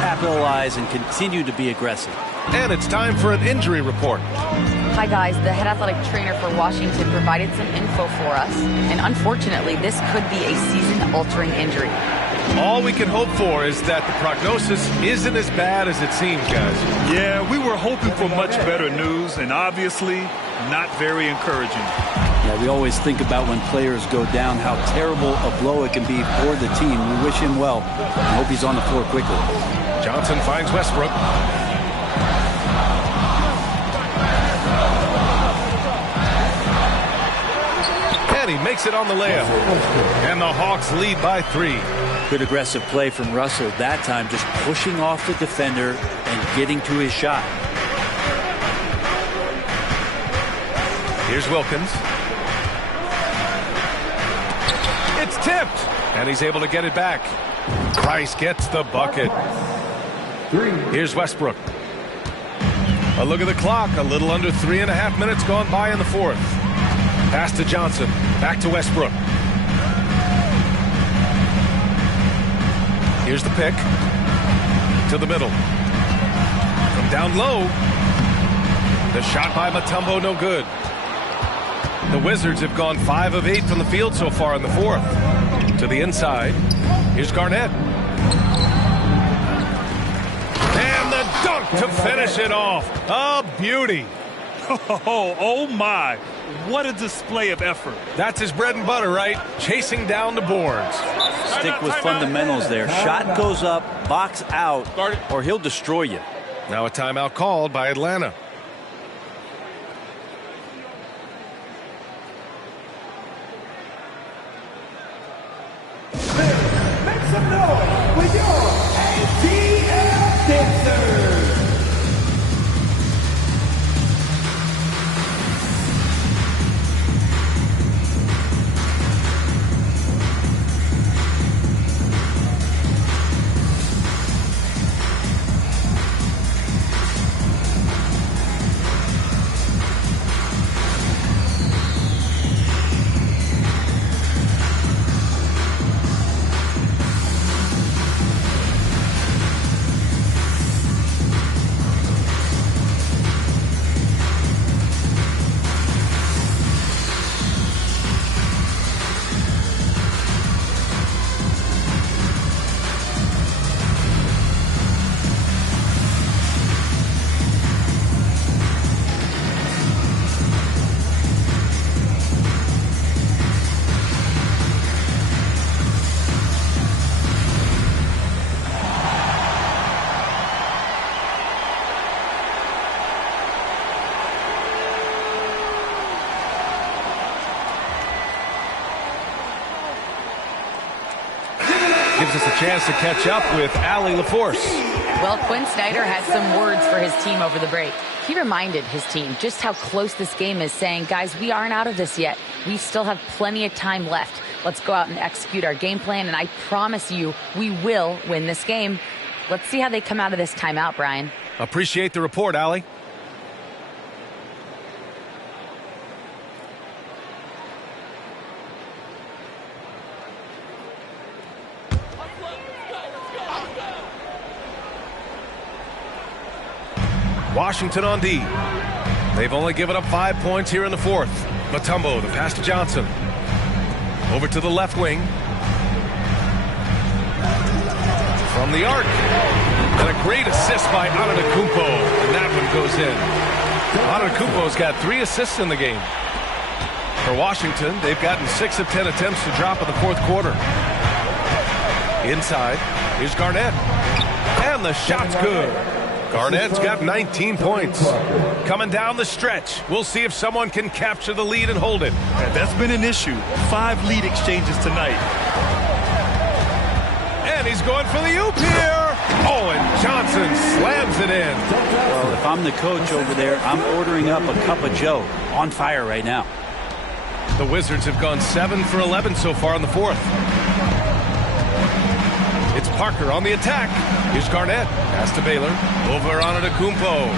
capitalize, and continue to be aggressive. And it's time for an injury report. Hi, guys. The head athletic trainer for Washington provided some info for us, and unfortunately, this could be a season-altering injury. All we can hope for is that the prognosis isn't as bad as it seems, guys. Yeah, we were hoping for much better news, and obviously not very encouraging. Yeah, we always think about when players go down, how terrible a blow it can be for the team. We wish him well and hope he's on the floor quickly. Johnson finds Westbrook. And he makes it on the layup. And the Hawks lead by 3. Good aggressive play from Russell that time, just pushing off the defender and getting to his shot. Here's Wilkins. It's tipped, and he's able to get it back. Price gets the bucket. Here's Westbrook. A look at the clock. A little under 3.5 minutes gone by in the fourth. Pass to Johnson. Back to Westbrook. Here's the pick. To the middle. From down low. The shot by Mutombo, no good. The Wizards have gone 5 of 8 from the field so far in the fourth. To the inside. Here's Garnett. And the dunk to finish it off. A beauty. Oh my. What a display of effort. That's his bread and butter, right? Chasing down the boards. Stick with fundamentals there. Shot goes up, box out, or he'll destroy you. Now a timeout called by Atlanta. Make some noise with your ATL dancers. gives us a chance to catch up with Allie LaForce. Well, Quinn Snyder had some words for his team over the break. He reminded his team just how close this game is, saying, guys, we aren't out of this yet. We still have plenty of time left. Let's go out and execute our game plan, and I promise you we will win this game. Let's see how they come out of this timeout, Brian. Appreciate the report, Allie. Washington on D. They've only given up 5 points here in the fourth. Mutombo, the pass to Johnson. Over to the left wing. From the arc. And a great assist by Antetokounmpo. And that one goes in. Antetokounmpo's got 3 assists in the game. For Washington, they've gotten 6 of 10 attempts to drop in the fourth quarter. Inside, here's Garnett. And the shot's good. Garnett's got 19 points. Coming down the stretch. We'll see if someone can capture the lead and hold it. Yeah, that's been an issue. 5 lead exchanges tonight. And he's going for the oop here. Oh, and Johnson slams it in. Well, if I'm the coach over there, I'm ordering up a cup of Joe. On fire right now. The Wizards have gone 7 for 11 so far in the fourth. It's Parker on the attack. Here's Garnett. Pass to Baylor. Over on Antetokounmpo.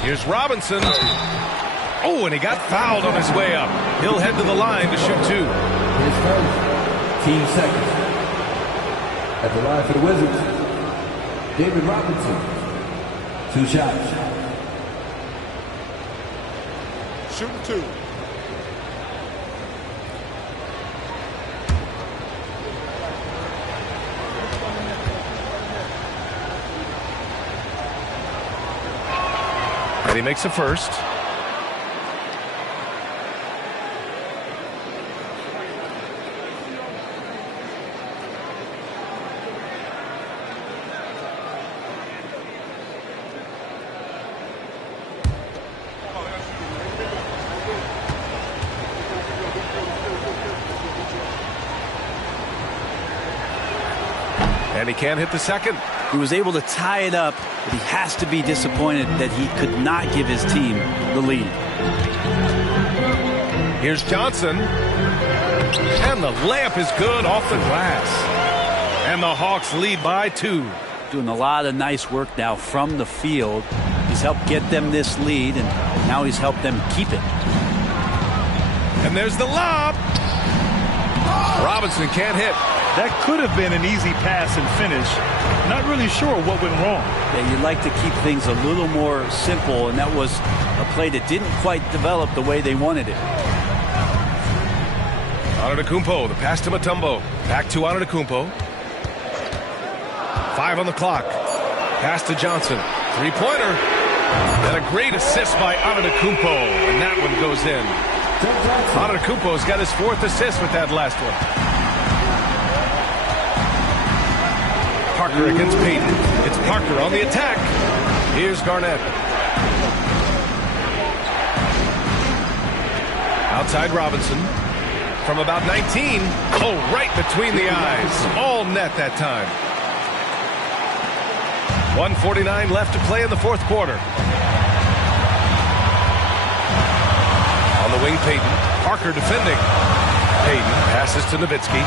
Here's Robinson. Oh, and he got fouled on his way up. He'll head to the line to shoot 2. His first, team second. At the line for the Wizards, David Robinson. 2 shots. Shooting 2. And he makes a first. And he can't hit the second. He was able to tie it up, but he has to be disappointed that he could not give his team the lead. Here's Johnson. And the layup is good off the glass. And the Hawks lead by 2. Doing a lot of nice work now from the field. He's helped get them this lead, and now he's helped them keep it. And there's the lob. Robinson can't hit. That could have been an easy pass and finish. Not really sure what went wrong. Yeah, you'd like to keep things a little more simple, and that was a play that didn't quite develop the way they wanted it. Antetokounmpo, the pass to Mutombo. Back to Antetokounmpo. 5 on the clock. Pass to Johnson. 3-pointer. And a great assist by Antetokounmpo. And that one goes in. Antetokounmpo's got his 4th assist with that last one. Parker against Payton. It's Parker on the attack. Here's Garnett. Outside Robinson. From about 19. Oh, right between the eyes. All net that time. 1:49 left to play in the fourth quarter. On the wing, Payton. Parker defending. Payton passes to Nowitzki.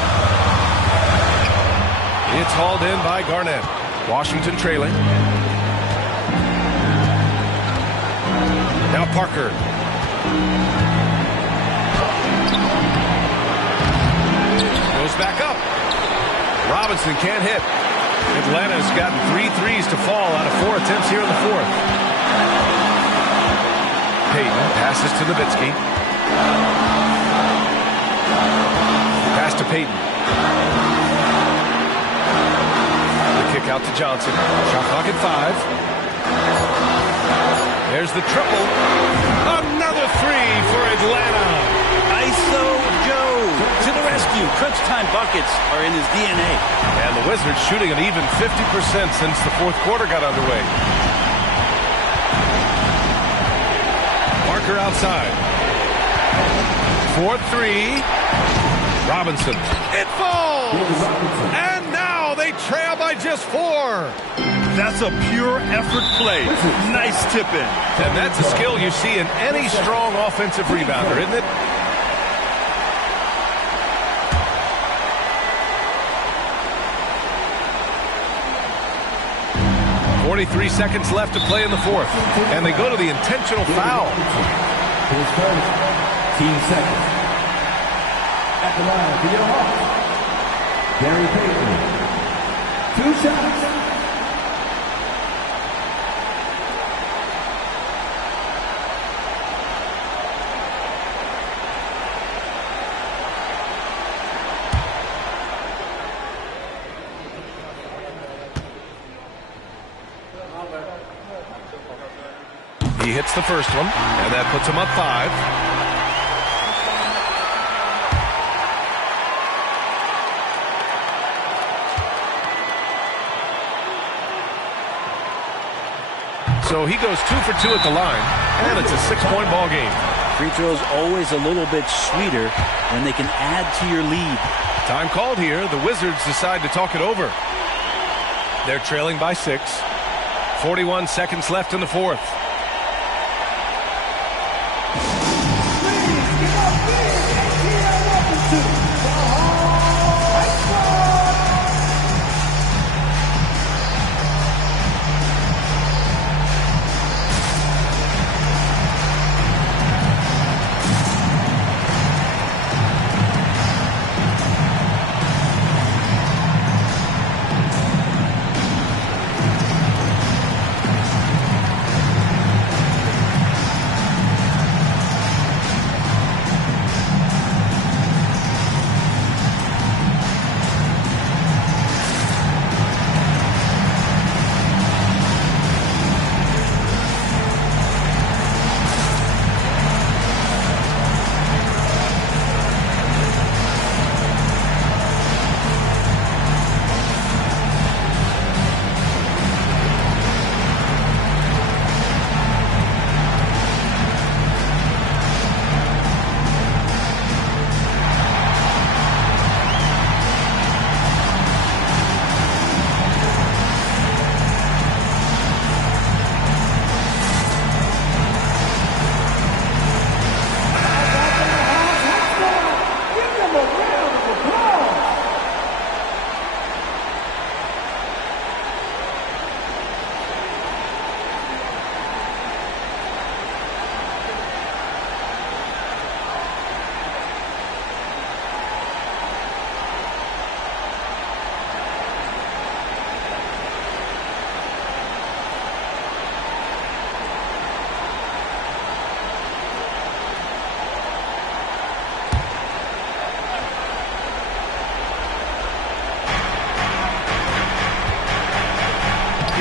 It's hauled in by Garnett. Washington trailing. Now Parker. Goes back up. Robinson can't hit. Atlanta's gotten 3 threes to fall out of 4 attempts here in the fourth. Payton passes to Nowitzki. Pass to Payton. Kick out to Johnson. Shot clock at 5. There's the triple. Another 3 for Atlanta. ISO Joe to the rescue. Crunch time buckets are in his DNA. And the Wizards shooting an even 50% since the fourth quarter got underway. Parker outside. 4-3. Robinson. It falls. And now by just 4. That's a pure effort play. Nice tip in. And that's a skill you see in any strong offensive rebounder, isn't it? 43 seconds left to play in the fourth. And they go to the intentional foul. His first team second. At the line for your Hawks, Gary Payton. 2 shots. He hits the first one, and that puts him up 5. So he goes 2 for 2 at the line, and it's a 6-point ball game. Free throws always a little bit sweeter when they can add to your lead. Time called here. The Wizards decide to talk it over. They're trailing by 6. 41 seconds left in the fourth.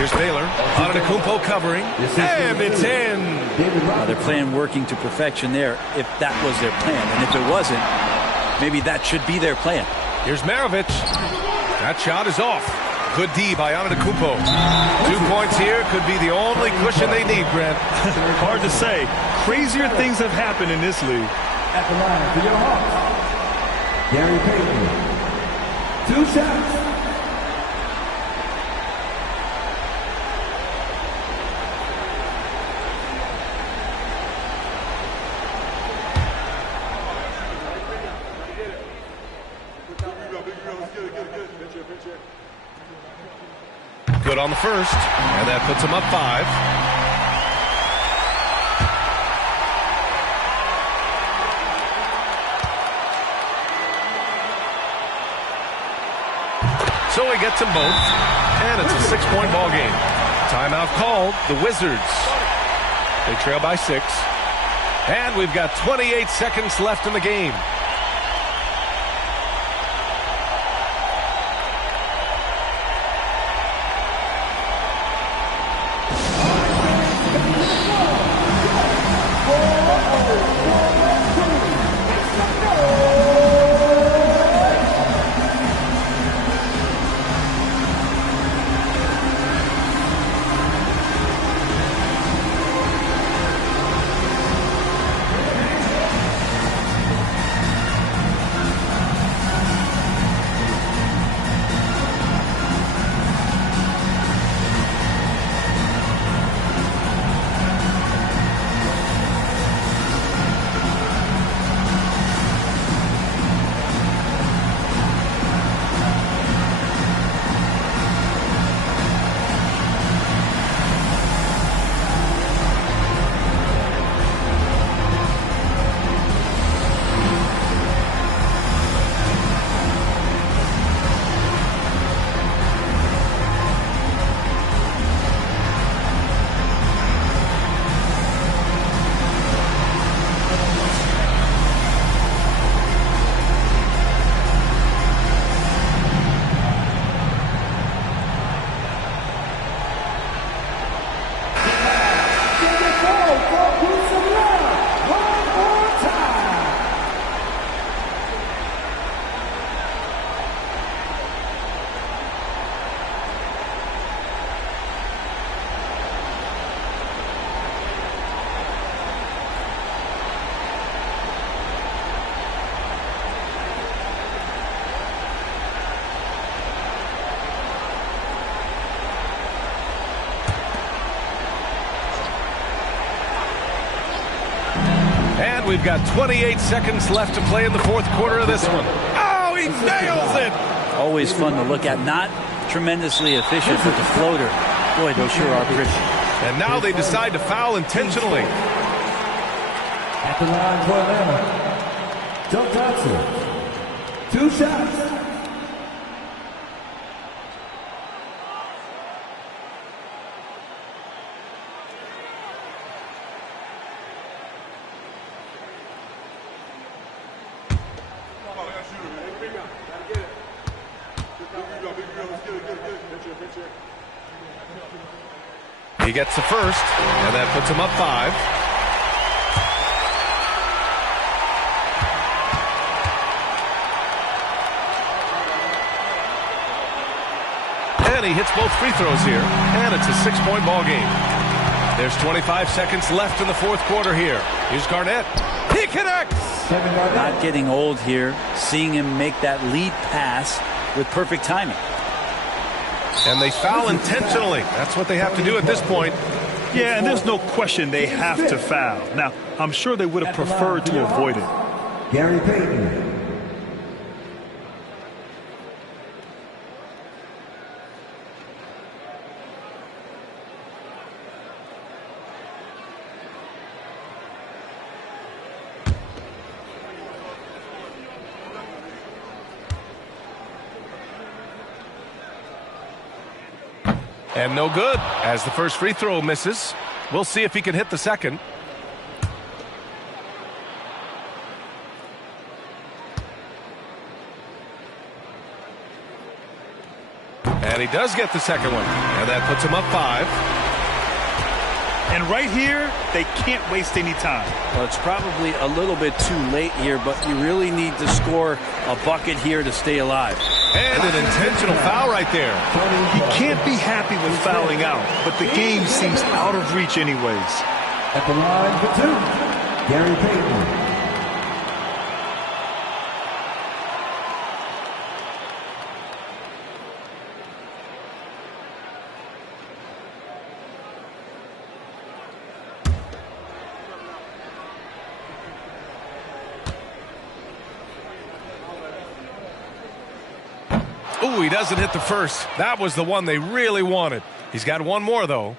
Here's Baylor. Antetokounmpo covering. And it's in. They're playing working to perfection there if that was their plan. And if it wasn't, maybe that should be their plan. Here's Maravich. That shot is off. Good D by Antetokounmpo. 2 points here could be the only cushion they need, Grant. Hard to say. Crazier things have happened in this league. At the line for your Hawks, Gary Payton. 2 shots. Good on the first, and that puts him up 5. So he gets them both, and it's a 6-point ball game. Timeout called, the Wizards. They trail by 6, and we've got 28 seconds left in the game. we've got 28 seconds left to play in the fourth quarter of this one. Oh, he nails it! Always fun to look at. Not tremendously efficient, but the floater. Boy, those sure are pretty. And now they decide to foul intentionally. At the line for Atlanta, Joe Johnson. 2 shots. He gets the first, and that puts him up 5. And he hits both free throws here, and it's a 6-point ball game. There's 25 seconds left in the fourth quarter here. Here's Garnett. He connects! Not getting old here, seeing him make that lead pass with perfect timing. And they foul intentionally. That's what they have to do at this point. Yeah, and there's no question they have to foul. Now, I'm sure they would have preferred to avoid it. Gary Payton. And no good, as the first free throw misses. We'll see if he can hit the second. And he does get the second one, and that puts him up 5. And right here, they can't waste any time. Well, it's probably a little bit too late here, but you really need to score a bucket here to stay alive. And an intentional foul right there. He can't be happy with fouling out, but the game seems out of reach anyways. At the line for 2, Gary Payton. Ooh, he doesn't hit the first. That was the one they really wanted. He's got one more, though.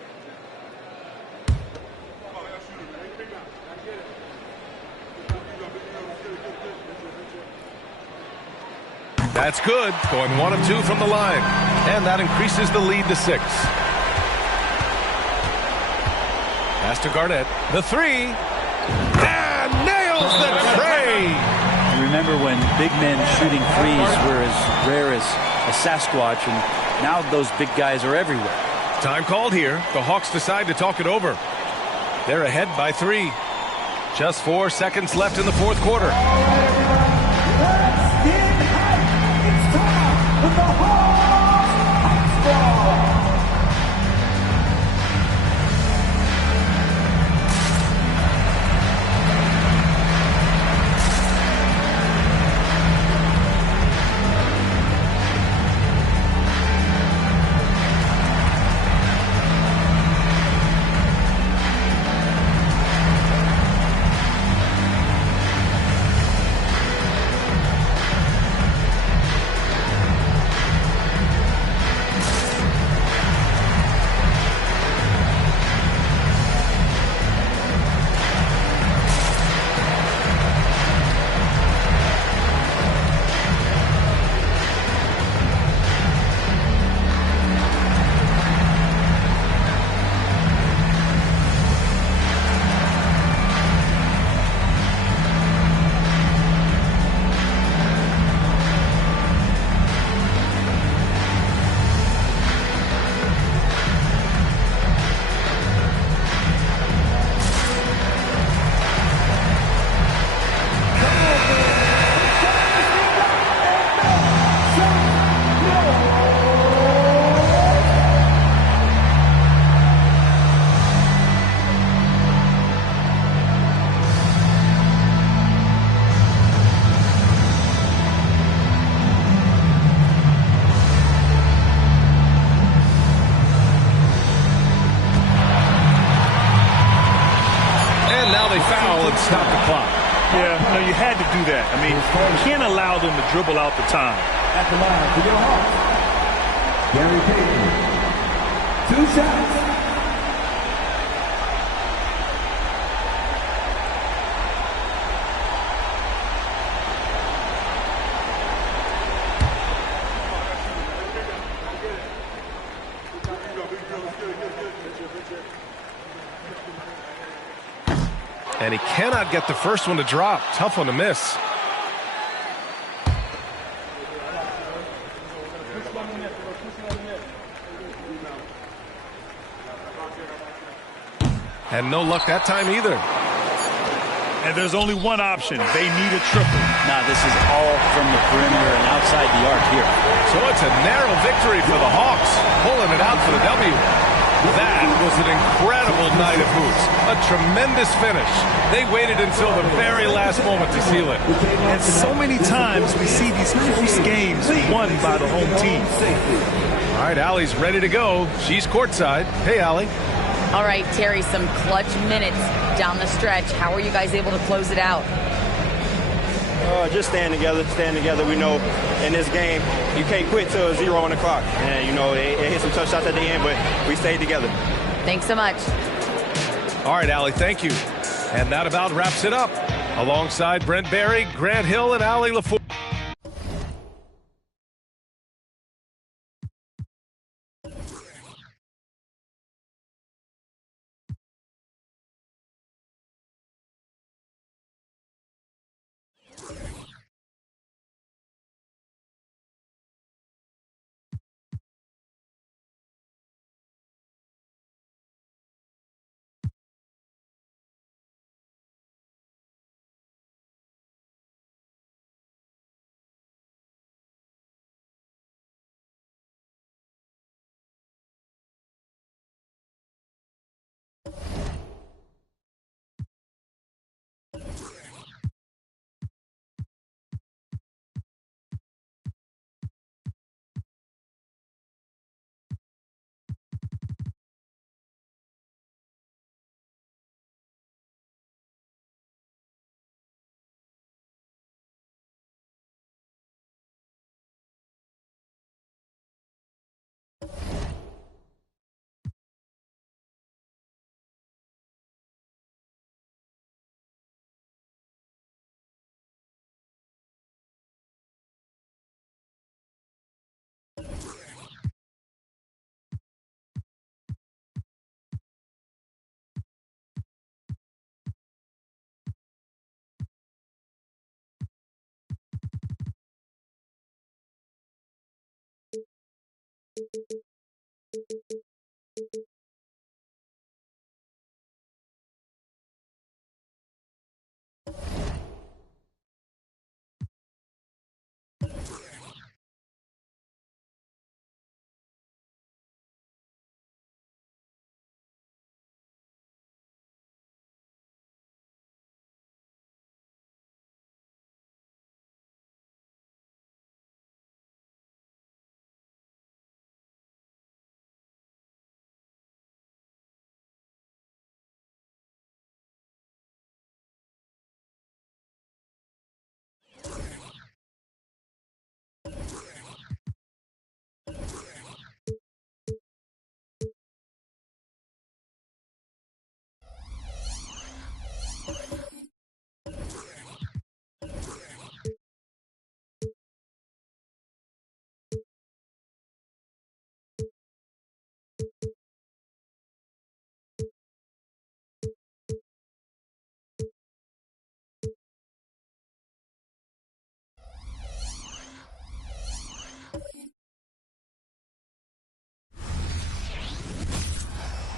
That's good. Going 1 of 2 from the line. And that increases the lead to 6. Pass to Garnett. The 3. And nails the tray. Remember when big men shooting threes were as rare as a Sasquatch, and now those big guys are everywhere. Time called here. The Hawks decide to talk it over. They're ahead by 3. Just 4 seconds left in the fourth quarter. Let's get hype. It's time with the Hawks Hype Squad. Stop the clock. Yeah, you had to do that. I mean, you can't allow them to dribble out the time. At the line for your Hawks, Gary Payton. 2 shots. And he cannot get the first one to drop. Tough one to miss. And no luck that time either. And there's only one option. They need a triple. Nah, this is all from the perimeter and outside the arc here. So it's a narrow victory for the Hawks, pulling it out for the W. That was an incredible night of hoops. A tremendous finish. They waited until the very last moment to seal it. And so many times we see these close games won by the home team. All right, Allie's ready to go. She's courtside. Hey, Allie. All right, Terry, some clutch minutes down the stretch. How are you guys able to close it out? Just staying together. We know in this game, you can't quit till it's 0 on the clock. And, it hit some tough shots at the end, but we stayed together. Thanks so much. All right, Allie, thank you. And that about wraps it up. Alongside Brent Barry, Grant Hill, and Allie LaFour.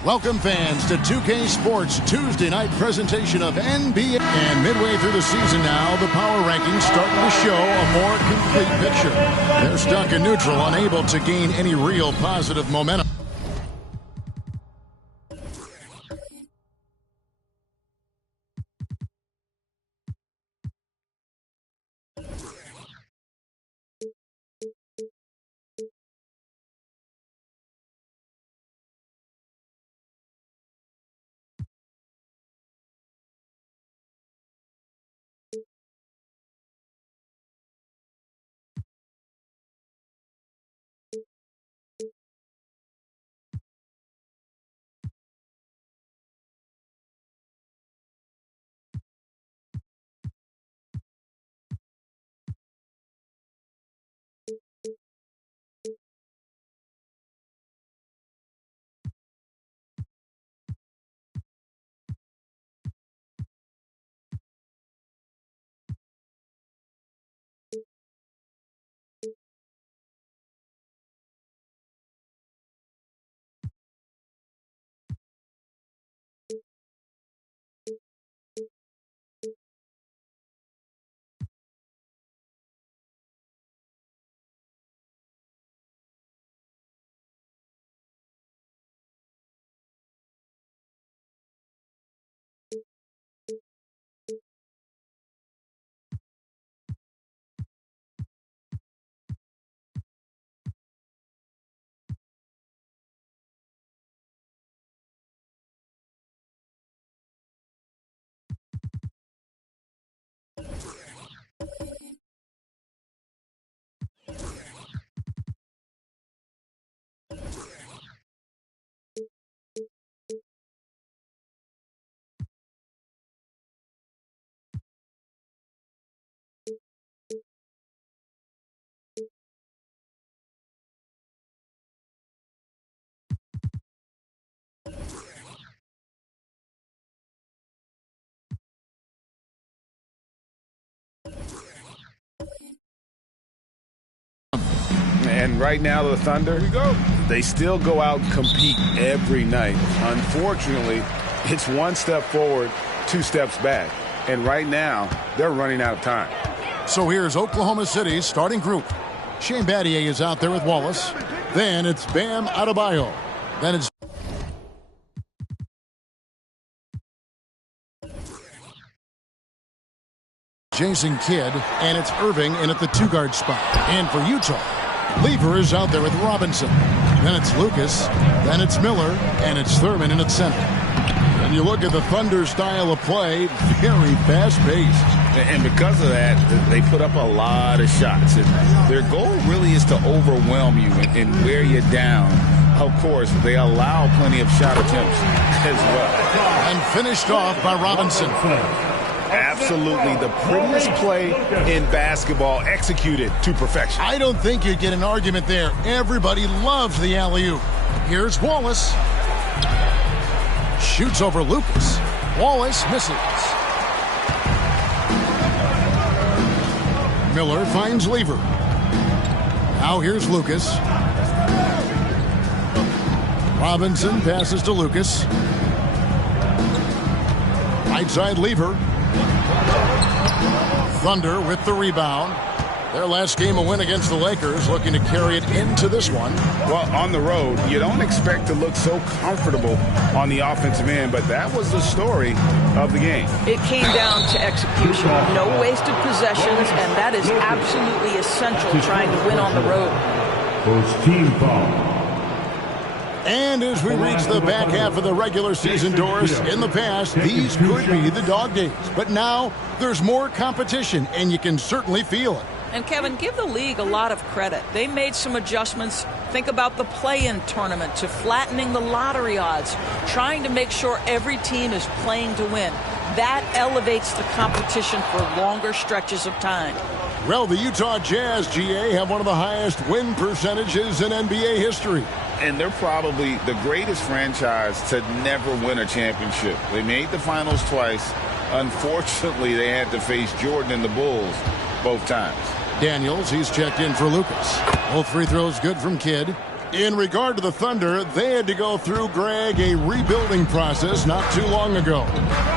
Welcome, fans, to 2K Sports Tuesday night presentation of NBA. And midway through the season now, the power rankings starting to show a more complete picture. They're stuck in neutral, unable to gain any real positive momentum. And right now, the Thunder, they still go out and compete every night. Unfortunately, it's one step forward, 2 steps back. And right now, they're running out of time. So here's Oklahoma City's starting group. Shane Battier is out there with Wallace. Then it's Bam Adebayo. Then it's Jason Kidd, and it's Irving in at the 2-guard spot. And for Utah, Lever is out there with Robinson. Then it's Lucas. Then it's Miller, and it's Thurman in at center. And you look at the Thunder style of play, very fast-paced. And because of that, they put up a lot of shots. And their goal really is to overwhelm you and wear you down. Of course, they allow plenty of shot attempts as well. And finished off by Robinson. Absolutely the prettiest play in basketball, executed to perfection. I don't think you get an argument there. Everybody loves the alley-oop. Here's Wallace. Shoots over Lucas. Wallace misses. Miller finds Lever. Now here's Lucas. Robinson passes to Lucas. Right side Lever. Thunder with the rebound. Their last game a win against the Lakers, looking to carry it into this one. Well, on the road, you don't expect to look so comfortable on the offensive end, but that was the story of the game. It came down to execution. No wasted possessions, and that is absolutely essential trying to win on the road. First team foul. And as we reach the back half of the regular season, Doris, in the past, these could be the dog days. But now there's more competition, and you can certainly feel it. And, Kevin, give the league a lot of credit. They made some adjustments. Think about the play-in tournament to flattening the lottery odds, trying to make sure every team is playing to win. That elevates the competition for longer stretches of time. Well, the Utah Jazz, GA, have one of the highest win percentages in NBA history. And they're probably the greatest franchise to never win a championship. They made the finals twice. Unfortunately, they had to face Jordan and the Bulls both times. Daniels, he's checked in for Lucas. Both free throws good from Kidd. In regard to the Thunder, they had to go through, Greg, a rebuilding process not too long ago.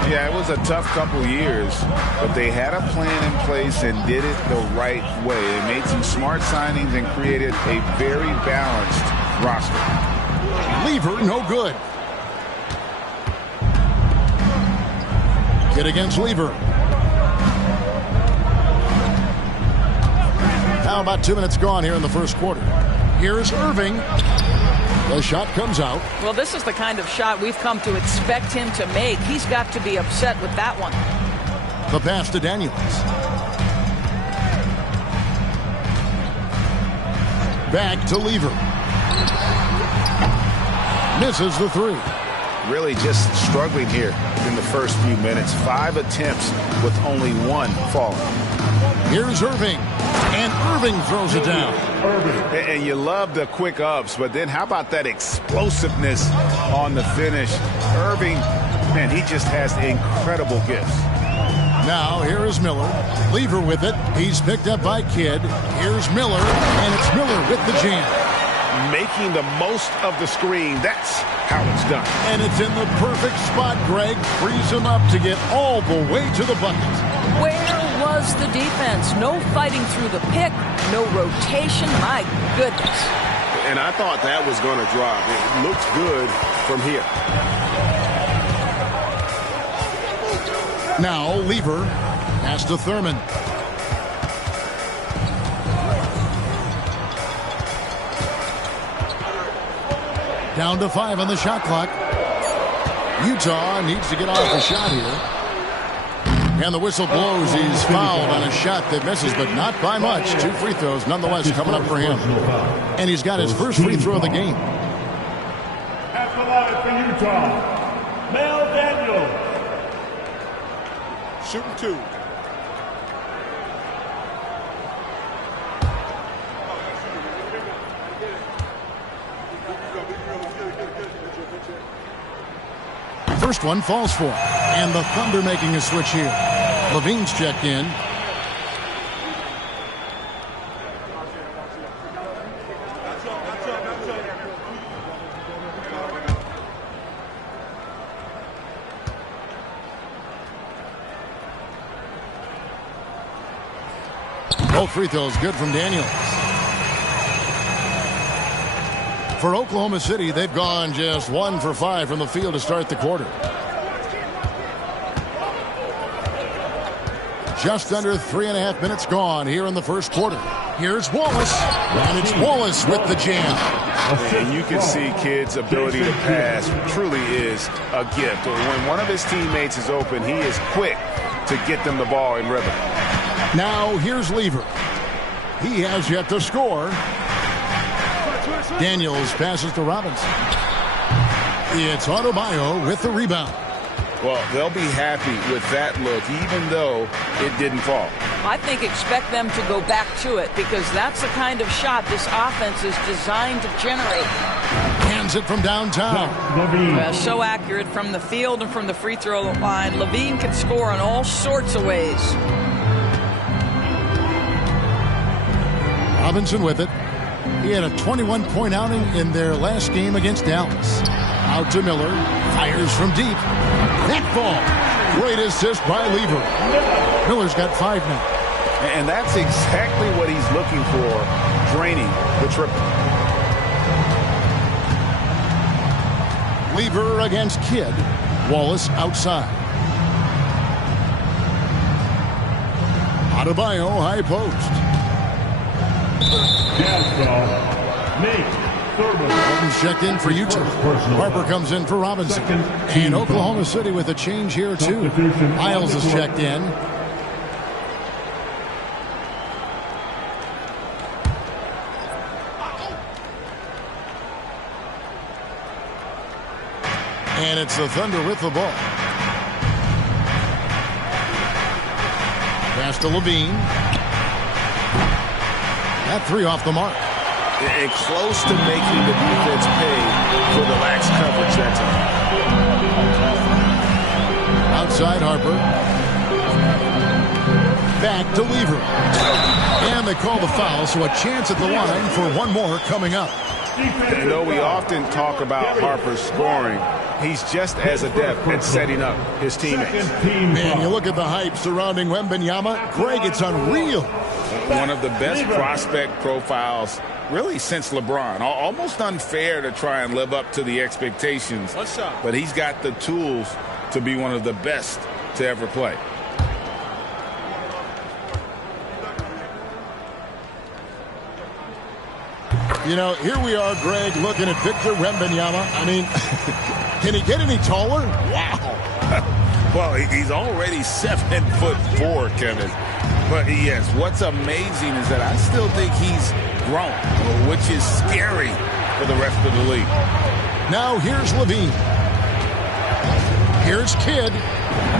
Yeah, it was a tough couple years, but they had a plan in place and did it the right way. They made some smart signings and created a very balanced roster. Lever, no good. Kidd against Lever. Now about 2 minutes gone here in the first quarter. Here's Irving. The shot comes out. Well, this is the kind of shot we've come to expect him to make. He's got to be upset with that one. The pass to Daniels. Back to Lever. Misses the 3. Really just struggling here in the first few minutes. 5 attempts with only 1 falling. Here's Irving. And Irving throws it down. And you love the quick ups, but then how about that explosiveness on the finish? Irving, man, he just has incredible gifts. Now, here is Miller. Lever with it. He's picked up by Kidd. Here's Miller, and it's Miller with the jam. Making the most of the screen. That's how it's done. And it's in the perfect spot, Greg. Frees him up to get all the way to the bucket. Where was the defense? No fighting through the pick, no rotation. My goodness. And I thought that was going to drop. It looked good from here. Now Lever pass to Thurman. Down to 5 on the shot clock. Utah needs to get off the shot here. And the whistle blows. He's fouled on a shot that misses, but not by much. 2 free throws nonetheless coming up for him. And he's got his first free throw of the game. At the line for Utah, Mel Daniel. Shooting 2. First one falls for him. And the Thunder making a switch here. Levine's checked in. Both free throws good from Daniels. For Oklahoma City, they've gone just 1 for 5 from the field to start the quarter. Just under 3.5 minutes gone here in the first quarter. Here's Wallace, and it's Wallace with the jam. And you can see Kidd's ability to pass truly is a gift. When one of his teammates is open, he is quick to get them the ball in rhythm. Now here's Lever. He has yet to score. Daniels passes to Robinson. It's Adebayo with the rebound. Well, they'll be happy with that look, even though it didn't fall. I think expect them to go back to it because that's the kind of shot this offense is designed to generate. Hands it from downtown. So accurate from the field and from the free throw line. Levine can score in all sorts of ways. Robinson with it. He had a 21-point outing in their last game against Dallas. Out to Miller. Fires from deep. That ball. Great assist by Lever. Miller's got 5 now. And that's exactly what he's looking for, draining the triple. Lever against Kidd. Wallace outside. Adebayo high post. Holmes checked in for Utah. Harper comes in for Robinson. And Oklahoma City with a change here, too. Miles is checked in. And it's the Thunder with the ball. Pass to Levine. That 3 off the mark. And close to making the defense pay for the lax coverage that time. Outside Harper. Back to Lever. And they call the foul, so a chance at the line for one more coming up. You know, we often talk about Harper's scoring. He's just as adept at setting up his teammates. Man, you look at the hype surrounding Wembanyama. Greg, it's unreal. One of the best prospect profiles really since LeBron. Almost unfair to try and live up to the expectations. But he's got the tools to be one of the best to ever play. You know, here we are, Greg, looking at Victor Wembanyama. I mean, can he get any taller? Wow. Well, he's already 7'4", Kenneth. But yes, what's amazing is that I still think he's grown, which is scary for the rest of the league. Now here's Levine. Here's Kidd.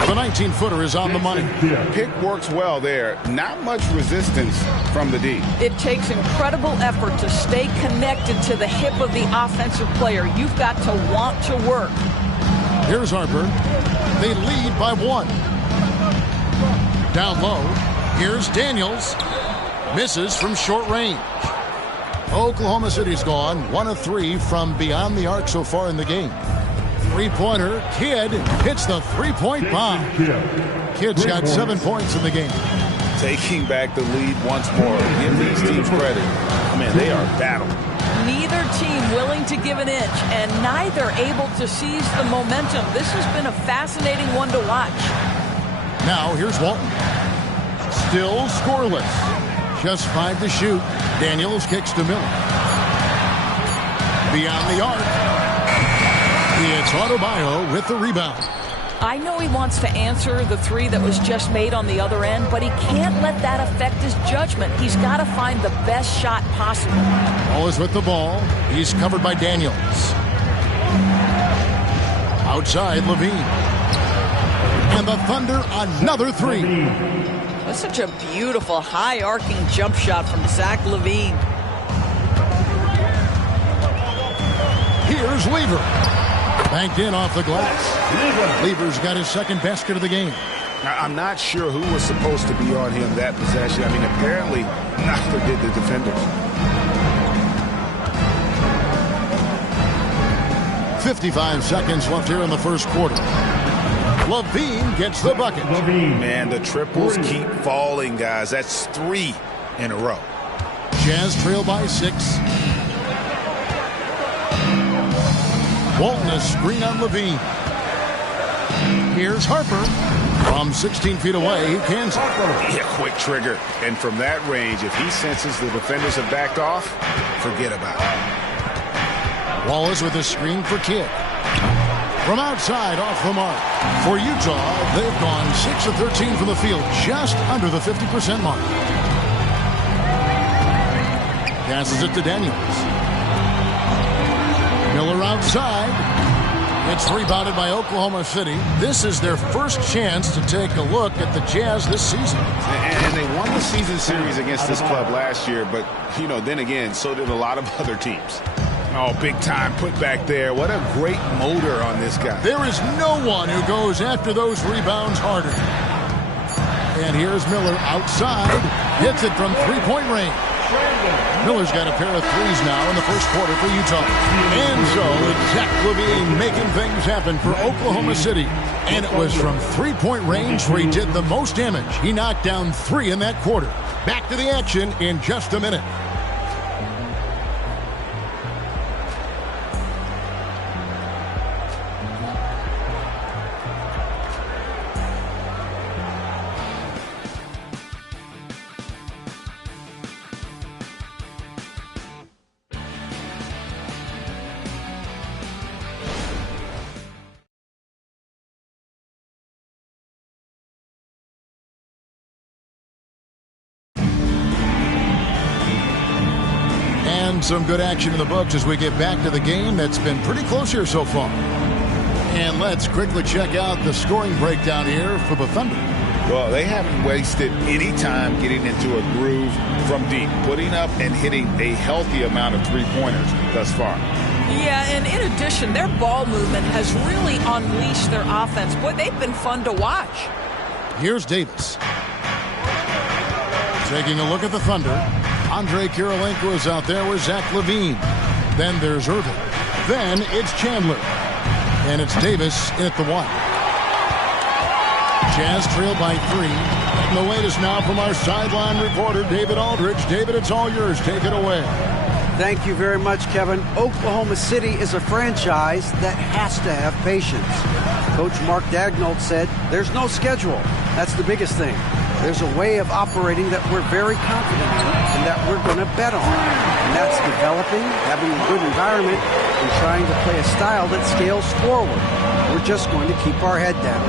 The 19-footer is on the money. Pick works well there. Not much resistance from the D. It takes incredible effort to stay connected to the hip of the offensive player. You've got to want to work. Here's Harper. They lead by 1. Down low. Here's Daniels. Misses from short range. Oklahoma City's gone 1 of 3 from beyond the arc so far in the game. Three-pointer. Kidd hits the three-point bomb. Kidd's got 7 points in the game. Taking back the lead once more. Give these teams credit. Man, they are battling. Neither team willing to give an inch, and neither able to seize the momentum. This has been a fascinating one to watch. Now here's Walton. Still scoreless. Just 5 to shoot. Daniels kicks to Miller. Beyond the arc. It's Adebayo with the rebound. I know he wants to answer the 3 that was just made on the other end, but he can't let that affect his judgment. He's got to find the best shot possible. Wallace with the ball. He's covered by Daniels. Outside, Levine. And the Thunder, another 3. That's such a beautiful, high-arcing jump shot from Zach LaVine. Here's Lever. Banked in off the glass. Lever's got his second basket of the game. I'm not sure who was supposed to be on him that possession. I mean, apparently neither did the defenders. 55 seconds left here in the first quarter. Levine gets the bucket. Man, the triples keep falling, guys. That's 3 in a row. Jazz trail by 6. Walton a screen on Levine. Here's Harper. From 16 feet away, he cans it. Yeah, quick trigger. And from that range, if he senses the defenders have backed off, forget about it. Wallace with a screen for Kidd. From outside, off the mark. For Utah, they've gone 6 of 13 from the field, just under the 50% mark. Passes it to Daniels. Miller outside. It's rebounded by Oklahoma City. This is their first chance to take a look at the Jazz this season. And they won the season series against this club last year, but, you know, then again, so did a lot of other teams. Oh, big time put back there. What a great motor on this guy. There is no one who goes after those rebounds harder. And here's Miller outside. Hits it from three-point range. Miller's got a pair of threes now in the first quarter for Utah. And so it's Zach LaVine making things happen for Oklahoma City. And it was from three-point range where he did the most damage. He knocked down 3 in that quarter. Back to the action in just a minute. Some good action in the books as we get back to the game that's been pretty close here so far. And let's quickly check out the scoring breakdown here for the Thunder. Well, they haven't wasted any time getting into a groove from deep, putting up and hitting a healthy amount of three-pointers thus far. Yeah, and in addition, their ball movement has really unleashed their offense. Boy, they've been fun to watch. Here's Davis. Taking a look at the Thunder. Andre Kirilenko is out there with Zach LaVine. Then there's Irving. Then it's Chandler. And it's Davis in at the 1. Jazz trail by 3. And the latest now from our sideline reporter, David Aldridge. David, it's all yours. Take it away. Thank you very much, Kevin. Oklahoma City is a franchise that has to have patience. Coach Mark Daigneault said, there's no schedule. That's the biggest thing. There's a way of operating that we're very confident in and that we're going to bet on. And that's developing, having a good environment, and trying to play a style that scales forward. We're just going to keep our head down.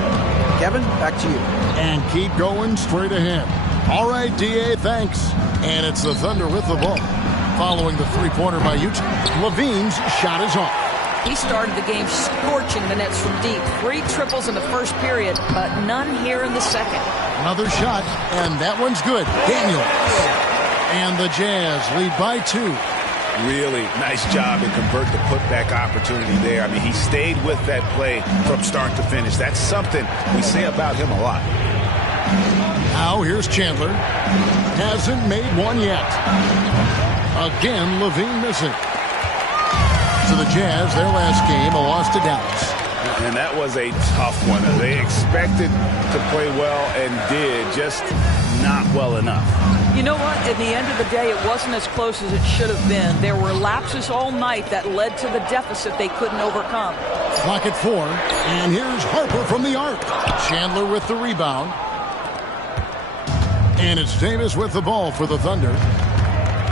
Kevin, back to you. And keep going straight ahead. All right, D.A., thanks. And it's the Thunder with the ball. Following the three-pointer by Utah, LaVine's shot is off. He started the game scorching the nets from deep. 3 triples in the first period, but none here in the second. Another shot, and that one's good. Daniels. And the Jazz lead by 2. Really nice job to convert the putback opportunity there. I mean, he stayed with that play from start to finish. That's something we say about him a lot. Now here's Chandler. Hasn't made one yet. Again, LaVine missing. To the Jazz, their last game, a loss to Dallas. And that was a tough one. They expected to play well and did, just not well enough. You know what? At the end of the day, it wasn't as close as it should have been. There were lapses all night that led to the deficit they couldn't overcome. Clock at 4, and here's Harper from the arc. Chandler with the rebound. And it's Davis with the ball for the Thunder.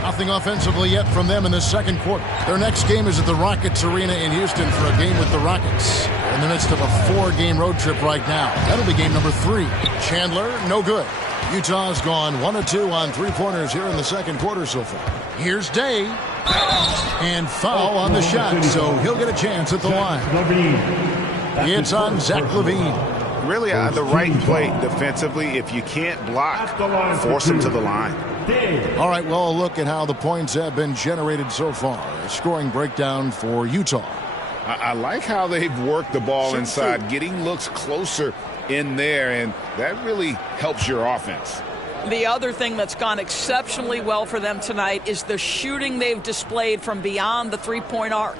Nothing offensively yet from them in the second quarter. Their next game is at the Rockets Arena in Houston for a game with the Rockets. They're in the midst of a 4-game road trip right now. That'll be game number 3. Chandler, no good. Utah's gone 1 of 2 on three-pointers here in the second quarter so far. Here's Day. And foul on the shot, so he'll get a chance at the line. It's on Zach LaVine. Really the right play defensively. If you can't block, force him to the line. All right, well, a look at how the points have been generated so far. A scoring breakdown for Utah. I like how they've worked the ball inside, getting looks closer in there, and that really helps your offense. The other thing that's gone exceptionally well for them tonight is the shooting they've displayed from beyond the three-point arc.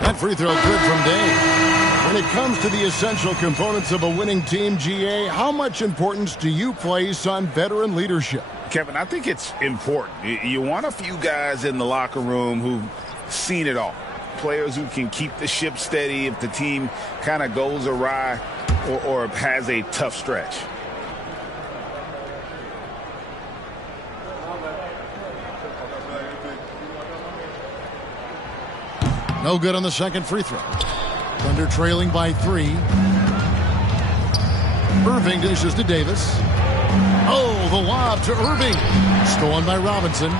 That free throw good from Day. When it comes to the essential components of a winning team, GA, how much importance do you place on veteran leadership? Kevin, I think it's important. You want a few guys in the locker room who've seen it all. Players who can keep the ship steady if the team kind of goes awry or has a tough stretch. No good on the second free throw. Thunder trailing by 3. Irving dishes to Davis. Oh, the lob to Irving. Stolen by Robinson.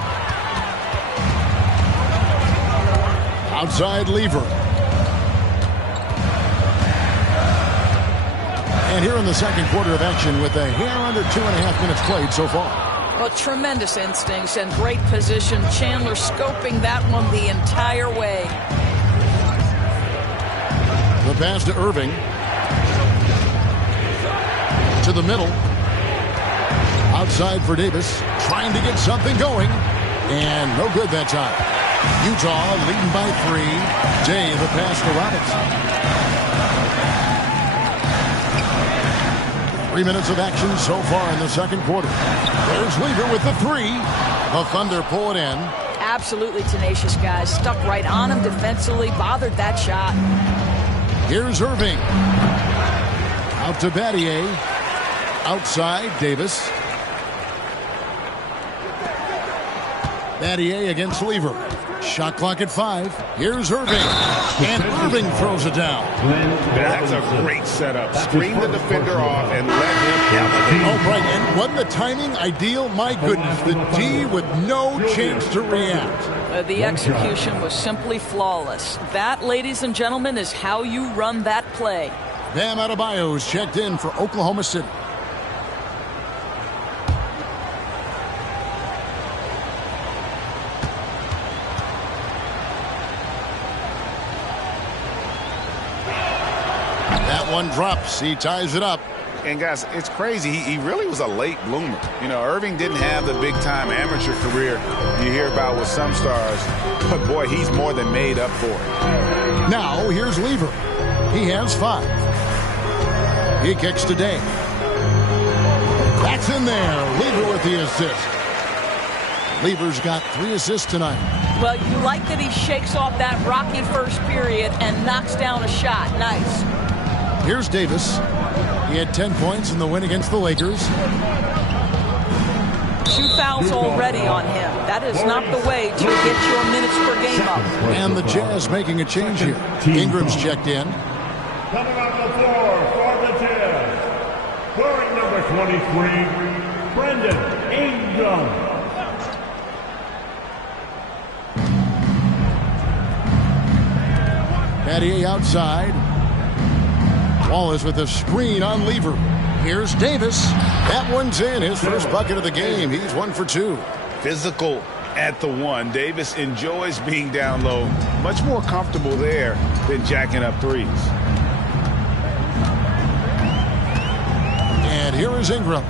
Outside Lever. And here in the second quarter of action with a hair under 2.5 minutes played so far. Well, tremendous instincts and great position. Chandler scoping that one the entire way. The pass to Irving. To the middle. Outside for Davis. Trying to get something going. And no good that time. Utah leading by 3. Day the pass to Robinson. 3 minutes of action so far in the second quarter. There's Lever with the 3. The Thunder pull it in. Absolutely tenacious guys. Stuck right on him defensively. Bothered that shot. Here's Irving. Out to Battier. Outside, Davis. Battier against Lever. Shot clock at 5. Here's Irving. And Irving throws it down. That's a great setup. Screen the defender off and let him elevate. Oh, right. And wasn't the timing ideal? My goodness. The D with no chance to react. The execution was simply flawless. That, ladies and gentlemen, is how you run that play. Bam Adebayo's checked in for Oklahoma City. That one drops. He ties it up. And guys, it's crazy. He really was a late bloomer. You know, Irving didn't have the big-time amateur career you hear about with some stars. But, boy, he's more than made up for it. Now, here's Lever. He has 5. He kicks to Day. That's in there. Lever with the assist. Lever's got 3 assists tonight. Well, you like that he shakes off that rocky first period and knocks down a shot. Nice. Here's Davis. He had 10 points in the win against the Lakers. 2 fouls already on him. That is not the way to get your minutes per game up. And the Jazz making a change here. Ingram's checked in. Coming on the floor for the Jazz, wearing number 23, Brandon Ingram. Battier outside. Wallace with a screen on Lever. Here's Davis. That one's in. His first bucket of the game. He's 1 for 2. Physical at the 1. Davis enjoys being down low. Much more comfortable there than jacking up threes. And here is Ingram.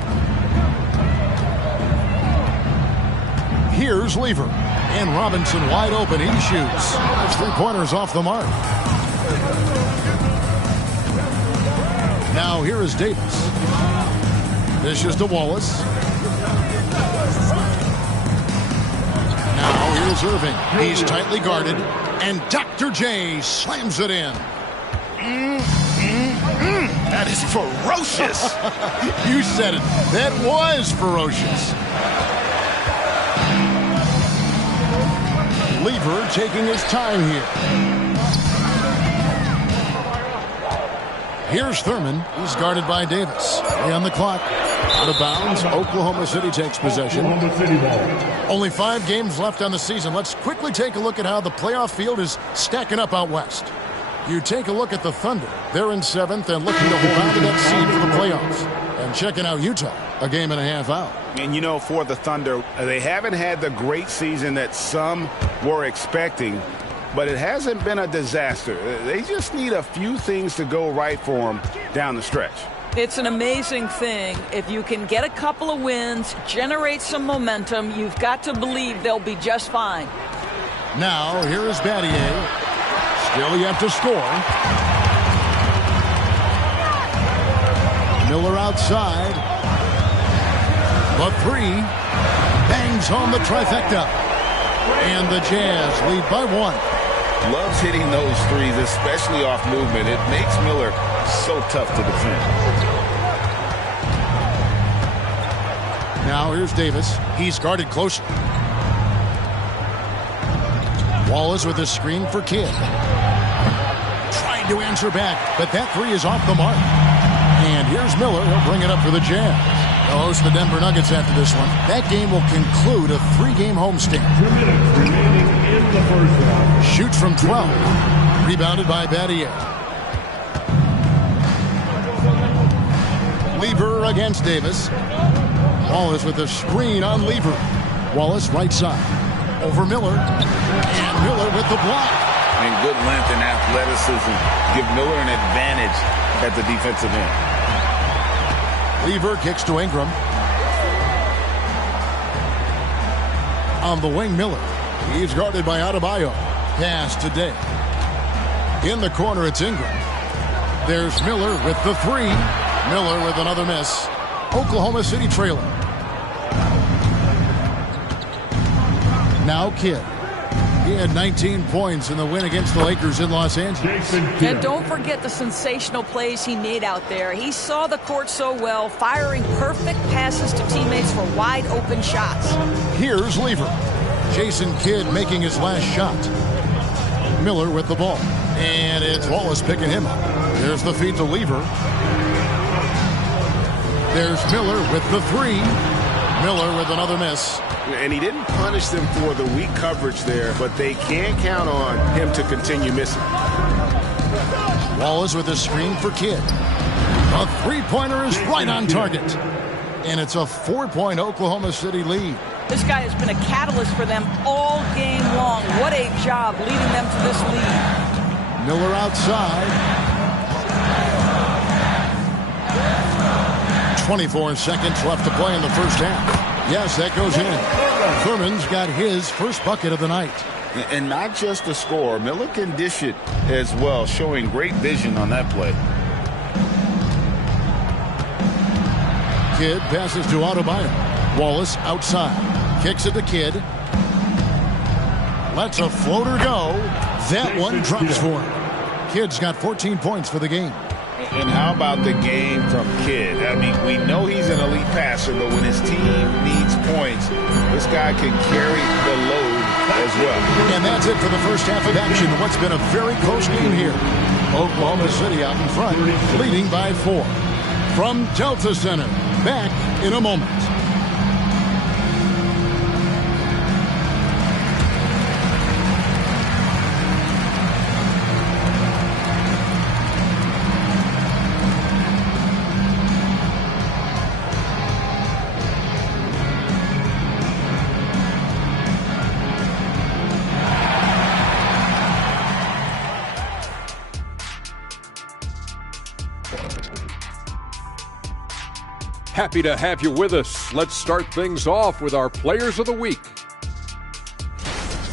Here's Lever. And Robinson wide open. He shoots. That's 3 pointers off the mark. Now here is Davis. This is to Wallace. Now here's Irving. He's tightly guarded. And Dr. J slams it in. That is ferocious. You said it. That was ferocious. Lever taking his time here. Here's Thurman. He's guarded by Davis. 3 on the clock. Out of bounds. Oklahoma City takes possession. Only 5 games left on the season. Let's quickly take a look at how the playoff field is stacking up out west. You take a look at the Thunder. They're in 7th and looking to hold on to that seed for the playoffs. And checking out Utah, a game and a half out. And, you know, for the Thunder, they haven't had the great season that some were expecting, but it hasn't been a disaster. They just need a few things to go right for them down the stretch. It's an amazing thing. If you can get a couple of wins, generate some momentum, you've got to believe they'll be just fine. Now, here is Battier. Still yet to score. Miller outside. The three. Bangs home the trifecta. And the Jazz lead by 1. Loves hitting those threes, especially off movement. It makes Miller so tough to defend. Now here's Davis. He's guarded closely. Wallace with a screen for Kidd. Trying to answer back, but that three is off the mark. And here's Miller. He'll bring it up for the Jazz. They'll host the Denver Nuggets after this one. That game will conclude a 3-game homestand. 2 minutes remaining in the first half. Shoots from 12. Rebounded by Battier. Lever against Davis. Wallace with a screen on Lever. Wallace right side. Over Miller. And Miller with the block. And good length and athleticism give Miller an advantage at the defensive end. Lever kicks to Ingram. On the wing, Miller. He's guarded by Adebayo. Pass to Day. In the corner, it's Ingram. There's Miller with the three. Miller with another miss. Oklahoma City trailing. Now Kidd. He had 19 points in the win against the Lakers in Los Angeles. And don't forget the sensational plays he made out there. He saw the court so well, firing perfect passes to teammates for wide open shots. Here's Lever. Jason Kidd making his last shot. Miller with the ball. And it's Wallace picking him up. There's the feed to Lever. There's Miller with the three. Miller with another miss. And he didn't punish them for the weak coverage there, but they can't count on him to continue missing. Wallace with a screen for Kidd. A three-pointer is right on target. And it's a 4-point Oklahoma City lead. This guy has been a catalyst for them all game long. What a job leading them to this lead. Miller outside. 24 seconds left to play in the first half. Yes, that goes in. Thurman's got his first bucket of the night. And not just the score. Miller can dish it as well, showing great vision on that play. Kidd passes to Adebayo. Wallace outside. Kicks it to Kidd. Lets a floater go. That one drops for him. Kidd's got 14 points for the game. And how about the game from Kidd? I mean, we know he's an elite passer, but when his team needs points, this guy can carry the load as well. And that's it for the first half of action. What's been a very close game here. Oklahoma City out in front, leading by 4. From Delta Center, back in a moment. Happy to have you with us. Let's start things off with our Players of the Week.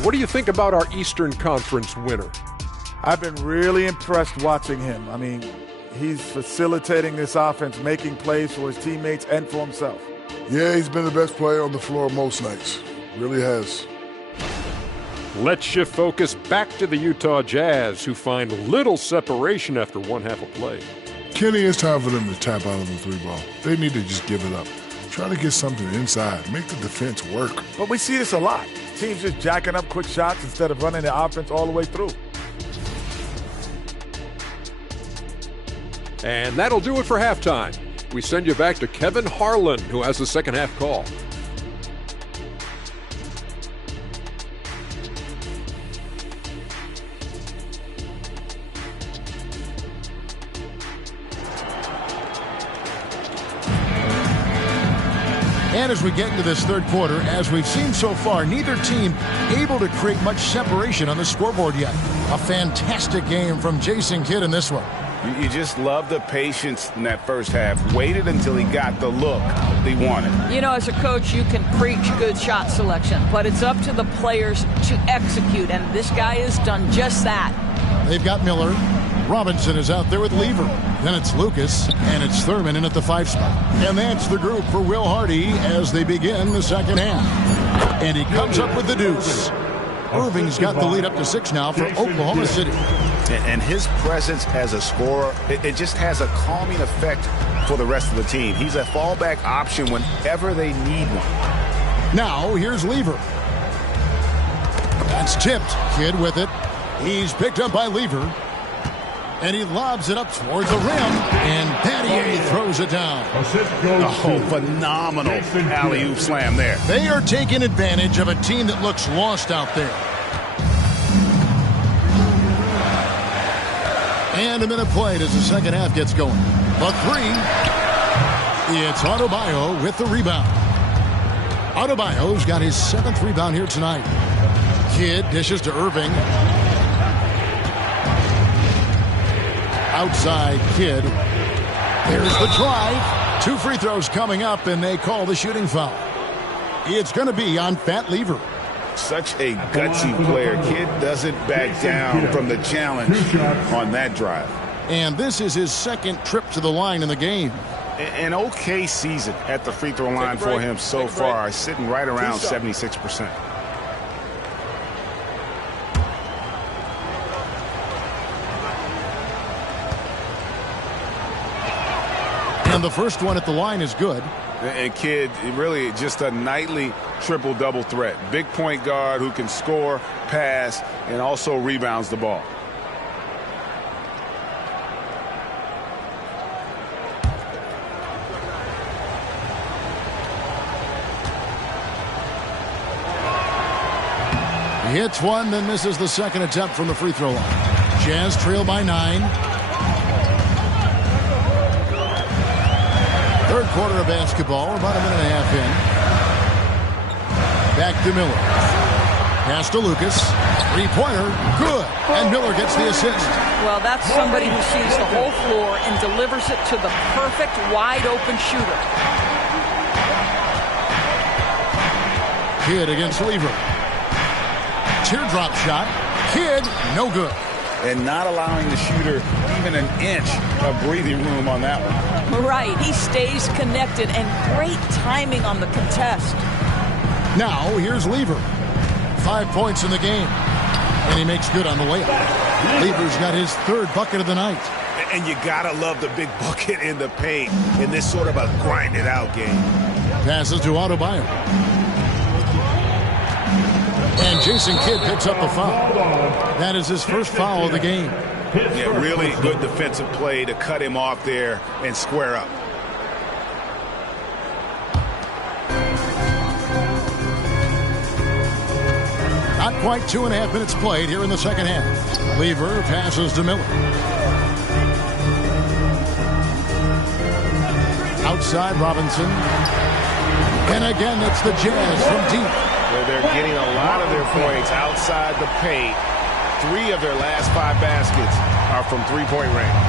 What do you think about our Eastern Conference winner? I've been really impressed watching him. I mean, he's facilitating this offense, making plays for his teammates and for himself. Yeah, he's been the best player on the floor most nights. Really has. Let's shift focus back to the Utah Jazz, who find little separation after one half of play. Kenny, it's time for them to tap out of the three ball. They need to just give it up. Try to get something inside. Make the defense work. But we see this a lot. Teams just jacking up quick shots instead of running the offense all the way through. And that'll do it for halftime. We send you back to Kevin Harlan, who has the second half call. And as we get into this third quarter, as we've seen so far, neither team able to create much separation on the scoreboard yet. A fantastic game from Jason Kidd in this one. You just love the patience in that first half. Waited until he got the look he wanted. You know, as a coach, you can preach good shot selection, but it's up to the players to execute, and this guy has done just that. They've got Miller Robinson is out there with Lever. Then it's Lucas, and it's Thurman in at the 5 spot. And that's the group for Will Hardy as they begin the second half. And he comes up with the deuce. Irving's got the lead up to 6 now for Oklahoma City. And his presence as a scorer, it just has a calming effect for the rest of the team. He's a fallback option whenever they need one. Now, here's Lever. That's tipped. Kidd with it. He's picked up by Lever. And he lobs it up towards the rim. And Patty throws it down. Oh, phenomenal alley-oop slam there. They are taking advantage of a team that looks lost out there. And a minute played as the second half gets going. The 3. It's Adebayo with the rebound. Adebayo's got his 7th rebound here tonight. Kidd dishes to Irving. Outside Kidd. There's the drive. 2 free throws coming up, and they call the shooting foul. It's going to be on Fat Lever. Such a gutsy player. Kidd doesn't back down from the challenge on that drive. And this is his 2nd trip to the line in the game. An okay season at the free throw line for him so far, sitting right around 76%. And the first one at the line is good. And Kidd, really just a nightly triple-double threat. Big point guard who can score, pass, and also rebounds the ball. He hits one, then misses the 2nd attempt from the free throw line. Jazz trail by 9. 3rd quarter of basketball. We're about a minute and a half in. Back to Miller. Pass to Lucas. 3-pointer. Good. And Miller gets the assist. Well, that's somebody who sees the whole floor and delivers it to the perfect wide-open shooter. Kidd against Lever. Teardrop shot. Kidd, no good. And not allowing the shooter even an inch of breathing room on that one. Right. He stays connected, and great timing on the contest. Now, here's Lever. 5 points in the game. And he makes good on the layup. Lever's got his 3rd bucket of the night. And you gotta love the big bucket in the paint in this sort of a grinded-out game. Passes to Adebayo. And Jason Kidd picks up the foul. That is his first foul of the game. Yeah, really good defensive play to cut him off there and square up. Not quite 2.5 minutes played here in the second half. Lever passes to Miller. Outside Robinson. And again, it's the Jazz from deep. They're getting a lot of their points outside the paint. 3 of their last 5 baskets are from 3-point range.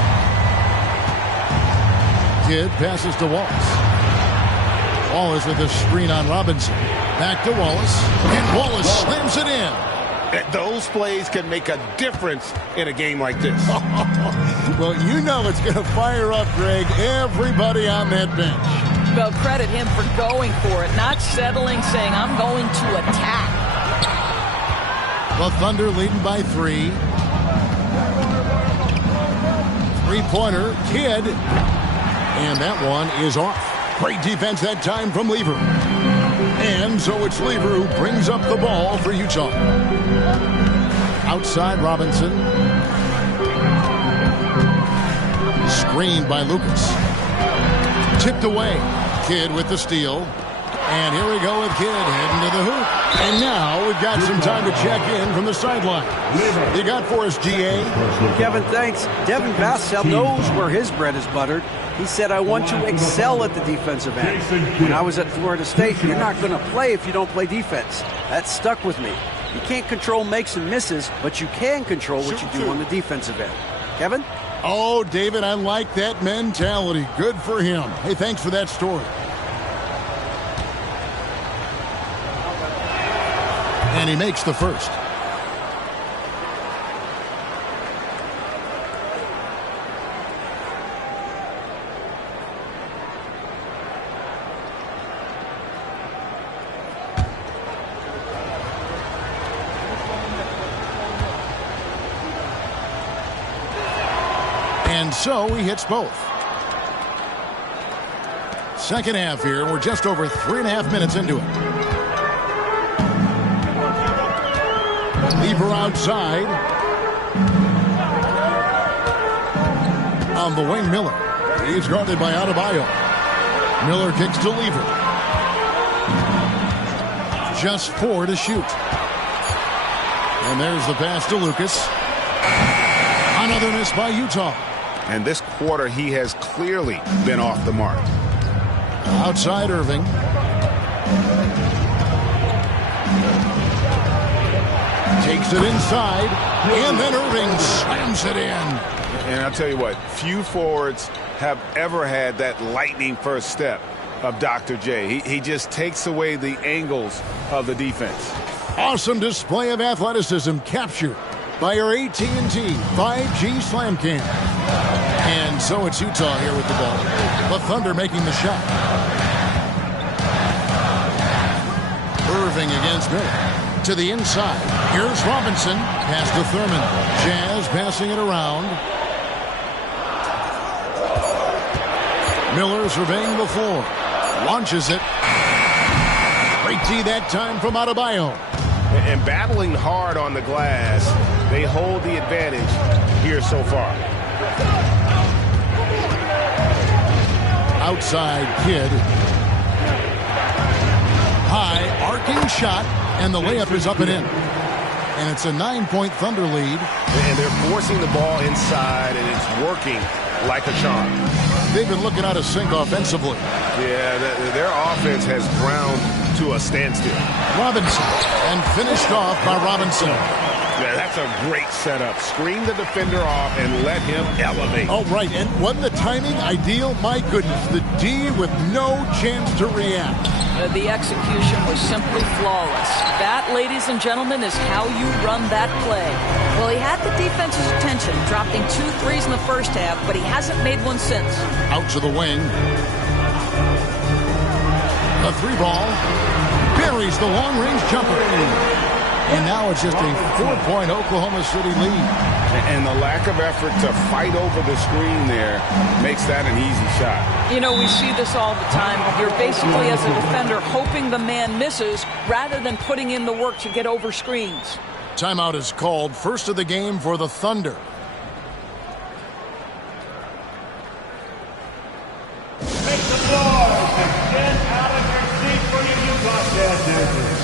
Kidd passes to Wallace. Wallace with a screen on Robinson. Back to Wallace. And Wallace slams it in. Those plays can make a difference in a game like this. Well, you know it's going to fire up, Greg, everybody on that bench. Well, credit him for going for it, not settling, saying, I'm going to attack. The Thunder leading by 3. 3-pointer, Kidd. And that one is off. Great defense that time from Lever. And so it's Lever who brings up the ball for Utah. Outside Robinson. Screened by Lucas. Tipped away. Kidd with the steal. And here we go with Kidd heading to the hoop. And now we've got some time to check in from the sideline. You got for us, GA? Kevin, thanks. Devin Vassell knows where his bread is buttered. He said, I want to excel at the defensive end. When I was at Florida State, you're not going to play if you don't play defense. That stuck with me. You can't control makes and misses, but you can control what you do on the defensive end. Kevin? Oh, David, I like that mentality. Good for him. Hey, thanks for that story. And he makes the first. And so he hits both. Second half here. We're just over 3.5 minutes into it. Lever outside. On the wing, Miller. He's guarded by Adebayo. Miller kicks to Lever. Just 4 to shoot. And there's the pass to Lucas. Another miss by Utah. And this quarter, he has clearly been off the mark. Outside Irving. Takes it inside. And then Irving slams it in. And I'll tell you what, few forwards have ever had that lightning first step of Dr. J. He just takes away the angles of the defense. Awesome display of athleticism captured by our AT&T 5G Slam Cam. And so it's Utah here with the ball. The Thunder making the shot. Irving against Miller. To the inside. Here's Robinson. Pass to Thurman. Jazz passing it around. Miller surveying the floor. Launches it. Great D that time from Adebayo. And battling hard on the glass, they hold the advantage here so far. Outside Kidd. High arcing shot, and the layup is up and in. And it's a 9-point Thunder lead. And they're forcing the ball inside, and it's working like a charm. They've been looking out of sync offensively. Yeah, their offense has ground to a standstill. Robinson, and finished off by Robinson. Yeah, that's a great setup. Screen the defender off and let him elevate. Oh, right, and wasn't the timing ideal? My goodness, the D with no chance to react. The execution was simply flawless. That, ladies and gentlemen, is how you run that play. Well, he had the defense's attention, dropping 2 threes in the first half, but he hasn't made one since. Out to the wing. A 3-ball. Buries the long-range jumper. And now it's just a 4-point Oklahoma City lead. And the lack of effort to fight over the screen there makes that an easy shot. You know, we see this all the time. You're basically, as a defender, hoping the man misses rather than putting in the work to get over screens. Timeout is called. First of the game for the Thunder. Take the floor and get out of your seat for your Utah Jazz.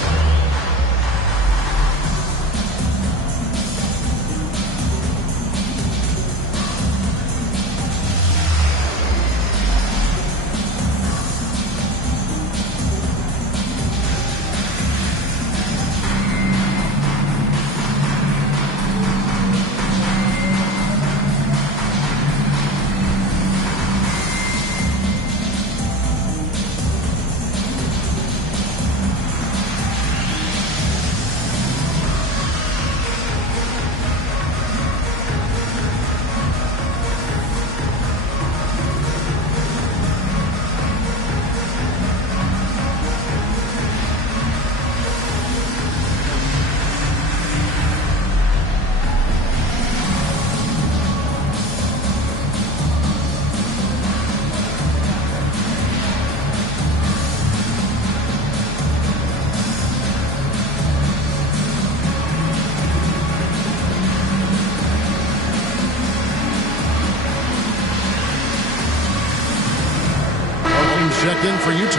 Checked in for Utah.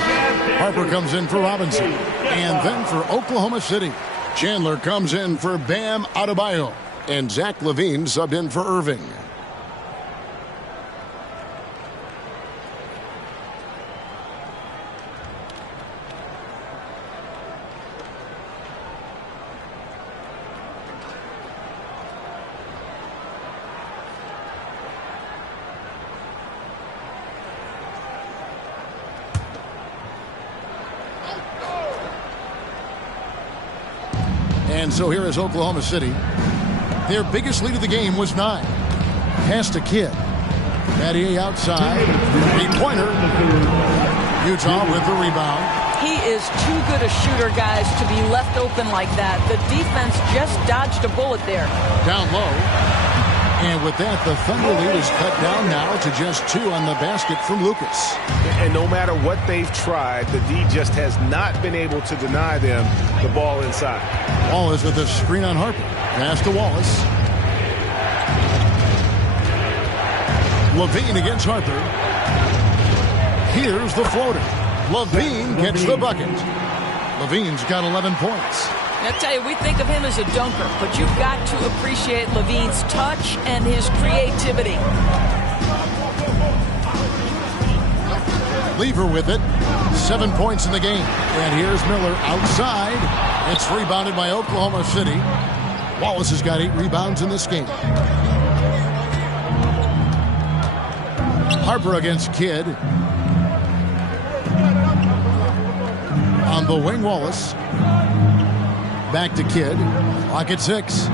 Harper comes in for Robinson. And then for Oklahoma City, Chandler comes in for Bam Adebayo. And Zach LaVine subbed in for Irving. And so here is Oklahoma City. Their biggest lead of the game was 9. Pass to Kidd. Mattier outside. 3-pointer. Utah with the rebound. He is too good a shooter, guys, to be left open like that. The defense just dodged a bullet there. Down low. And with that, the Thunder lead is cut down now to just 2 on the basket from Lucas. And no matter what they've tried, the D just has not been able to deny them the ball inside. Wallace with the screen on Harper. Pass to Wallace. LaVine against Harper. Here's the floater. LaVine gets the bucket. LaVine's got 11 points. I tell you, we think of him as a dunker, but you've got to appreciate LaVine's touch and his creativity. Lever with it. 7 points in the game. And here's Miller outside. It's rebounded by Oklahoma City. Wallace has got 8 rebounds in this game. Harper against Kidd. On the wing, Wallace. Back to Kidd. Clock at 6.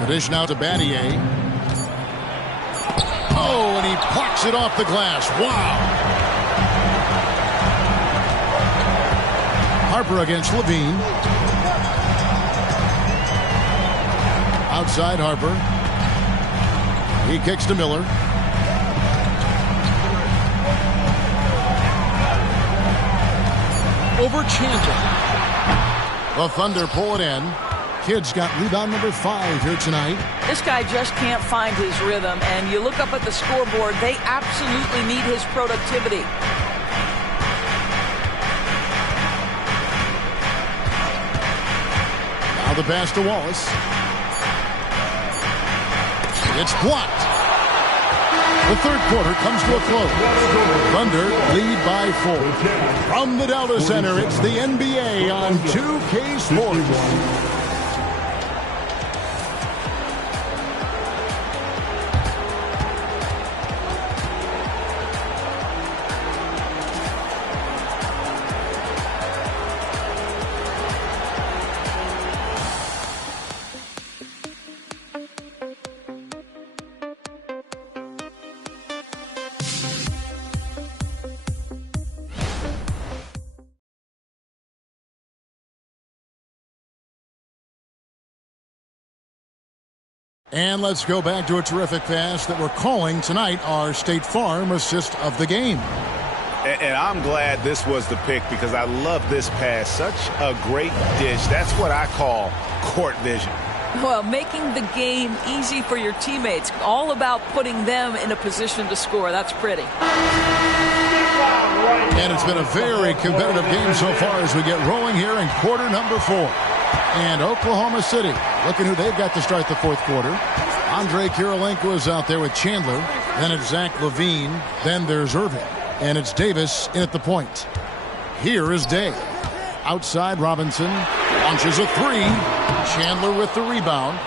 The dish now to Battier. Oh, and he plucks it off the glass. Wow. Harper against LaVine. Outside Harper. He kicks to Miller. Over Chandler. The Thunder pull it in. Kidd's got rebound number 5 here tonight. This guy just can't find his rhythm, and you look up at the scoreboard, they absolutely need his productivity. Now the pass to Wallace. It's blocked. The third quarter comes to a close. Thunder lead by 4. From the Delta Center, it's the NBA on 2K Sports. And let's go back to a terrific pass that we're calling tonight our State Farm assist of the game. And I'm glad this was the pick because I love this pass. Such a great dish. That's what I call court vision. Well, making the game easy for your teammates. All about putting them in a position to score. That's pretty. And it's been a very competitive game so far as we get rolling here in quarter number 4. And Oklahoma City, looking who they've got to start the fourth quarter. Andre Kirilenko is out there with Chandler. Then it's Zach LaVine. Then there's Irving. And it's Davis in at the point. Here is Day. Outside Robinson. Launches a 3. Chandler with the rebound.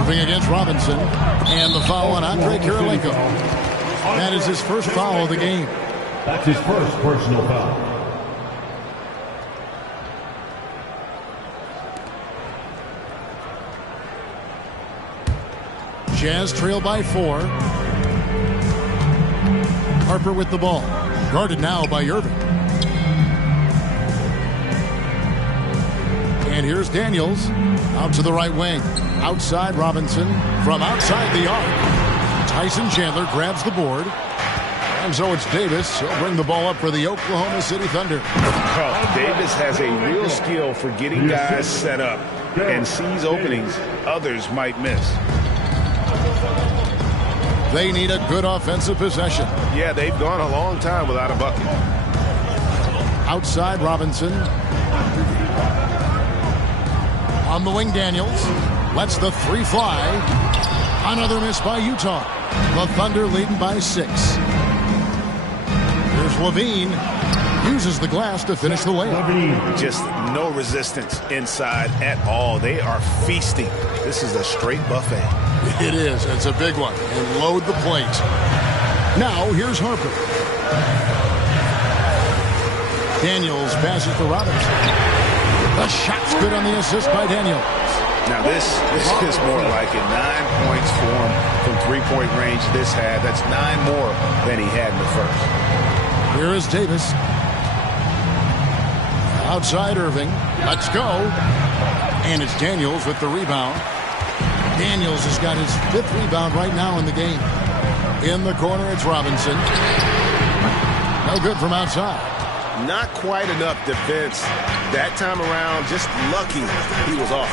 Irving against Robinson. And the foul on Andre Kirilenko. That is his first foul of the game. That's his first personal foul. Jazz trail by 4. Harper with the ball. Guarded now by Irving. And here's Daniels. Out to the right wing. Outside Robinson. From outside the arc. Tyson Chandler grabs the board. And so it's Davis. He'll bring the ball up for the Oklahoma City Thunder. Well, Davis has a real skill for getting guys set up and sees openings others might miss. They need a good offensive possession. Yeah, they've gone a long time without a bucket. Outside Robinson. On the wing, Daniels. Lets the 3 fly. Another miss by Utah. The Thunder leading by 6. Here's LaVine. Uses the glass to finish the layup. Just no resistance inside at all. They are feasting. This is a straight buffet. It is. It's a big one. And load the plate. Now, here's Harper. Daniels passes to Robinson. The shot's good on the assist by Daniels. Now, this is more like it. 9 points for him from three-point range this had. That's 9 more than he had in the first. Here is Davis. Outside Irving. Let's go. And it's Daniels with the rebound. Daniels has got his 5th rebound right now in the game. In the corner, it's Robinson. No good from outside. Not quite enough defense that time around. Just lucky he was off.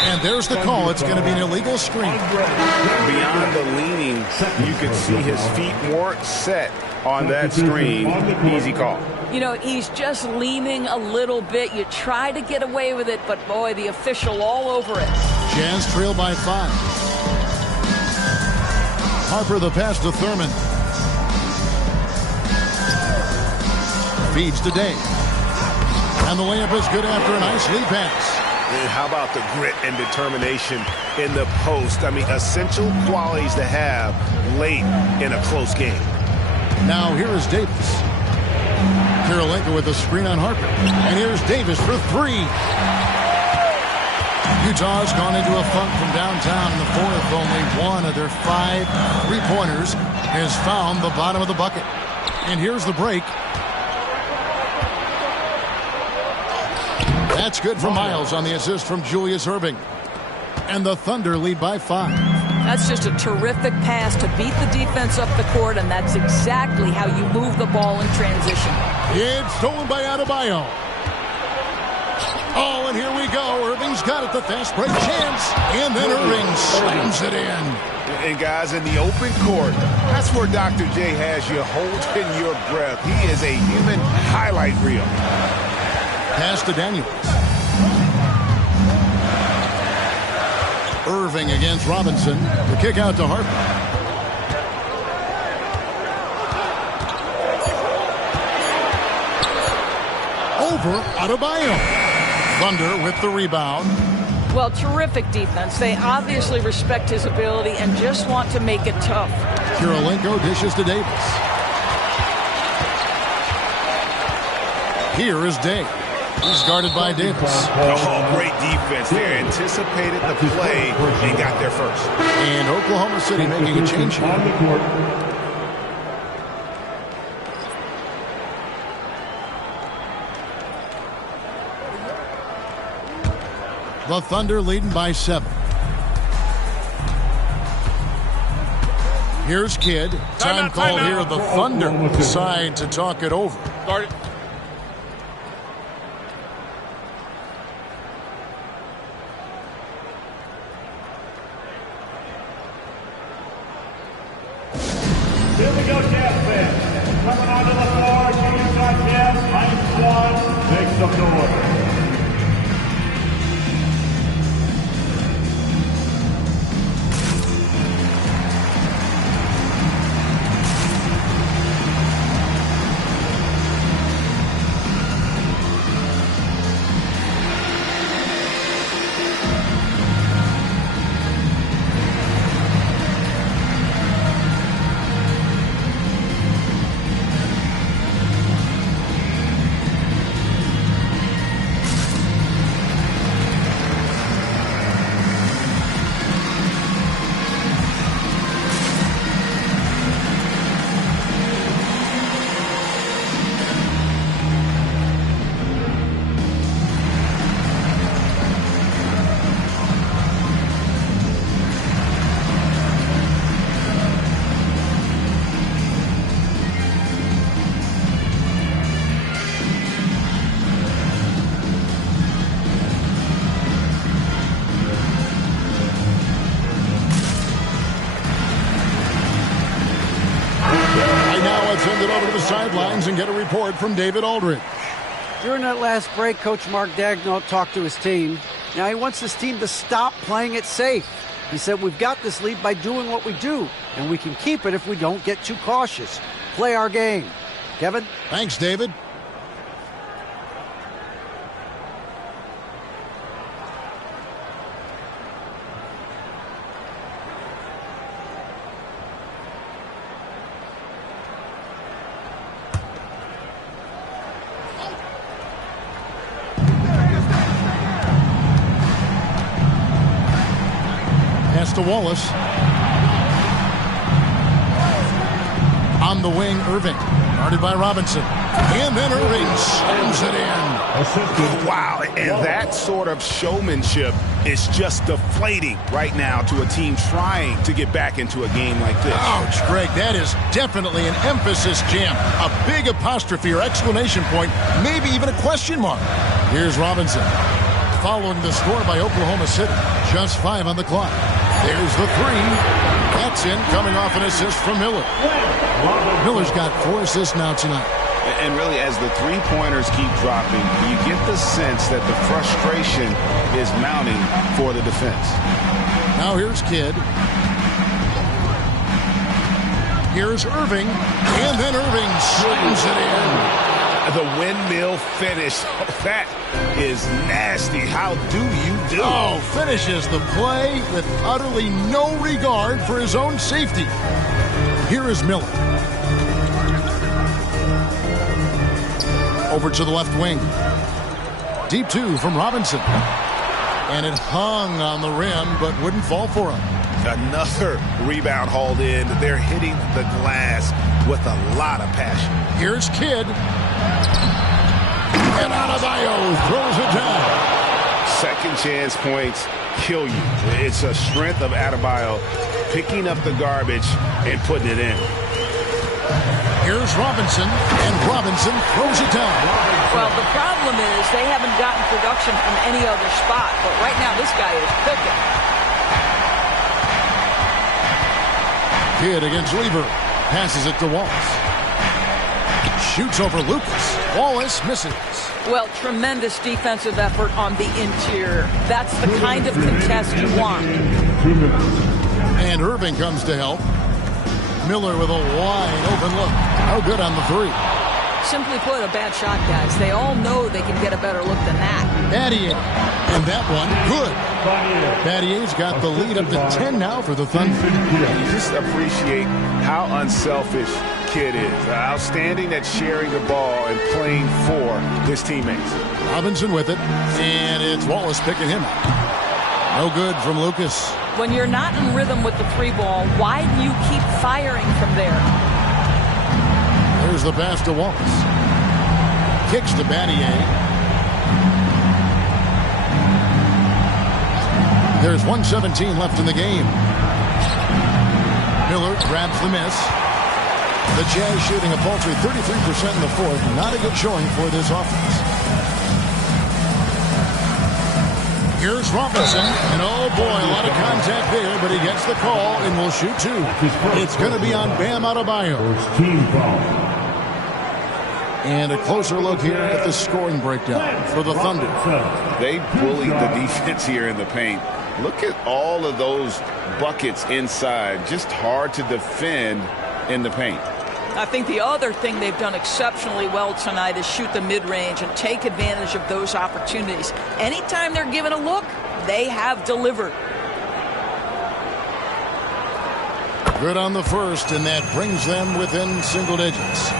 And there's the call. It's going to be an illegal screen. Beyond the leaning, you could see his feet weren't set on that screen. Easy call. You know, he's just leaning a little bit. You try to get away with it, but boy, the official all over it. Jazz trail by 5. Harper the pass to Thurman. Feeds to Dave. And the layup is good after a nice lead pass. And how about the grit and determination in the post? I mean, essential qualities to have late in a close game. Now here is Davis. Kirilenko with a screen on Harper. And here's Davis for 3. Utah's gone into a funk from downtown in the 4th. Only one of their 5 3-pointers has found the bottom of the bucket. And here's the break. That's good for Miles on the assist from Julius Erving. And the Thunder lead by 5. That's just a terrific pass to beat the defense up the court, and that's exactly how you move the ball in transition. It's stolen by Adebayo. Oh, and here we go. Irving's got it, the fast break chance. And then Irving slams it in. And guys, in the open court, that's where Dr. J has you holding your breath. He is a human highlight reel. Pass to Daniels. Irving against Robinson. The kick out to Harper. Over Adebayo. Thunder with the rebound. Well, terrific defense. They obviously respect his ability and just want to make it tough. Kirilenko dishes to Davis. Here is Day. He's guarded by Davis. Oh, great defense there. Anticipated the play and got there first. And Oklahoma City making a change on the court. The Thunder leading by 7. Here's Kidd. Time call here. The Thunder decide to talk it over. Start it. Here we go, Jazz fans. Coming onto the floor, Utah Jazz, Mike Swan makes some noise. Send it over to the sidelines and get a report from David Aldridge. During that last break, Coach Mark Daigneault talked to his team. Now he wants his team to stop playing it safe. He said, we've got this lead by doing what we do, and we can keep it if we don't get too cautious. Play our game. Kevin? Thanks, David. To Wallace. On the wing, Irving. Guarded by Robinson. And then Irving slams it in. Wow, and that sort of showmanship is just deflating right now to a team trying to get back into a game like this. Ouch, Greg, that is definitely an emphasis jam. A big apostrophe or exclamation point, maybe even a question mark. Here's Robinson. Following the score by Oklahoma City. Just 5 on the clock. There's the 3. That's in, coming off an assist from Miller. Miller's got 4 assists now tonight. And really, as the three-pointers keep dropping, you get the sense that the frustration is mounting for the defense. Now here's Kidd. Here's Irving. And then Irving slams it in. The windmill finish. That is nasty. How do you do? Oh, finishes the play with utterly no regard for his own safety. Here is Miller. Over to the left wing. Deep 2 from Robinson. And it hung on the rim, but wouldn't fall for him. Another rebound hauled in. They're hitting the glass with a lot of passion. Here's Kidd. And Adebayo throws it down. Second chance points kill you. It's a strength of Adebayo picking up the garbage and putting it in. Here's Robinson, and Robinson throws it down. Well, the problem is they haven't gotten production from any other spot, but right now this guy is cooking. Kidd against Lever. Passes it to Wallace. Shoots over Lucas. Wallace misses. Well, tremendous defensive effort on the interior. That's the kind of contest you want. And Irving comes to help. Miller with a wide open look. No good on the 3. Simply put, a bad shot, guys. They all know they can get a better look than that. Battier. And that one, good. Battier's got the lead up to 10 now for the Thunder. You just appreciate how unselfish Kidd is. Outstanding at sharing the ball and playing for his teammates. Robinson with it. And it's Wallace picking him up. No good from Lucas. When you're not in rhythm with the 3-ball, why do you keep firing from there? There's the pass to Wallace. Kicks to Battier. There's 1:17 left in the game. Miller grabs the miss. The Jazz shooting a paltry 33% in the 4th. Not a good showing for this offense. Here's Robinson, and oh boy, a lot of contact there, but he gets the call and will shoot 2. It's going to be on Bam Adebayo. And a closer look here at the scoring breakdown for the Thunder. They bullied the defense here in the paint. Look at all of those buckets inside. Just hard to defend in the paint. I think the other thing they've done exceptionally well tonight is shoot the mid-range and take advantage of those opportunities. Anytime they're given a look, they have delivered. Good on the first, and that brings them within single digits.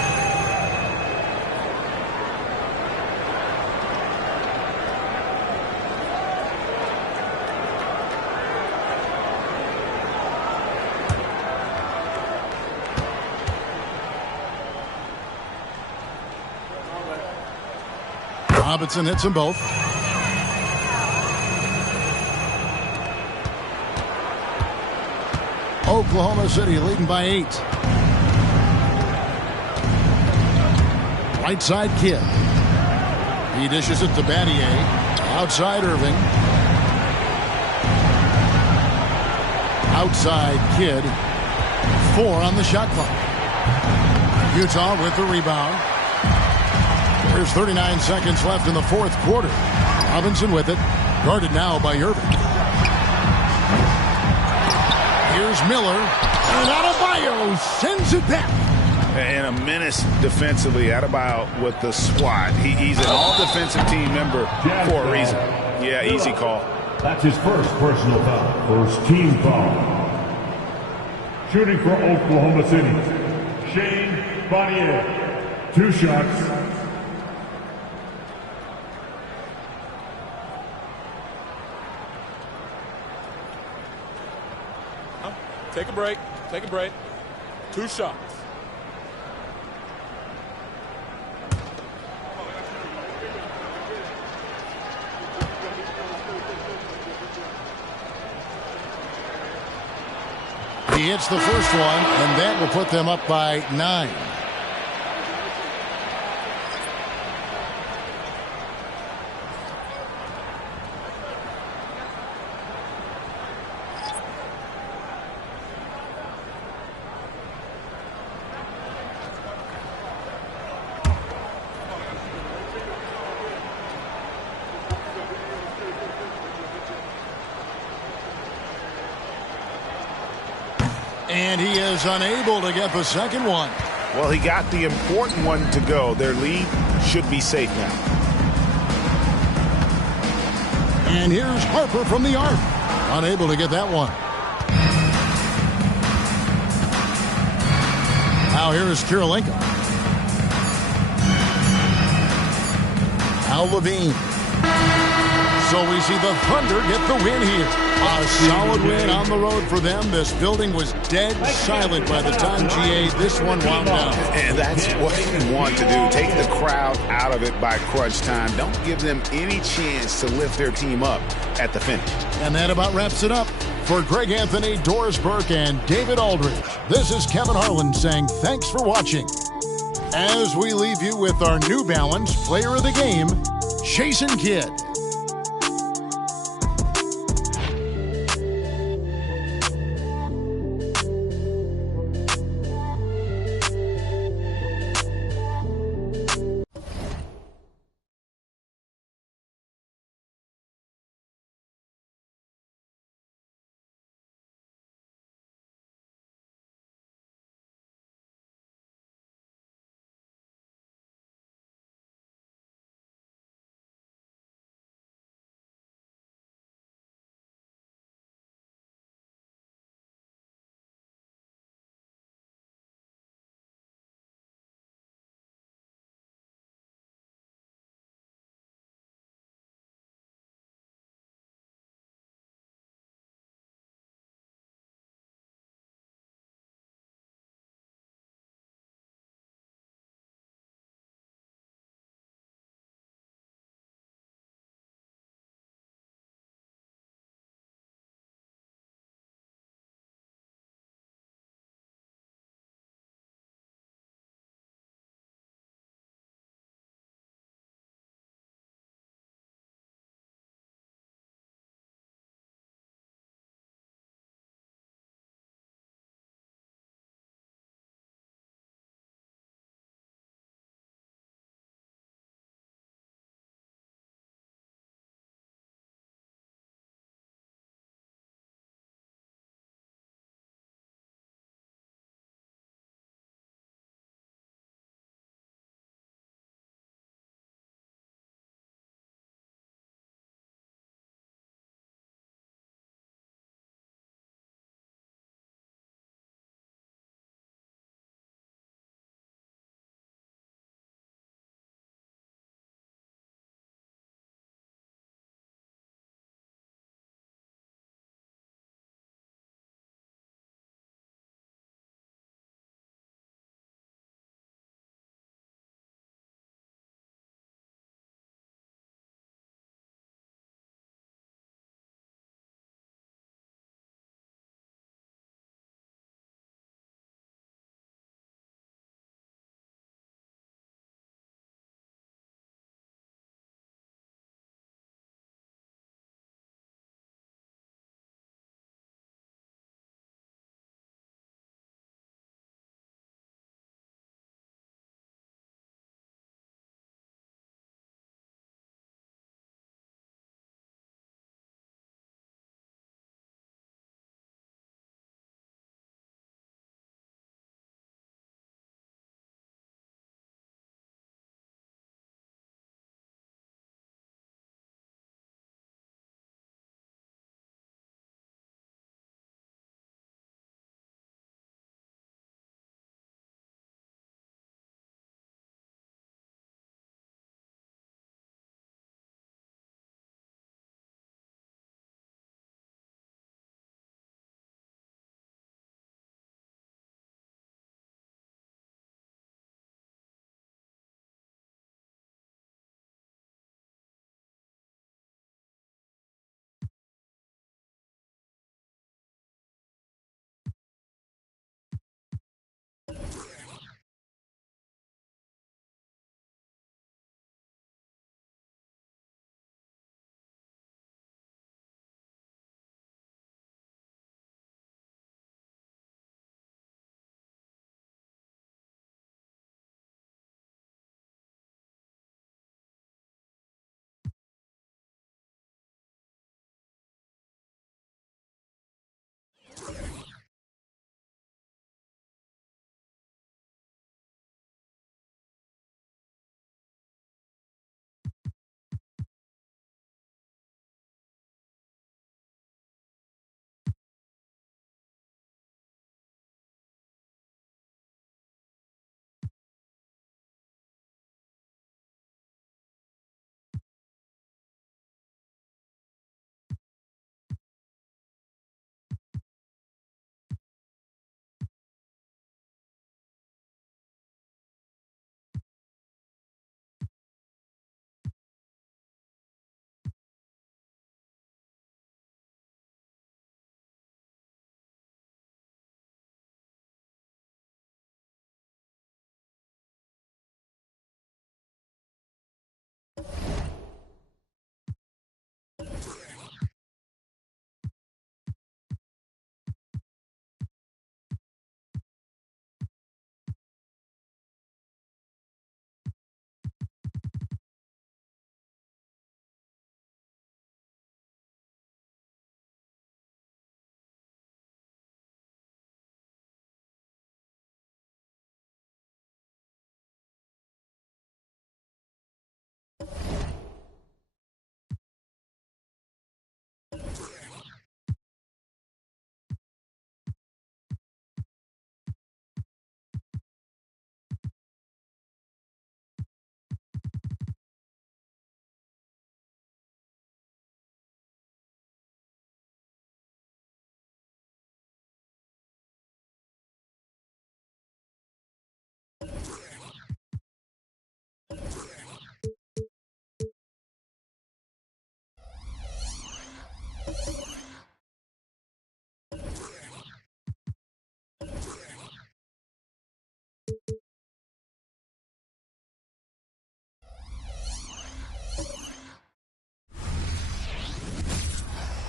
Robinson hits them both. Oklahoma City leading by 8. Right side Kidd. He dishes it to Battier. Outside Irving. Outside Kidd. 4 on the shot clock. Utah with the rebound. There's 39 seconds left in the 4th quarter. Robinson with it. Guarded now by Irving. Here's Miller. And Adebayo sends it back. And a menace defensively. Adebayo with the swat. He's an all-defensive team member for a reason. Yeah, easy call. That's his first personal foul. First team foul. Shooting for Oklahoma City, Shane Battier. 2 shots. Take a break. Take a break. 2 shots. He hits the first one, and that will put them up by 9. And he is unable to get the second one. Well, he got the important one to go. Their lead should be safe now. And here's Harper from the arc. Unable to get that one. Now here's Kirilenko. Al Levine. So we see the Thunder get the win here. A solid win on the road for them. This building was dead silent by the time, GA, this one wound down. And that's what you want to do. Take the crowd out of it by crunch time. Don't give them any chance to lift their team up at the finish. And that about wraps it up. For Greg Anthony, Doris Burke, and David Aldridge, this is Kevin Harlan saying thanks for watching. As we leave you with our New Balance Player of the Game, Jason Kidd.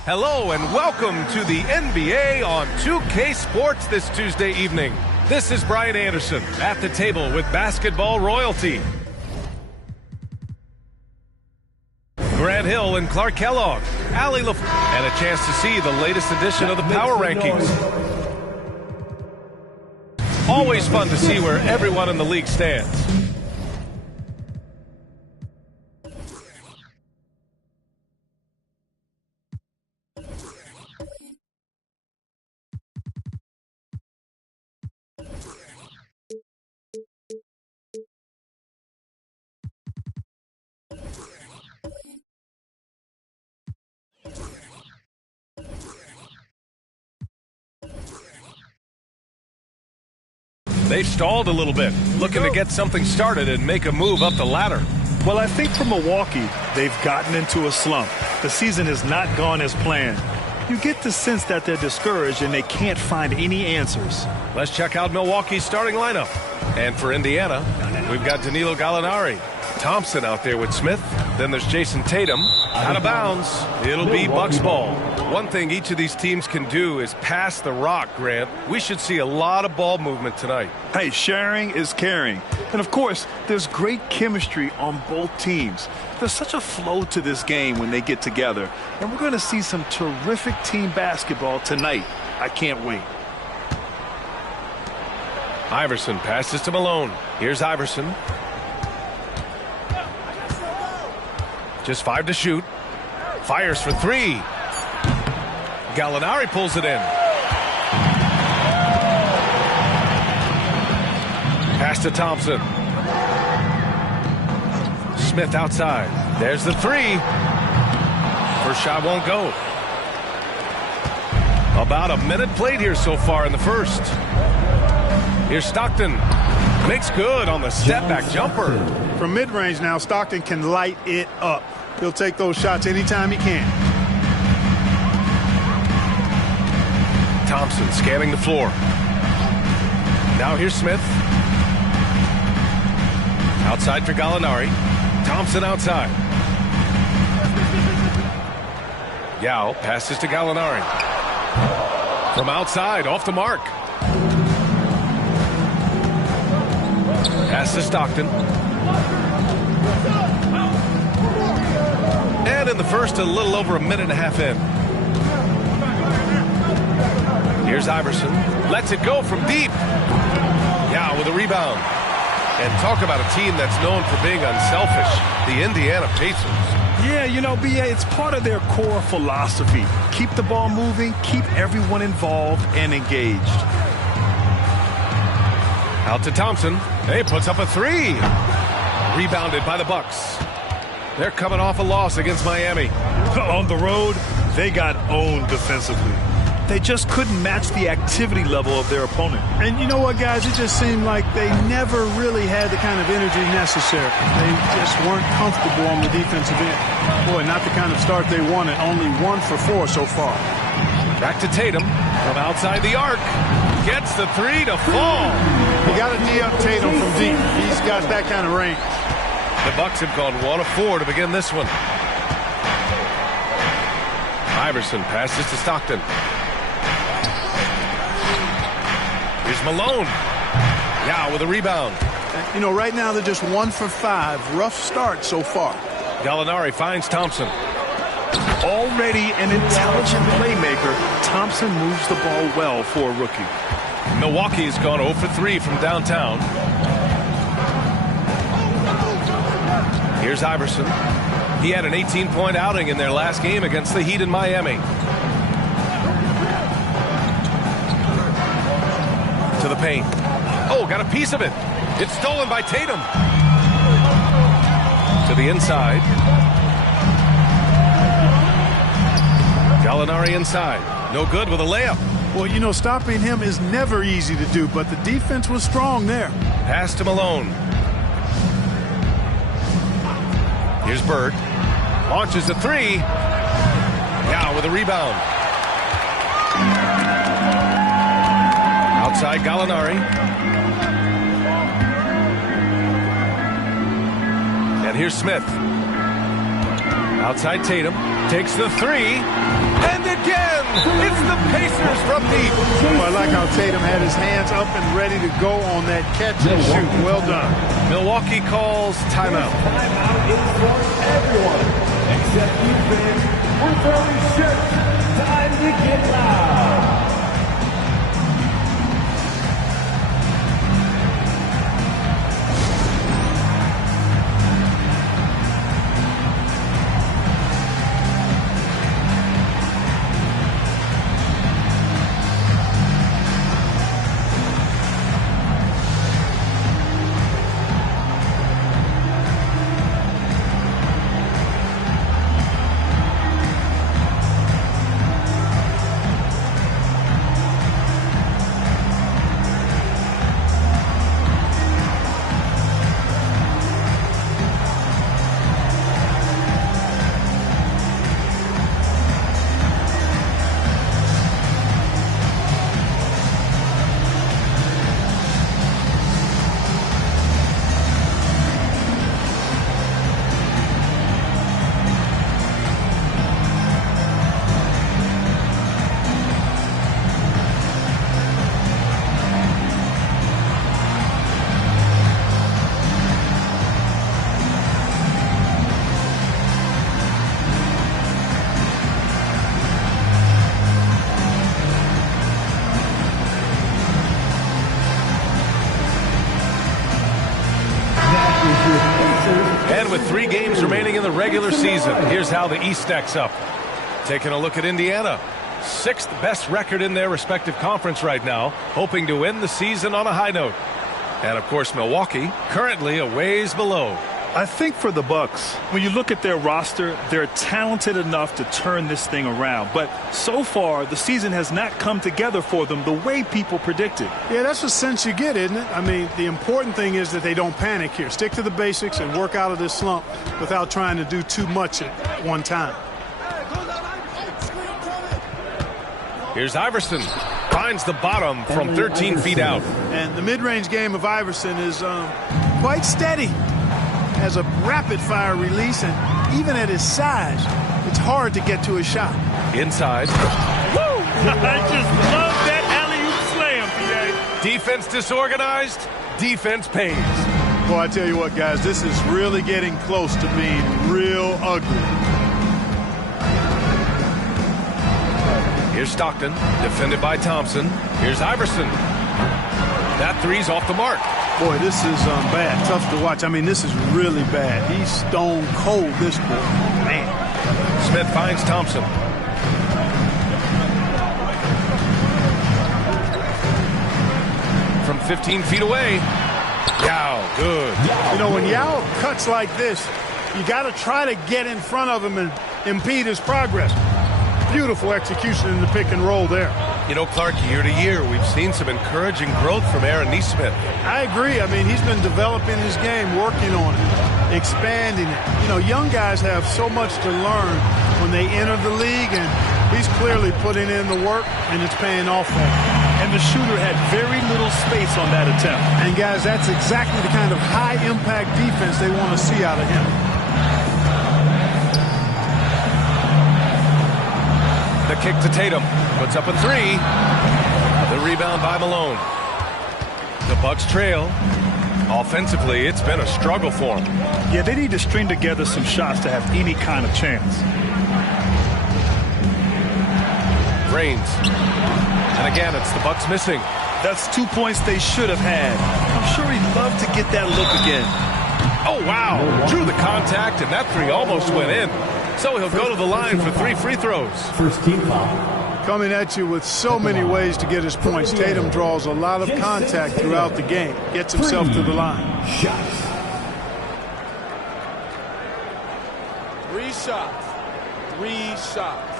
Hello and welcome to the NBA on 2K Sports this Tuesday evening. This is Brian Anderson at the table with basketball royalty. Grant Hill and Clark Kellogg, Allie LaFleur, and a chance to see the latest edition of the Power Rankings. Always fun to see where everyone in the league stands. They've stalled a little bit, looking to get something started and make a move up the ladder. Well, I think for Milwaukee, they've gotten into a slump. The season has not gone as planned. You get the sense that they're discouraged and they can't find any answers. Let's check out Milwaukee's starting lineup. And for Indiana, we've got Danilo Gallinari. Thompson out there with Smith. Then there's Jason Tatum. Out of bounds. It'll be Bucks ball. One thing each of these teams can do is pass the rock, Grant. We should see a lot of ball movement tonight. Hey, sharing is caring. And, of course, there's great chemistry on both teams. There's such a flow to this game when they get together. And we're going to see some terrific team basketball tonight. I can't wait. Iverson passes to Malone. Here's Iverson. Just 5 to shoot. Fires for 3. Gallinari pulls it in. Pass to Thompson. Smith outside. There's the 3. First shot won't go. About a minute played here so far in the first. Here's Stockton. Makes good on the step-back jumper. From mid-range now, Stockton can light it up. He'll take those shots anytime he can. Thompson scanning the floor. Now here's Smith. Outside for Gallinari. Thompson outside. Yao passes to Gallinari. From outside, off the mark. Pass to Stockton. And in the first, a little over a minute and a half in. Here's Iverson. Lets it go from deep. Yao with a rebound. And talk about a team that's known for being unselfish. The Indiana Pacers. Yeah, you know, B.A., it's part of their core philosophy. Keep the ball moving, keep everyone involved and engaged. Out to Thompson. He puts up a 3. Rebounded by the Bucks. They're coming off a loss against Miami. On the road, they got owned defensively. They just couldn't match the activity level of their opponent. And you know what, guys? It just seemed like they never really had the kind of energy necessary. They just weren't comfortable on the defensive end. Boy, not the kind of start they wanted. Only 1 for 4 so far. Back to Tatum from outside the arc. Gets the 3 to fall. You got to D up Tatum from deep. He's got that kind of range. The Bucks have gone 1 of 4 to begin this one. Iverson passes to Stockton. Here's Malone. Yao with a rebound. You know, right now they're just 1 for 5. Rough start so far. Gallinari finds Thompson. Already an intelligent playmaker, Thompson moves the ball well for a rookie. Milwaukee has gone 0 for 3 from downtown. Here's Iverson. He had an 18-point outing in their last game against the Heat in Miami. To the paint. Oh, got a piece of it. It's stolen by Tatum. To the inside. Gallinari inside. No good with a layup. Well, you know, stopping him is never easy to do, but the defense was strong there. Pass to Malone. Here's Bird. Launches a 3. Now with a rebound. Outside Gallinari. And here's Smith. Outside Tatum. Takes the three. And again, it's the Pacers from deep. Well, I like how Tatum had his hands up and ready to go on that catch and shoot. Well done. Milwaukee calls timeout. Timeout is for everyone except you fans. We're throwing shirts. Time to get loud. And with 3 games remaining in the regular season, here's how the East stacks up. Taking a look at Indiana. 6th best record in their respective conference right now, hoping to end the season on a high note. And of course, Milwaukee, currently a ways below. I think for the Bucks, when you look at their roster, they're talented enough to turn this thing around. But so far, the season has not come together for them the way people predicted. Yeah, that's the sense you get, isn't it? I mean, the important thing is that they don't panic here. Stick to the basics and work out of this slump without trying to do too much at one time. Here's Iverson. Finds the bottom from 13 feet out. And the mid-range game of Iverson is quite steady. Has a rapid-fire release, and even at his size, it's hard to get to his shot. Inside. Woo! I just love that alley-oop slam, PA. Defense disorganized, defense pays. Boy, I tell you what, guys, this is really getting close to being real ugly. Here's Stockton, defended by Thompson. Here's Iverson. That three's off the mark. Boy, this is bad. Tough to watch. I mean, this is really bad. He's stone cold, this boy. Man. Smith finds Thompson. From 15 feet away. Yao, good. You know, when Yao cuts like this, you got to try to get in front of him and impede his progress. Beautiful execution in the pick and roll there. You know, Clark, year to year, we've seen some encouraging growth from Aaron Nesmith. I agree. I mean, he's been developing his game, working on it, expanding it. You know, young guys have so much to learn when they enter the league, and he's clearly putting in the work, and it's paying off for him. And the shooter had very little space on that attempt. And, guys, that's exactly the kind of high-impact defense they want to see out of him. The kick to Tatum. Puts up a 3. The rebound by Malone. The Bucks trail. Offensively, it's been a struggle for them. Yeah, they need to string together some shots to have any kind of chance. Reigns. And again, it's the Bucks missing. That's 2 points they should have had. I'm sure he'd love to get that look again. Oh, wow. Drew the contact, and that 3 almost went in. So he'll go to the line for 3 free throws. First team foul. Coming at you with so many ways to get his points. Tatum draws a lot of contact throughout the game. Gets himself to the line. Shots. 3 shots. 3 shots.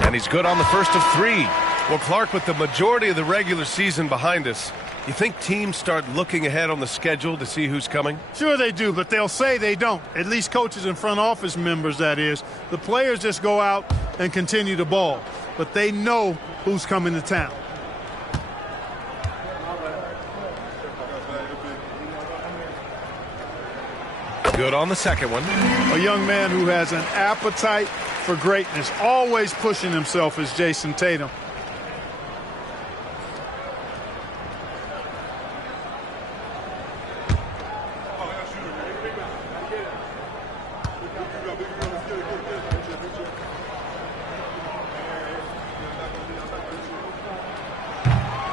And he's good on the first of 3. Well, Clark, with the majority of the regular season behind us, you think teams start looking ahead on the schedule to see who's coming? Sure they do, but they'll say they don't. At least coaches and front office members, that is. The players just go out and continue to ball. But they know who's coming to town. Good on the second one. A young man who has an appetite for greatness, always pushing himself, is Jason Tatum.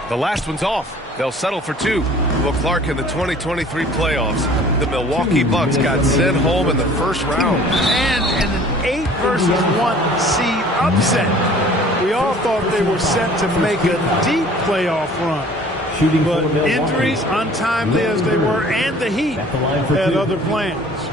The last one's off. They'll settle for 2. Well, Clark, in the 2023 playoffs, the Milwaukee Bucks got sent home in the first round. And in an 8 versus 1 seed upset. We all thought they were set to make a deep playoff run. But injuries, untimely as they were, and the Heat had other plans.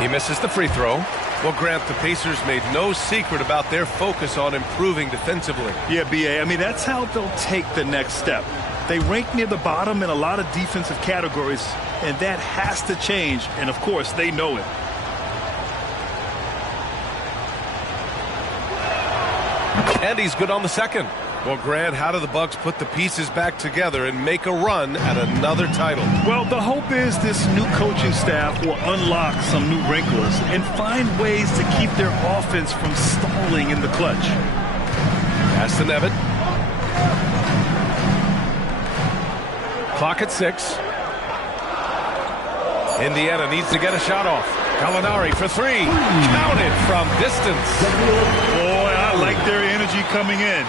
He misses the free throw. Well, Grant, the Pacers made no secret about their focus on improving defensively. Yeah, B.A., I mean, that's how they'll take the next step. They rank near the bottom in a lot of defensive categories, and that has to change, and, of course, they know it. And he's good on the second. Well, Grant, how do the Bucks put the pieces back together and make a run at another title? Well, the hope is this new coaching staff will unlock some new wrinkles and find ways to keep their offense from stalling in the clutch. Pass to Nevitt. Clock at 6. Indiana needs to get a shot off. Gallinari for 3. Counted from distance. Boy, I like their energy coming in.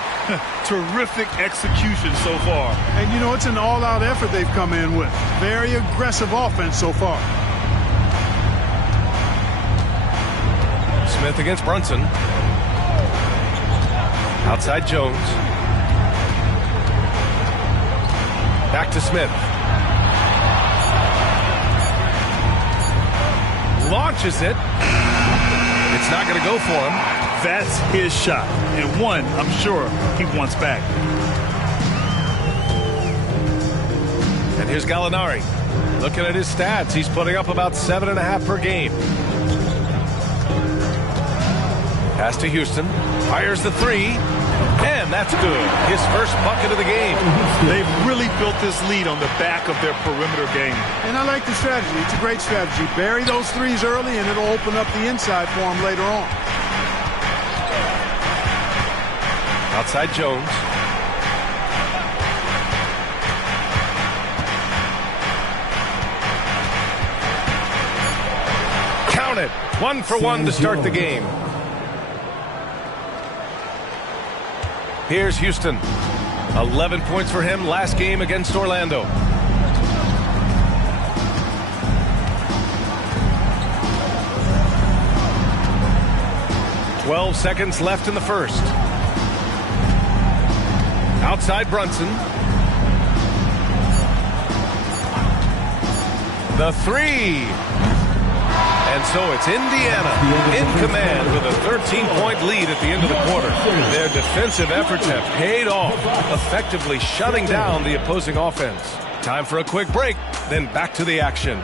Terrific execution so far. And, you know, it's an all-out effort they've come in with. Very aggressive offense so far. Smith against Brunson. Outside Jones. Back to Smith. Launches it. It's not going to go for him. That's his shot, and one I'm sure he wants back. And here's Gallinari. Looking at his stats, he's putting up about 7.5 per game. Pass to Houston. Fires the 3. And that's good. His first bucket of the game. They've really built this lead on the back of their perimeter game. And I like the strategy. It's a great strategy. Bury those threes early, and it'll open up the inside for them later on. Outside Jones. Count it. 1 for 1 to start the game. Here's Houston. 11 points for him last game against Orlando. "12 seconds left in the first. Outside Brunson. The 3. And so it's Indiana in command with a 13-point lead at the end of the quarter. Their defensive efforts have paid off, effectively shutting down the opposing offense. Time for a quick break, then back to the action.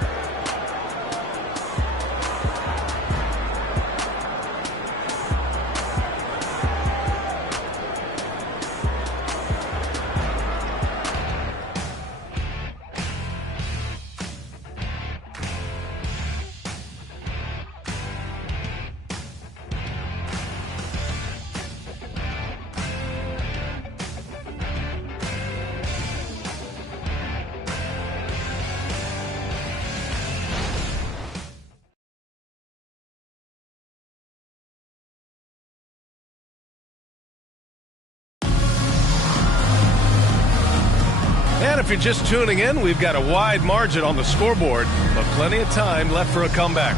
And if you're just tuning in, we've got a wide margin on the scoreboard, but plenty of time left for a comeback.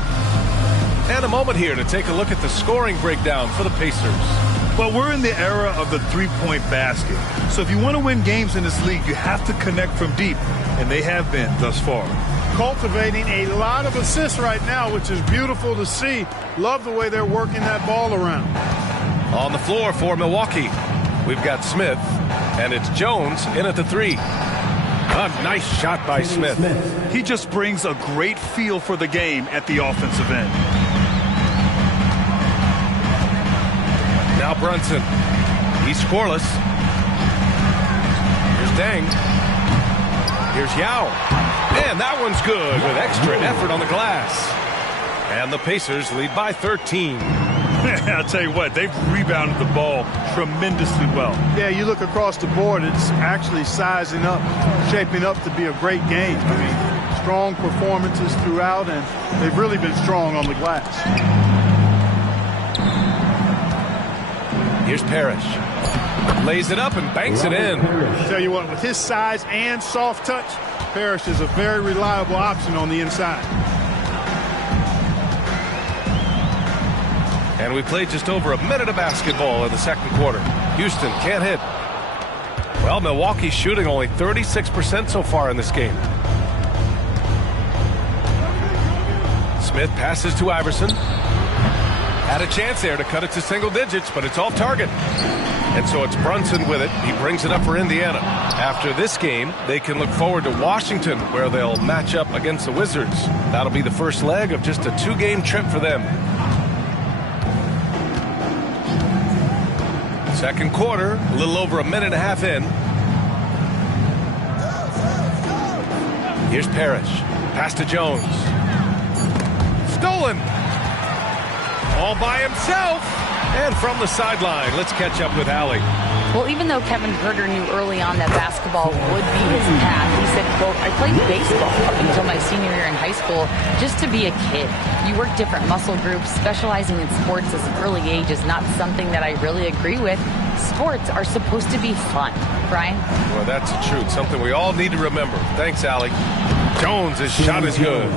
And a moment here to take a look at the scoring breakdown for the Pacers. Well, we're in the era of the three-point basket. So if you want to win games in this league, you have to connect from deep, and they have been thus far. Cultivating a lot of assists right now, which is beautiful to see. Love the way they're working that ball around. On the floor for Milwaukee, we've got Smith, and it's Jones in at the three. A nice shot by Smith. He just brings a great feel for the game at the offensive end. Now Brunson. He's scoreless. Here's Deng. Here's Yao. And that one's good with extra effort on the glass. And the Pacers lead by 13. I'll tell you what, they've rebounded the ball tremendously well. Yeah, you look across the board, it's actually sizing up, shaping up to be a great game. I mean, strong performances throughout, and they've really been strong on the glass. Here's Parrish. Lays it up and banks it in. I'll tell you what, with his size and soft touch, Parrish is a very reliable option on the inside. And we played just over a minute of basketball in the second quarter. Houston can't hit. Well, Milwaukee's shooting only 36% so far in this game. Smith passes to Iverson. Had a chance there to cut it to single digits, but it's off target. And so it's Brunson with it. He brings it up for Indiana. After this game, they can look forward to Washington, where they'll match up against the Wizards. That'll be the first leg of just a 2-game trip for them. Second quarter, a little over a minute and a half in. Here's Parrish. Pass to Jones. Stolen. All by himself. And from the sideline, let's catch up with Allie. Well, even though Kevin Huerter knew early on that basketball would be his path, he said, quote, I played baseball up until my senior year in high school just to be a kid. You work different muscle groups. Specializing in sports at an early age is not something that I really agree with. Sports are supposed to be fun. Brian? Well, that's the truth. Something we all need to remember. Thanks, Allie. Jones' shot is good.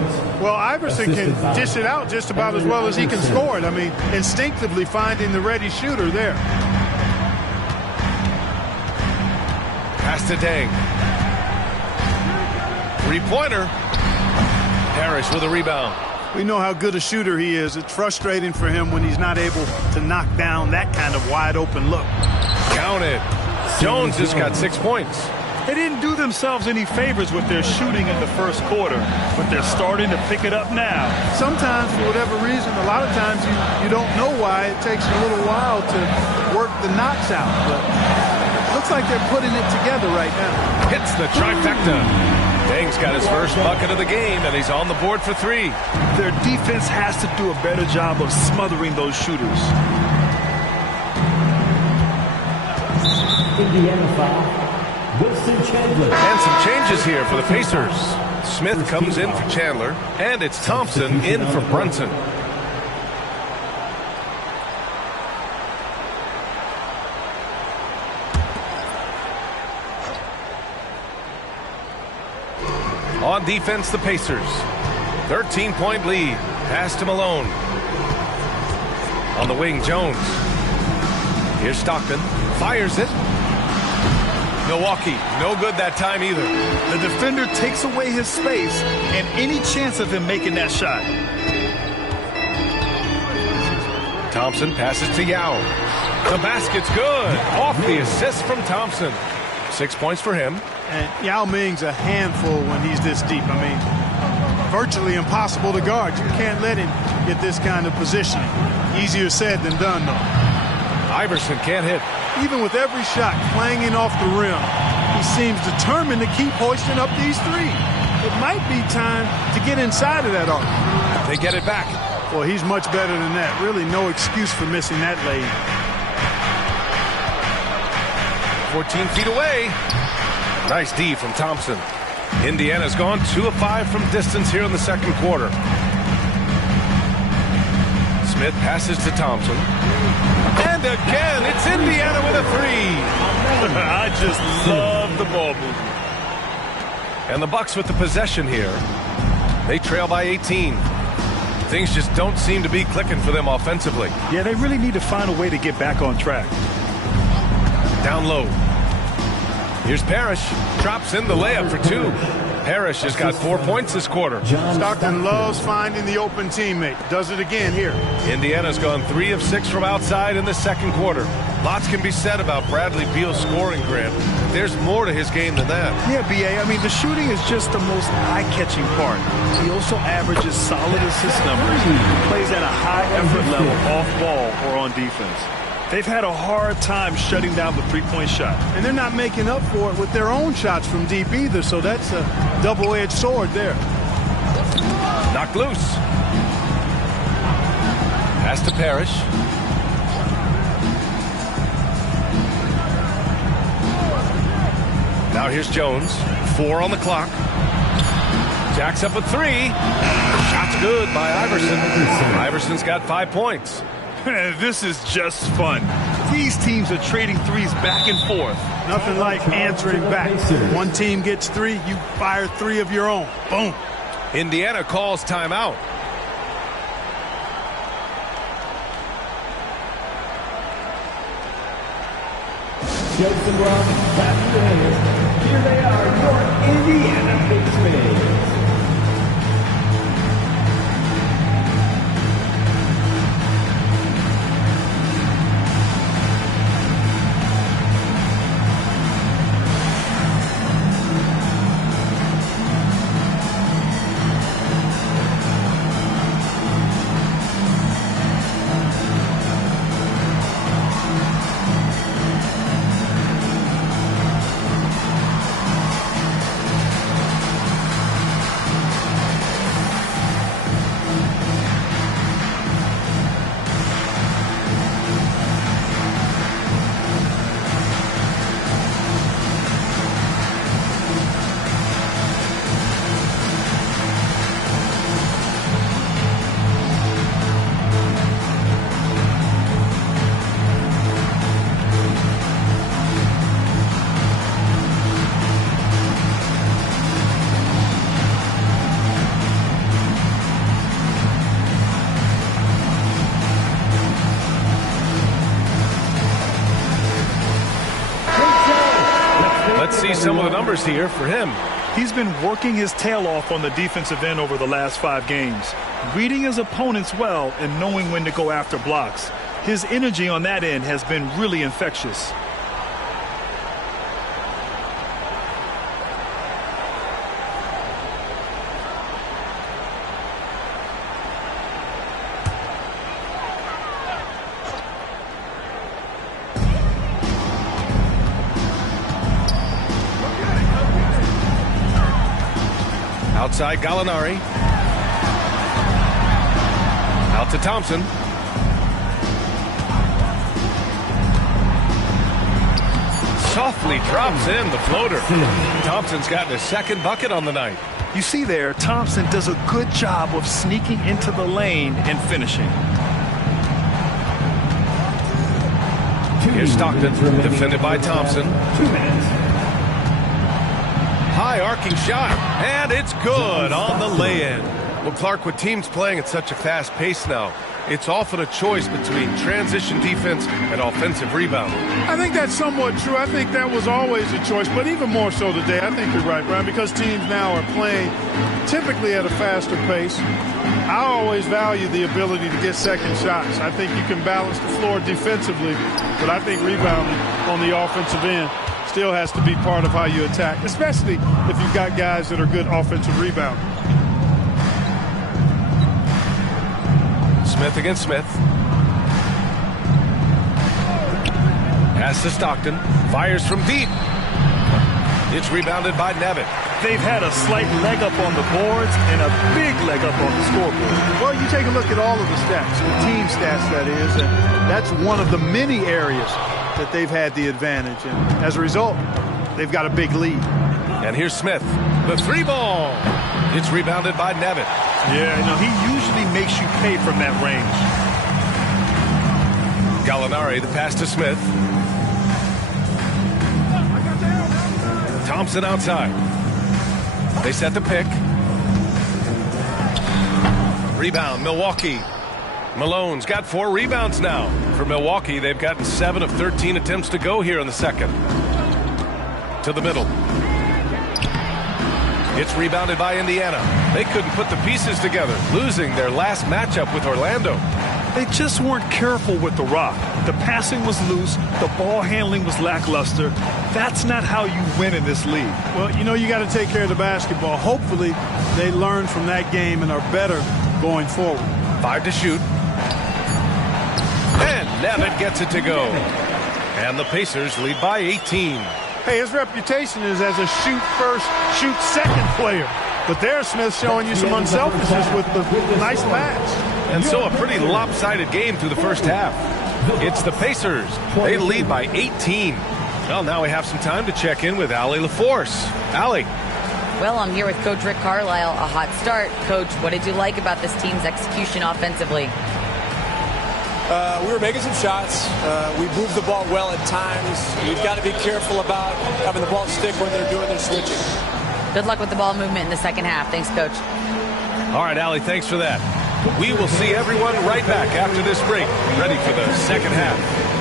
Well, Iverson can dish it out just about as well as he can score it. I mean, instinctively finding the ready shooter there. Pass to Deng. Three-pointer. Parrish with a rebound. We know how good a shooter he is. It's frustrating for him when he's not able to knock down that kind of wide-open look. Counted. Jones just got 6 points. They didn't do themselves any favors with their shooting in the first quarter, but they're starting to pick it up now. Sometimes, for whatever reason, a lot of times you don't know why. It takes a little while to work the knocks out, but it looks like they're putting it together right now. Hits the trifecta. Deng's got his first bucket of the game, and he's on the board for 3. Their defense has to do a better job of smothering those shooters. Indiana foul. Wilson Chandler. And some changes here for the Pacers. Smith comes in for Chandler, and it's Thompson in for Brunson. On defense, the Pacers. 13-point lead. Pass to Malone. On the wing, Jones. Here's Stockton. Fires it. Milwaukee, no good that time either. The defender takes away his space and any chance of him making that shot. Thompson passes to Yao. The basket's good. Off the assist from Thompson. 6 points for him. And Yao Ming's a handful when he's this deep. I mean, virtually impossible to guard. You can't let him get this kind of positioning. Easier said than done, though. Iverson can't hit. Even with every shot clanging off the rim, he seems determined to keep hoisting up these threes. It might be time to get inside of that arc. They get it back. Well, he's much better than that. Really no excuse for missing that lead. 14 feet away. Nice D from Thompson. Indiana's gone 2 of 5 from distance here in the second quarter. Smith passes to Thompson. And again, it's Indiana with a 3. I just love the ball movement. And the Bucks with the possession here. They trail by 18. Things just don't seem to be clicking for them offensively. Yeah, they really need to find a way to get back on track. Down low. Here's Parrish. Drops in the layup for 2. Parrish has got 4 points this quarter. Stockton loves finding the open teammate. Does it again here. Indiana's gone 3 of 6 from outside in the second quarter. Lots can be said about Bradley Beal's scoring, Grant. There's more to his game than that. Yeah, B.A., I mean, the shooting is just the most eye-catching part. He also averages solid assist numbers. He plays at a high effort level off ball or on defense. They've had a hard time shutting down the three-point shot. And they're not making up for it with their own shots from deep either, so that's a double-edged sword there. Knocked loose. Pass to Parrish. Now here's Jones. 4 on the clock. Jacks up a 3. Shot's good by Iverson. Iverson's got 5 points. This is just fun. These teams are trading threes back and forth. Nothing like answering back. One team gets 3, you fire 3 of your own. Boom. Indiana calls timeout. Joseph Ross, here they are, your Indiana Pacers. Some of the numbers here for him. He's been working his tail off on the defensive end over the last 5 games. Reading his opponents well and knowing when to go after blocks. His energy on that end has been really infectious. Outside Gallinari. Out to Thompson. Softly drops in the floater. Thompson's gotten his second bucket on the night. You see there, Thompson does a good job of sneaking into the lane and finishing. Here's Stockton, defended by Thompson. 2 minutes. High arcing shot, and it's good on the lay-in. Well, Clark, with teams playing at such a fast pace now, it's often a choice between transition defense and offensive rebound. I think that's somewhat true. I think that was always a choice, but even more so today. I think you're right, Brian, because teams now are playing typically at a faster pace. I always value the ability to get second shots. I think you can balance the floor defensively, but I think rebounding on the offensive end still has to be part of how you attack, especially if you've got guys that are good offensive rebounders. Smith against Smith. Pass to Stockton. Fires from deep. It's rebounded by Nevitt. They've had a slight leg up on the boards and a big leg up on the scoreboard. Well, you take a look at all of the stats, the team stats that is, and that's one of the many areas that they've had the advantage. And as a result, they've got a big lead. And here's Smith. The 3-ball. It's rebounded by Nevitt. Yeah, you know, he usually makes you pay from that range. Gallinari, the pass to Smith. Thompson outside. They set the pick. Rebound, Milwaukee. Malone's got 4 rebounds now. For Milwaukee, they've gotten 7 of 13 attempts to go here in the second. To the middle. It's rebounded by Indiana. They couldn't put the pieces together, losing their last matchup with Orlando. They just weren't careful with the rock. The passing was loose. The ball handling was lackluster. That's not how you win in this league. Well, you know, you got to take care of the basketball. Hopefully, they learn from that game and are better going forward. 5 to shoot. And Nevin gets it to go. And the Pacers lead by 18. Hey, his reputation is as a shoot first, shoot second player. But there, Smith showing you some unselfishness with the nice pass. And so a pretty lopsided game through the first half. It's the Pacers. They lead by 18. Well, now we have some time to check in with Allie LaForce. Allie. Well, I'm here with Coach Rick Carlisle. A hot start. Coach, what did you like about this team's execution offensively? We were making some shots. We moved the ball well at times. We've got to be careful about having the ball stick when they're doing their switching. Good luck with the ball movement in the second half. Thanks, Coach. All right, Allie, thanks for that. We will see everyone right back after this break, ready for the second half.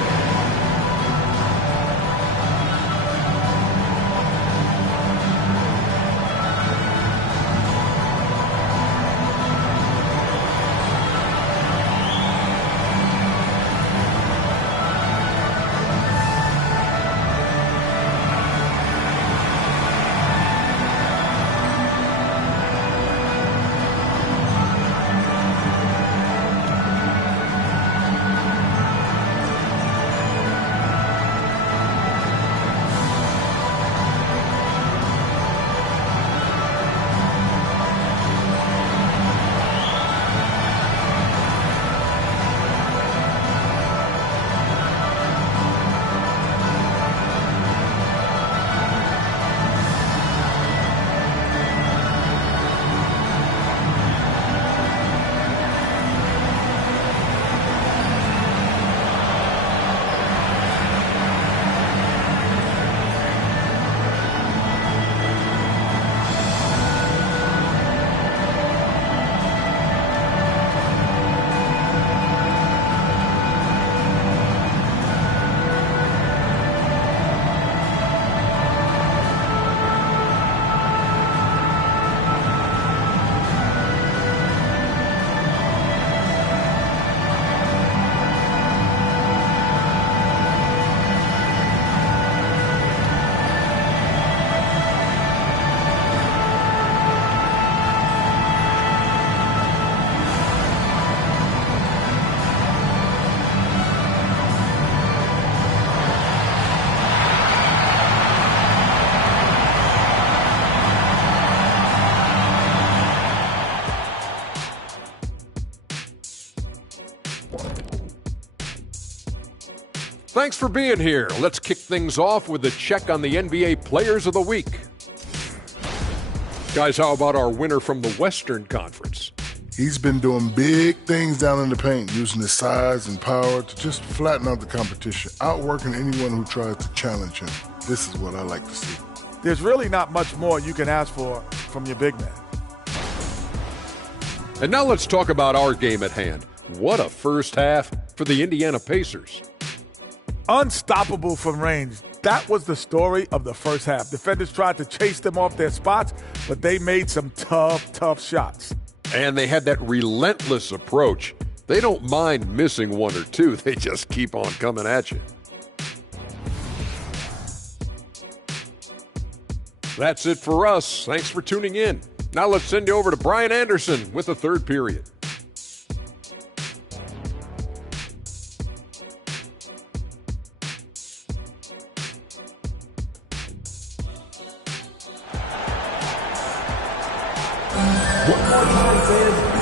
Thanks for being here. Let's kick things off with a check on the NBA Players of the Week. Guys, how about our winner from the Western Conference? He's been doing big things down in the paint, using his size and power to just flatten out the competition, outworking anyone who tries to challenge him. This is what I like to see. There's really not much more you can ask for from your big man. And now let's talk about our game at hand. What a first half for the Indiana Pacers. Unstoppable from range. That was the story of the first half. Defenders tried to chase them off their spots, but they made some tough shots. And they had that relentless approach. They don't mind missing one or two. They just keep on coming at you. That's it for us. Thanks for tuning in. Now let's send you over to Brian Anderson with the third period.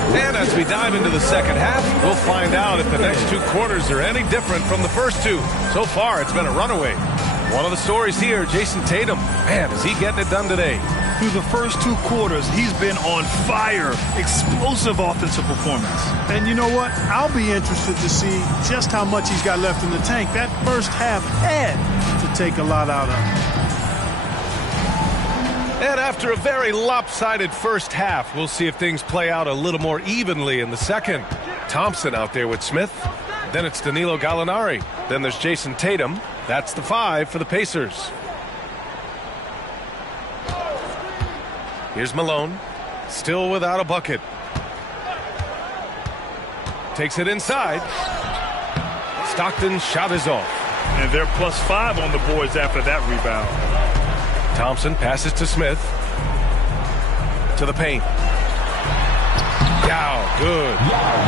And as we dive into the second half, we'll find out if the next 2 quarters are any different from the first 2. So far, it's been a runaway. One of the stories here, Jason Tatum. Man, is he getting it done today? Through the first 2 quarters, he's been on fire. Explosive offensive performance. And you know what? I'll be interested to see just how much he's got left in the tank. That first half had to take a lot out of him. And after a very lopsided first half, we'll see if things play out a little more evenly in the second. Thompson out there with Smith. Then it's Danilo Gallinari. Then there's Jason Tatum. That's the 5 for the Pacers. Here's Malone. Still without a bucket. Takes it inside. Stockton's shot is off. And they're +5 on the boards after that rebound. Thompson passes to Smith. To the paint. Yao, good.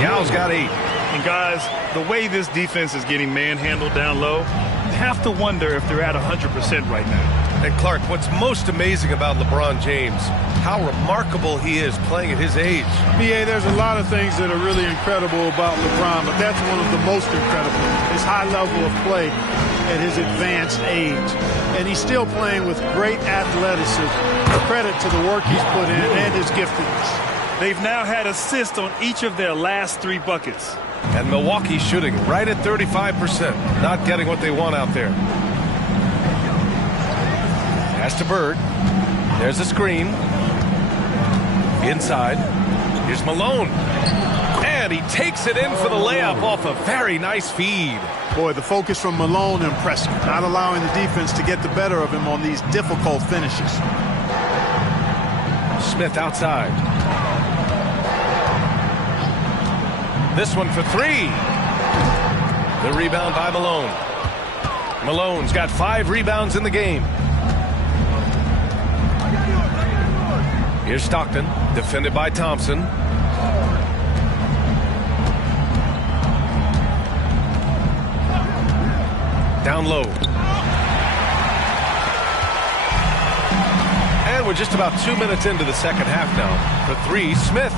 Yao's got 8. And guys, the way this defense is getting manhandled down low, you have to wonder if they're at 100% right now. And Clark, what's most amazing about LeBron James, how remarkable he is playing at his age. BA, there's a lot of things that are really incredible about LeBron, but that's one of the most incredible. His high level of play at his advanced age. And he's still playing with great athleticism. Credit to the work he's put in and his giftedness. They've now had assists on each of their last 3 buckets. And Milwaukee shooting right at 35%, not getting what they want out there. Pass to Bird. There's a screen. Inside. Here's Malone. And he takes it in for the layup off a very nice feed. Boy, the focus from Malone impressive. Not allowing the defense to get the better of him on these difficult finishes. Smith outside. This one for 3. The rebound by Malone. Malone's got 5 rebounds in the game. Here's Stockton, defended by Thompson. Down low. And we're just about 2 minutes into the second half now. For 3, Smith.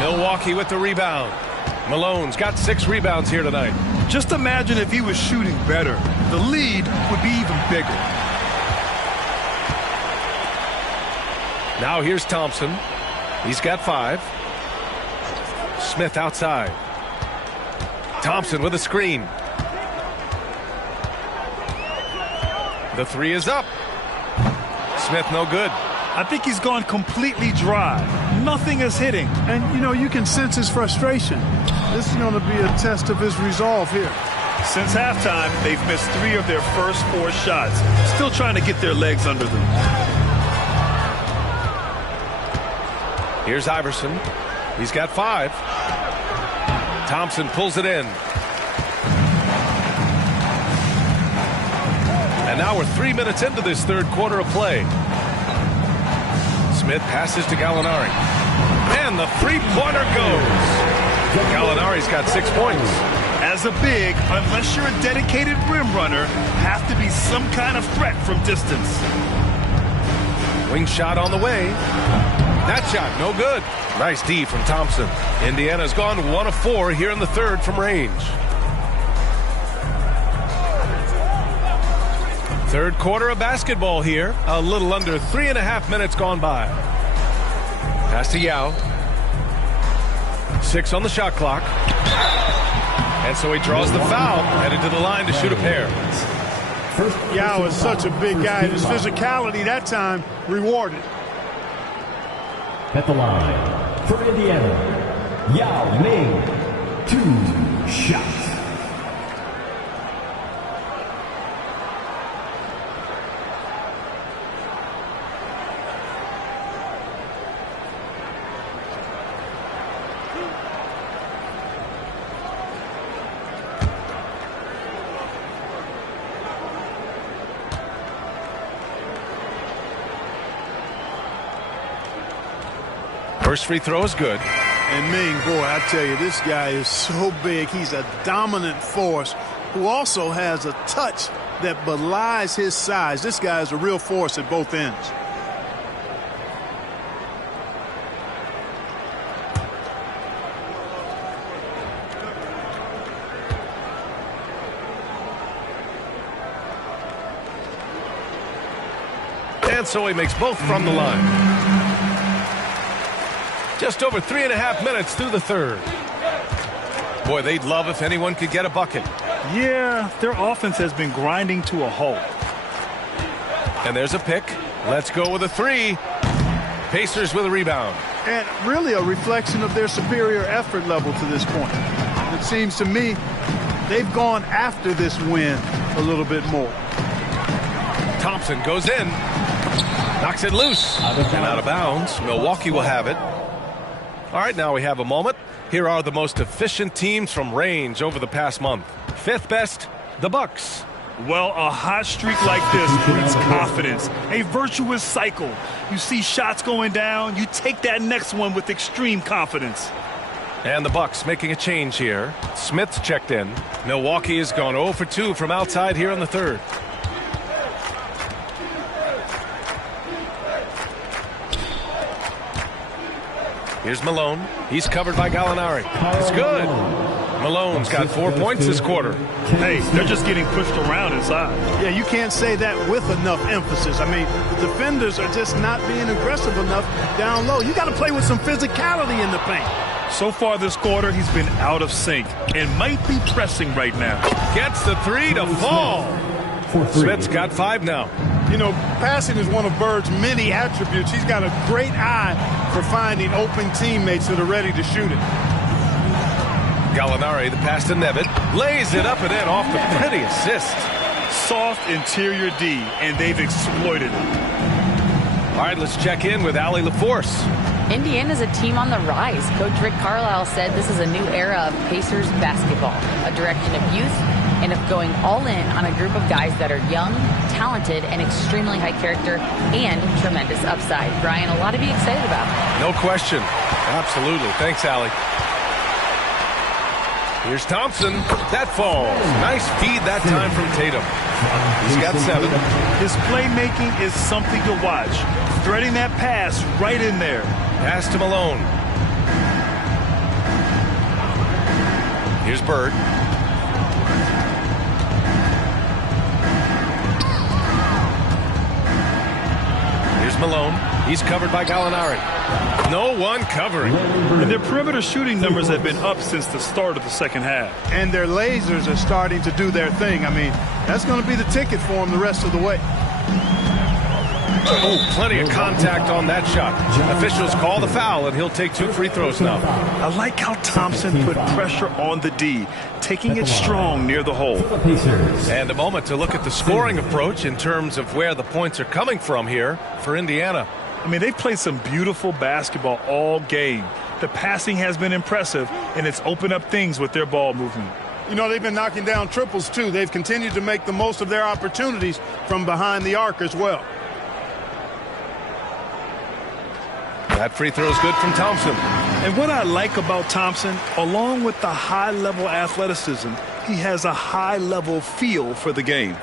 Milwaukee with the rebound. Malone's got 6 rebounds here tonight. Just imagine if he was shooting better. The lead would be even bigger. Now here's Thompson. He's got 5. Smith outside. Thompson with a screen. The 3 is up. Smith no good. I think he's gone completely dry. Nothing is hitting. And, you know, you can sense his frustration. This is going to be a test of his resolve here. Since halftime, they've missed 3 of their first 4 shots. Still trying to get their legs under them. Here's Iverson. He's got 5. Thompson pulls it in. And now we're 3 minutes into this third quarter of play. Smith passes to Gallinari. And the three-pointer goes. Gallinari's got 6 points. As a big, unless you're a dedicated rim runner, have to be some kind of threat from distance. Wing shot on the way. That shot, no good. Nice D from Thompson. Indiana's gone 1 of 4 here in the third from range. Third quarter of basketball here. A little under 3.5 minutes gone by. Pass to Yao. 6 on the shot clock. And so he draws the foul, headed to the line to shoot a pair. Yao is such a big guy. His physicality that time rewarded. At the line for Indiana, Yao Ming, 2 shots. First free throw is good. And Ming, boy, I tell you, this guy is so big. He's a dominant force who also has a touch that belies his size. This guy is a real force at both ends. And so he makes both from the line. Just over 3.5 minutes through the third. Boy, they'd love if anyone could get a bucket. Yeah, their offense has been grinding to a halt. And there's a pick. Let's go with a 3. Pacers with a rebound. And really a reflection of their superior effort level to this point. It seems to me they've gone after this win a little bit more. Thompson goes in. Knocks it loose. And out of bounds. Milwaukee will have it. All right, now we have a moment. Here are the most efficient teams from range over the past month. Fifth best, the Bucks. Well, a hot streak like this breeds confidence, a virtuous cycle. You see shots going down, you take that next one with extreme confidence. And the Bucks making a change here. Smith's checked in. Milwaukee has gone 0 for 2 from outside here in the third. Here's Malone. He's covered by Gallinari. It's good. Malone's got 4 points this quarter. Hey, they're just getting pushed around inside. Yeah, you can't say that with enough emphasis. I mean, the defenders are just not being aggressive enough down low. You got to play with some physicality in the paint. So far this quarter, he's been out of sync and might be pressing right now. Gets the three to fall. Smith's got 5 now. You know, passing is one of Bird's many attributes. He's got a great eye for finding open teammates that are ready to shoot it. Gallinari, the pass to Nevitt, lays it up and in off the pretty assist. Soft interior D, and they've exploited it. All right, let's check in with Allie LaForce. Indiana's a team on the rise. Coach Rick Carlisle said this is a new era of Pacers basketball, a direction of youth and of going all in on a group of guys that are young, talented, and extremely high character and tremendous upside. Brian, a lot to be excited about. No question. Absolutely. Thanks, Allie. Here's Thompson. That falls. Nice feed that time from Tatum. He's got 7. His playmaking is something to watch. Threading that pass right in there. Pass to Malone. Here's Bird. Here's Malone. He's covered by Gallinari. No one covering. And their perimeter shooting numbers have been up since the start of the second half. And their lasers are starting to do their thing. I mean, that's going to be the ticket for them the rest of the way. Oh, plenty of contact on that shot. Officials call the foul, and he'll take 2 free throws now. I like how Thompson put pressure on the D, taking it strong near the hole. And a moment to look at the scoring approach in terms of where the points are coming from here for Indiana. I mean, they've played some beautiful basketball all game. The passing has been impressive, and it's opened up things with their ball movement. You know, they've been knocking down triples, too. They've continued to make the most of their opportunities from behind the arc as well. That free throw is good from Thompson. And what I like about Thompson, along with the high-level athleticism, he has a high-level feel for the game.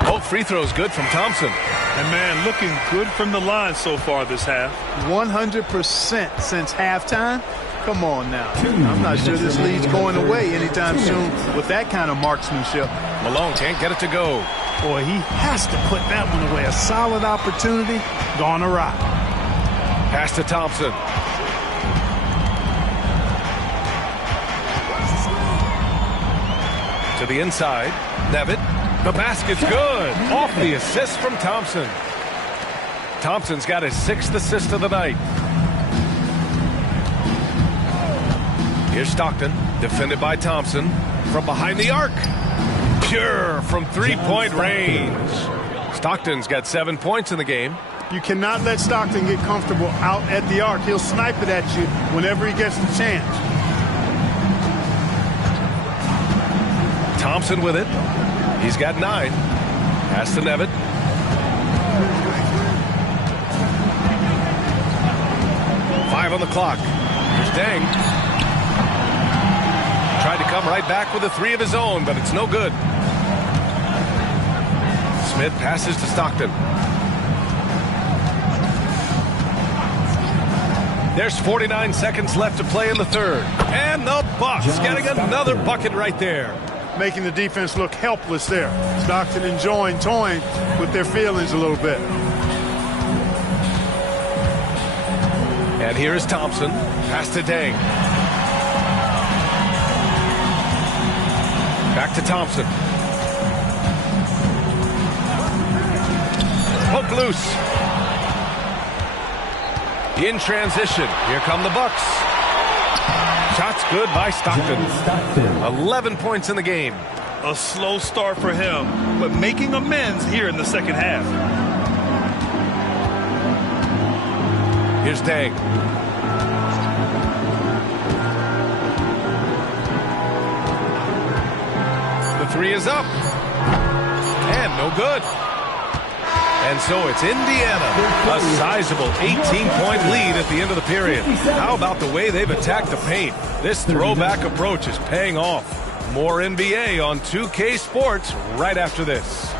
Both free throws good from Thompson. And, man, looking good from the line so far this half. 100% since halftime. Come on now. I'm not sure this lead's going away anytime soon with that kind of marksmanship. Malone can't get it to go. Boy, he has to put that one away. A solid opportunity gone awry. Pass to Thompson. To the inside. Nevitt. The basket's good. Off the assist from Thompson. Thompson's got his 6th assist of the night. Here's Stockton, defended by Thompson. From behind the arc. Pure from 3-point range. Stockton's got 7 points in the game. You cannot let Stockton get comfortable out at the arc. He'll snipe it at you whenever he gets the chance. Thompson with it. He's got 9. Pass to Nevitt. Five on the clock. Here's Deng. Tried to come right back with a 3 of his own, but it's no good. Smith passes to Stockton. There's 49 seconds left to play in the third. And the Bucks getting another bucket right there. Making the defense look helpless there. Stockton enjoying toying with their feelings a little bit. And here is Thompson. Pass to Deng. Back to Thompson. Poke loose. In transition. Here come the Bucks. Shots good by Stockton. 11 points in the game. A slow start for him, but making amends here in the second half. Here's Deng. The three is up. And no good. And so it's Indiana, a sizable 18-point lead at the end of the period. How about the way they've attacked the paint? This throwback approach is paying off. More NBA on 2K Sports right after this.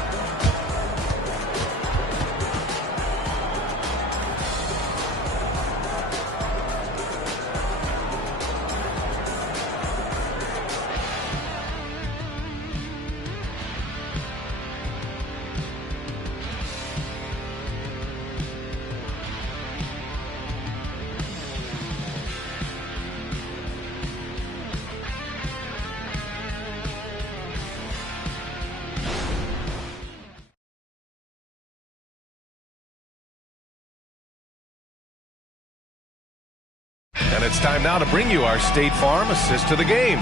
And it's time now to bring you our State Farm assist to the game.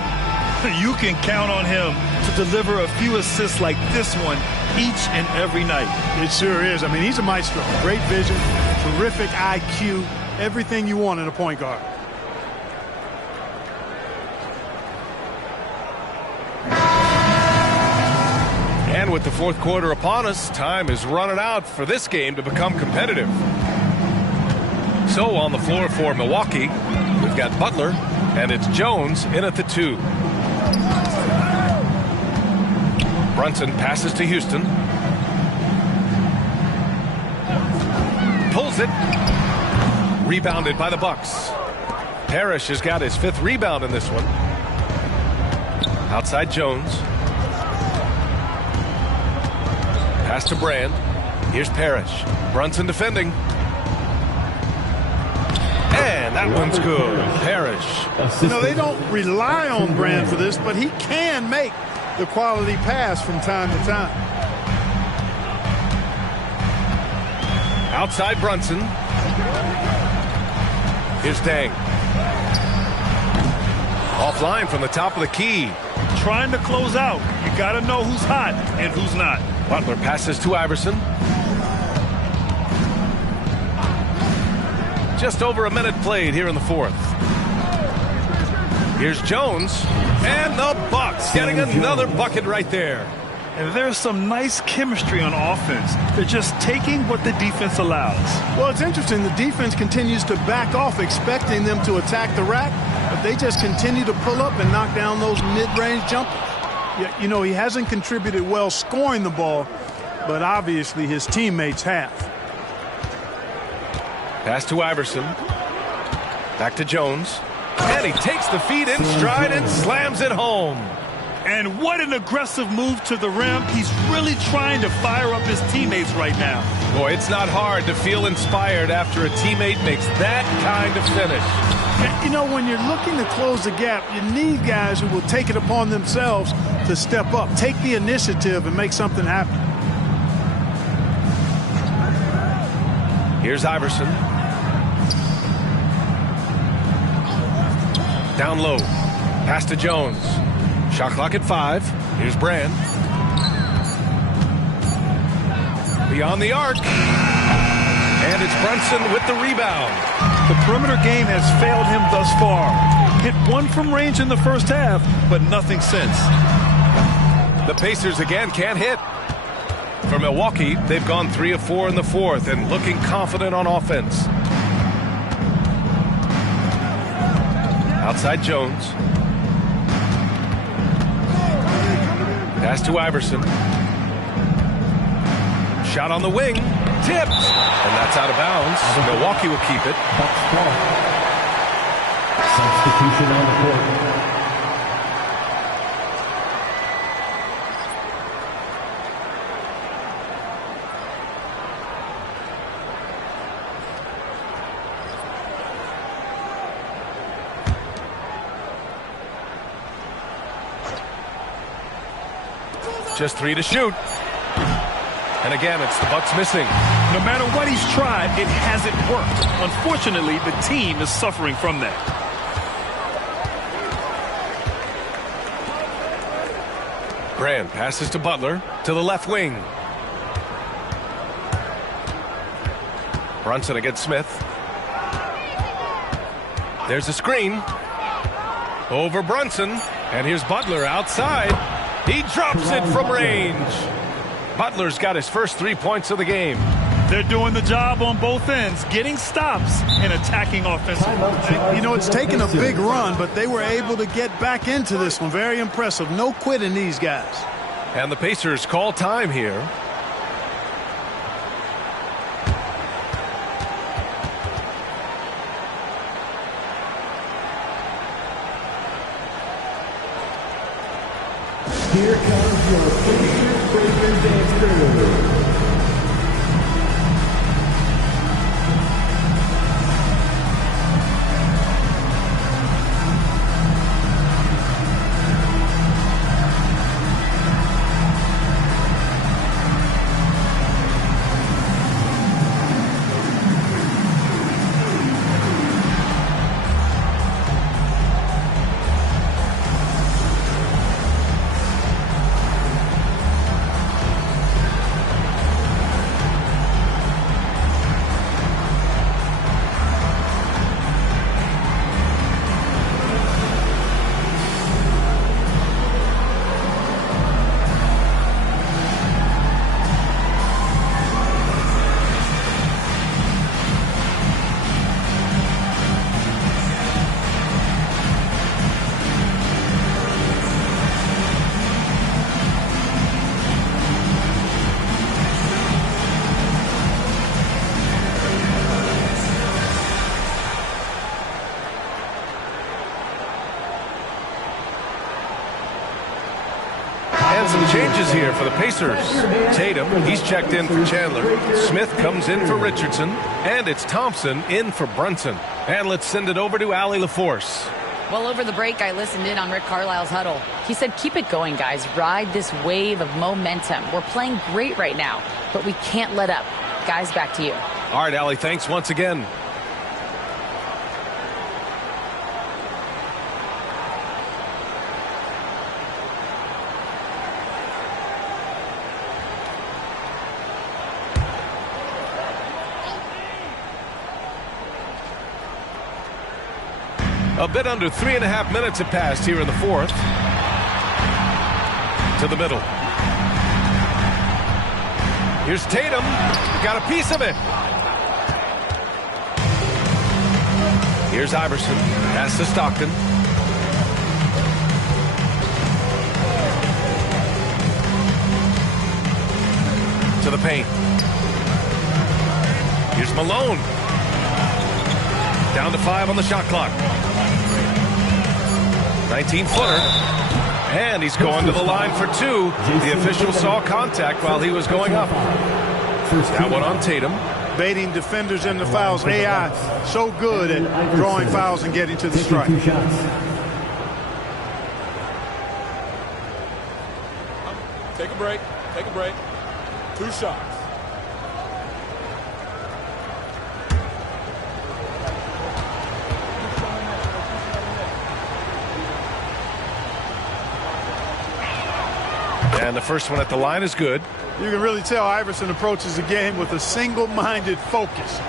You can count on him to deliver a few assists like this one each and every night. It sure is. I mean, he's a maestro. Great vision, terrific IQ, everything you want in a point guard. And with the fourth quarter upon us, time is running out for this game to become competitive. So on the floor for Milwaukee, we've got Butler, and it's Jones in at the 2. Brunson passes to Houston. Pulls it. Rebounded by the Bucks. Parrish has got his 5th rebound in this one. Outside Jones. Pass to Brand. Here's Parrish. Brunson defending. And that one's good. Parrish. You know, they don't rely on Brand for this, but he can make the quality pass from time to time. Outside Brunson. Here's Deng. Offline from the top of the key. Trying to close out. You got to know who's hot and who's not. Butler passes to Iverson. Just over a minute played here in the fourth. Here's Jones. And the Bucks getting another bucket right there. And there's some nice chemistry on offense. They're just taking what the defense allows. Well, it's interesting. The defense continues to back off, expecting them to attack the rack, but they just continue to pull up and knock down those mid-range jumpers. You know, he hasn't contributed well scoring the ball, but obviously his teammates have. Pass to Iverson. Back to Jones. And he takes the feed in stride and slams it home. And what an aggressive move to the rim. He's really trying to fire up his teammates right now. Boy, it's not hard to feel inspired after a teammate makes that kind of finish. You know, when you're looking to close the gap, you need guys who will take it upon themselves to step up, take the initiative, and make something happen. Here's Iverson. Down low. Pass to Jones. Shot clock at 5. Here's Brand. Beyond the arc. And it's Brunson with the rebound. The perimeter game has failed him thus far. Hit one from range in the first half, but nothing since. The Pacers again can't hit. For Milwaukee, they've gone 3 of 4 in the fourth and looking confident on offense. Outside Jones. Pass to Iverson. Shot on the wing. Tipped. And that's out of bounds. Milwaukee will keep it. Substitution on the court. just 3 to shoot. And again, it's the Bucks missing. No matter what he's tried, it hasn't worked. Unfortunately, the team is suffering from that. Brand passes to Butler to the left wing. Brunson against Smith. There's a screen. Over Brunson. And here's Butler outside. He drops it from range. Butler's got his first 3 points of the game. They're doing the job on both ends, getting stops and attacking offensively. You know, it's taken a big run, but they were able to get back into this one. Very impressive. No quitting these guys. And the Pacers call time here. Here comes your Pacers Breaker Dance Crew. Some changes here for the Pacers. Tatum, he's checked in for Chandler. Smith comes in for Richardson. And it's Thompson in for Brunson. And let's send it over to Allie LaForce. Well, over the break, I listened in on Rick Carlisle's huddle. He said, keep it going, guys. Ride this wave of momentum. We're playing great right now, but we can't let up. Guys, back to you. All right, Allie, thanks once again. A bit under 3.5 minutes have passed here in the fourth. To the middle. Here's Tatum. Got a piece of it. Here's Iverson. Pass to Stockton. To the paint. Here's Malone. Down to 5 on the shot clock. 19-footer. And he's going to the line for 2. The official saw contact while he was going up. That one on Tatum. Baiting defenders into fouls. AI so good at drawing fouls and getting to the strike. Take a break. Take a break. 2 shots. And the first one at the line is good. You can really tell Iverson approaches the game with a single-minded focus.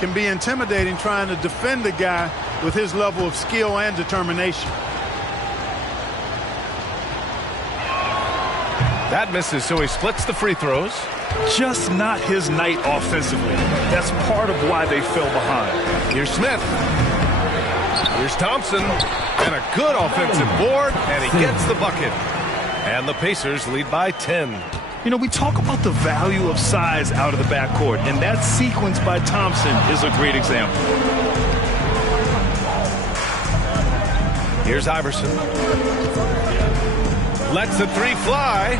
Can be intimidating trying to defend a guy with his level of skill and determination. That misses, so he splits the free throws. Just not his night offensively. That's part of why they fell behind. Here's Smith. Here's Thompson. And a good offensive board, and he gets the bucket. And the Pacers lead by 10. You know, we talk about the value of size out of the backcourt, and that sequence by Thompson is a great example. Here's Iverson. Lets the 3 fly.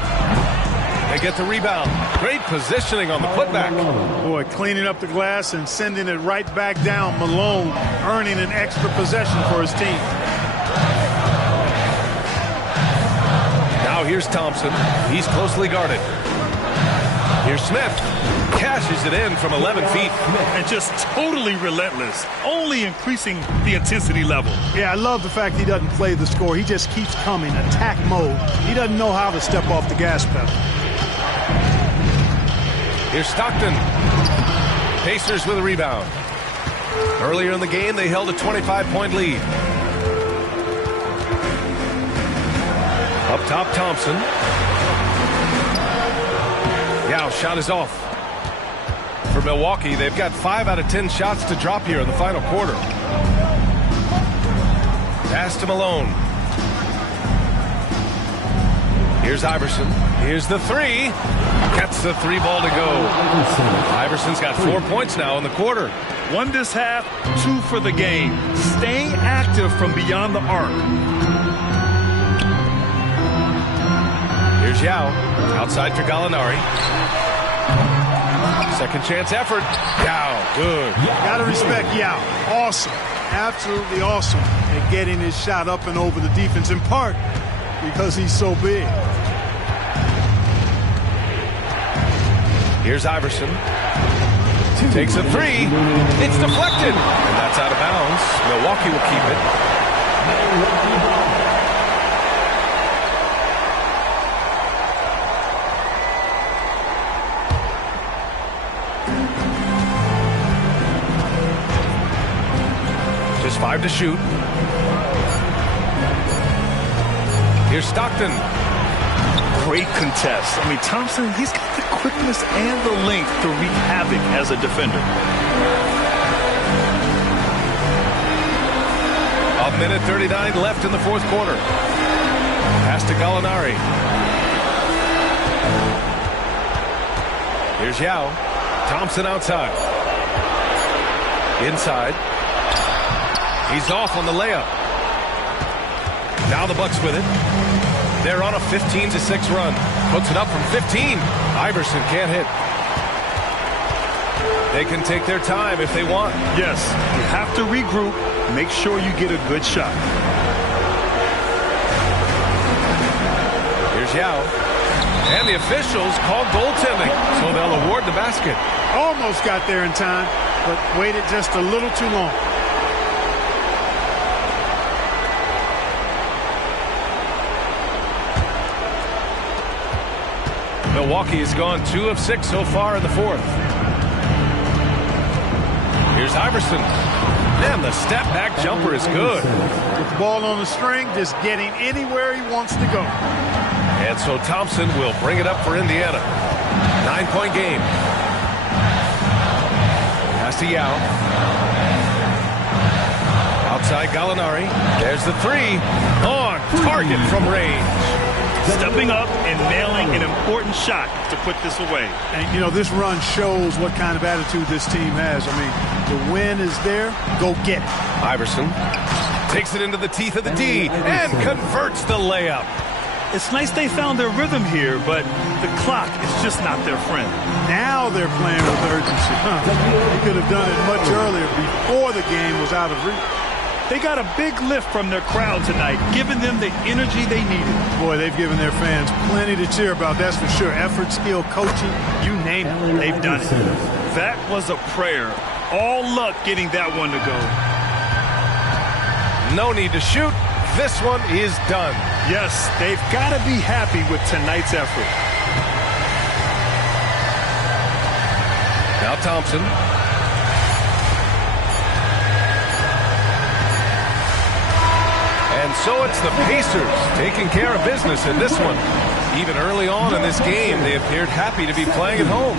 They get the rebound. Great positioning on the putback. Boy, cleaning up the glass and sending it right back down. Malone earning an extra possession for his team. Now Now here's Thompson. He's closely guarded. Here's Smith. Cashes it in from 11 feet. And just totally relentless, only increasing the intensity level. Yeah, I love the fact he doesn't play the score. He just keeps coming, attack mode. He doesn't know how to step off the gas pedal. Here's Stockton. Pacers with a rebound. Earlier in the game, they held a 25-point lead. Up top, Thompson. Yao shot is off. For Milwaukee, they've got 5 out of 10 shots to drop here in the final quarter. Pass to Malone. Here's Iverson. Here's the three. Gets the 3 ball to go. Iverson's got 4 points now in the quarter. 1 this half, 2 for the game. Staying active from beyond the arc. Here's Yao. Outside for Gallinari. Second chance effort. Yao, good. Gotta respect Yao. Awesome. Absolutely awesome at getting his shot up and over the defense, in part because he's so big. Here's Iverson. Takes a 3. It's deflected. And that's out of bounds. Milwaukee will keep it. Just 5 to shoot. Here's Stockton. Great contest. I mean, Thompson, he's got the quickness and the length to wreak havoc as a defender. A minute 39 left in the fourth quarter. Pass to Gallinari. Here's Yao. Thompson outside. Inside. He's off on the layup. Now the Bucks with it. They're on a 15-6 run. Puts it up from 15. Iverson can't hit. They can take their time if they want. Yes, you have to regroup. Make sure you get a good shot. Here's Yao. And the officials call goaltending, so they'll award the basket. Almost got there in time, but waited just a little too long. Milwaukee has gone 2 of 6 so far in the fourth. Here's Iverson. And the step-back jumper is good. With the ball on the string, just getting anywhere he wants to go. And so Thompson will bring it up for Indiana. 9-point game. Pass to Yao. Outside Gallinari. There's the 3. On target from range. Stepping up and nailing an important shot to put this away. And, you know, this run shows what kind of attitude this team has. I mean, the win is there. Go get it. Iverson takes it into the teeth of the D and converts the layup. It's nice they found their rhythm here, but the clock is just not their friend. Now they're playing with urgency. They could have done it much earlier before the game was out of reach. They got a big lift from their crowd tonight, giving them the energy they needed. Boy, they've given their fans plenty to cheer about, that's for sure. Effort, skill, coaching, you name it, they've done it. That was a prayer. All luck getting that one to go. No need to shoot. This one is done. Yes, they've got to be happy with tonight's effort. Now Thompson. And so it's the Pacers taking care of business in this one. Even early on in this game, they appeared happy to be playing at home.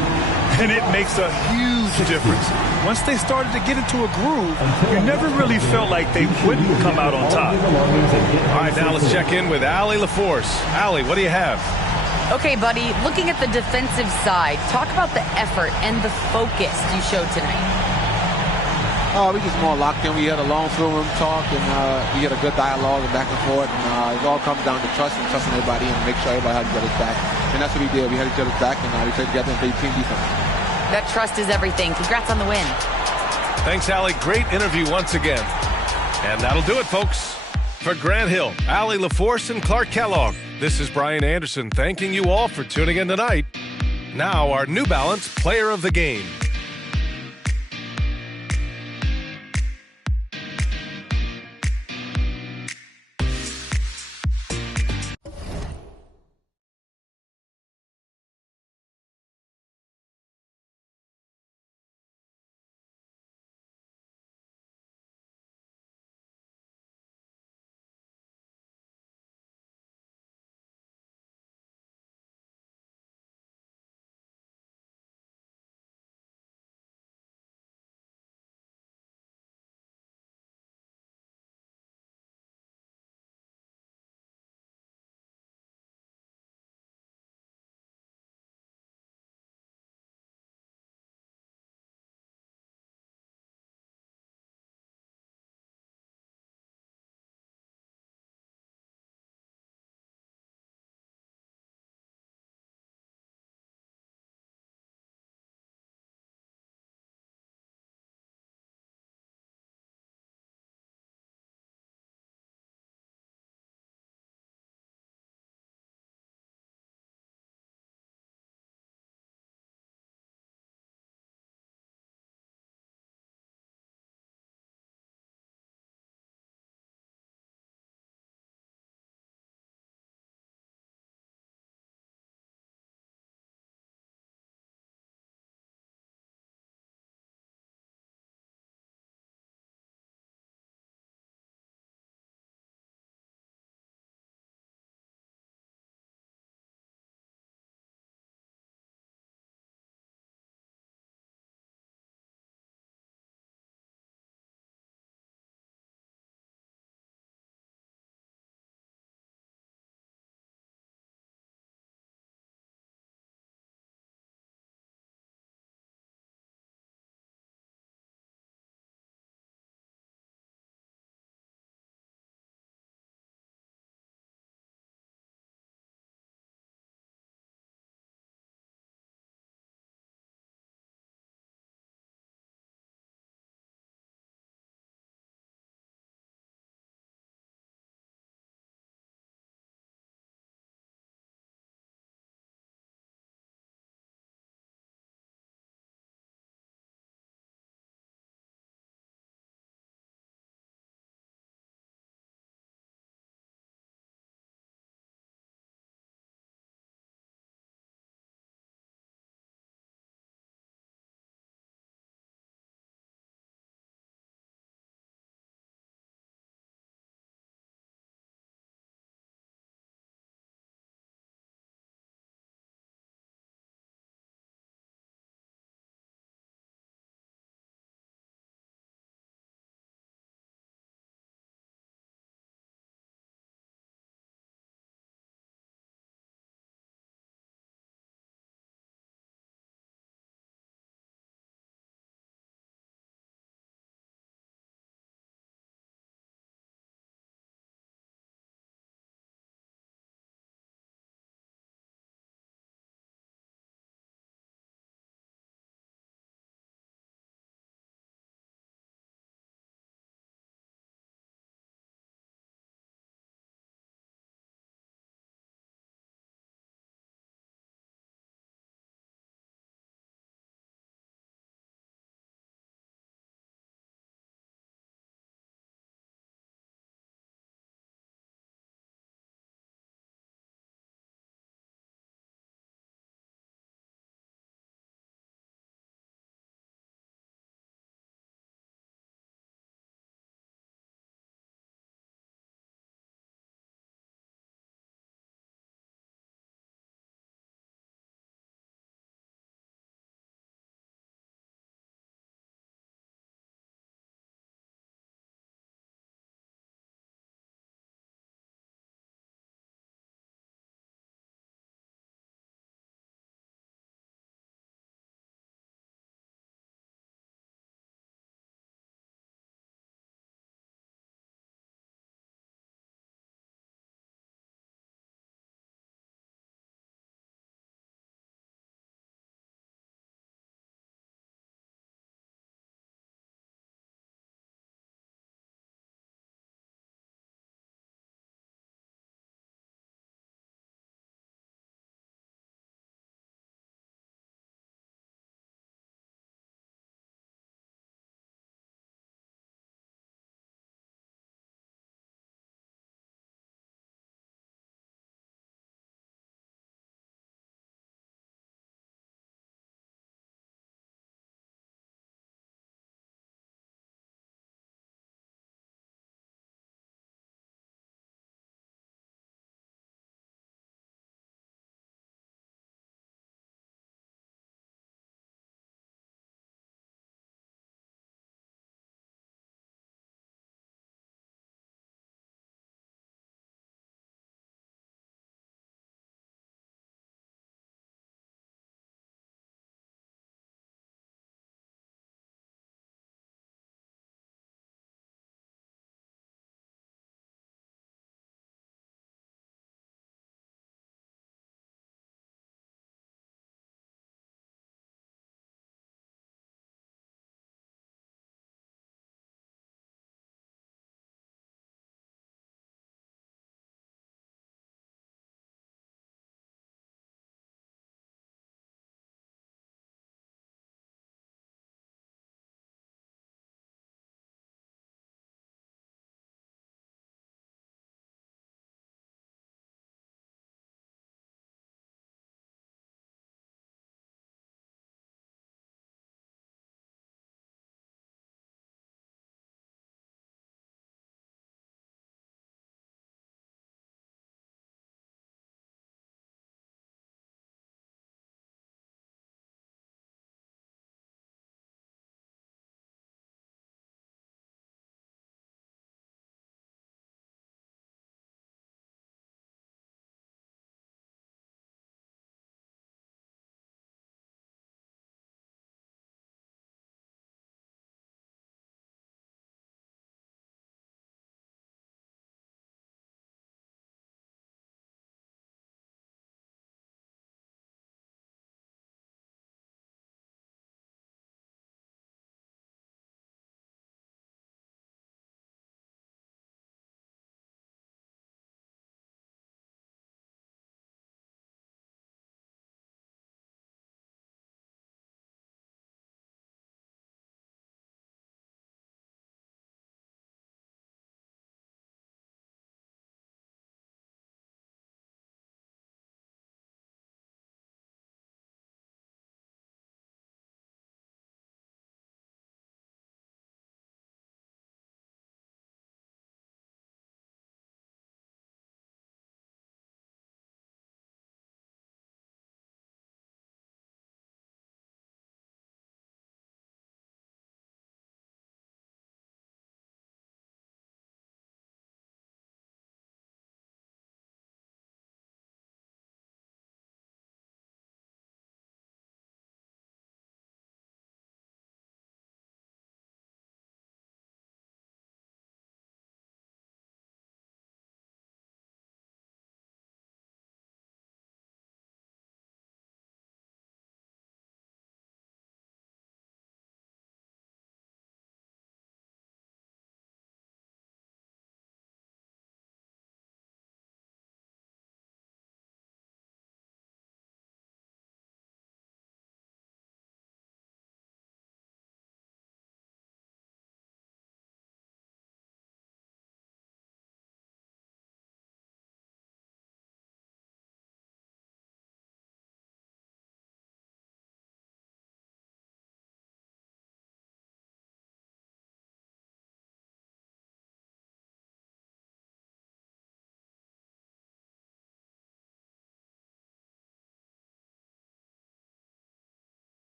And it makes a huge difference. Once they started to get into a groove, you never really felt like they wouldn't come out on top. All right, now let's check in with Allie LaForce. Allie, what do you have? Okay, buddy, looking at the defensive side, talk about the effort and the focus you showed tonight. We just more locked in. We had a long film room talk, and we had a good dialogue and back and forth. And it all comes down to trust and trusting everybody and make sure everybody has each other's back. And that's what we did. We had each other's back, and we played together and played team defense. That trust is everything. Congrats on the win. Thanks, Allie. Great interview once again. And that'll do it, folks. For Grant Hill, Allie LaForce, and Clark Kellogg, this is Brian Anderson thanking you all for tuning in tonight. Now, our New Balance Player of the Game.